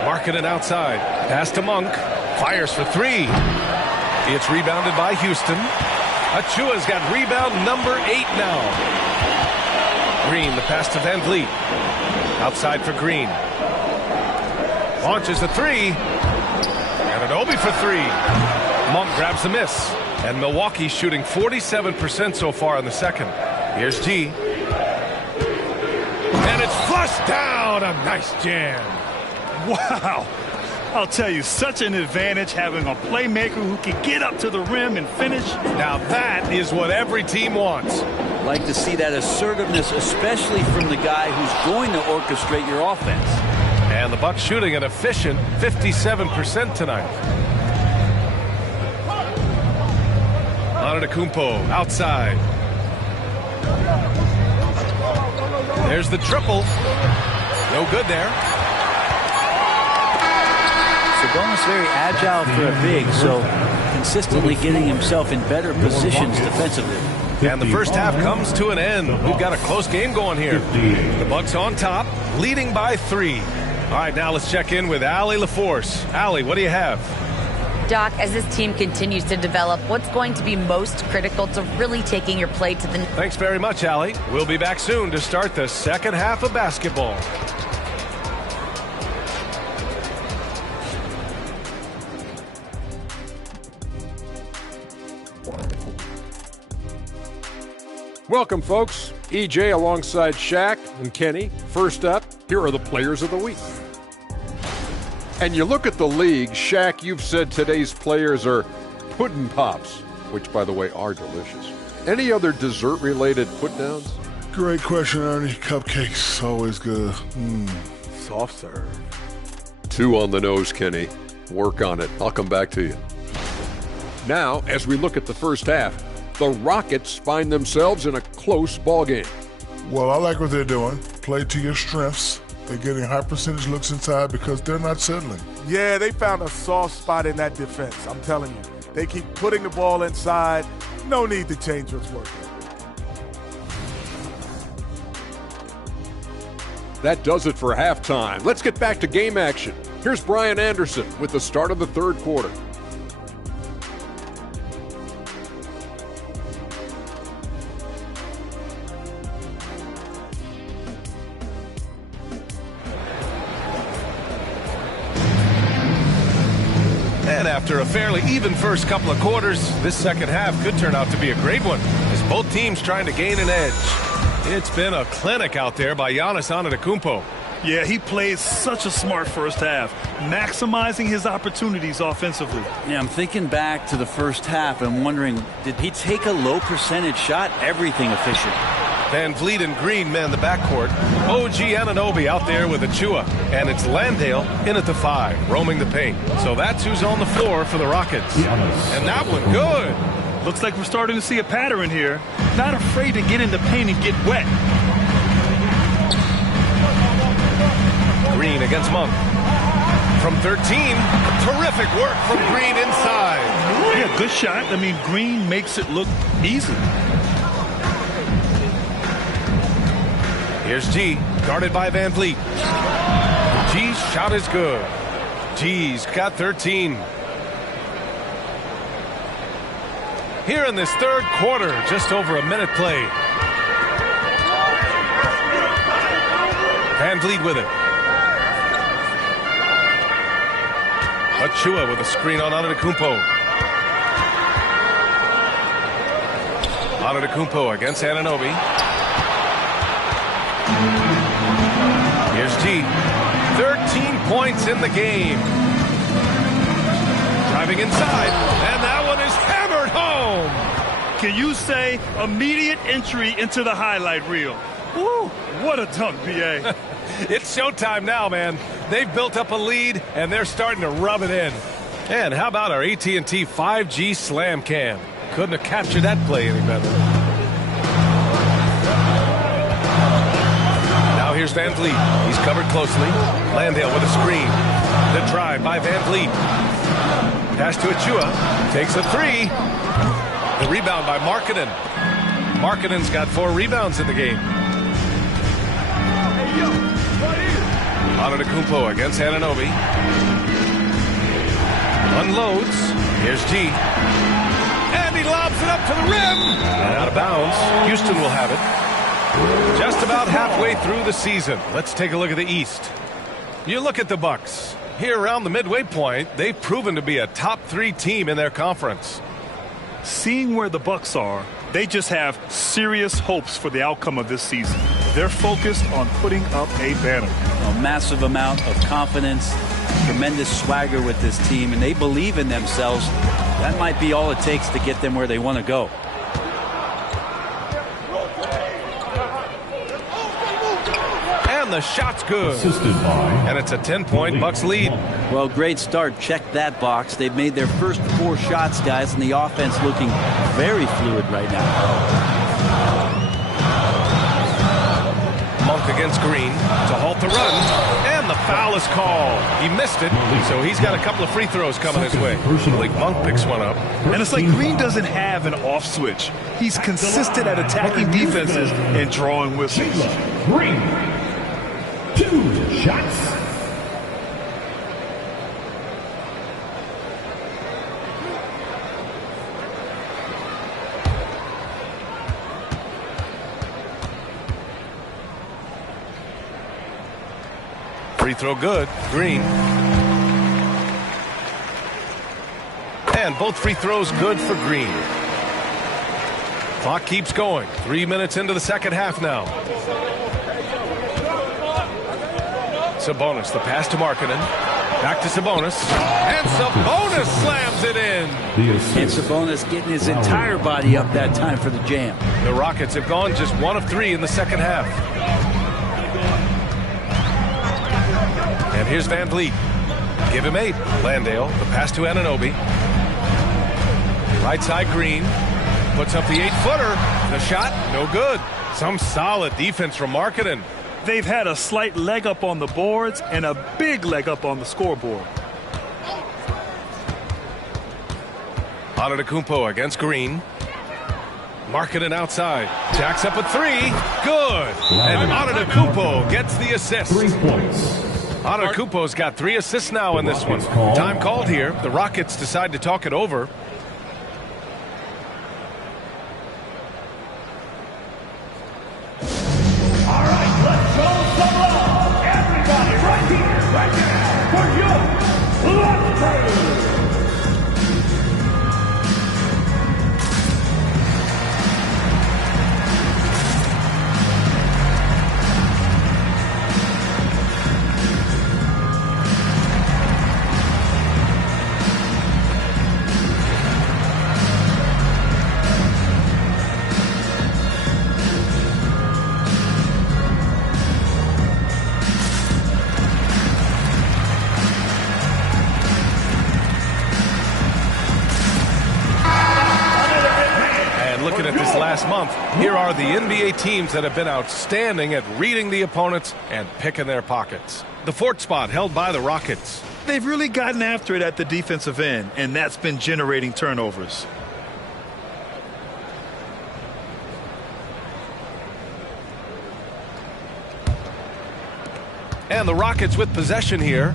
Markkanen outside. Pass to Monk. Fires for 3. It's rebounded by Houston. Achua's got rebound number 8 now. Green, the pass to Van Vliet. Outside for Green. Launches the 3. And Anunoby for 3. Monk grabs the miss. And Milwaukee's shooting 47% so far in the second. Here's G. And it's flushed down. A nice jam. Wow. I'll tell you, such an advantage having a playmaker who can get up to the rim and finish. Now that is what every team wants. Like to see that assertiveness, especially from the guy who's going to orchestrate your offense. And the Bucks shooting an efficient 57% tonight. Antetokounmpo outside. There's the triple. No good there. Sabonis very agile for a big, so consistently getting himself in better positions defensively. And the first half comes to an end. We've got a close game going here. The Bucks on top, leading by 3. All right, now let's check in with Allie LaForce. Allie, what do you have? Doc, as this team continues to develop, what's going to be most critical to really taking your play to the... Thanks very much, Allie. We'll be back soon to start the second half of basketball. Welcome, folks. EJ alongside Shaq and Kenny. First up, here are the players of the week. And you look at the league, Shaq, you've said today's players are puddin' pops, which, by the way, are delicious. Any other dessert-related put-downs? Great question, Ernie. Cupcakes, always good. Soft serve. 2 on the nose, Kenny. Work on it. I'll come back to you. Now, as we look at the first half, the Rockets find themselves in a close ballgame. Well, I like what they're doing. Play to your strengths. They're getting high percentage looks inside because they're not settling. Yeah, they found a soft spot in that defense. I'm telling you. They keep putting the ball inside. No need to change what's working. That does it for halftime. Let's get back to game action. Here's Brian Anderson with the start of the third quarter. And after a fairly even first couple of quarters, this second half could turn out to be a great one, as both teams trying to gain an edge. It's been a clinic out there by Giannis Antetokounmpo. Yeah, he plays such a smart first half, maximizing his opportunities offensively. Yeah, I'm thinking back to the first half and wondering, did he take a low percentage shot? Everything efficient. Van Vliet and Green man the backcourt. OG Anunoby out there with Achua. And it's Landale in at the 5, roaming the paint. So that's who's on the floor for the Rockets. And that one good. Looks like we're starting to see a pattern here. Not afraid to get in the paint and get wet. Green against Monk. From 13, terrific work from Green inside. Yeah, good shot. I mean, Green makes it look easy. Here's G, guarded by Van Vliet. G's shot is good. G's got 13. Here in this third quarter, just over a minute play. Van Vliet with it. Achua with a screen on Antetokounmpo. Antetokounmpo against Anunoby. Here's G. 13 points in the game. Driving inside, and that one is hammered home. Can you say immediate entry into the highlight reel? Woo, what a dunk, B.A. It's showtime now, man. They've built up a lead, and they're starting to rub it in. And how about our AT&T 5G Slam Cam? Couldn't have captured that play any better. Now here's Van Vliet. He's covered closely. Landale with a screen. The drive by Van Vliet. Pass to Achua. Takes a 3. The rebound by Markkanen. Markkanen's got 4 rebounds in the game. Antetokounmpo against Anunoby. Unloads. Here's G. And he lobs it up to the rim. And out of bounds. Houston will have it. Just about halfway through the season. Let's take a look at the East. You look at the Bucks. Here around the midway point, they've proven to be a top 3 team in their conference. Seeing where the Bucks are, they just have serious hopes for the outcome of this season. They're focused on putting up a banner. A massive amount of confidence, tremendous swagger with this team, and they believe in themselves. That might be all it takes to get them where they want to go. And the shot's good. And it's a 10-point Bucks lead. Well, great start. Check that box. They've made their first 4 shots, guys, and the offense looking very fluid right now. Monk against Green to halt the run. And the foul is called. He missed it, so he's got a couple of free throws coming his way. Malik Monk picks one up. And it's like Green doesn't have an off switch. He's consistent at attacking defenses and drawing whistles. Green. 2 shots. Free throw good. Green. And both free throws good for Green. Clock keeps going. 3 minutes into the second half now. Sabonis, the pass to Markkanen. Back to Sabonis. And Sabonis slams it in. And Sabonis getting his entire body up that time for the jam. The Rockets have gone just 1 of 3 in the second half. And here's Van Vliet. Give him 8. Landale, the pass to Anunoby. Right side Green. Puts up the 8-footer. The shot, no good. Some solid defense from Markkanen. They've had a slight leg up on the boards and a big leg up on the scoreboard. Antetokounmpo against Green. Markkanen outside. Jacks up a 3. Good. And Antetokounmpo gets the assist. 3 points. Antetokounmpo's got 3 assists now in this one. Time called here. The Rockets decide to talk it over. All right, let's show some love. Everybody right here, right now, for your lunch break. Month. Here are the NBA teams that have been outstanding at reading the opponents and picking their pockets. The 4th spot held by the Rockets. They've really gotten after it at the defensive end, and that's been generating turnovers. And the Rockets with possession here,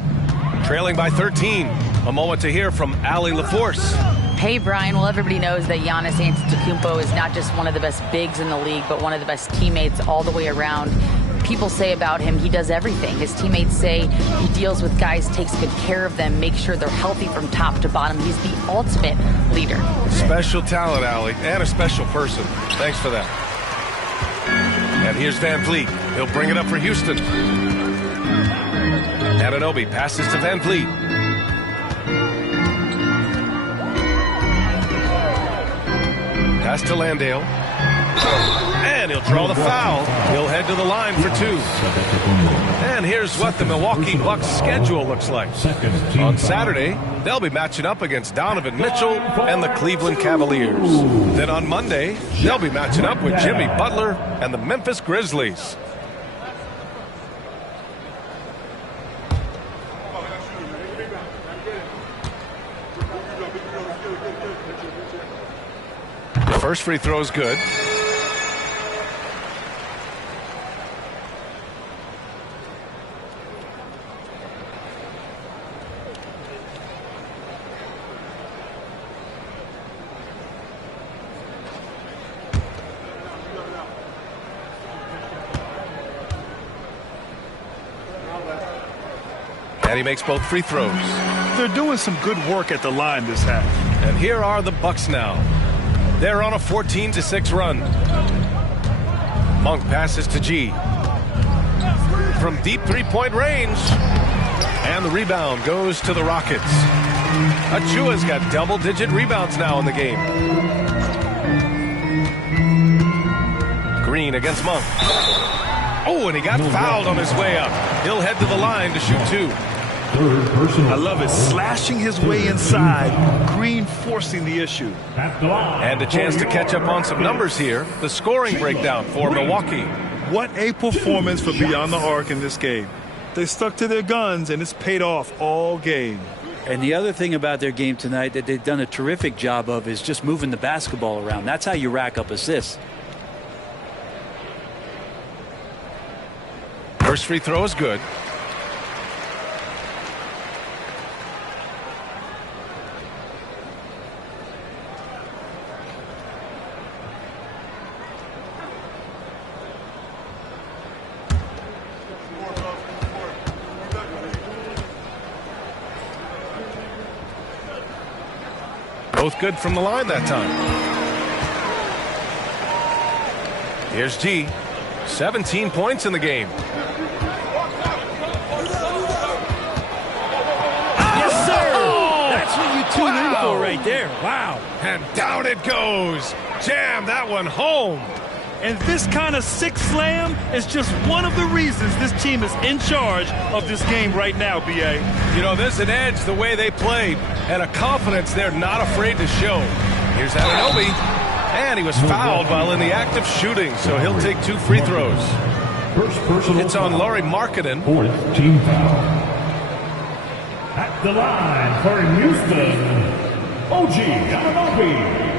trailing by 13. A moment to hear from Allie LaForce. Hey, Brian. Well, everybody knows that Giannis Antetokounmpo is not just one of the best bigs in the league, but one of the best teammates all the way around. People say about him, he does everything. His teammates say he deals with guys, takes good care of them, makes sure they're healthy from top to bottom. He's the ultimate leader. Special talent, Allie, and a special person. Thanks for that. And here's Van Vliet. He'll bring it up for Houston. Anunoby passes to Van Vliet. Pass to Landale. And he'll draw the foul. He'll head to the line for 2. And here's what the Milwaukee Bucks schedule looks like. On Saturday, they'll be matching up against Donovan Mitchell and the Cleveland Cavaliers. Then on Monday, they'll be matching up with Jimmy Butler and the Memphis Grizzlies. First free throw is good. And he makes both free throws. They're doing some good work at the line this half. And here are the Bucks now. They're on a 14-6 run. Monk passes to G. From deep three-point range. And the rebound goes to the Rockets. Achua's got double-digit rebounds now in the game. Green against Monk. Oh, and he got fouled on his way up. He'll head to the line to shoot 2. I love it. Slashing his way inside. Green forcing the issue. And a chance to catch up on some numbers here. The scoring breakdown for Milwaukee. What a performance for Beyond the Arc in this game. They stuck to their guns, and it's paid off all game. And the other thing about their game tonight that they've done a terrific job of is just moving the basketball around. That's how you rack up assists. First free throw is good. Both good from the line that time. Here's G. 17 points in the game. Yes, sir! That's what you tune in for right there. Wow. And down it goes. Jam that one home. And this kind of sick slam is just one of the reasons this team is in charge of this game right now, B.A. You know, there's an edge the way they played and a confidence they're not afraid to show. Here's Anunoby. And he was fouled while in the act of shooting, so he'll take 2 free throws. It's on Lauri Markkanen. 4th team foul. At the line for Houston, OG Anunoby.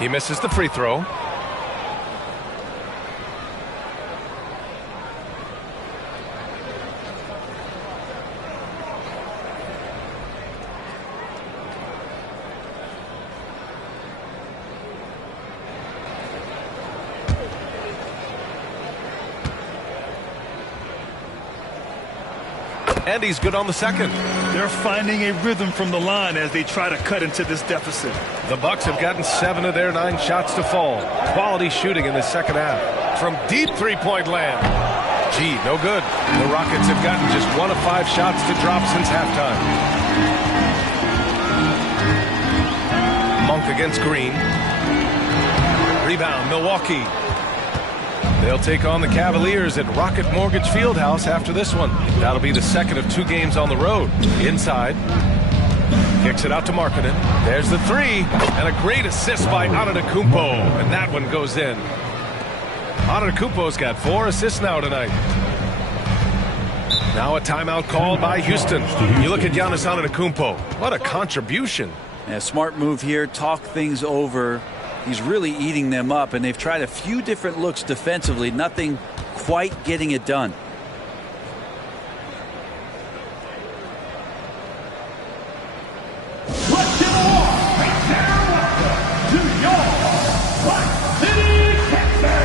He misses the free throw. And he's good on the second. They're finding a rhythm from the line as they try to cut into this deficit. The Bucks have gotten 7 of their 9 shots to fall. Quality shooting in the second half. From deep three-point land. Gee, no good. The Rockets have gotten just 1 of 5 shots to drop since halftime. Monk against Green. Rebound, Milwaukee. They'll take on the Cavaliers at Rocket Mortgage Fieldhouse after this one. That'll be the second of 2 games on the road. Inside. Kicks it out to Markkanen. There's the 3. And a great assist by Antetokounmpo. And that one goes in. Antetokounmpo's got 4 assists now tonight. Now a timeout called by Houston. You look at Giannis Antetokounmpo. What a contribution. Yeah, smart move here. Talk things over. He's really eating them up, and they've tried a few different looks defensively. Nothing quite getting it done. Let's get along right now. Welcome to your Black City, Texas.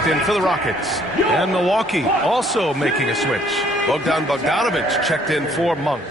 checked in for the Rockets. And Milwaukee also making a switch. Bogdan Bogdanovic checked in for Monk.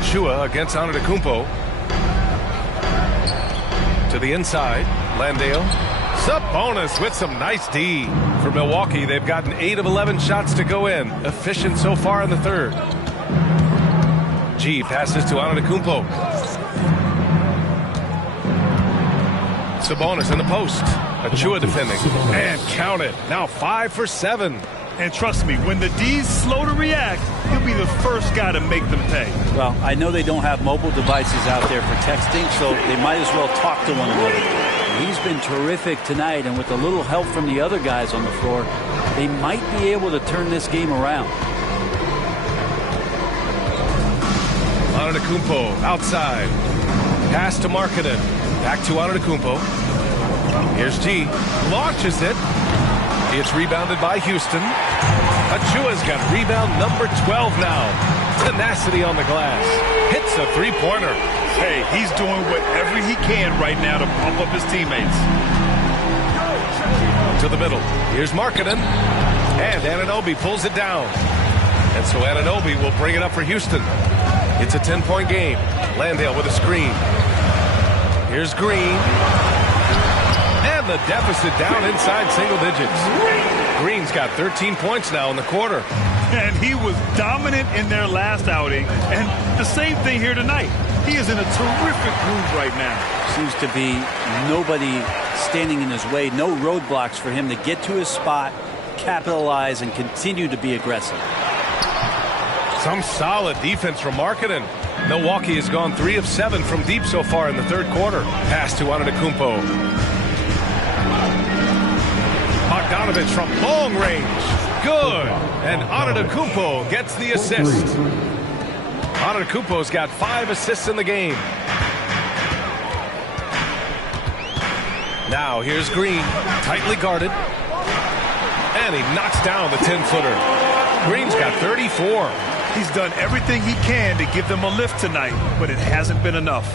Chua against Antetokounmpo. To the inside. Landale. Sabonis with some nice D. For Milwaukee, they've gotten 8 of 11 shots to go in. Efficient so far in the third. G passes to Antetokounmpo. Sabonis in the post. Chua defending. And count it. Now 5 for 7. And trust me, when the D's slow to react, he'll be the first guy to make them pay. Well, I know they don't have mobile devices out there for texting, so they might as well talk to one another. He's been terrific tonight, and with a little help from the other guys on the floor, they might be able to turn this game around. Antetokounmpo outside. Pass to Markkanen. Back to Antetokounmpo. Here's G. Launches it. It's rebounded by Houston. Achua's got rebound number 12 now. Tenacity on the glass. Hits a three-pointer. Hey, he's doing whatever he can right now to pump up his teammates. To the middle. Here's Markkanen. And Anunoby pulls it down. And so Anunoby will bring it up for Houston. It's a 10-point game. Landale with a screen. Here's Green. And the deficit down inside single digits. Green's got 13 points now in the quarter. And he was dominant in their last outing. And the same thing here tonight. He is in a terrific groove right now. Seems to be nobody standing in his way. No roadblocks for him to get to his spot, capitalize, and continue to be aggressive. Some solid defense from Markkanen. Milwaukee has gone 3 of 7 from deep so far in the third quarter. Pass to Antetokounmpo. Bogdanovic from long range. Good. And Antetokounmpo gets the assist. Antetokounmpo's got 5 assists in the game. Now here's Green. Tightly guarded. And he knocks down the 10-footer. Green's got 34. He's done everything he can to give them a lift tonight, but it hasn't been enough.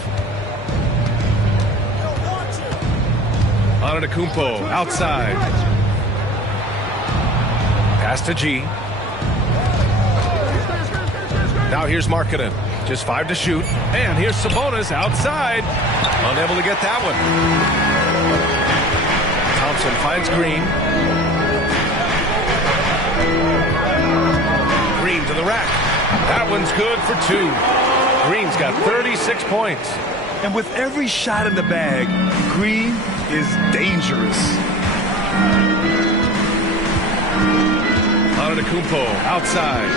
Antetokounmpo outside. Pass to G. Now here's Markkanen. Just 5 to shoot. And here's Sabonis outside. Unable to get that one. Thompson finds Green. Green to the rack. That one's good for 2. Green's got 36 points. And with every shot in the bag, Green is dangerous. Antetokounmpo outside.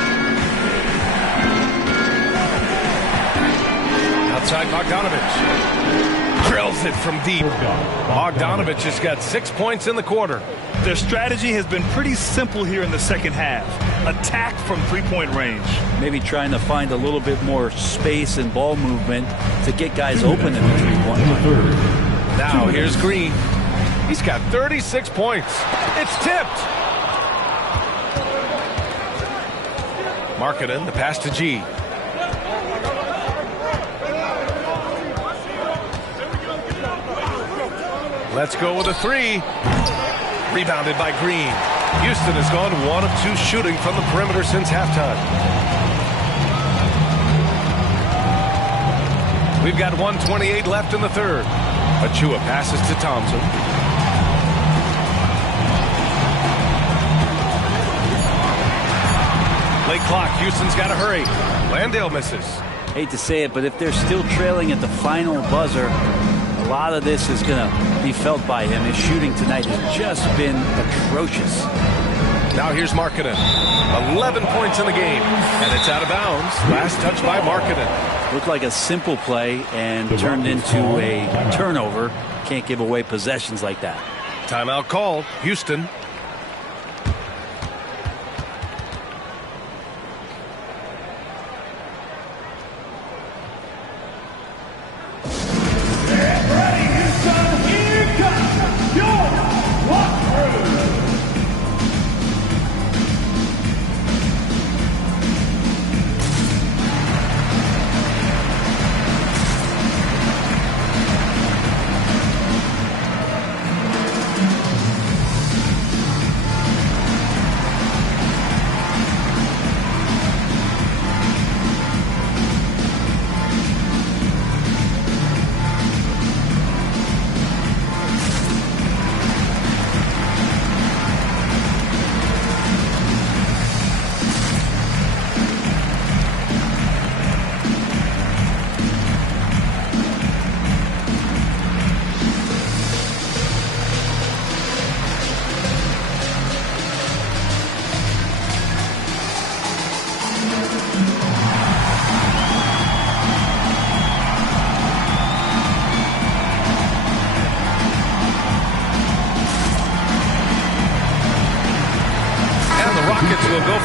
Outside Bogdanovic. Drills it from deep. Bogdanovic has got 6 points in the quarter. Their strategy has been pretty simple here in the second half. Attack from three-point range. Maybe trying to find a little bit more space and ball movement to get guys open in the three-point line. Now here's Green. He's got 36 points. It's tipped. Markkanen, the pass to G. Let's go with a 3. Rebounded by Green. Houston has gone 1 of 2 shooting from the perimeter since halftime. We've got 1:28 left in the third. Achua passes to Thompson. Late clock. Houston's got to hurry. Landale misses. Hate to say it, but if they're still trailing at the final buzzer, a lot of this is going to be felt by him. His shooting tonight has just been atrocious. Now here's Markkanen. 11 points in the game, and it's out of bounds. Last touch by Markkanen. Looked like a simple play and turned into a turnover. Can't give away possessions like that. Timeout called. Houston.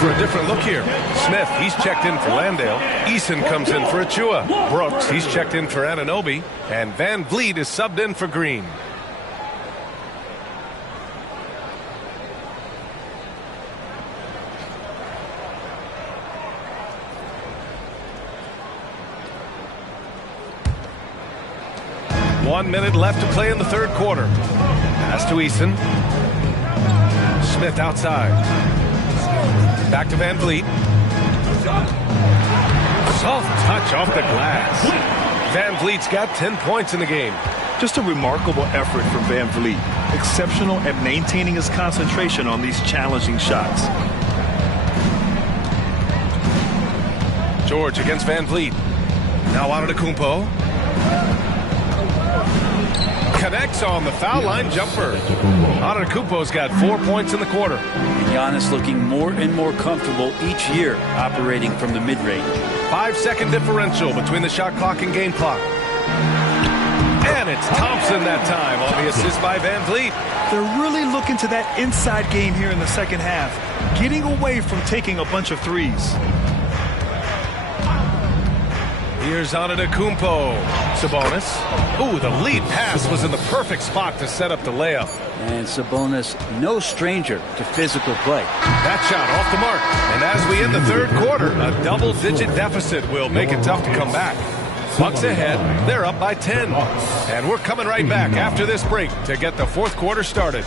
for a different look here. Smith, he's checked in for Landale. Eason comes in for Achua. Brooks, he's checked in for Anunoby. And Van Vliet is subbed in for Green. One minute left to play in the third quarter. Pass to Eason. Smith outside. Back to Van Vliet. Soft touch off the glass. Van Vliet's got 10 points in the game. Just a remarkable effort from Van Vliet. Exceptional at maintaining his concentration on these challenging shots. George against Van Vliet. Now Antetokounmpo. Connects on the foul line jumper. Antetokounmpo's got 4 points in the quarter. And Giannis looking more and more comfortable each year operating from the mid-range. 5-second differential between the shot clock and game clock. And it's Thompson that time on the assist by Van Vliet. They're really looking to that inside game here in the second half, getting away from taking a bunch of threes. Here's Antetokounmpo. Sabonis. Ooh, the lead pass was in the perfect spot to set up the layup. And Sabonis, no stranger to physical play. That shot off the mark. And as we end the third quarter, a double-digit deficit will make it tough to come back. Bucks ahead. They're up by 10. And we're coming right back after this break to get the fourth quarter started.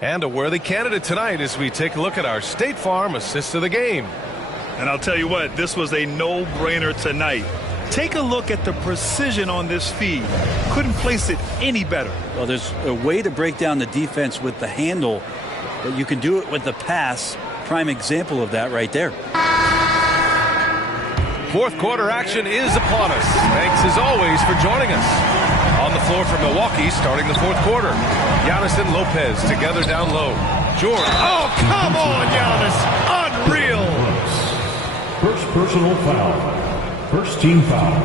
And a worthy candidate tonight as we take a look at our State Farm assist of the game. And I'll tell you what, this was a no-brainer tonight. Take a look at the precision on this feed. Couldn't place it any better. Well, there's a way to break down the defense with the handle, but you can do it with the pass. Prime example of that right there. Fourth quarter action is upon us. Thanks as always for joining us. On the floor for Milwaukee, starting the fourth quarter. Giannis and Lopez together down low. George. Oh, come on, Giannis. Unreal. First personal foul. First team foul.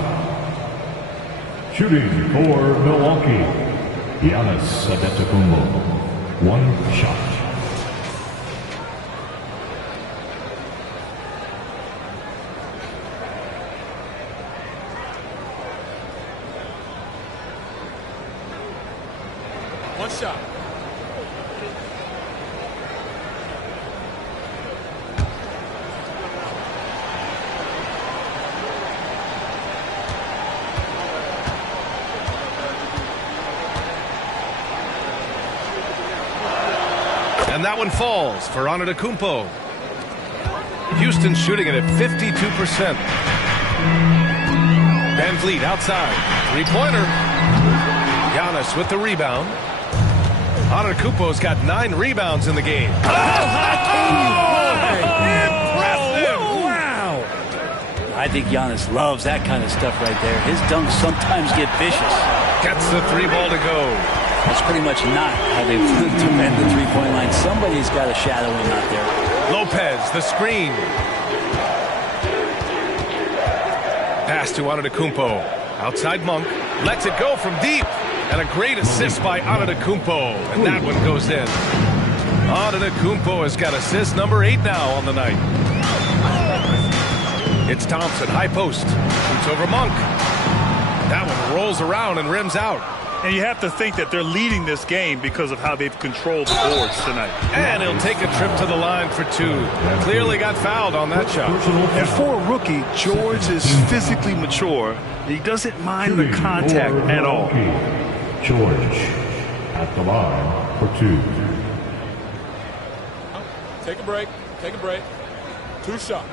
Shooting for Milwaukee. Giannis Antetokounmpo. One shot. One shot. And that one falls for Antetokounmpo. Houston shooting it at 52%. Van Vliet outside. Three-pointer. Giannis with the rebound. Antetokounmpo's got 9 rebounds in the game. Impressive! Wow! I think Giannis loves that kind of stuff right there. His dunks sometimes get vicious. Gets the 3-ball to go. That's pretty much not how they defend the three-point line. Somebody's got to shadow him out there. Lopez, the screen. Pass to Antetokounmpo. Outside Monk. Lets it go from deep. And a great assist by Antetokounmpo. And that one goes in. Antetokounmpo has got assist number 8 now on the night. It's Thompson, high post. Shoots over Monk. That one rolls around and rims out. And you have to think that they're leading this game because of how they've controlled the boards tonight. And he'll take a trip to the line for 2. Clearly got fouled on that shot. And for a rookie, George is physically mature. He doesn't mind the contact at all. George at the line for 2. Take a break. Take a break. 2 shots.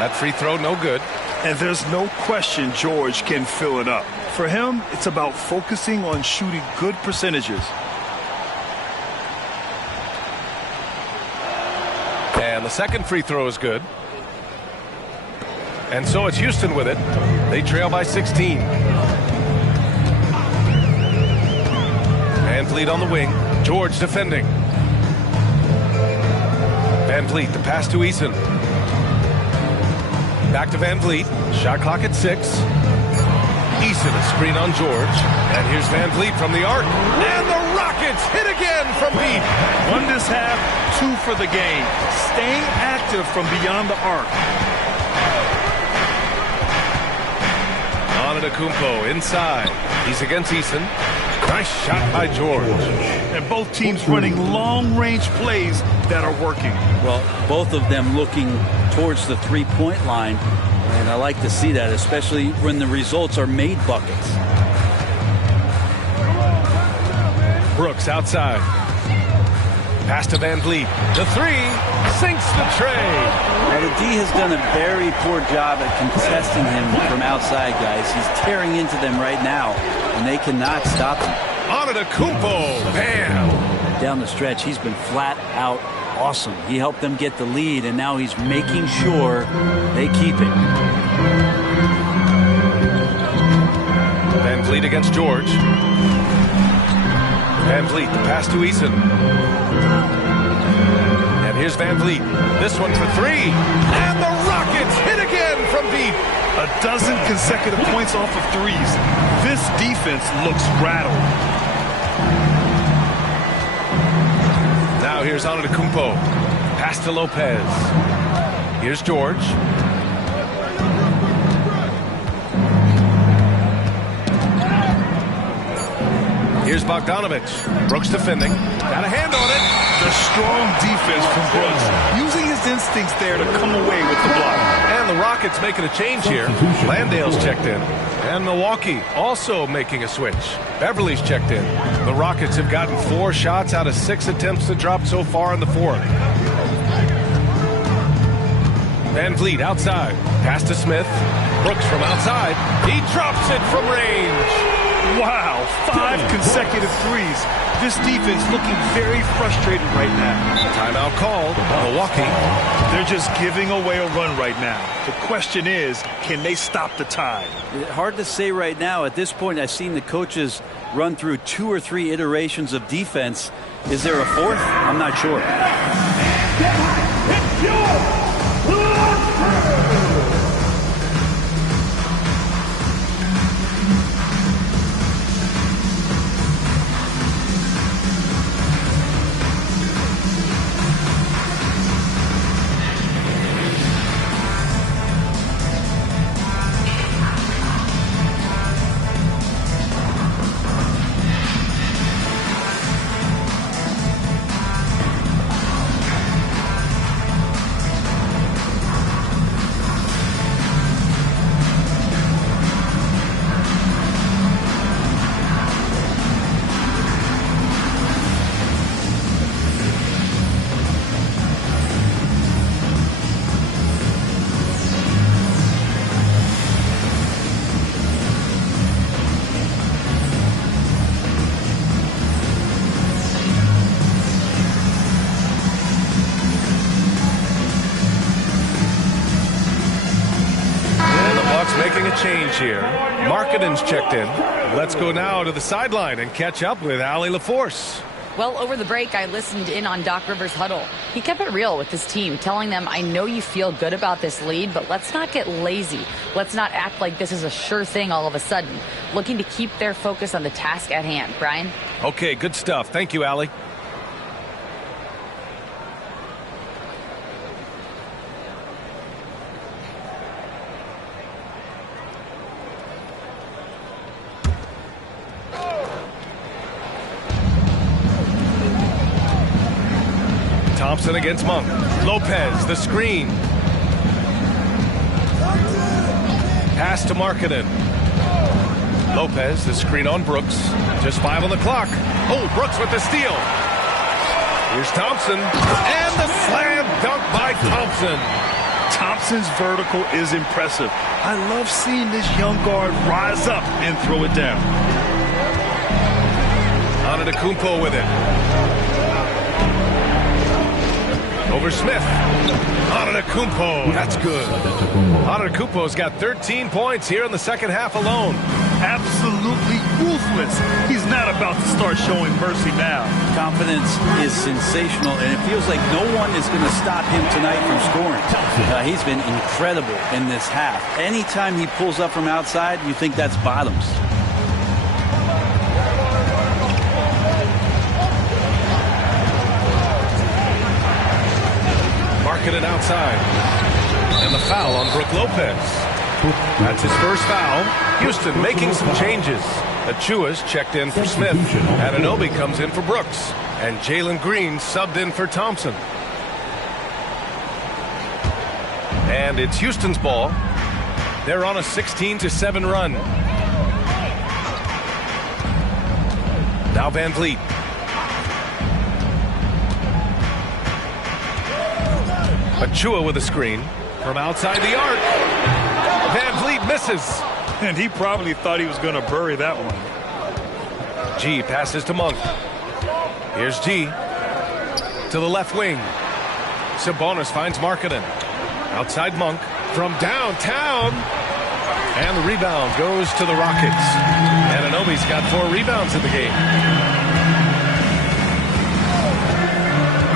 That free throw, no good. And there's no question George can fill it up. For him, it's about focusing on shooting good percentages. And the second free throw is good. And so it's Houston with it. They trail by 16. Van Vliet on the wing. George defending. Van Vliet, the pass to Eason. Back to Van Vliet. Shot clock at 6. Eason, a screen on George. And here's Van Vliet from the arc. And the Rockets hit again from deep. 1 this half, 2 for the game. Staying active from beyond the arc. Antetokounmpo inside. He's against Eason. Nice shot by George. And both teams running long-range plays that are working. Well, both of them looking towards the three-point line. And I like to see that, especially when the results are made buckets. Brooks outside. Pass to Van Vliet. The three sinks the tray. Now, the D has done a very poor job at contesting him from outside, guys. He's tearing into them right now, and they cannot stop him. Antetokounmpo, bam! Down the stretch, he's been flat out awesome. He helped them get the lead, and now he's making sure they keep it. Van Vliet against George. Van Vliet, the pass to Eason. And here's Van Vliet. This one for 3. And the Rockets hit again from deep. 12 consecutive points off of threes. This defense looks rattled. Now here's Antetokounmpo. Pass to Lopez. Here's George. Here's Bogdanovich. Brooks defending. Got a hand on it. The strong defense from Brooks. Using his instincts there to come away with the block. And the Rockets making a change here. Landale's checked in. And Milwaukee also making a switch. Beverly's checked in. The Rockets have gotten 4 shots out of 6 attempts to drop so far in the fourth. Van Vliet outside. Pass to Smith. Brooks from outside. He drops it from range. Wow, 5 consecutive threes. This defense looking very frustrated right now. Timeout called. Milwaukee. They're just giving away a run right now. The question is, can they stop the tide? Hard to say right now. At this point, I've seen the coaches run through 2 or 3 iterations of defense. Is there a fourth? I'm not sure. It's your change here. Markkanen's checked in. Let's go now to the sideline and catch up with Allie LaForce. Well, over the break, I listened in on Doc Rivers' huddle. He kept it real with his team, telling them, I know you feel good about this lead, but let's not get lazy. Let's not act like this is a sure thing all of a sudden. Looking to keep their focus on the task at hand. Brian? Okay, good stuff. Thank you, Allie. Thompson against Monk. Lopez, the screen. Pass to Markkanen. Lopez, the screen on Brooks. Just 5 on the clock. Oh, Brooks with the steal. Here's Thompson. And the slam dunk by Thompson. Thompson's vertical is impressive. I love seeing this young guard rise up and throw it down. Antetokounmpo with it. Over Smith. Antetokounmpo. That's good. Antetokounmpo's got 13 points here in the second half alone. Absolutely ruthless. He's not about to start showing mercy now. Confidence is sensational, and it feels like no one is going to stop him tonight from scoring. He's been incredible in this half. Anytime he pulls up from outside, you think that's bottoms. Marking it outside. And the foul on Brook Lopez. That's his first foul. Houston making some changes. Achua's checked in for Smith. Anunoby comes in for Brooks. And Jalen Green subbed in for Thompson. And it's Houston's ball. They're on a 16-7 run. Now Van Vliet. Achua with a screen from outside the arc. Van Vliet misses. And he probably thought he was going to bury that one. G passes to Monk. Here's G to the left wing. Sabonis finds Markkanen. Outside Monk from downtown. And the rebound goes to the Rockets. Anunoby's got 4 rebounds in the game.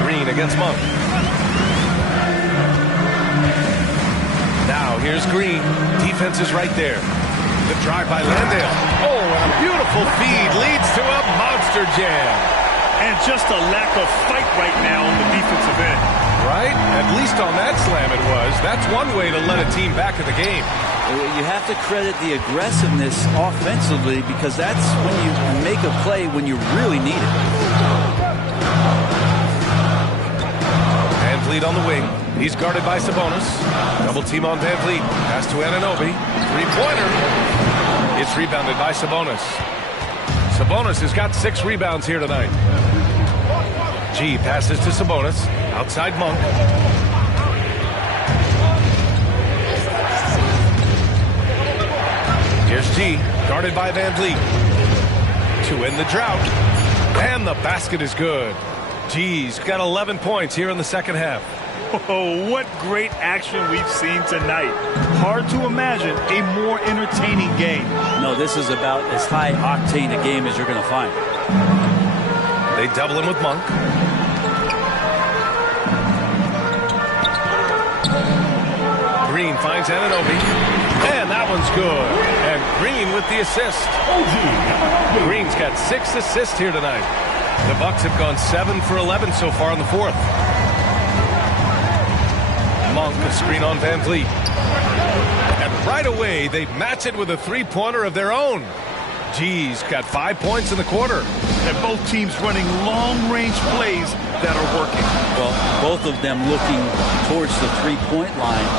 Green against Monk. Now here's Green. Defense is right there. The drive by Landale. Oh, and a beautiful feed leads to a monster jam. And just a lack of fight right now on the defensive end. Right? At least on that slam it was. That's one way to let a team back in the game. You have to credit the aggressiveness offensively, because that's when you make a play when you really need it. Van Vliet on the wing. He's guarded by Sabonis. Double team on Van Vliet. Pass to Anunoby. Three-pointer. It's rebounded by Sabonis. Sabonis has got 6 rebounds here tonight. G passes to Sabonis. Outside Monk. Here's G, guarded by Van Vliet. To end the drought. And the basket is good. G's got 11 points here in the second half. Oh, what great action we've seen tonight. Hard to imagine a more entertaining game. No, this is about as high-octane a game as you're going to find. They double him with Monk. Green finds Anunoby. And that one's good. And Green with the assist. Green's got 6 assists here tonight. The Bucks have gone 7 for 11 so far in the fourth. Monk, a screen on Van Vliet. And right away, they match it with a three-pointer of their own. G's got 5 points in the quarter. And both teams running long-range plays that are working. Well, both of them looking towards the three-point line.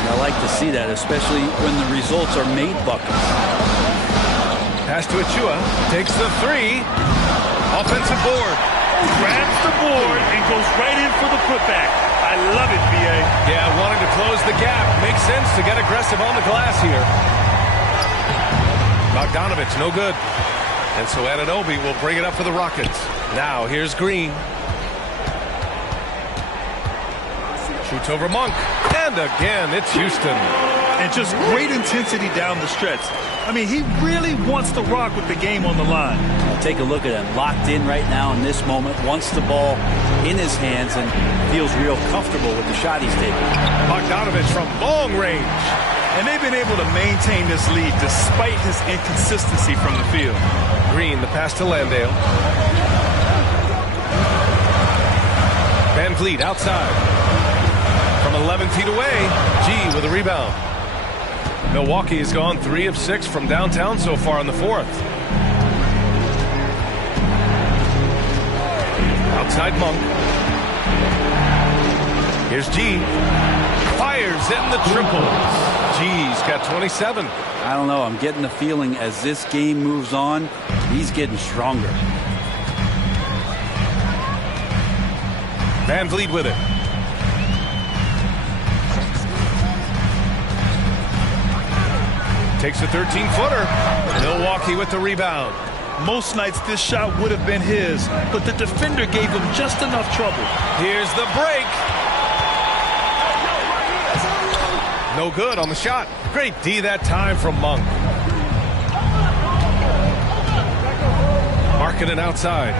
And I like to see that, especially when the results are made buckets. Pass to Achua. Takes the 3. Offensive board. Grabs the board and goes right in for the putback. I love it, B.A. Yeah, wanting to close the gap. Makes sense to get aggressive on the glass here. Bogdanovich, no good. And so Anunoby will bring it up for the Rockets. Now, here's Green. Shoots over Monk. And again, it's Houston. And just great intensity down the stretch. I mean, he really wants to rock with the game on the line. Take a look at him. Locked in right now in this moment. Wants the ball in his hands and feels real comfortable with the shot he's taking. Bogdanovich from long range. And they've been able to maintain this lead despite his inconsistency from the field. Green, the pass to Landale. Van Vliet outside. From 11 feet away, G with a rebound. Milwaukee has gone 3 of 6 from downtown so far in the fourth. Outside Monk. Here's G. Fires in the triple. G's got 27. I don't know. I'm getting the feeling as this game moves on, he's getting stronger. Van Vliet with it. Takes a 13-footer. Milwaukee with the rebound. Most nights this shot would have been his, but the defender gave him just enough trouble. Here's the break. No good on the shot. Great D that time from Monk. Markkanen outside.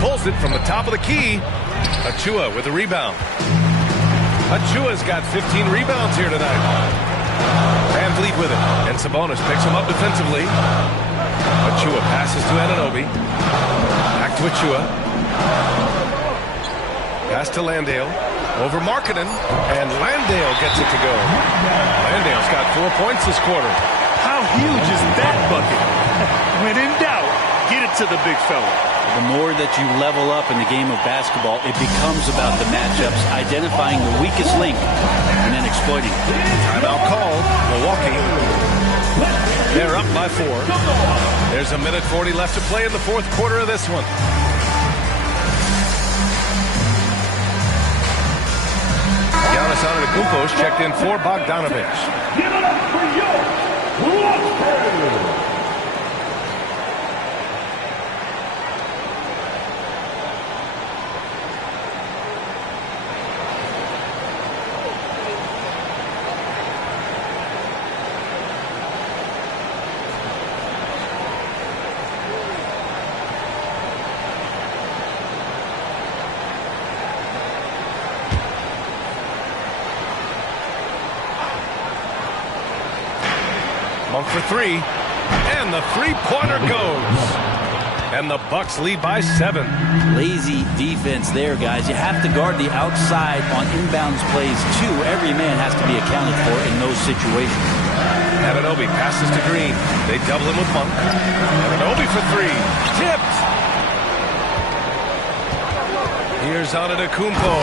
Pulls it from the top of the key. Achua with the rebound. Achua's got 15 rebounds here tonight. Van Vliet with it. And Sabonis picks him up defensively. Achua passes to Anunoby. Back to Achua. Pass to Landale. Over Markkanen. And Landale gets it to go. Landale's got 4 points this quarter. How huge is that bucket? When in doubt, get it to the big fella. The more that you level up in the game of basketball, it becomes about the matchups, identifying the weakest link, and then exploiting it. Timeout called. Milwaukee. They're up by 4. There's a minute 40 left to play in the fourth quarter of this one. Giannis Antetokounmpo's checked in for Bogdanovich. Give it up for Jokic. Monk for 3, and the three-pointer goes. And the Bucks lead by 7. Lazy defense there, guys. You have to guard the outside on inbounds plays, too. Every man has to be accounted for in those situations. Anunoby passes to Green. They double him with Monk. Anunoby for 3. Tipped. Here's Antetokounmpo.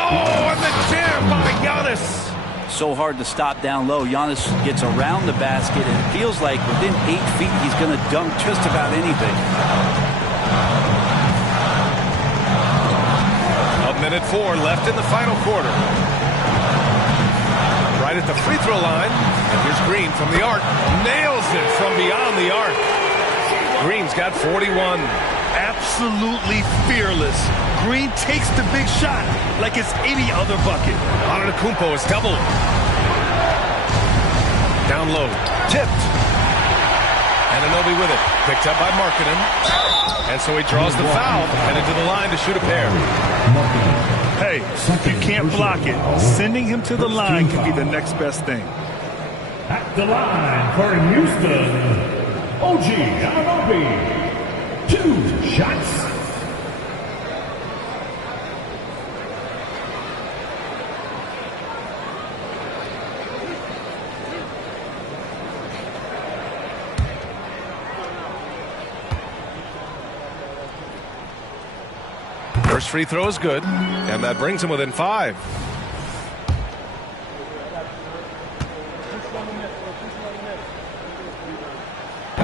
Oh, and the jam by Giannis. So hard to stop down low. Giannis gets around the basket, and it feels like within 8 feet he's going to dunk just about anything. A minute 4 left in the final quarter. Right at the free throw line. And here's Green from the arc. Nails it from beyond the arc. Green's got 41. Absolutely fearless. Green takes the big shot like it's any other bucket. Antetokounmpo is doubled. Down low. Tipped. Anunoby with it. Picked up by Markkanen. And so he draws the foul. Headed to the line to shoot a pair. Hey, if you can't block it, sending him to the line can be the next best thing. At the line for Houston, OG Anunoby. 2 shots. First free throw is good, and that brings him within 5.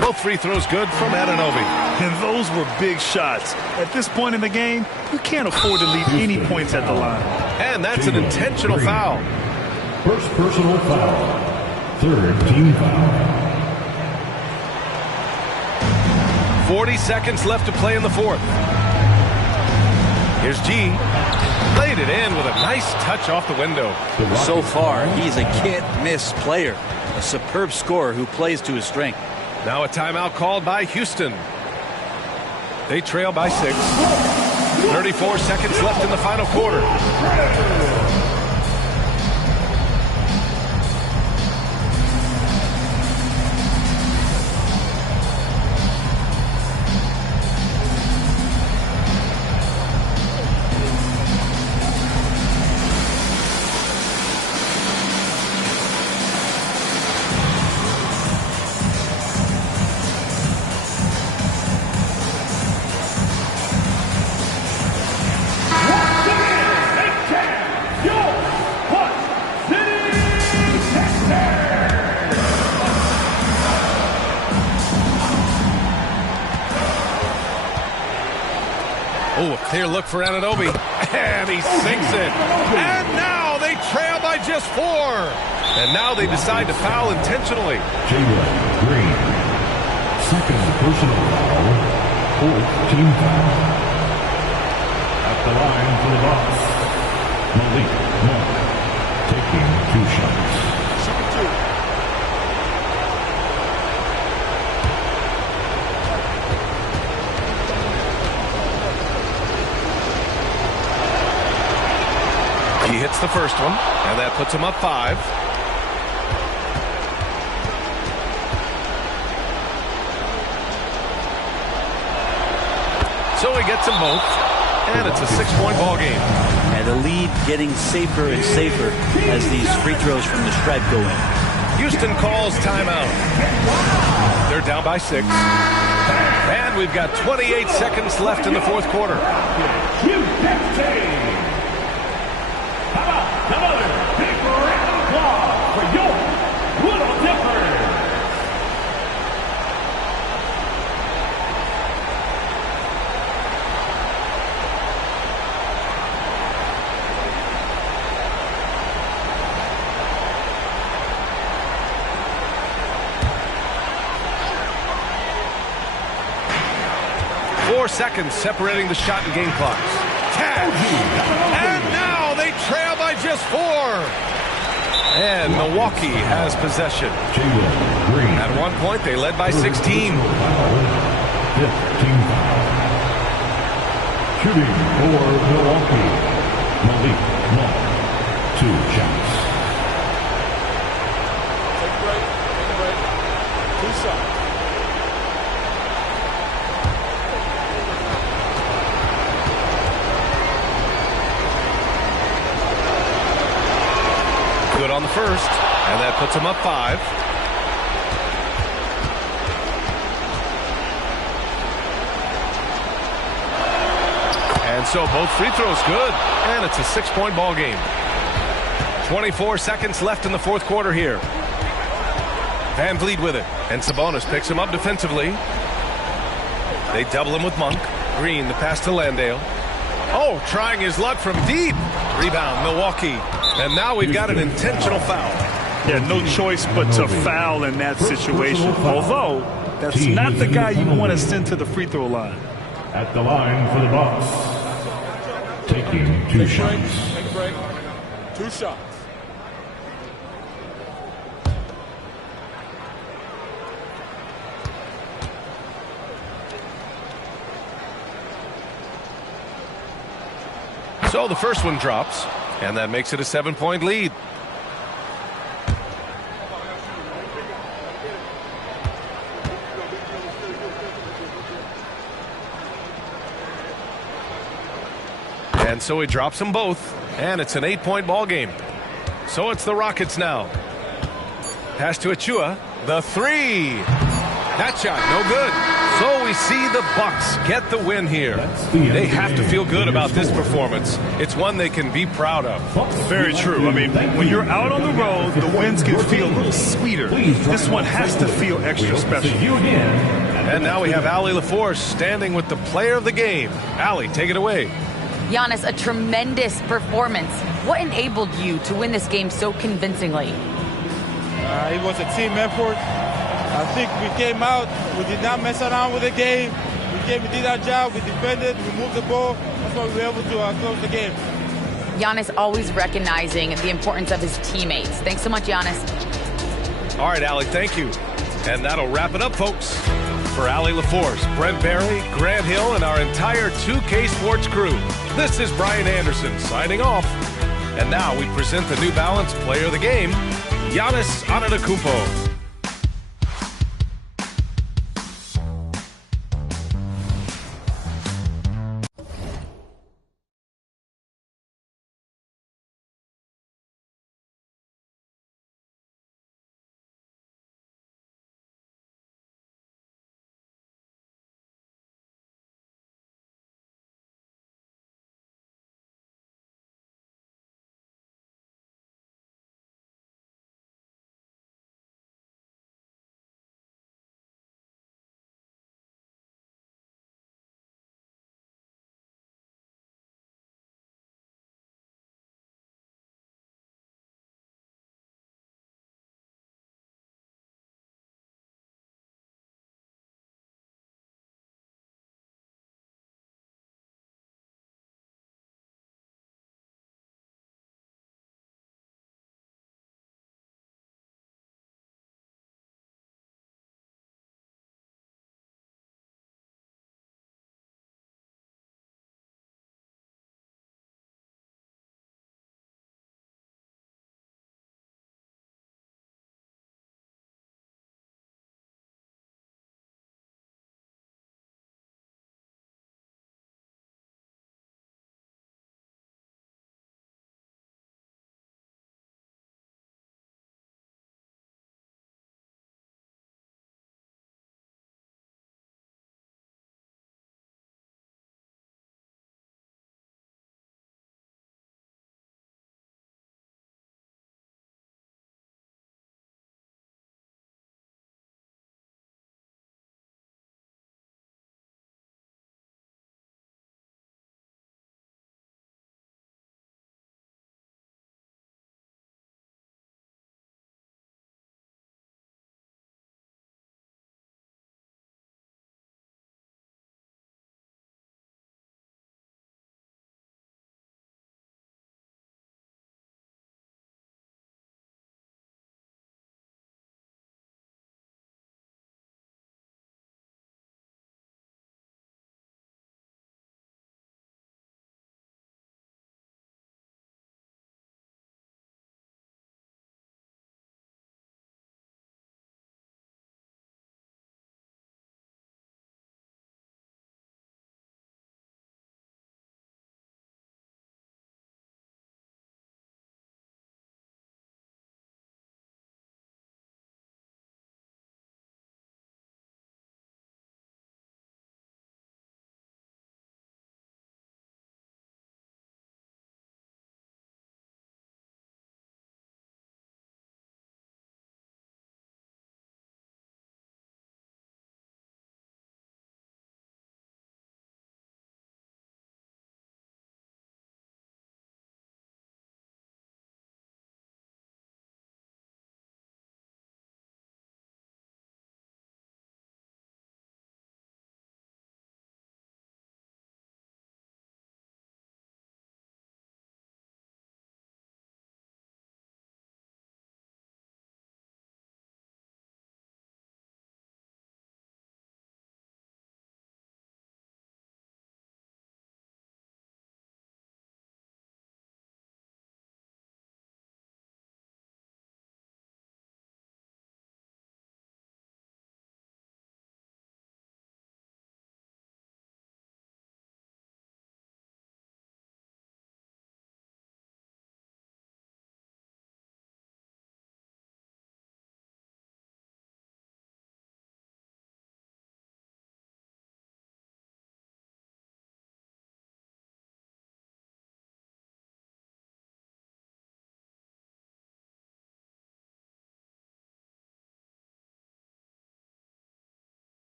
Both free throws good from Anunoby. And those were big shots. At this point in the game, you can't afford to leave any points at the line. And that's an intentional foul. First personal foul. Third team foul. 40 seconds left to play in the fourth. Here's G. Laid it in with a nice touch off the window. So far, he's a can't-miss player. A superb scorer who plays to his strength. Now a timeout called by Houston. They trail by 6. 34 seconds left in the final quarter. Oh, a clear look for Anunoby. And he sinks it. And now they trail by just just 4. And now they decide to foul intentionally. Jalen Green. Second personal foul. 4th team foul. At the line for the Bucks, Malik Monk taking 2 shots. He hits the first one, and that puts him up 5. So he gets them both, and it's a 6-point ball game. And the lead getting safer and safer as these free throws from the stripe go in. Houston calls timeout. They're down by 6. And we've got 28 seconds left in the fourth quarter. How about another big round of applause for your Little Dipper? 4 seconds separating the shot and game clocks. Tag. And now they trail by just 4. And Milwaukee has possession. At one point, they led by 16. 5th team foul. Shooting for Milwaukee, Malik Monk. 2 shots. Take a break. Take a break. 2 shots. Good on the first, and that puts him up 5. And so both free throws good, and it's a 6-point ball game. 24 seconds left in the fourth quarter here. Van Vliet with it, and Sabonis picks him up defensively. They double him with Monk. Green, the pass to Landale. Oh, trying his luck from deep. Rebound, Milwaukee. And now we've got an intentional foul. Yeah, no choice but to foul in that situation. Although, that's not the guy you want to send to the free throw line. At the line for the Bucks, taking 2 shots. Take a break. 2 shots. So the first one drops, and that makes it a 7-point lead. And so he drops them both, and it's an 8-point ball game. So it's the Rockets now. Pass to Achua. The 3. That shot, no good. So we see the Bucks get the win here. They have to feel good about this performance. It's one they can be proud of. Very true. I mean, when you're out on the road, the wins can feel a little sweeter. This one has to feel extra special. And now we have Allie LaForce standing with the player of the game. Allie, take it away. Giannis, a tremendous performance. What enabled you to win this game so convincingly? It was a team effort. I think we came out, we did not mess around with the game. We did our job, we defended, we moved the ball. That's why we were able to close the game. Giannis always recognizing the importance of his teammates. Thanks so much, Giannis. All right, Allie, thank you. And that'll wrap it up, folks. For Allie LaForce, Brent Barry, Grant Hill, and our entire 2K Sports crew, this is Brian Anderson signing off. And now we present the New Balance Player of the Game, Giannis Antetokounmpo.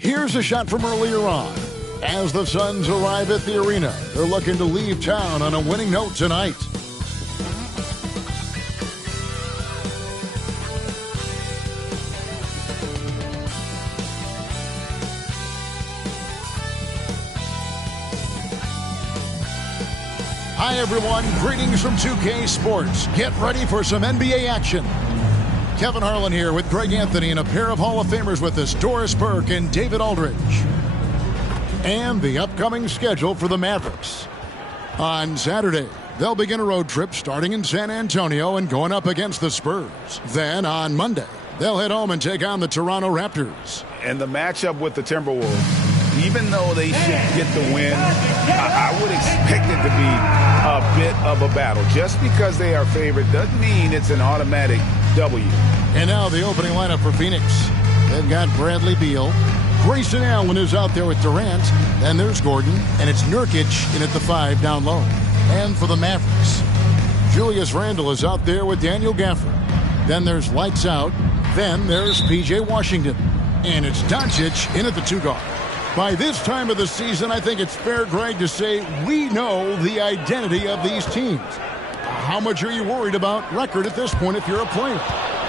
Here's a shot from earlier on. As the Suns arrive at the arena, they're looking to leave town on a winning note tonight. Hi, everyone. Greetings from 2K Sports. Get ready for some NBA action. Kevin Harlan here with Greg Anthony and a pair of Hall of Famers with us, Doris Burke and David Aldridge. And the upcoming schedule for the Mavericks. On Saturday, they'll begin a road trip starting in San Antonio and going up against the Spurs. Then on Monday, they'll head home and take on the Toronto Raptors. And the matchup with the Timberwolves, even though they should get the win, I would expect it to be a bit of a battle. Just because they are favored doesn't mean it's an automatic W. And now the opening lineup for Phoenix. They've got Bradley Beal. Grayson Allen is out there with Durant. Then there's Gordon. And it's Nurkic in at the 5 down low. And for the Mavericks, Julius Randle is out there with Daniel Gafford. Then there's Lights Out. Then there's P.J. Washington. And it's Doncic in at the 2 guard. By this time of the season, I think it's fair, Greg, to say we know the identity of these teams. How much are you worried about record at this point if you're a player?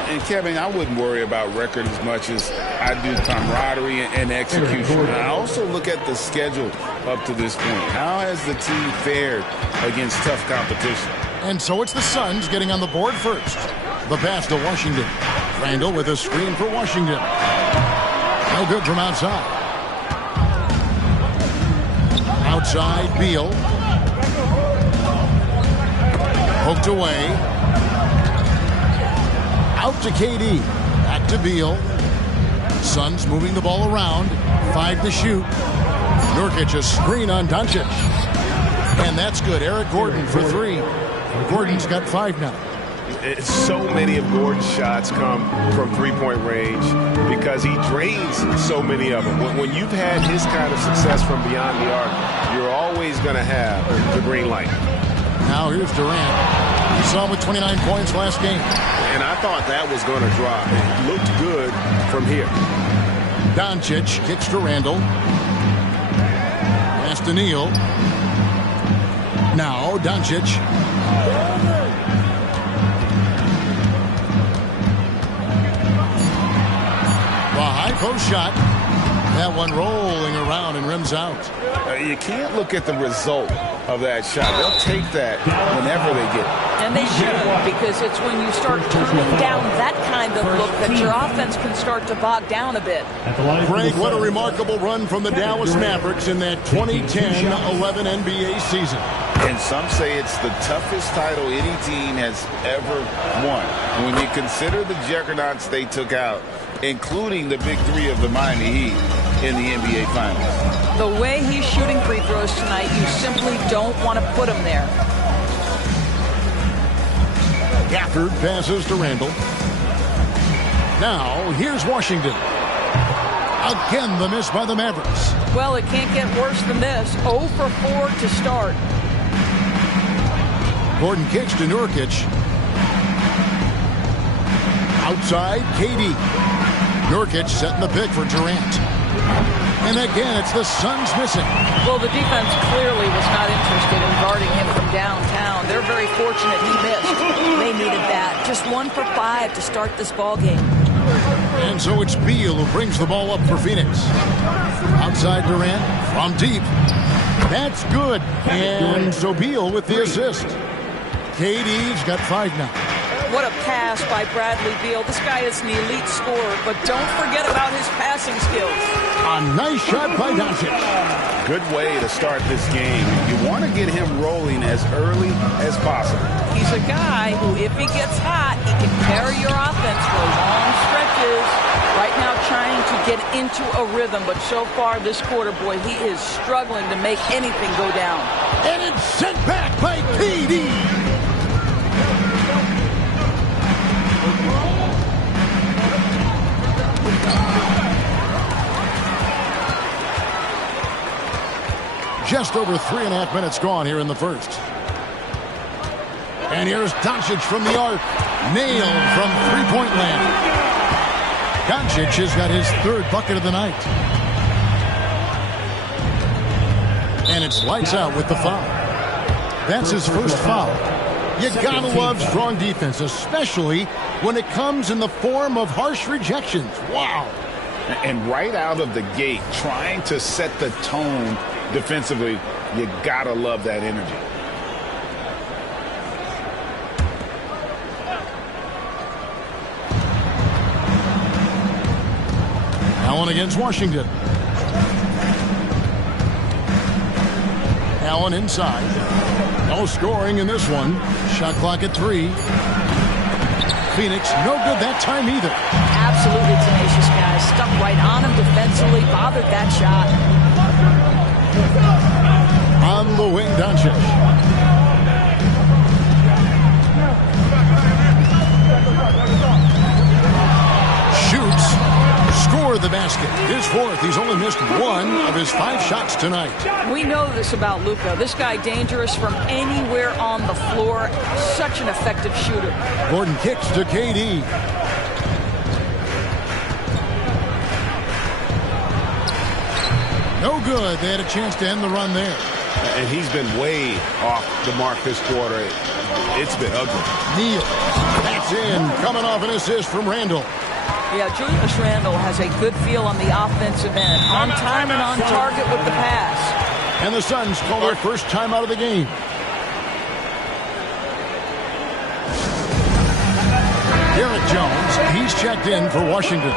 And, Kevin, I wouldn't worry about record as much as I do camaraderie and execution. I also look at the schedule up to this point. How has the team fared against tough competition? And so it's the Suns getting on the board first. The pass to Washington. Randle with a screen for Washington. No good from outside. Outside, Beal. Poked away. Out to KD. Back to Beal. Suns moving the ball around. 5 to shoot. Nurkic a screen on Doncic. And that's good. Eric Gordon for 3. Gordon's got 5 now. So many of Gordon's shots come from three-point range because he drains so many of them. When you've had his kind of success from beyond the arc, you're always going to have the green light. Now here's Durant. You saw him with 29 points last game. And I thought that was going to drop. It looked good from here. Doncic kicks to Randle. Pass to Neal. Now Doncic. The high post shot. That one rolling around and rims out. You can't look at the result of that shot. They'll take that whenever they get it. And they should, because it's when you start turning down that kind of look that your offense can start to bog down a bit. Greg, what a remarkable run from the Dallas Mavericks in that 2010-11 NBA season. And some say it's the toughest title any team has ever won. And when you consider the juggernauts they took out, including the big 3 of the Miami Heat in the NBA Finals. The way he's shooting free throws tonight, you simply don't want to put him there. Gafford passes to Randle. Now, here's Washington. Again, the miss by the Mavericks. Well, it can't get worse than this. 0 for 4 to start. Gordon kicks to Nurkic. Outside, KD. Nurkic setting the pick for Durant. And again, it's the Suns missing. Well, the defense clearly was not interested in guarding him from downtown. They're very fortunate he missed. They needed that. Just 1 for 5 to start this ball game. And so it's Beal who brings the ball up for Phoenix. Outside Durant from deep. That's good. And so Beal with the assist. KD's got 5 now. What a pass by Bradley Beal. This guy is an elite scorer, but don't forget about his passing skills. A nice shot by Doncic. Good way to start this game. You want to get him rolling as early as possible. He's a guy who, if he gets hot, he can carry your offense for long stretches. Right now trying to get into a rhythm, but so far this quarter, boy, he is struggling to make anything go down. And it's sent back by KD. Just over 3.5 minutes gone here in the first. And here's Doncic from the arc. Nailed from three-point land. Doncic has got his 3rd bucket of the night. And it's lights out with the foul. That's his first foul. You gotta love strong defense, especially when it comes in the form of harsh rejections. Wow. And right out of the gate, trying to set the tone defensively, you gotta love that energy. Allen against Washington. Allen inside. No scoring in this one. Shot clock at 3. Phoenix, no good that time either. Absolutely tenacious, guys. Stuck right on him defensively, bothered that shot. On the wing, Doncic. Shoots. Score the basket. His fourth. He's only missed 1 of his 5 shots tonight. We know this about Luka. This guy dangerous from anywhere on the floor. Such an effective shooter. Gordon kicks to KD. No good. They had a chance to end the run there. And he's been way off the mark this quarter. It's been ugly. Neal. That's in. Coming off an assist from Randall. Yeah, Julius Randle has a good feel on the offensive end. On time and on target with the pass. And the Suns call their first time out of the game. Derek Jones, he's checked in for Washington.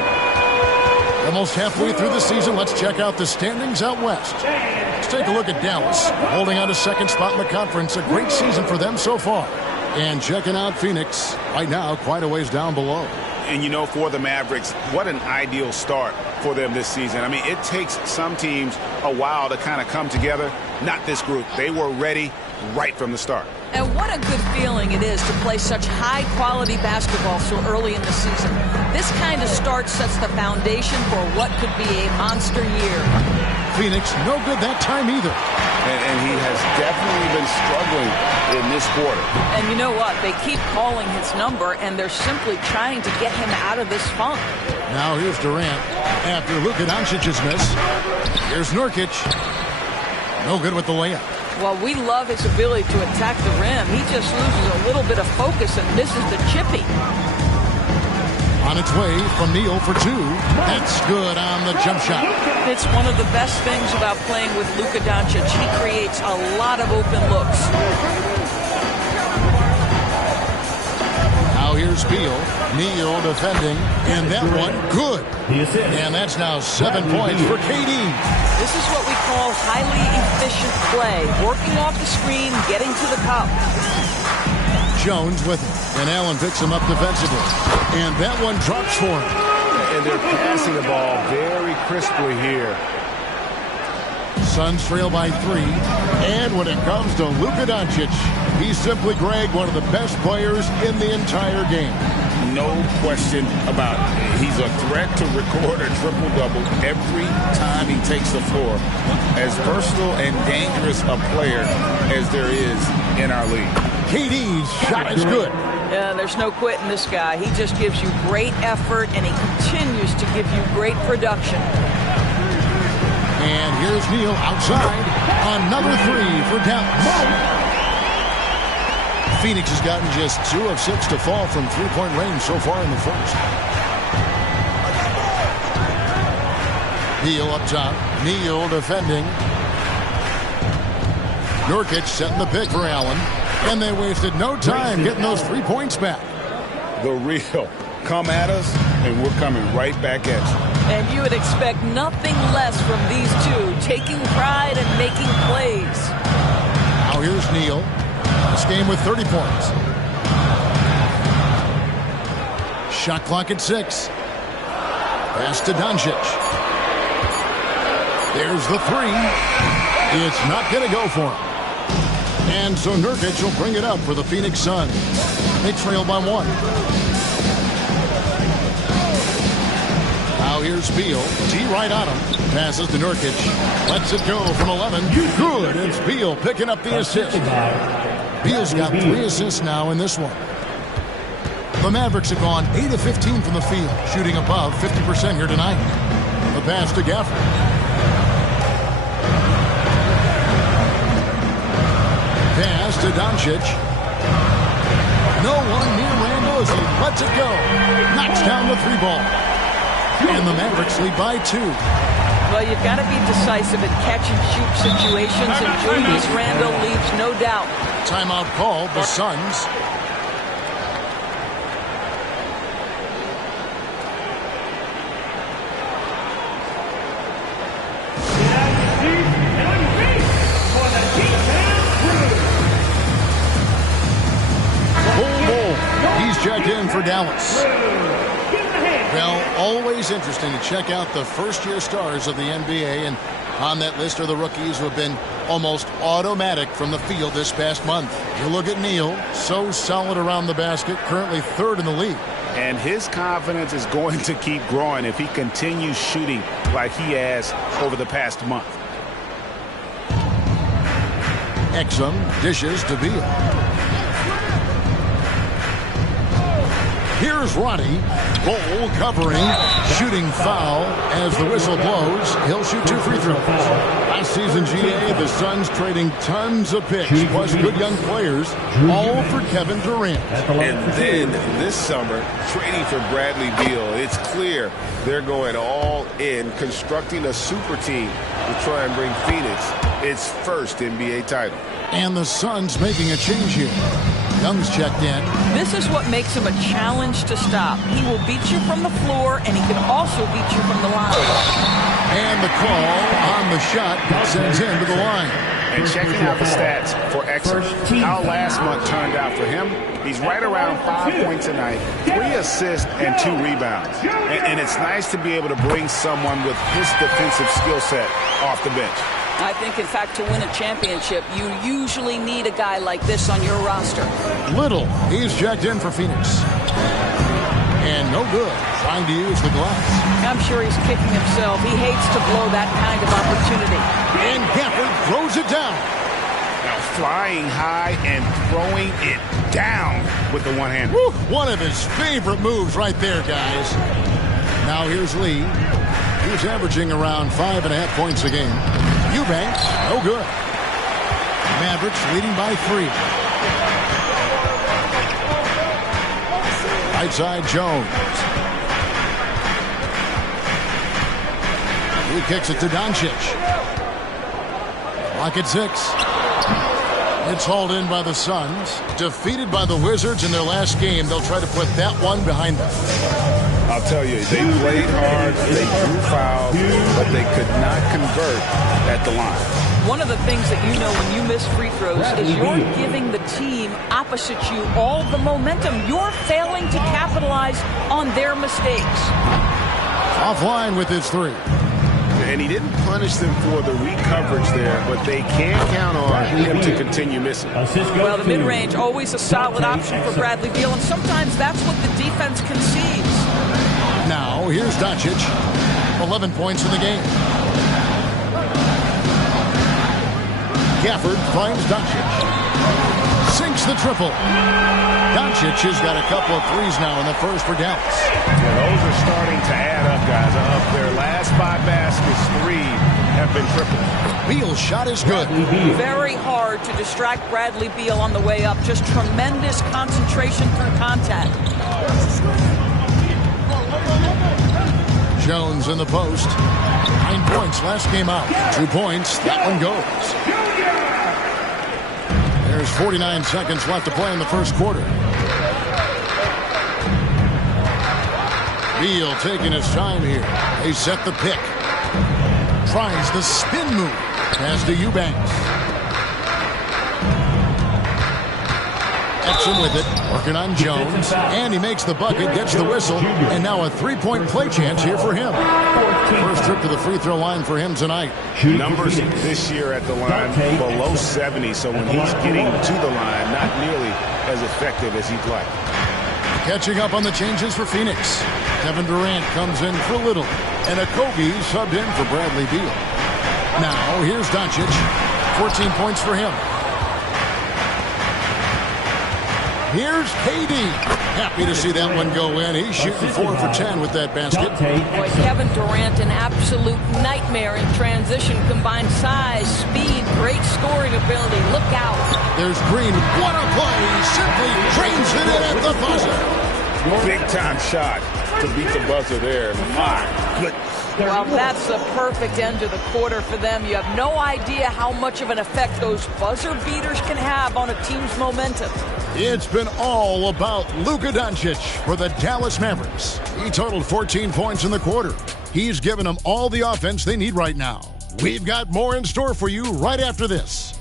Almost halfway through the season, let's check out the standings out west. Let's take a look at Dallas, holding on to second spot in the conference. A great season for them so far. And checking out Phoenix, right now, quite a ways down below. And, you know, for the Mavericks, what an ideal start for them this season. I mean, it takes some teams a while to kind of come together. Not this group. They were ready right from the start. And what a good feeling it is to play such high-quality basketball so early in the season. This kind of start sets the foundation for what could be a monster year. Phoenix, no good that time either. And he has definitely been struggling in this quarter. And you know what? They keep calling his number, and they're simply trying to get him out of this funk. Now here's Durant after Luka Doncic's miss. Here's Nurkic. No good with the layup. Well, we love his ability to attack the rim. He just loses a little bit of focus and misses the chippy. On its way from Neal for 2. That's good on the jump shot. It's one of the best things about playing with Luka Doncic. He creates a lot of open looks. Now here's Beal. Neal defending. And that one, good. And that's now 7 points for KD. This is what we call highly efficient play. Working off the screen, getting to the cup. Jones with him. And Allen picks him up defensively. And that one drops for him. And they're passing the ball very crisply here. Suns trail by 3. And when it comes to Luka Doncic, he's simply, Greg, one of the best players in the entire game. No question about it. He's a threat to record a triple-double every time he takes the floor. As versatile and dangerous a player as there is in our league. KD's shot is good. Yeah, there's no quitting this guy. He just gives you great effort, and he continues to give you great production. And here's Neal outside. Another 3 for Dallas. Phoenix has gotten just 2 of 6 to fall from three-point range so far in the first. Beal up top. Neal defending. Nurkic setting the pick for Allen. And they wasted no time getting those 3 points back. The real. Come at us, and we're coming right back at you. And you would expect nothing less from these two, taking pride and making plays. Now here's Neal. This game with 30 points. Shot clock at 6. Pass to Doncic. There's the 3. It's not going to go for him. And so Nurkic will bring it up for the Phoenix Suns. They trail by 1. Now here's Beal. D right on him. Passes to Nurkic. Lets it go from 11. Good. It's Beal picking up the assist. Beal's got 3 assists now in this one. The Mavericks have gone 8 of 15 from the field, shooting above 50% here tonight. The pass to Gafford. pass to Doncic. No one near Randall as he lets it go. Knocks down the 3-ball. And the Mavericks lead by 2. Well, you've got to be decisive in catch-and-shoot situations, and Julius Randle leaves no doubt. Timeout called, the Suns. He's checked in for Dallas. Well, always interesting to check out the first-year stars of the NBA, and on that list are the rookies who have been almost automatic from the field this past month. You look at Neal, so solid around the basket, currently 3rd in the league. And his confidence is going to keep growing if he continues shooting like he has over the past month. Exum dishes to Beal. Here's Ronnie. Ball covering. Shooting foul as the whistle blows. He'll shoot 2 free throws. Last season, GA, the Suns trading tons of picks, plus good young players, all for Kevin Durant. And then this summer, trading for Bradley Beal. It's clear they're going all in, constructing a super team to try and bring Phoenix its first NBA title. And the Suns making a change here. Young's checked in. This is what makes him a challenge to stop. He will beat you from the floor, and he can also beat you from the line. And the call on the shot sends him to the line. And checking out the stats for Exum, how last month turned out for him, he's right around 5 points a night, 3 assists, and 2 rebounds. And it's nice to be able to bring someone with his defensive skill set off the bench. I think, in fact, to win a championship, you usually need a guy like this on your roster. Little, he's checked in for Phoenix. And no good, trying to use the glass. I'm sure he's kicking himself. He hates to blow that kind of opportunity. And Gafford throws it down. Now flying high and throwing it down with the one-hander. One of his favorite moves right there, guys. Now here's Lee. He's averaging around 5.5 points a game. Eubanks, no good. Mavericks leading by 3. Right side, Jones. He kicks it to Doncic. Clock at 6. It's hauled in by the Suns. Defeated by the Wizards in their last game. They'll try to put that one behind them. I'll tell you, they played hard, they drew fouls, but they could not convert at the line. One of the things that you know when you miss free throws is you're giving the team opposite you all the momentum. You're failing to capitalize on their mistakes. Offline with his 3. And he didn't punish them for the weak coverage there, but they can't count on him to continue missing. Well, the mid-range, always a solid option for Bradley Beal, and sometimes that's what the defense concedes. Now, here's Doncic. 11 points in the game. Gafford finds Doncic. Sinks the triple. Doncic has got a couple of threes now in the first for Dallas. Yeah, those are starting to add up, guys. Of their last 5 baskets, 3 have been tripled. Beal's shot is good. Very hard to distract Bradley Beal on the way up. Just tremendous concentration through contact. Jones in the post. 9 points last game out. 2 points. That one goes. There's 49 seconds left to play in the first quarter. Beal taking his time here. They set the pick. Tries the spin move. Pass to Eubanks. Exum with it. Working on Jones. And he makes the bucket, gets the whistle. And now a 3-point play chance here for him. First trip to the free throw line for him tonight. Numbers this year at the line below 70. So when he's getting to the line, not nearly as effective as he'd like. Catching up on the changes for Phoenix. Kevin Durant comes in for Little. And Okogie subbed in for Bradley Beal. Now, here's Doncic. 14 points for him. Here's KD. Happy to see that one go in. He's shooting 4 for 10 with that basket. Boy, Kevin Durant, an absolute nightmare in transition. Combined size, speed, great scoring ability. Look out. There's Green. What a play. Simply trains it in at the buzzer. Big-time shot to beat the buzzer there. My goodness. Well, that's the perfect end to the quarter for them. You have no idea how much of an effect those buzzer beaters can have on a team's momentum. It's been all about Luka Doncic for the Dallas Mavericks. He totaled 14 points in the quarter. He's given them all the offense they need right now. We've got more in store for you right after this.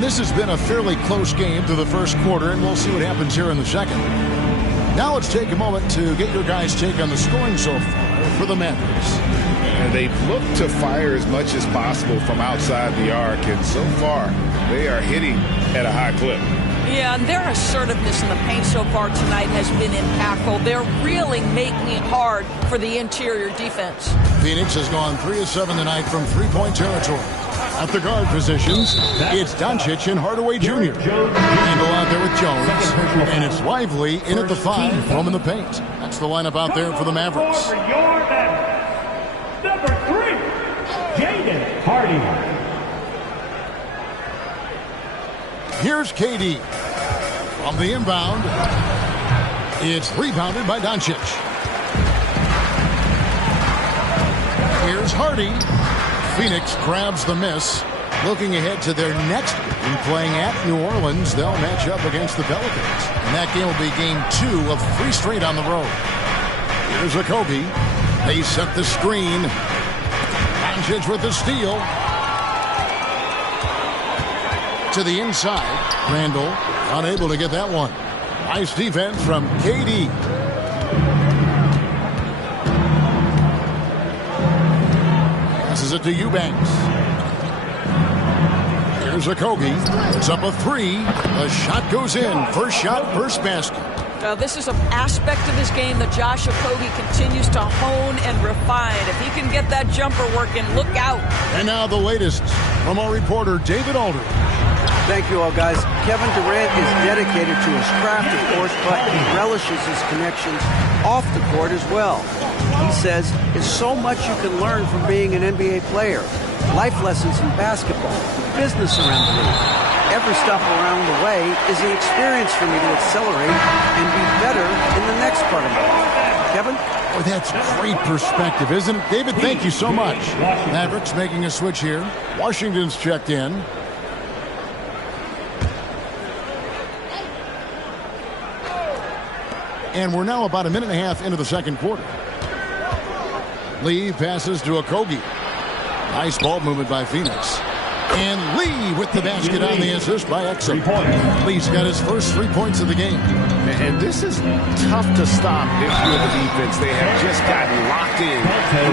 This has been a fairly close game through the first quarter, and we'll see what happens here in the second. Now let's take a moment to get your guys' take on the scoring so far for the Mavericks. And they've looked to fire as much as possible from outside the arc, and so far they are hitting at a high clip. Yeah, and their assertiveness in the paint so far tonight has been impactful. They're really making it hard for the interior defense. Phoenix has gone 3 of 7 tonight from three-point territory. At the guard positions, it's Doncic and Hardaway Jr. Randall out there with Jones, and it's Lively in at the 5, roaming the paint. That's the lineup out there for the Mavericks. Number 3, Jaden Hardy. Here's KD. From the inbound, it's rebounded by Doncic. Here's Hardy. Phoenix grabs the miss. Looking ahead to their next game, playing at New Orleans, they'll match up against the Pelicans. And that game will be game 2 of 3 straight on the road. Here's Kobe. They set the screen. Doncic with the steal. To the inside. Randall unable to get that one. Nice defense from KD. Passes it to Eubanks. Here's Kobe. It's up a 3. The shot goes in. First shot, first basket. Now, this is an aspect of his game that Josh Okogie continues to hone and refine. If he can get that jumper working, look out. And now the latest from our reporter, David Aldridge. Thank you all, guys. Kevin Durant is dedicated to his craft, of course, but he relishes his connections off the court as well. He says there's so much you can learn from being an NBA player. Life lessons in basketball, business around the league. Every stop along the way is an experience for me to accelerate and be better in the next part of my life. Kevin? Oh, that's great perspective, isn't it? David, thank you so much. Mavericks making a switch here. Washington's checked in. And we're now about a minute and a half into the second quarter. Lee passes to Okogie. Nice ball movement by Phoenix. And Lee with the basket on the assist by Exum. Lee's got his first 3 points of the game. And this is tough to stop if you're the defense. They have just gotten locked in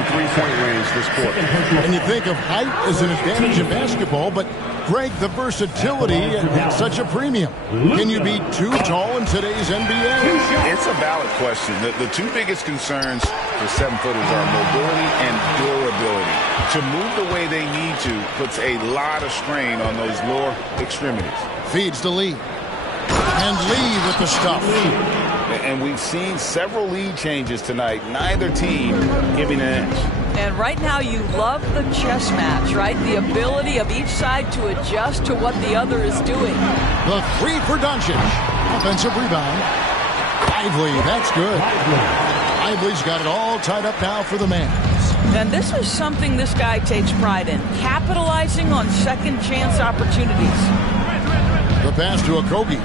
3-point range this quarter. And you think of height as an advantage in basketball, but Greg, the versatility at such a premium. Can you be too tall in today's NBA? It's a valid question. The two biggest concerns for 7-footers are mobility and durability. To move the way they need to puts a lot of strain on those lower extremities. Feeds to Lee. And Lee with the stuff. And we've seen several lead changes tonight. Neither team giving an edge. And right now you love the chess match, right? The ability of each side to adjust to what the other is doing. The 3 for Doncic. Offensive rebound. Lively, that's good. Lively's got it all tied up now for the Mavs. And this is something this guy takes pride in, capitalizing on second chance opportunities. The pass to Okogie.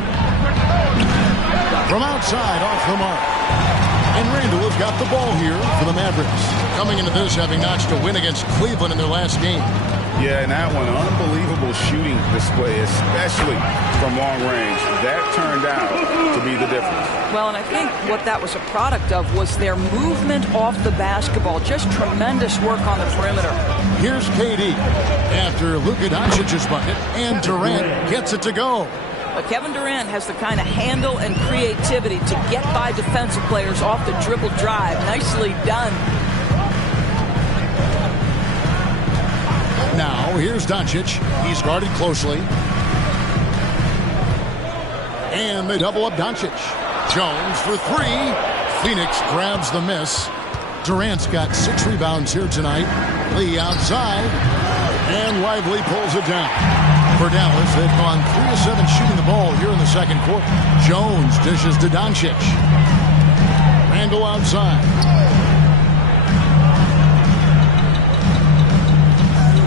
From outside, off the mark. And Randall has got the ball here for the Mavericks. Coming into this, having notched a win against Cleveland in their last game. Yeah, and that one, unbelievable shooting display, especially from long range. That turned out to be the difference. Well, and I think what that was a product of was their movement off the basketball. Just tremendous work on the perimeter. Here's KD after Luka Doncic's bucket, and Durant gets it to go. But Kevin Durant has the kind of handle and creativity to get by defensive players off the dribble drive. Nicely done. Now, here's Doncic. He's guarded closely. And they double up Doncic. Jones for three. Phoenix grabs the miss. Durant's got 6 rebounds here tonight. Lee outside. And Lively pulls it down. For Dallas, they've gone 3 of 7 shooting the ball here in the second quarter. Jones dishes to Doncic. Randle outside.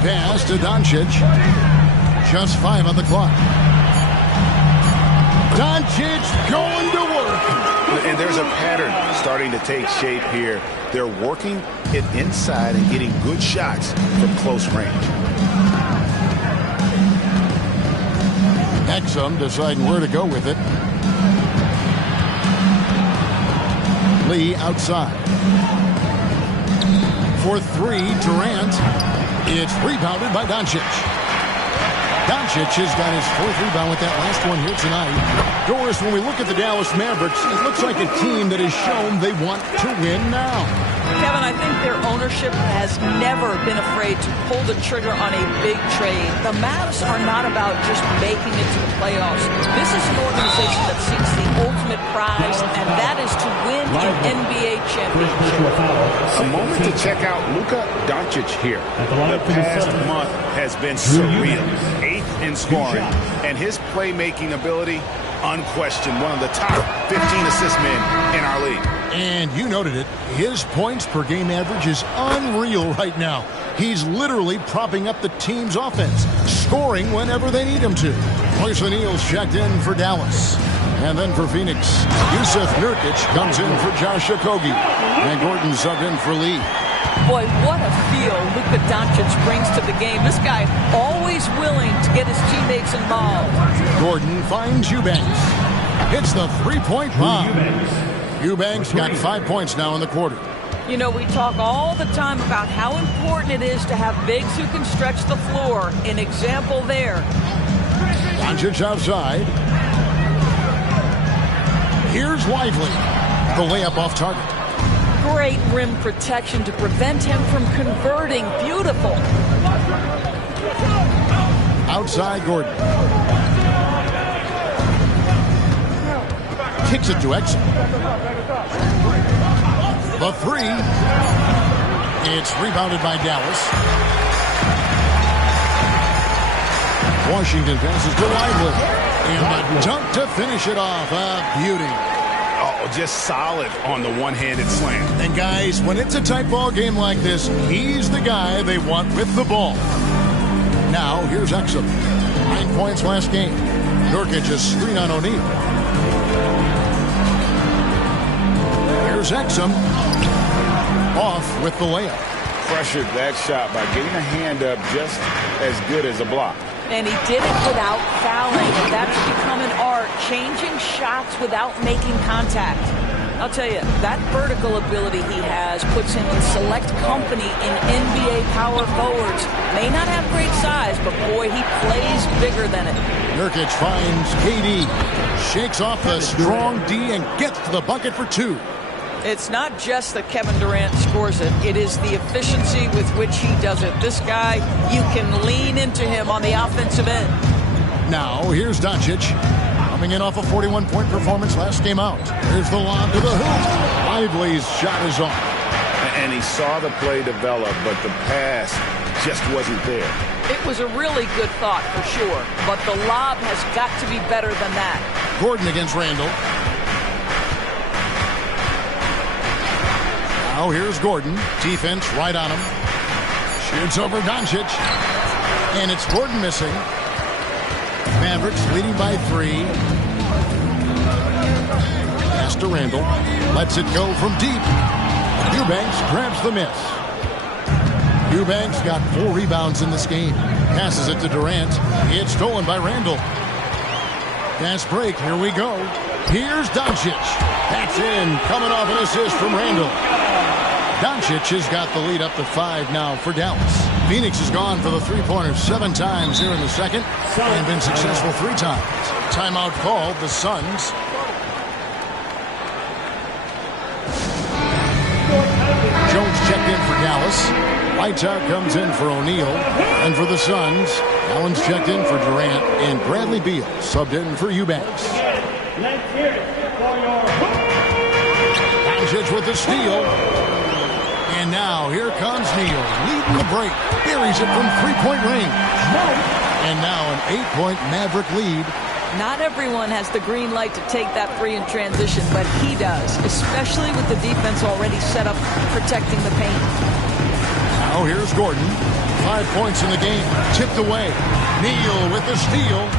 Pass to Doncic. Just 5 on the clock. Doncic going to work. And there's a pattern starting to take shape here. They're working it inside and getting good shots from close range. Exum deciding where to go with it. Lee outside. For 3, Durant. It's rebounded by Doncic. Doncic has got his 4th rebound with that last one here tonight. Doris, when we look at the Dallas Mavericks, it looks like a team that has shown they want to win now. Kevin, I think their ownership has never been afraid to pull the trigger on a big trade. The Mavs are not about just making it to the playoffs. This is an organization that seeks the ultimate prize, and that is to win an NBA championship. A moment to check out Luka Doncic here. The past month has been surreal. 8th in scoring, and his playmaking ability, unquestioned, one of the top 15 assist men in our league. And you noted it. His points per game average is unreal right now. He's literally propping up the team's offense, scoring whenever they need him to. Royce O'Neal's checked in for Dallas. And then for Phoenix, Yusuf Nurkic comes in for Josh Okogie. And Gordon subbed in for Lee. Boy, what a feel Luka Doncic brings to the game. This guy always willing to get his teammates involved. Gordon finds Eubanks. Hits the 3-point bomb. Eubanks got 5 points now in the quarter. You know, we talk all the time about how important it is to have bigs who can stretch the floor. An example there. Doncic outside. Here's Lively. The layup off target. Great rim protection to prevent him from converting. Beautiful. Outside Gordon. Kicks it to Exum. The 3. It's rebounded by Dallas. Washington passes to Lively. And the dunk to finish it off. A beauty. Oh, just solid on the one-handed slam. And guys, when it's a tight ball game like this, he's the guy they want with the ball. Now, here's Exum. 9 points last game. Nurkic just screen on O'Neal. Here's Exum. Off with the layup. Pressured that shot by getting a hand up just as good as a block. And he did it without fouling. That's become an art, changing shots without making contact. I'll tell you, that vertical ability he has puts him in select company in NBA power forwards. May not have great size, but boy, he plays bigger than it. Nurkic finds KD, shakes off the strong D and gets to the bucket for 2. It's not just that Kevin Durant scores it. It is the efficiency with which he does it. This guy, you can lean into him on the offensive end. Now, here's Doncic. Coming in off a 41-point performance last game out. Here's the lob to the hoop. Lively's shot is on. And he saw the play develop, but the pass just wasn't there. It was a really good thought for sure, but the lob has got to be better than that. Gordon against Randle. Now here's Gordon. Defense right on him. Shoots over Doncic. And it's Gordon missing. Mavericks leading by 3. Pass to Randle. Lets it go from deep. Eubanks grabs the miss. Eubanks got 4 rebounds in this game. Passes it to Durant. It's stolen by Randall. Fast break. Here we go. Here's Doncic. That's in. Coming off an assist from Randall. Doncic has got the lead up to 5 now for Dallas. Phoenix has gone for the three-pointers 7 times here in the second and been successful 3 times. Timeout called. The Suns. Jones checked in for Dallas. Whiteout comes in for O'Neal. And for the Suns, Allen's checked in for Durant. And Bradley Beal subbed in for Eubanks. Doncic with the steal. And now here comes Neal, leading the break. Buries it from 3-point range. And now an 8-point Maverick lead. Not everyone has the green light to take that three in transition, but he does, especially with the defense already set up protecting the paint. Now here's Gordon. 5 points in the game. Tipped away. Neal with the steal.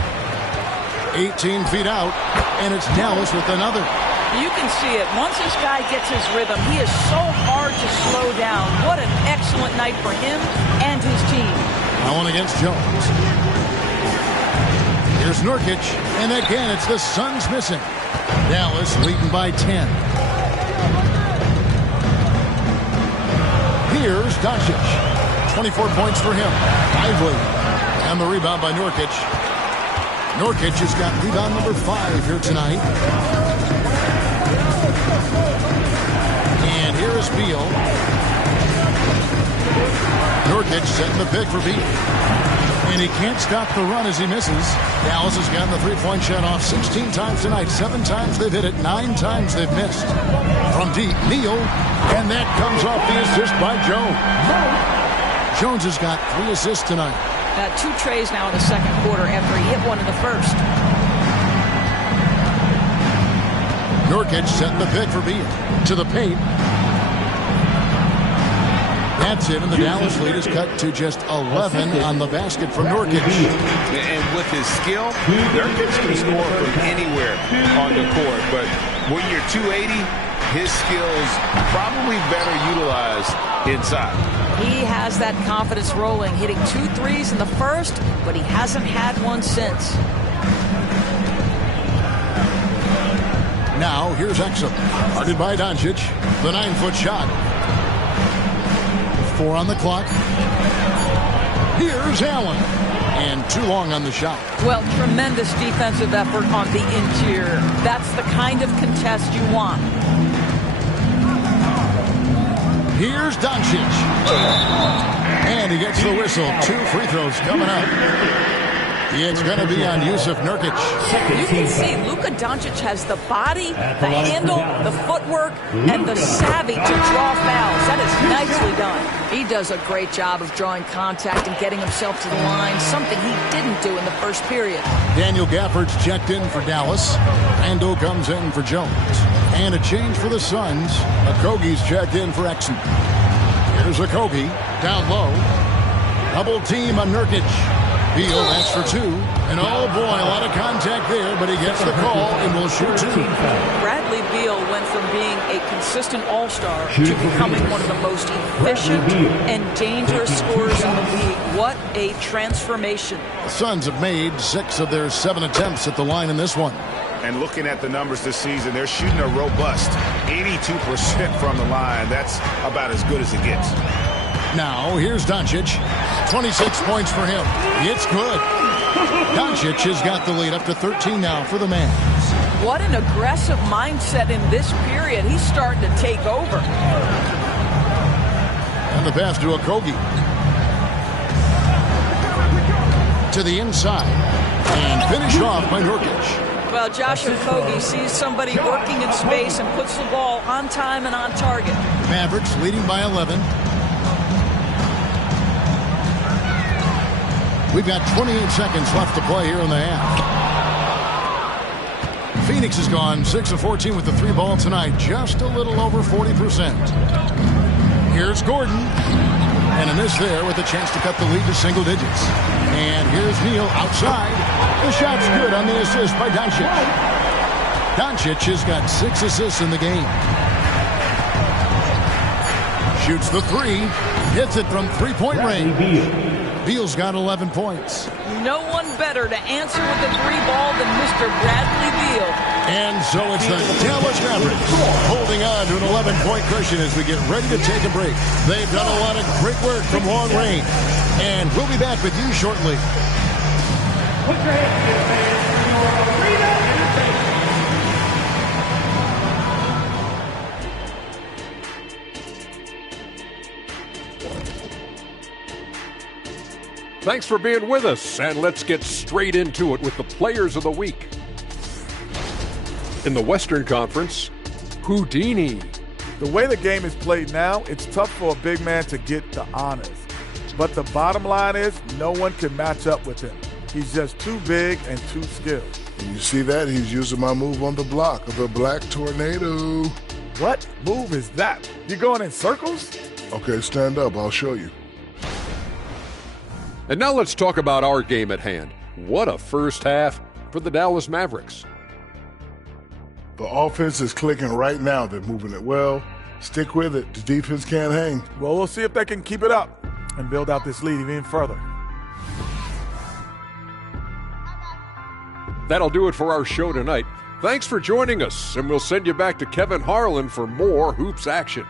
18 feet out. And it's Dallas with another. You can see it. Once this guy gets his rhythm, he is so hard to slow down. What an excellent night for him and his team. Now on against Jones. Here's Nurkic. And again, it's the Suns missing. Dallas leading by 10. Here's Doncic. 24 points for him. Lively. And the rebound by Nurkic. Nurkic has got rebound number 5 here tonight. And here is Beal. Nurkic setting the pick for Beal. And he can't stop the run as he misses. Dallas has gotten the three-point shot off 16 times tonight. 7 times they've hit it. 9 times they've missed. From deep, Neal. And that comes off the assist by Jones. Jones has got 3 assists tonight. 2 trays now in the second quarter after he hit one in the first. Nurkic setting the pick for Beal. To the paint. That's it, and the Dallas lead is cut to just 11 on the basket from Nurkic. And with his skill, Nurkic can score from anywhere on the court. But when you're 280, his skills probably better utilized inside. He has that confidence rolling, hitting 2 threes in the first, but he hasn't had one since. Now, here's Exum. Guarded by Doncic. The 9-foot shot. 4 on the clock. Here's Allen. And too long on the shot. Well, tremendous defensive effort on the interior. That's the kind of contest you want. Here's Doncic. And he gets the whistle. 2 free throws coming up. It's going to be on Yusuf Nurkic. You can see Luka Doncic has the body, the handle, the footwork, and the savvy to draw fouls. That is nicely done. He does a great job of drawing contact and getting himself to the line, something he didn't do in the first period. Daniel Gafford's checked in for Dallas. Randall comes in for Jones. And a change for the Suns. Okogie's checked in for Exum. Here's Okogie. Down low. Double team on Nurkic. Beal, that's for 2. And oh boy, a lot of contact there, but he gets the call and will shoot 2. Bradley Beal went from being a consistent all-star to becoming one of the most efficient and dangerous scorers in the league. What a transformation. The Suns have made 6 of their 7 attempts at the line in this one. And looking at the numbers this season, they're shooting a robust 82% from the line. That's about as good as it gets. Now, here's Doncic. 26 points for him. It's good. Doncic has got the lead up to 13 now for the Mavs. What an aggressive mindset in this period. He's starting to take over. And the pass to Okogie. To the inside. And finished off by Nurkic. Well, Josh Okogie sees somebody working in space and puts the ball on time and on target. Mavericks leading by 11. We've got 28 seconds left to play here in the half. Phoenix has gone 6 of 14 with the 3 ball tonight. Just a little over 40%. Here's Gordon. And a miss there with a chance to cut the lead to single digits. And here's Neal outside. The shot's good on the assist by Doncic. Doncic has got 6 assists in the game. Shoots the 3. Hits it from three-point range. Beal's got 11 points. No one better to answer with the three ball than Mr. Bradley Beal. And so it's the Dallas Mavericks holding on to an 11-point cushion as we get ready to take a break. They've done a lot of great work from long range. And we'll be back with you shortly. Put your hands together, fans, for your arena entertainment. Thanks for being with us, and let's get straight into it with the Players of the Week. In the Western Conference, Houdini. The way the game is played now, it's tough for a big man to get the honors. But the bottom line is, no one can match up with him. He's just too big and too skilled. And you see that? He's using my move on the block of the Black Tornado. What move is that? You going in circles? Okay, stand up. I'll show you. And now let's talk about our game at hand. What a first half for the Dallas Mavericks. The offense is clicking right now. They're moving it well. Stick with it. The defense can't hang. Well, we'll see if they can keep it up and build out this lead even further. That'll do it for our show tonight. Thanks for joining us, and we'll send you back to Kevin Harlan for more hoops action.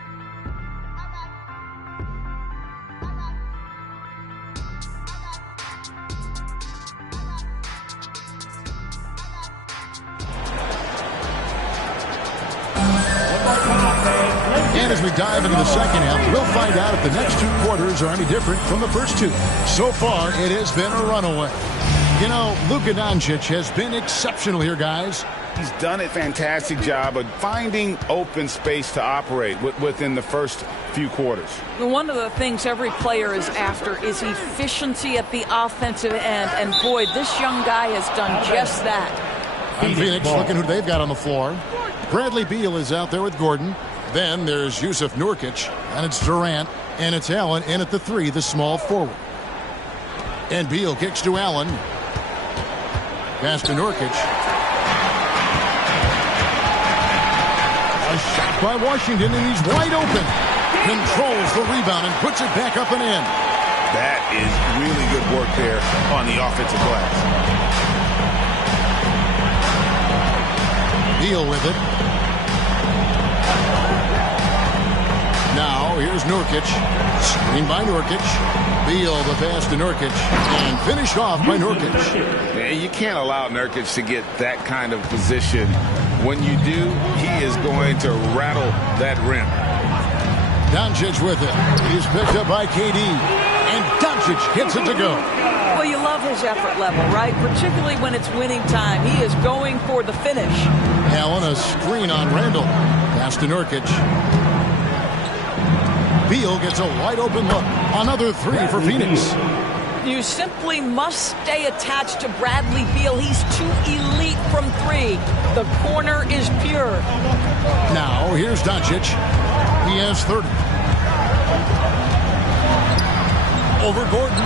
And as we dive into the second half, we'll find out if the next two quarters are any different from the first two. So far, it has been a runaway. You know, Luka Doncic has been exceptional here, guys. He's done a fantastic job of finding open space to operate within the first few quarters. One of the things every player is after is efficiency at the offensive end. And boy, this young guy has done just that. And Phoenix, looking who they've got on the floor. Bradley Beal is out there with Gordon. Then there's Jusuf Nurkic, and it's Durant, and it's Allen in at the three, the small forward. And Beal kicks to Allen. Pass to Nurkic. A shot by Washington, and he's wide open. Controls the rebound and puts it back up and in. That is really good work there on the offensive glass. Beal with it. Now, here's Nurkic. Screen by Nurkic. Beal the pass to Nurkic. And finished off by Nurkic. Yeah, you can't allow Nurkic to get that kind of position. When you do, he is going to rattle that rim. Doncic with it. He's picked up by KD. And Doncic gets it to go. Well, you love his effort level, right? Particularly when it's winning time. He is going for the finish. Allen, a screen on Randall. Pass to Nurkic. Beal gets a wide open look. Another three for Phoenix. You simply must stay attached to Bradley Beal. He's too elite from three. The corner is pure. Now, here's Doncic. He has 30. Over Gordon.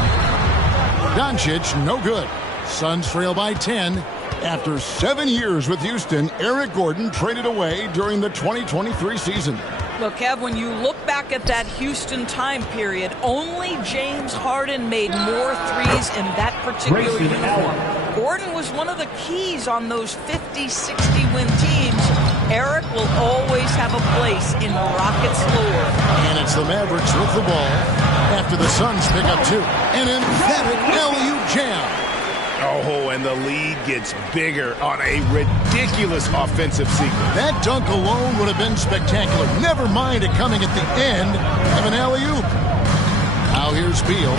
Doncic, no good. Suns trail by 10. After 7 years with Houston, Eric Gordon traded away during the 2023 season. Well, Kev, when you look back at that Houston time period, only James Harden made more threes in that particular uniform. Gordon was one of the keys on those 50, 60-win teams. Eric will always have a place in the Rockets' lore. And it's the Mavericks with the ball after the Suns pick up two. An emphatic alley-oop jam. Oh, and the lead gets bigger on a ridiculous offensive sequence. That dunk alone would have been spectacular. Never mind it coming at the end of an alley-oop. Now here's Beal.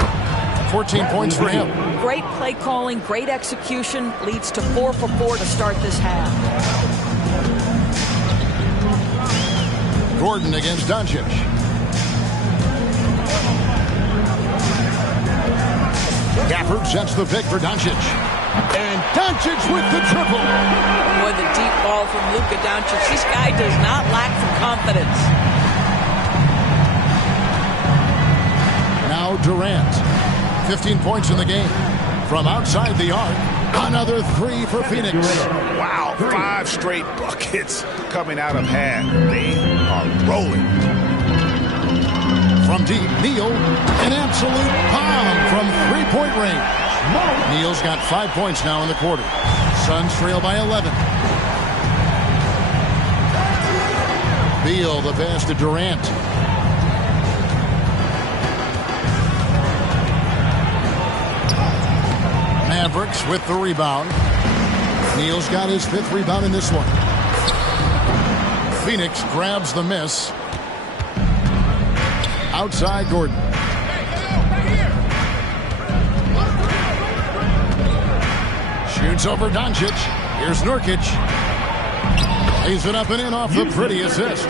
14 points for him. Great play calling, great execution, leads to 4 for 4 to start this half. Gordon against Doncic. Gafford sets the pick for Doncic. And Doncic with the triple. Boy, the deep ball from Luka Doncic. This guy does not lack for confidence. Now Durant. 15 points in the game. From outside the arc, another three for Phoenix. Wow, 5 straight buckets coming out of half. They are rolling. From deep, Neal, an absolute bomb from three-point range. Neal's got 5 points now in the quarter. Suns trail by 11. Beal, the pass to Durant. Mavericks with the rebound. Neal's got his 5th rebound in this one. Phoenix grabs the miss. Outside Gordon. Shoots over Doncic. Here's Nurkic. Lays it up and in off the pretty assist.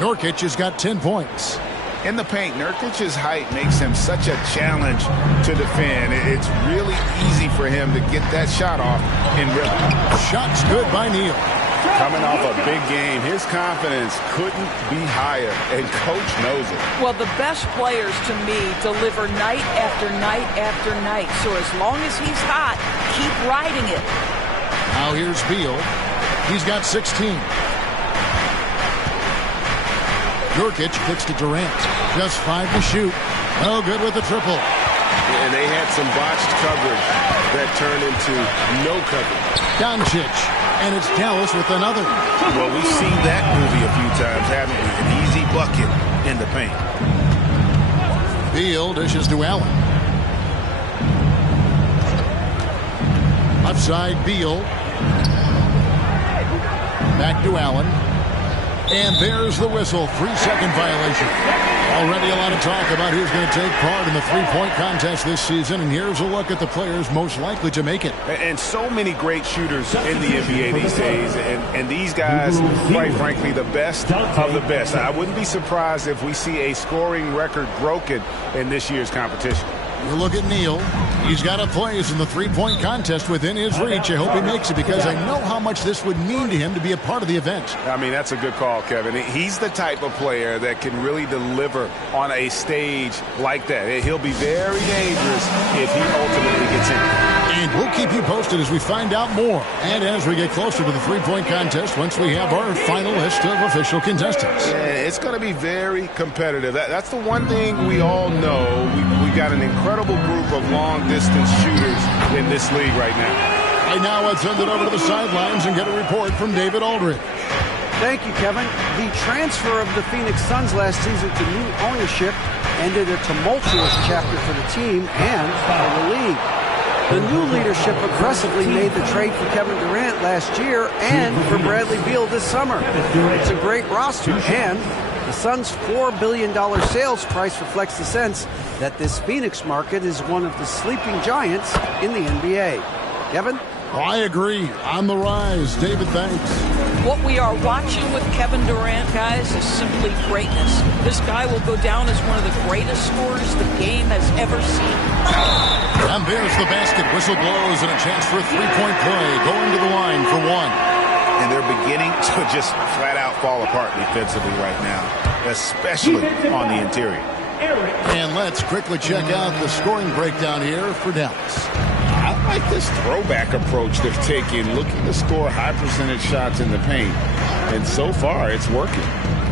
Nurkic has got 10 points. In the paint, Nurkic's height makes him such a challenge to defend. It's really easy for him to get that shot off in rhythm. Shot's good by Neal. Coming off a big game, his confidence couldn't be higher, and Coach knows it. Well, the best players, to me, deliver night after night after night. So as long as he's hot, keep riding it. Now here's Beal. He's got 16. Nurkic kicks to Durant. Just 5 to shoot. No good with the triple. And they had some botched coverage that turned into no coverage. Doncic. And it's Dallas with another. Well, we've seen that movie a few times, haven't we? An easy bucket in the paint. Beal dishes to Allen. Left side, Beal. Back to Allen. And there's the whistle. 3-second violation. Already a lot of talk about who's going to take part in the three-point contest this season. And here's a look at the players most likely to make it. And so many great shooters in the NBA these days. And these guys, quite frankly, the best of the best. I wouldn't be surprised if we see a scoring record broken in this year's competition. You look at Neal. He's got a place in the three-point contest within his reach. I hope he makes it because I know how much this would mean to him to be a part of the event. I mean, that's a good call, Kevin. He's the type of player that can really deliver on a stage like that. He'll be very dangerous if he ultimately gets in. And we'll keep you posted as we find out more. And as we get closer to the three-point contest, once we have our final list of official contestants. Yeah, it's going to be very competitive. That's the one thing we all know. We've got an incredible group of long-distance shooters in this league right now. Right now, let's send it over to the sidelines and get a report from David Aldridge. Thank you, Kevin. The transfer of the Phoenix Suns last season to new ownership ended a tumultuous chapter for the team and for the league. The new leadership aggressively made the trade for Kevin Durant last year and for Bradley Beal this summer. It's a great roster, and the Suns' $4 billion sales price reflects the sense that this Phoenix market is one of the sleeping giants in the NBA. Kevin? I agree. On the rise. David, thanks. What we are watching with Kevin Durant, guys, is simply greatness. This guy will go down as one of the greatest scorers the game has ever seen. And there's the basket. Whistle blows and a chance for a three-point play. Going to the line for one. And they're beginning to just flat out fall apart defensively right now, especially on the interior. And let's quickly check out the scoring breakdown here for Dallas. I like this throwback approach they're taking, looking to score high percentage shots in the paint. And so far, it's working.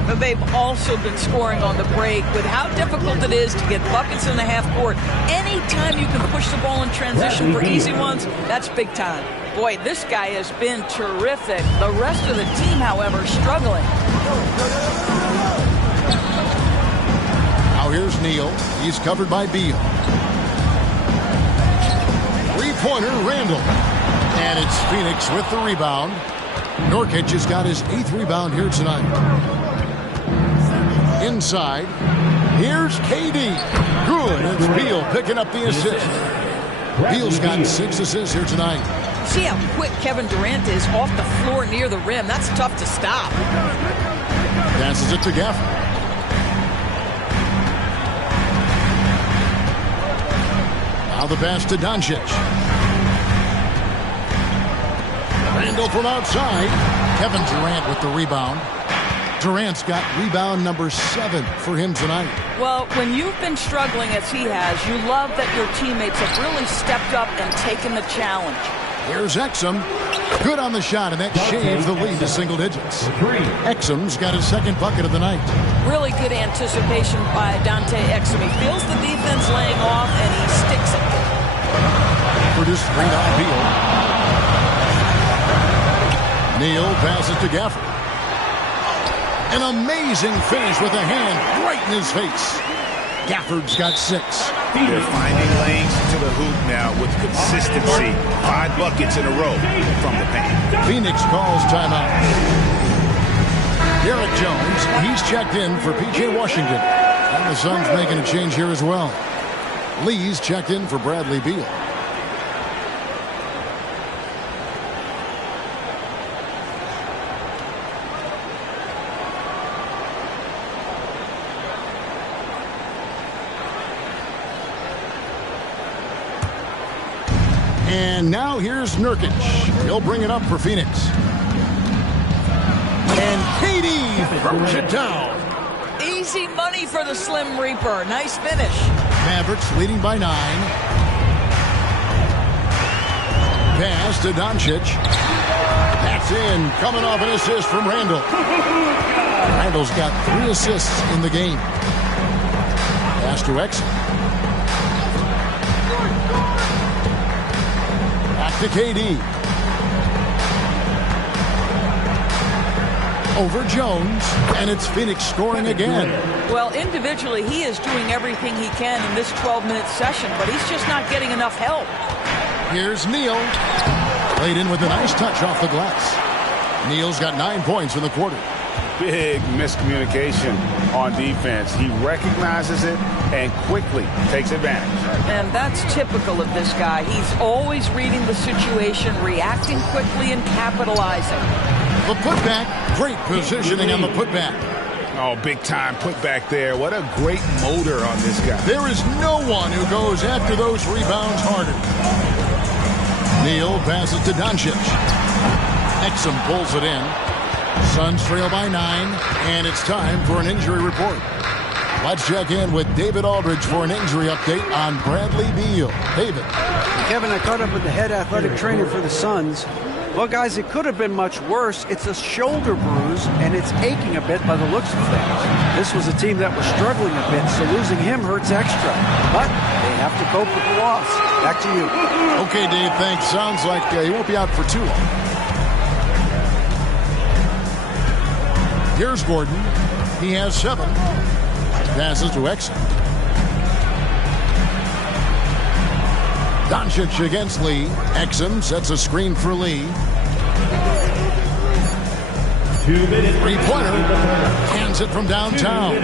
But they've also been scoring on the break with how difficult it is to get buckets in the half court. Anytime you can push the ball in transition for easy ones, that's big time. Boy, this guy has been terrific. The rest of the team, however, struggling. Now here's Neal. He's covered by Beal. Three-pointer, Randall. And it's Phoenix with the rebound. Nurkic has got his 8th rebound here tonight. Inside. Here's KD. Good. It's Beal picking up the assist. Beal's got 6 assists here tonight. See how quick Kevin Durant is off the floor near the rim. That's tough to stop. Passes it to Gafford. Now the pass to Doncic. Randall from outside. Kevin Durant with the rebound. Durant's got rebound number 7 for him tonight. Well, when you've been struggling as he has, you love that your teammates have really stepped up and taken the challenge. Here's Exum. Good on the shot, and that shaves the lead to single digits. Exum's got his second bucket of the night. Really good anticipation by Dante Exum. He feels the defense laying off, and he sticks it. Produced great on Beal. Neal passes to Gafford. An amazing finish with a hand right in his face. Gafford's got 6. They're finding lanes to the hoop now with consistency. 5 buckets in a row from the paint. Phoenix calls timeout. Garrett Jones, he's checked in for P.J. Washington. And the Suns making a change here as well. Lee's checked in for Bradley Beal. And now here's Nurkic. He'll bring it up for Phoenix. And KD throws it down. Easy money for the Slim Reaper. Nice finish. Mavericks leading by 9. Pass to Doncic. That's in. Coming off an assist from Randall. Randall's got 3 assists in the game. Pass to Exum. To KD. Over Jones, and it's Phoenix scoring again. Well, individually, he is doing everything he can in this 12-minute session, but he's just not getting enough help. Here's Neal. Laid in with a nice touch off the glass. Neal's got 9 points in the quarter. Big miscommunication on defense. He recognizes it and quickly takes advantage. And that's typical of this guy. He's always reading the situation, reacting quickly, and capitalizing. The putback, great positioning on the putback. Oh, big time putback there. What a great motor on this guy. There is no one who goes after those rebounds harder. Neal passes to Doncic. Exum pulls it in. Suns trail by 9, and it's time for an injury report. Let's check in with David Aldridge for an injury update on Bradley Beal. David. Kevin, I caught up with the head athletic trainer for the Suns. Well, guys, it could have been much worse. It's a shoulder bruise, and it's aching a bit by the looks of things. This was a team that was struggling a bit, so losing him hurts extra. But they have to cope with the loss. Back to you. Okay, Dave, thanks. Sounds like he won't be out for too long. Here's Gordon. He has 7. Passes to Exum. Doncic against Lee. Exum sets a screen for Lee. 3-pointer. Hands it from downtown.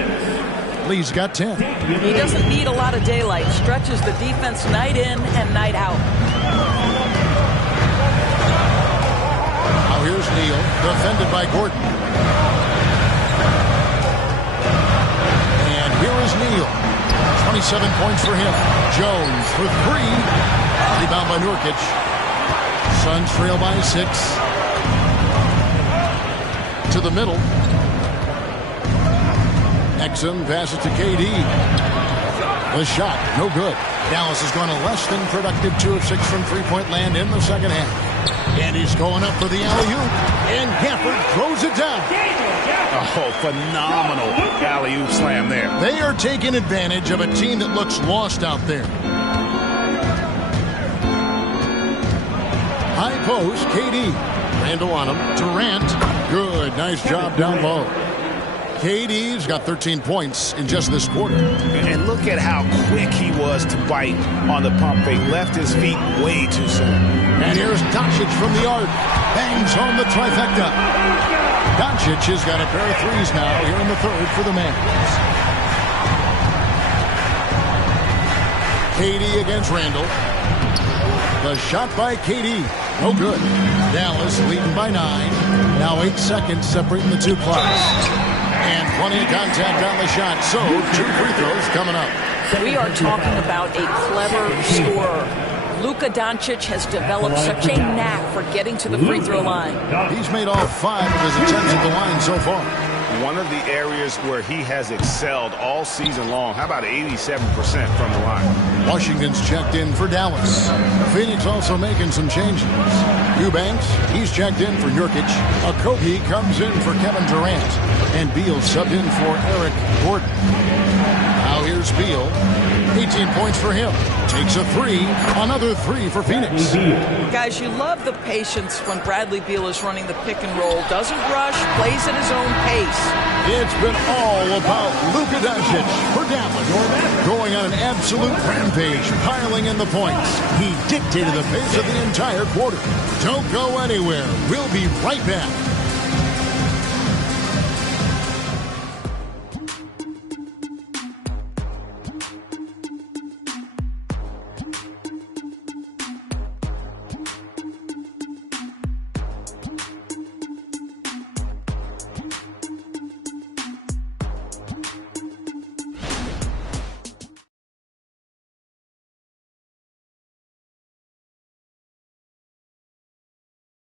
Lee's got 10. He doesn't need a lot of daylight. Stretches the defense night in and night out. Now here's Neal. Defended by Gordon. Here is Neal. 27 points for him. Jones for 3. Rebound by Nurkic. Suns trail by 6. To the middle. Exum passes to KD. The shot, no good. Dallas has gone a less than productive 2 of 6 from three-point land in the second half. And he's going up for the alley-oop. And Gafford throws it down. Oh, phenomenal alley-oop slam there. They are taking advantage of a team that looks lost out there. High post, KD. Randall on him. Durant. Good. Nice job down low. KD's got 13 points in just this quarter. And look at how quick he was to bite on the pump fake. Left his feet way too soon. And here's Doncic from the arc. Bangs home the trifecta. Doncic has got a pair of threes now here in the third for the Mavericks. KD against Randall. The shot by KD. No good. Dallas leading by 9. Now 8 seconds separating the two clocks. And plenty of contact on the shot. So 2 free throws coming up. We are talking about a clever scorer. Luka Doncic has developed such a knack for getting to the free throw line. He's made all 5 of his attempts at the line so far. One of the areas where he has excelled all season long. How about 87% from the line? Washington's checked in for Dallas. Phoenix also making some changes. Eubanks, he's checked in for Nurkic. Okogie comes in for Kevin Durant. And Beal subbed in for Eric Gordon. Now here's Beal. 18 points for him. Takes a three. Another three for Phoenix. Guys, you love the patience when Bradley Beal is running the pick and roll. Doesn't rush, plays at his own pace. It's been all about Luka Doncic for Dallas. Going on an absolute rampage, piling in the points. He dictated the pace of the entire quarter. Don't go anywhere. We'll be right back.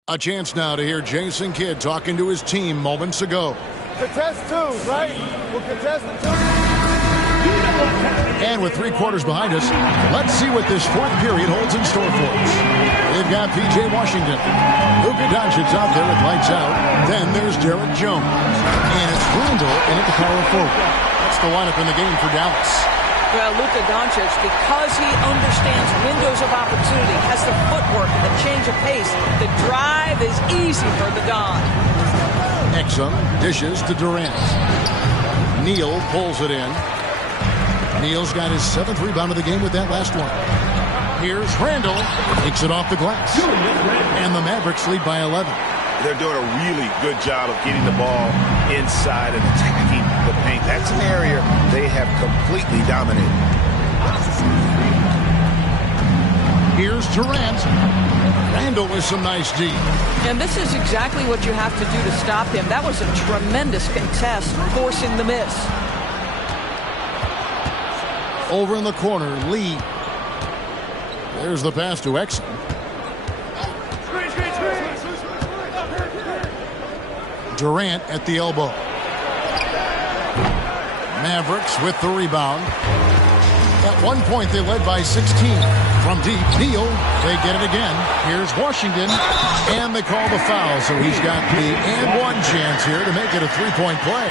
A chance now to hear Jason Kidd talking to his team moments ago. Contest twos, right? We'll contest the twos. And with 3 quarters behind us, let's see what this fourth period holds in store for us. They've got P.J. Washington. Luka Doncic out there with lights out. Then there's Derek Jones. And it's Randle in at the power forward. That's the lineup in the game for Dallas. Well, Luka Doncic, because he understands windows of opportunity, has the footwork and the change of pace, the drive is easy for the Don. Exum dishes to Durant. Neal pulls it in. Neal's got his 7th rebound of the game with that last one. Here's Randle. Takes it off the glass. And the Mavericks lead by 11. They're doing a really good job of getting the ball inside and attacking the paint. That's an area they have completely dominated. Here's Durant. Randle with some nice D. And this is exactly what you have to do to stop him. That was a tremendous contest, forcing the miss. Over in the corner, Lee. There's the pass to Exum. Durant at the elbow. Mavericks with the rebound. At one point, they led by 16. From deep, Neal, they get it again. Here's Washington, and they call the foul. So he's got the and one chance here to make it a 3-point play.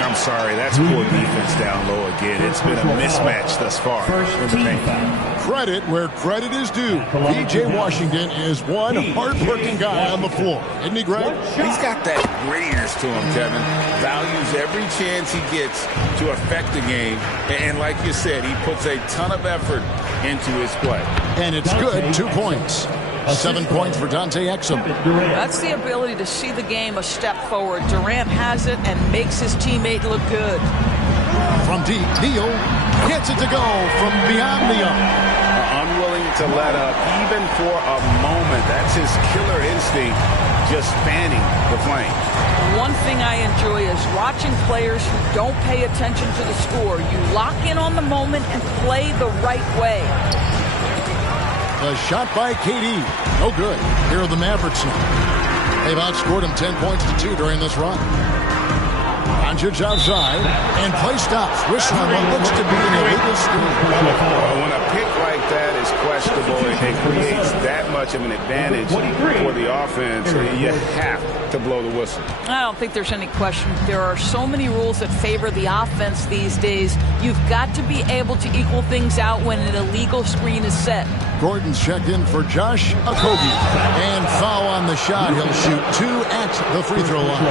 I'm sorry, that's poor defense down low again. It's been a mismatch thus far in the paint. Credit where credit is due. P.J. Washington is one hard-working guy on the floor. Isn't he, Greg? He's got that grittiness to him, Kevin. Values every chance he gets to affect the game. And like you said, he puts a ton of effort into his play. And it's good, 2 points. 7 points for Dante Exum. That's the ability to see the game a step forward. Durant has it and makes his teammate look good. From deep, Neal gets it to go from beyond the arc. Unwilling to let up even for a moment. That's his killer instinct, just fanning the flame. One thing I enjoy is watching players who don't pay attention to the score. You lock in on the moment and play the right way. A shot by KD. No good. Here are the Mavericks now. They've outscored him 10 points to 2 during this run. Doncic outside, and play stops. Whistling what looks to be an illegal screen. When a pick like that is questionable, it creates that much of an advantage for the offense. You have to blow the whistle. I don't think there's any question. There are so many rules that favor the offense these days. You've got to be able to equal things out when an illegal screen is set. Gordon's checked in for Josh Okogie. And foul on the shot. He'll shoot 2 at the free throw line.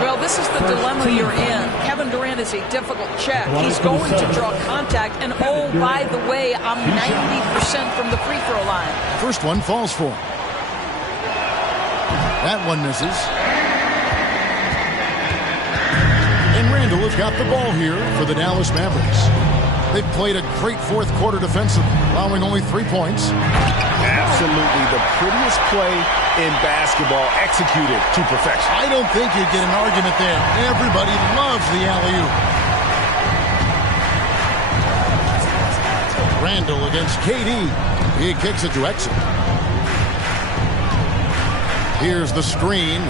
Well, this is the dilemma you're in. Kevin Durant is a difficult check. He's going to draw contact. And oh, by the way, I'm 90% from the free throw line. First one falls for him. That one misses. And Randle has got the ball here for the Dallas Mavericks. They've played a great fourth quarter defensively, allowing only 3 points. Absolutely the prettiest play in basketball, executed to perfection. I don't think you'd get an argument there. Everybody loves the alley-oop. Randle against KD. He kicks it to Exum. Here's the screen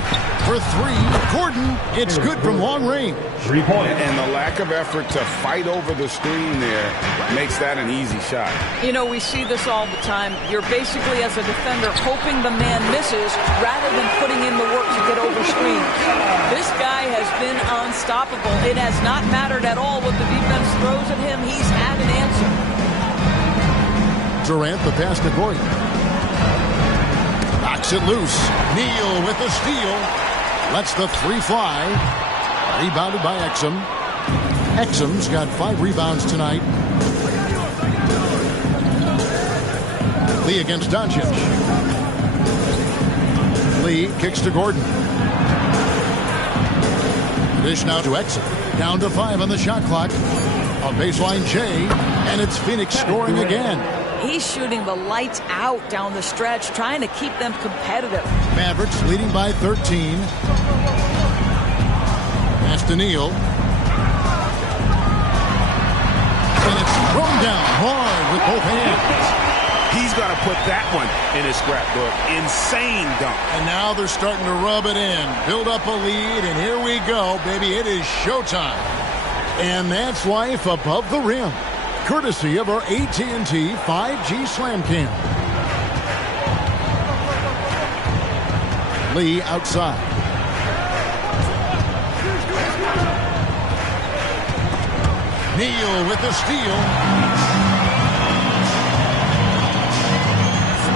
for three. Gordon, it's good from long range. 3 points. And the lack of effort to fight over the screen there makes that an easy shot. You know, we see this all the time. You're basically, as a defender, hoping the man misses rather than putting in the work to get over screens. This guy has been unstoppable. It has not mattered at all what the defense throws at him. He's had an answer. Durant, the pass to Gordon. Knocks it loose. Neal with the steal. Lets the three fly. Rebounded by Exum. Exum's got 5 rebounds tonight. Lee against Doncic. Lee kicks to Gordon. Dish now to Exum. Down to 5 on the shot clock. On baseline Jay. And it's Phoenix scoring again. He's shooting the lights out down the stretch, trying to keep them competitive. Mavericks leading by 13. Pass to Neal. And it's thrown down hard with both hands. He's going to put that one in his scrapbook. Insane dunk. And now they're starting to rub it in. Build up a lead, and here we go, baby. It is showtime. And that's life above the rim. Courtesy of our AT&T 5G Slam Cam. Lee outside. Neal with the steal.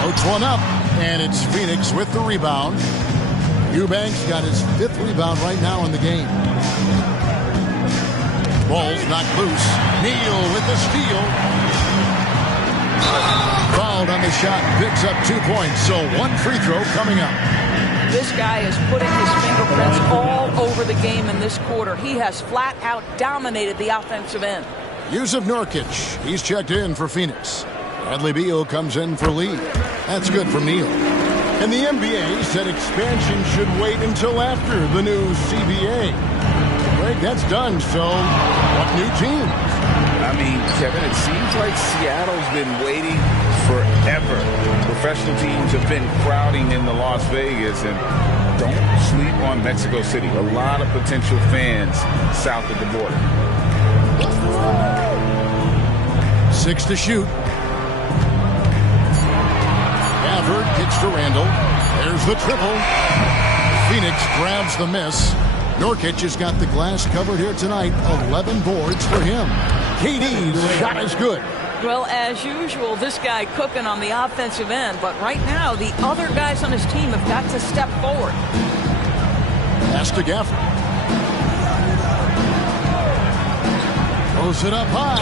Floats one up, and it's Phoenix with the rebound. Eubanks got his 5th rebound right now in the game. Ball's knocked loose. Neal with the steal. Fouled on the shot, picks up 2 points, so 1 free throw coming up. This guy is putting his fingerprints all over the game in this quarter. He has flat out dominated the offensive end. Yusuf Nurkic, he's checked in for Phoenix. Bradley Beal comes in for Lee. That's good for Neal. And the NBA said expansion should wait until after the new CBA. Greg, that's done, so what new team? I mean, Kevin, it seems like Seattle's been waiting forever. Professional teams have been crowding into Las Vegas, and don't sleep on Mexico City. A lot of potential fans south of the border. 6 to shoot. Gafford kicks to Randall. There's the triple. Phoenix grabs the miss. Nurkic has got the glass covered here tonight. 11 boards for him. KD's shot is good. Well, as usual, this guy cooking on the offensive end, but right now the other guys on his team have got to step forward. Pass to Gafford. Throws it up high.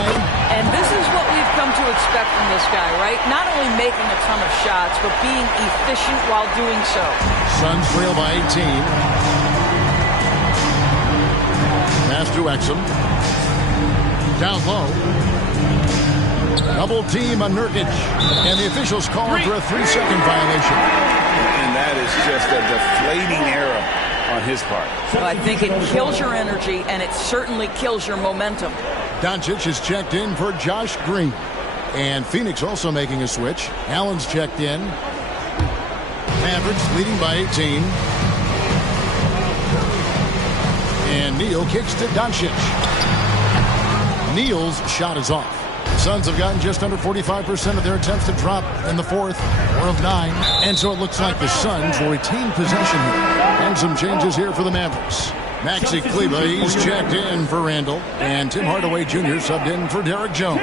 And this is what we've come to expect from this guy, right? Not only making a ton of shots, but being efficient while doing so. Suns trail by 18. Pass to Exum. Down low. Double team on Nurkic. And the officials call for a 3-second violation. And that is just a deflating error on his part. Well, I think it kills your energy, and it certainly kills your momentum. Doncic is checked in for Josh Green. And Phoenix also making a switch. Allen's checked in. Mavericks leading by 18. And Neal kicks to Doncic. Neal's shot is off. The Suns have gotten just under 45% of their attempts to drop in the 4th, 4 of 9. And so it looks like the Suns will retain possession here. And some changes here for the Mavericks. Maxi Kleber, he's checked in for Randall. And Tim Hardaway Jr. subbed in for Derek Jones.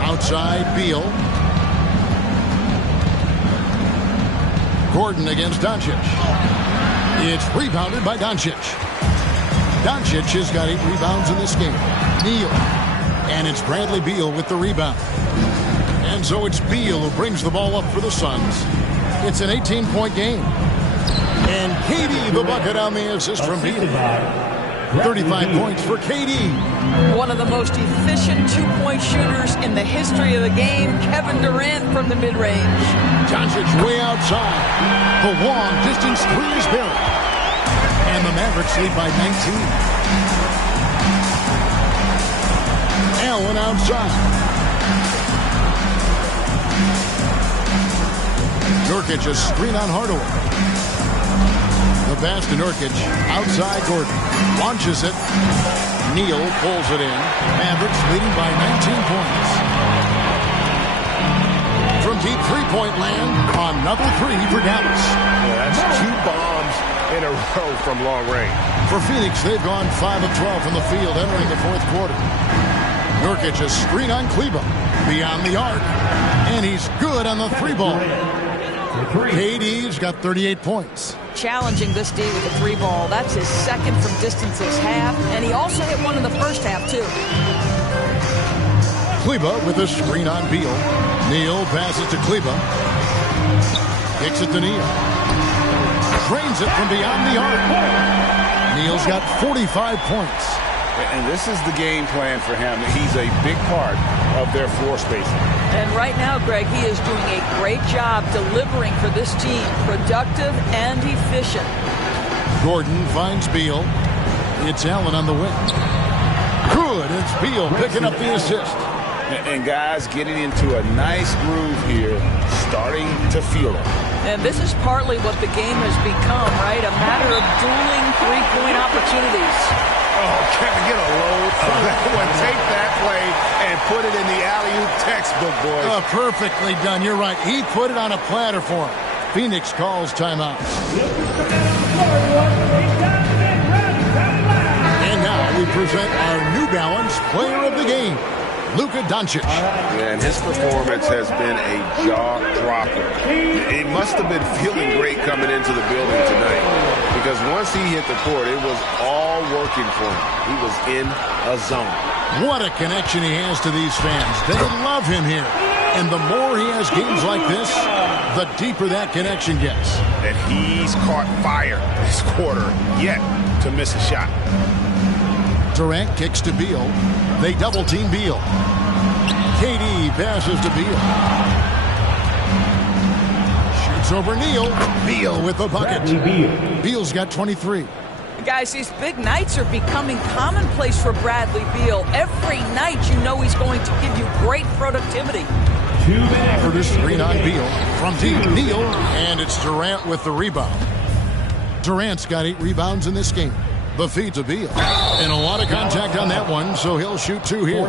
Outside Beal. Gordon against Doncic. It's rebounded by Doncic. Doncic has got 8 rebounds in this game. Neal. And it's Bradley Beal with the rebound. And so it's Beal who brings the ball up for the Suns. It's an 18-point game. And KD the bucket on the assist from Beal. 35 points for KD. One of the most efficient 2-point shooters in the history of the game, Kevin Durant from the mid-range. Doncic way outside. The long distance 3 is buried. And the Mavericks lead by 19. Allen outside. Nurkic a screen on Hardaway. The pass to Nurkic. Outside Gordon. Launches it. Neal pulls it in. Mavericks leading by 19 points. From deep three-point land, another three for Dallas. Yeah, that's 2 bombs in a row from long range. For Phoenix, they've gone 5 of 12 from the field entering the fourth quarter. Nurkic a screen on Kleba. Beyond the arc. And he's good on the 3-ball. KD's got 38 points. Challenging this D with the 3-ball. That's his second from distance this half. And he also hit one in the first half, too. Kleba with a screen on Beal. Neal passes to Kleba. Kicks it to Neal. Drains it from beyond the arc. Neal's got 45 points. And this is the game plan for him. He's a big part of their floor spacing. And right now, Greg, he is doing a great job delivering for this team. Productive and efficient. Gordon finds Beal. It's Allen on the wing. Good. It's Beal picking up the assist. And guys getting into a nice groove here, starting to feel it. And this is partly what the game has become, right? A matter of dueling three-point opportunities. Oh, can I get a load of that one? Take that play and put it in the alley-oop textbook, boys. Perfectly done. You're right. He put it on a platter for him. Phoenix calls timeout. And now we present our New Balance Player of the Game, Luka Doncic. Yeah, and his performance has been a jaw-dropper. He must have been feeling great coming into the building tonight, because once he hit the court, it was all working for him. He was in a zone. What a connection he has to these fans. They love him here. And the more he has games like this, the deeper that connection gets. And he's caught fire this quarter, yet to miss a shot. Durant kicks to Beal. They double-team Beal. KD passes to Beal. Shoots over Neal. Beal with the bucket. Beal's got 23. Guys, these big nights are becoming commonplace for Bradley Beal. Every night you know he's going to give you great productivity. Curtis screen on Beal. From deep, Neal. And it's Durant with the rebound. Durant's got 8 rebounds in this game. The feed to Beal. And a lot of contact on that one, so he'll shoot 2 here.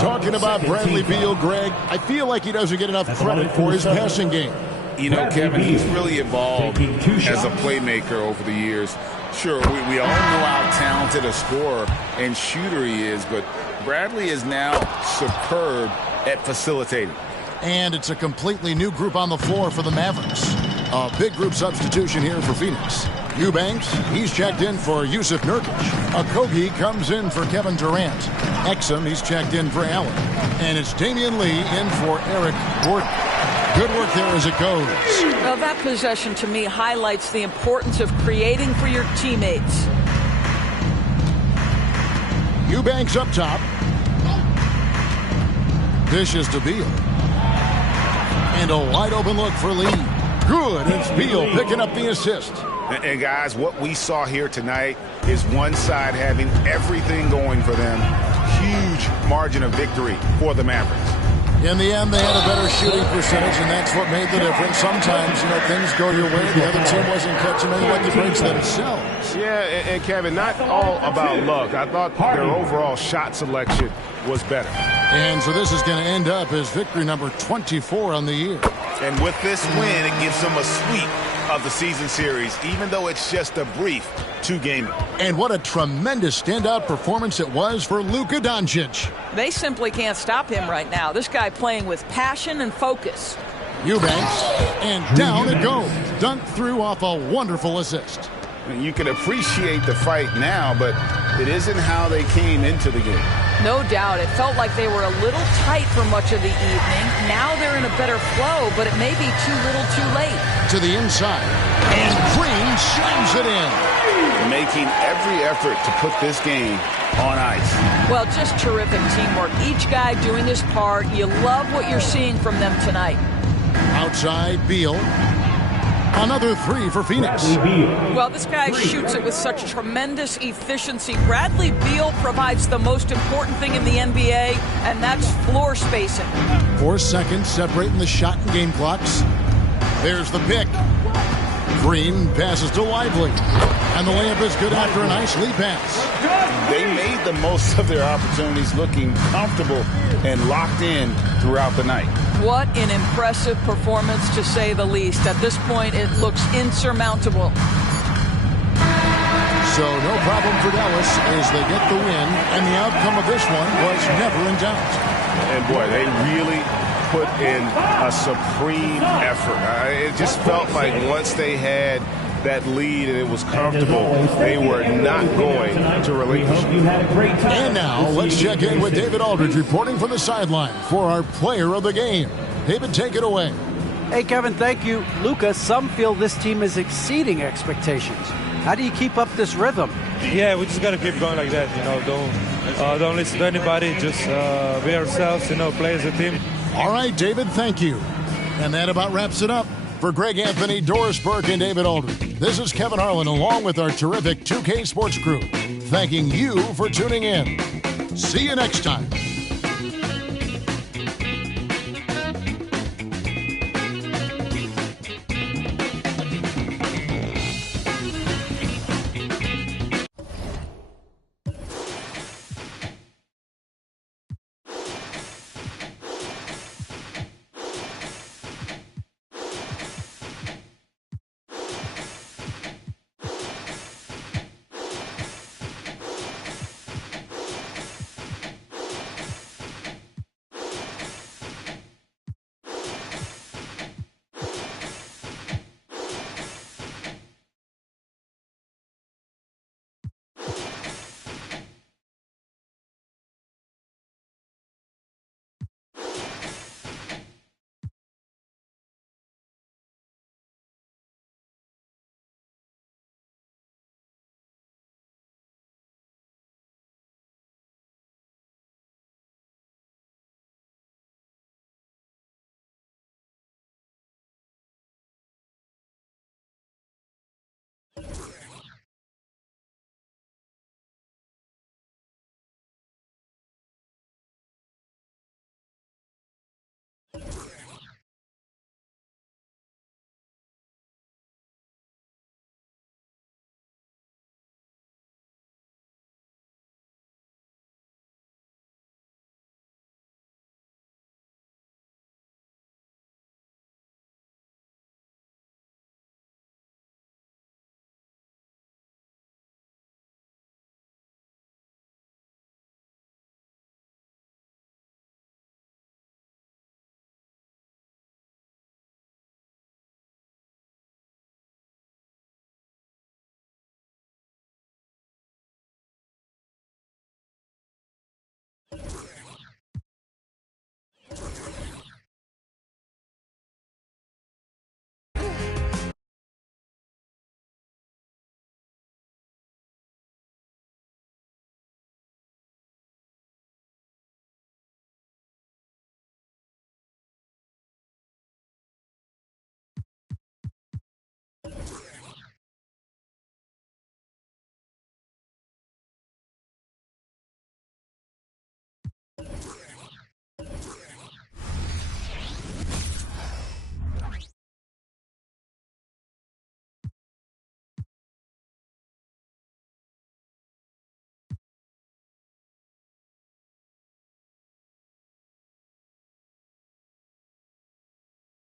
Talking about Bradley Beal, Greg, I feel like he doesn't get enough credit for his passing game. You know, Kevin, he's really evolved as a playmaker over the years. Sure, we all know how talented a scorer and shooter he is, but Bradley is now superb at facilitating. And it's a completely new group on the floor for the Mavericks. A big group substitution here for Phoenix. Eubanks, he's checked in for Yusuf Nurkic. Okogie comes in for Kevin Durant. Exum, he's checked in for Allen. And it's Damian Lee in for Eric Gordon. Good work there as it goes. Well, that possession to me highlights the importance of creating for your teammates. Eubanks up top. Dishes to Beal. And a wide open look for Lee. Good. It's Beal picking up the assist. And guys, what we saw here tonight is one side having everything going for them. Huge margin of victory for the Mavericks. In the end, they had a better shooting percentage, and that's what made the difference. Sometimes, things go your way. The other team wasn't catching any lucky breaks themselves. Yeah, and Kevin, not all about luck. I thought their overall shot selection was better. And so this is going to end up as victory number 24 on the year. And with this win, it gives them a sweep of the season series, even though it's just a brief 2-gamer. And what a tremendous standout performance it was for Luka Doncic. They simply can't stop him right now. This guy playing with passion and focus. Eubanks, and down it goes. Dunked through off a wonderful assist. You can appreciate the fight now, but it isn't how they came into the game. No doubt. It felt like they were a little tight for much of the evening. Now they're in a better flow, but it may be too little too late. To the inside. And Green slams it in. Making every effort to put this game on ice. Well, just terrific teamwork. Each guy doing his part. You love what you're seeing from them tonight. Outside, Beal. Another three for Phoenix. Well, this guy shoots it with such tremendous efficiency. Bradley Beal provides the most important thing in the NBA, and that's floor spacing. 4 seconds separating the shot and game clocks. There's the pick. Green passes to Lively. And the layup is good after a nice lead pass. They made the most of their opportunities, looking comfortable and locked in throughout the night. What an impressive performance, to say the least. At this point, it looks insurmountable. So no problem for Dallas as they get the win, and the outcome of this one was never in doubt. And boy, they really put in a supreme effort. It just felt like once they had that lead and it was comfortable, they were not going to relinquish. And now let's check in with David Aldridge reporting from the sideline for our player of the game. David, take it away. Hey, Kevin, thank you. Luka, some feel this team is exceeding expectations. How do you keep up this rhythm? Yeah, we just got to keep going like that. Don't listen to anybody. Just be ourselves, play as a team. All right, David, thank you. And that about wraps it up. For Greg Anthony, Doris Burke, and David Aldridge, this is Kevin Harlan along with our terrific 2K Sports crew, thanking you for tuning in. See you next time.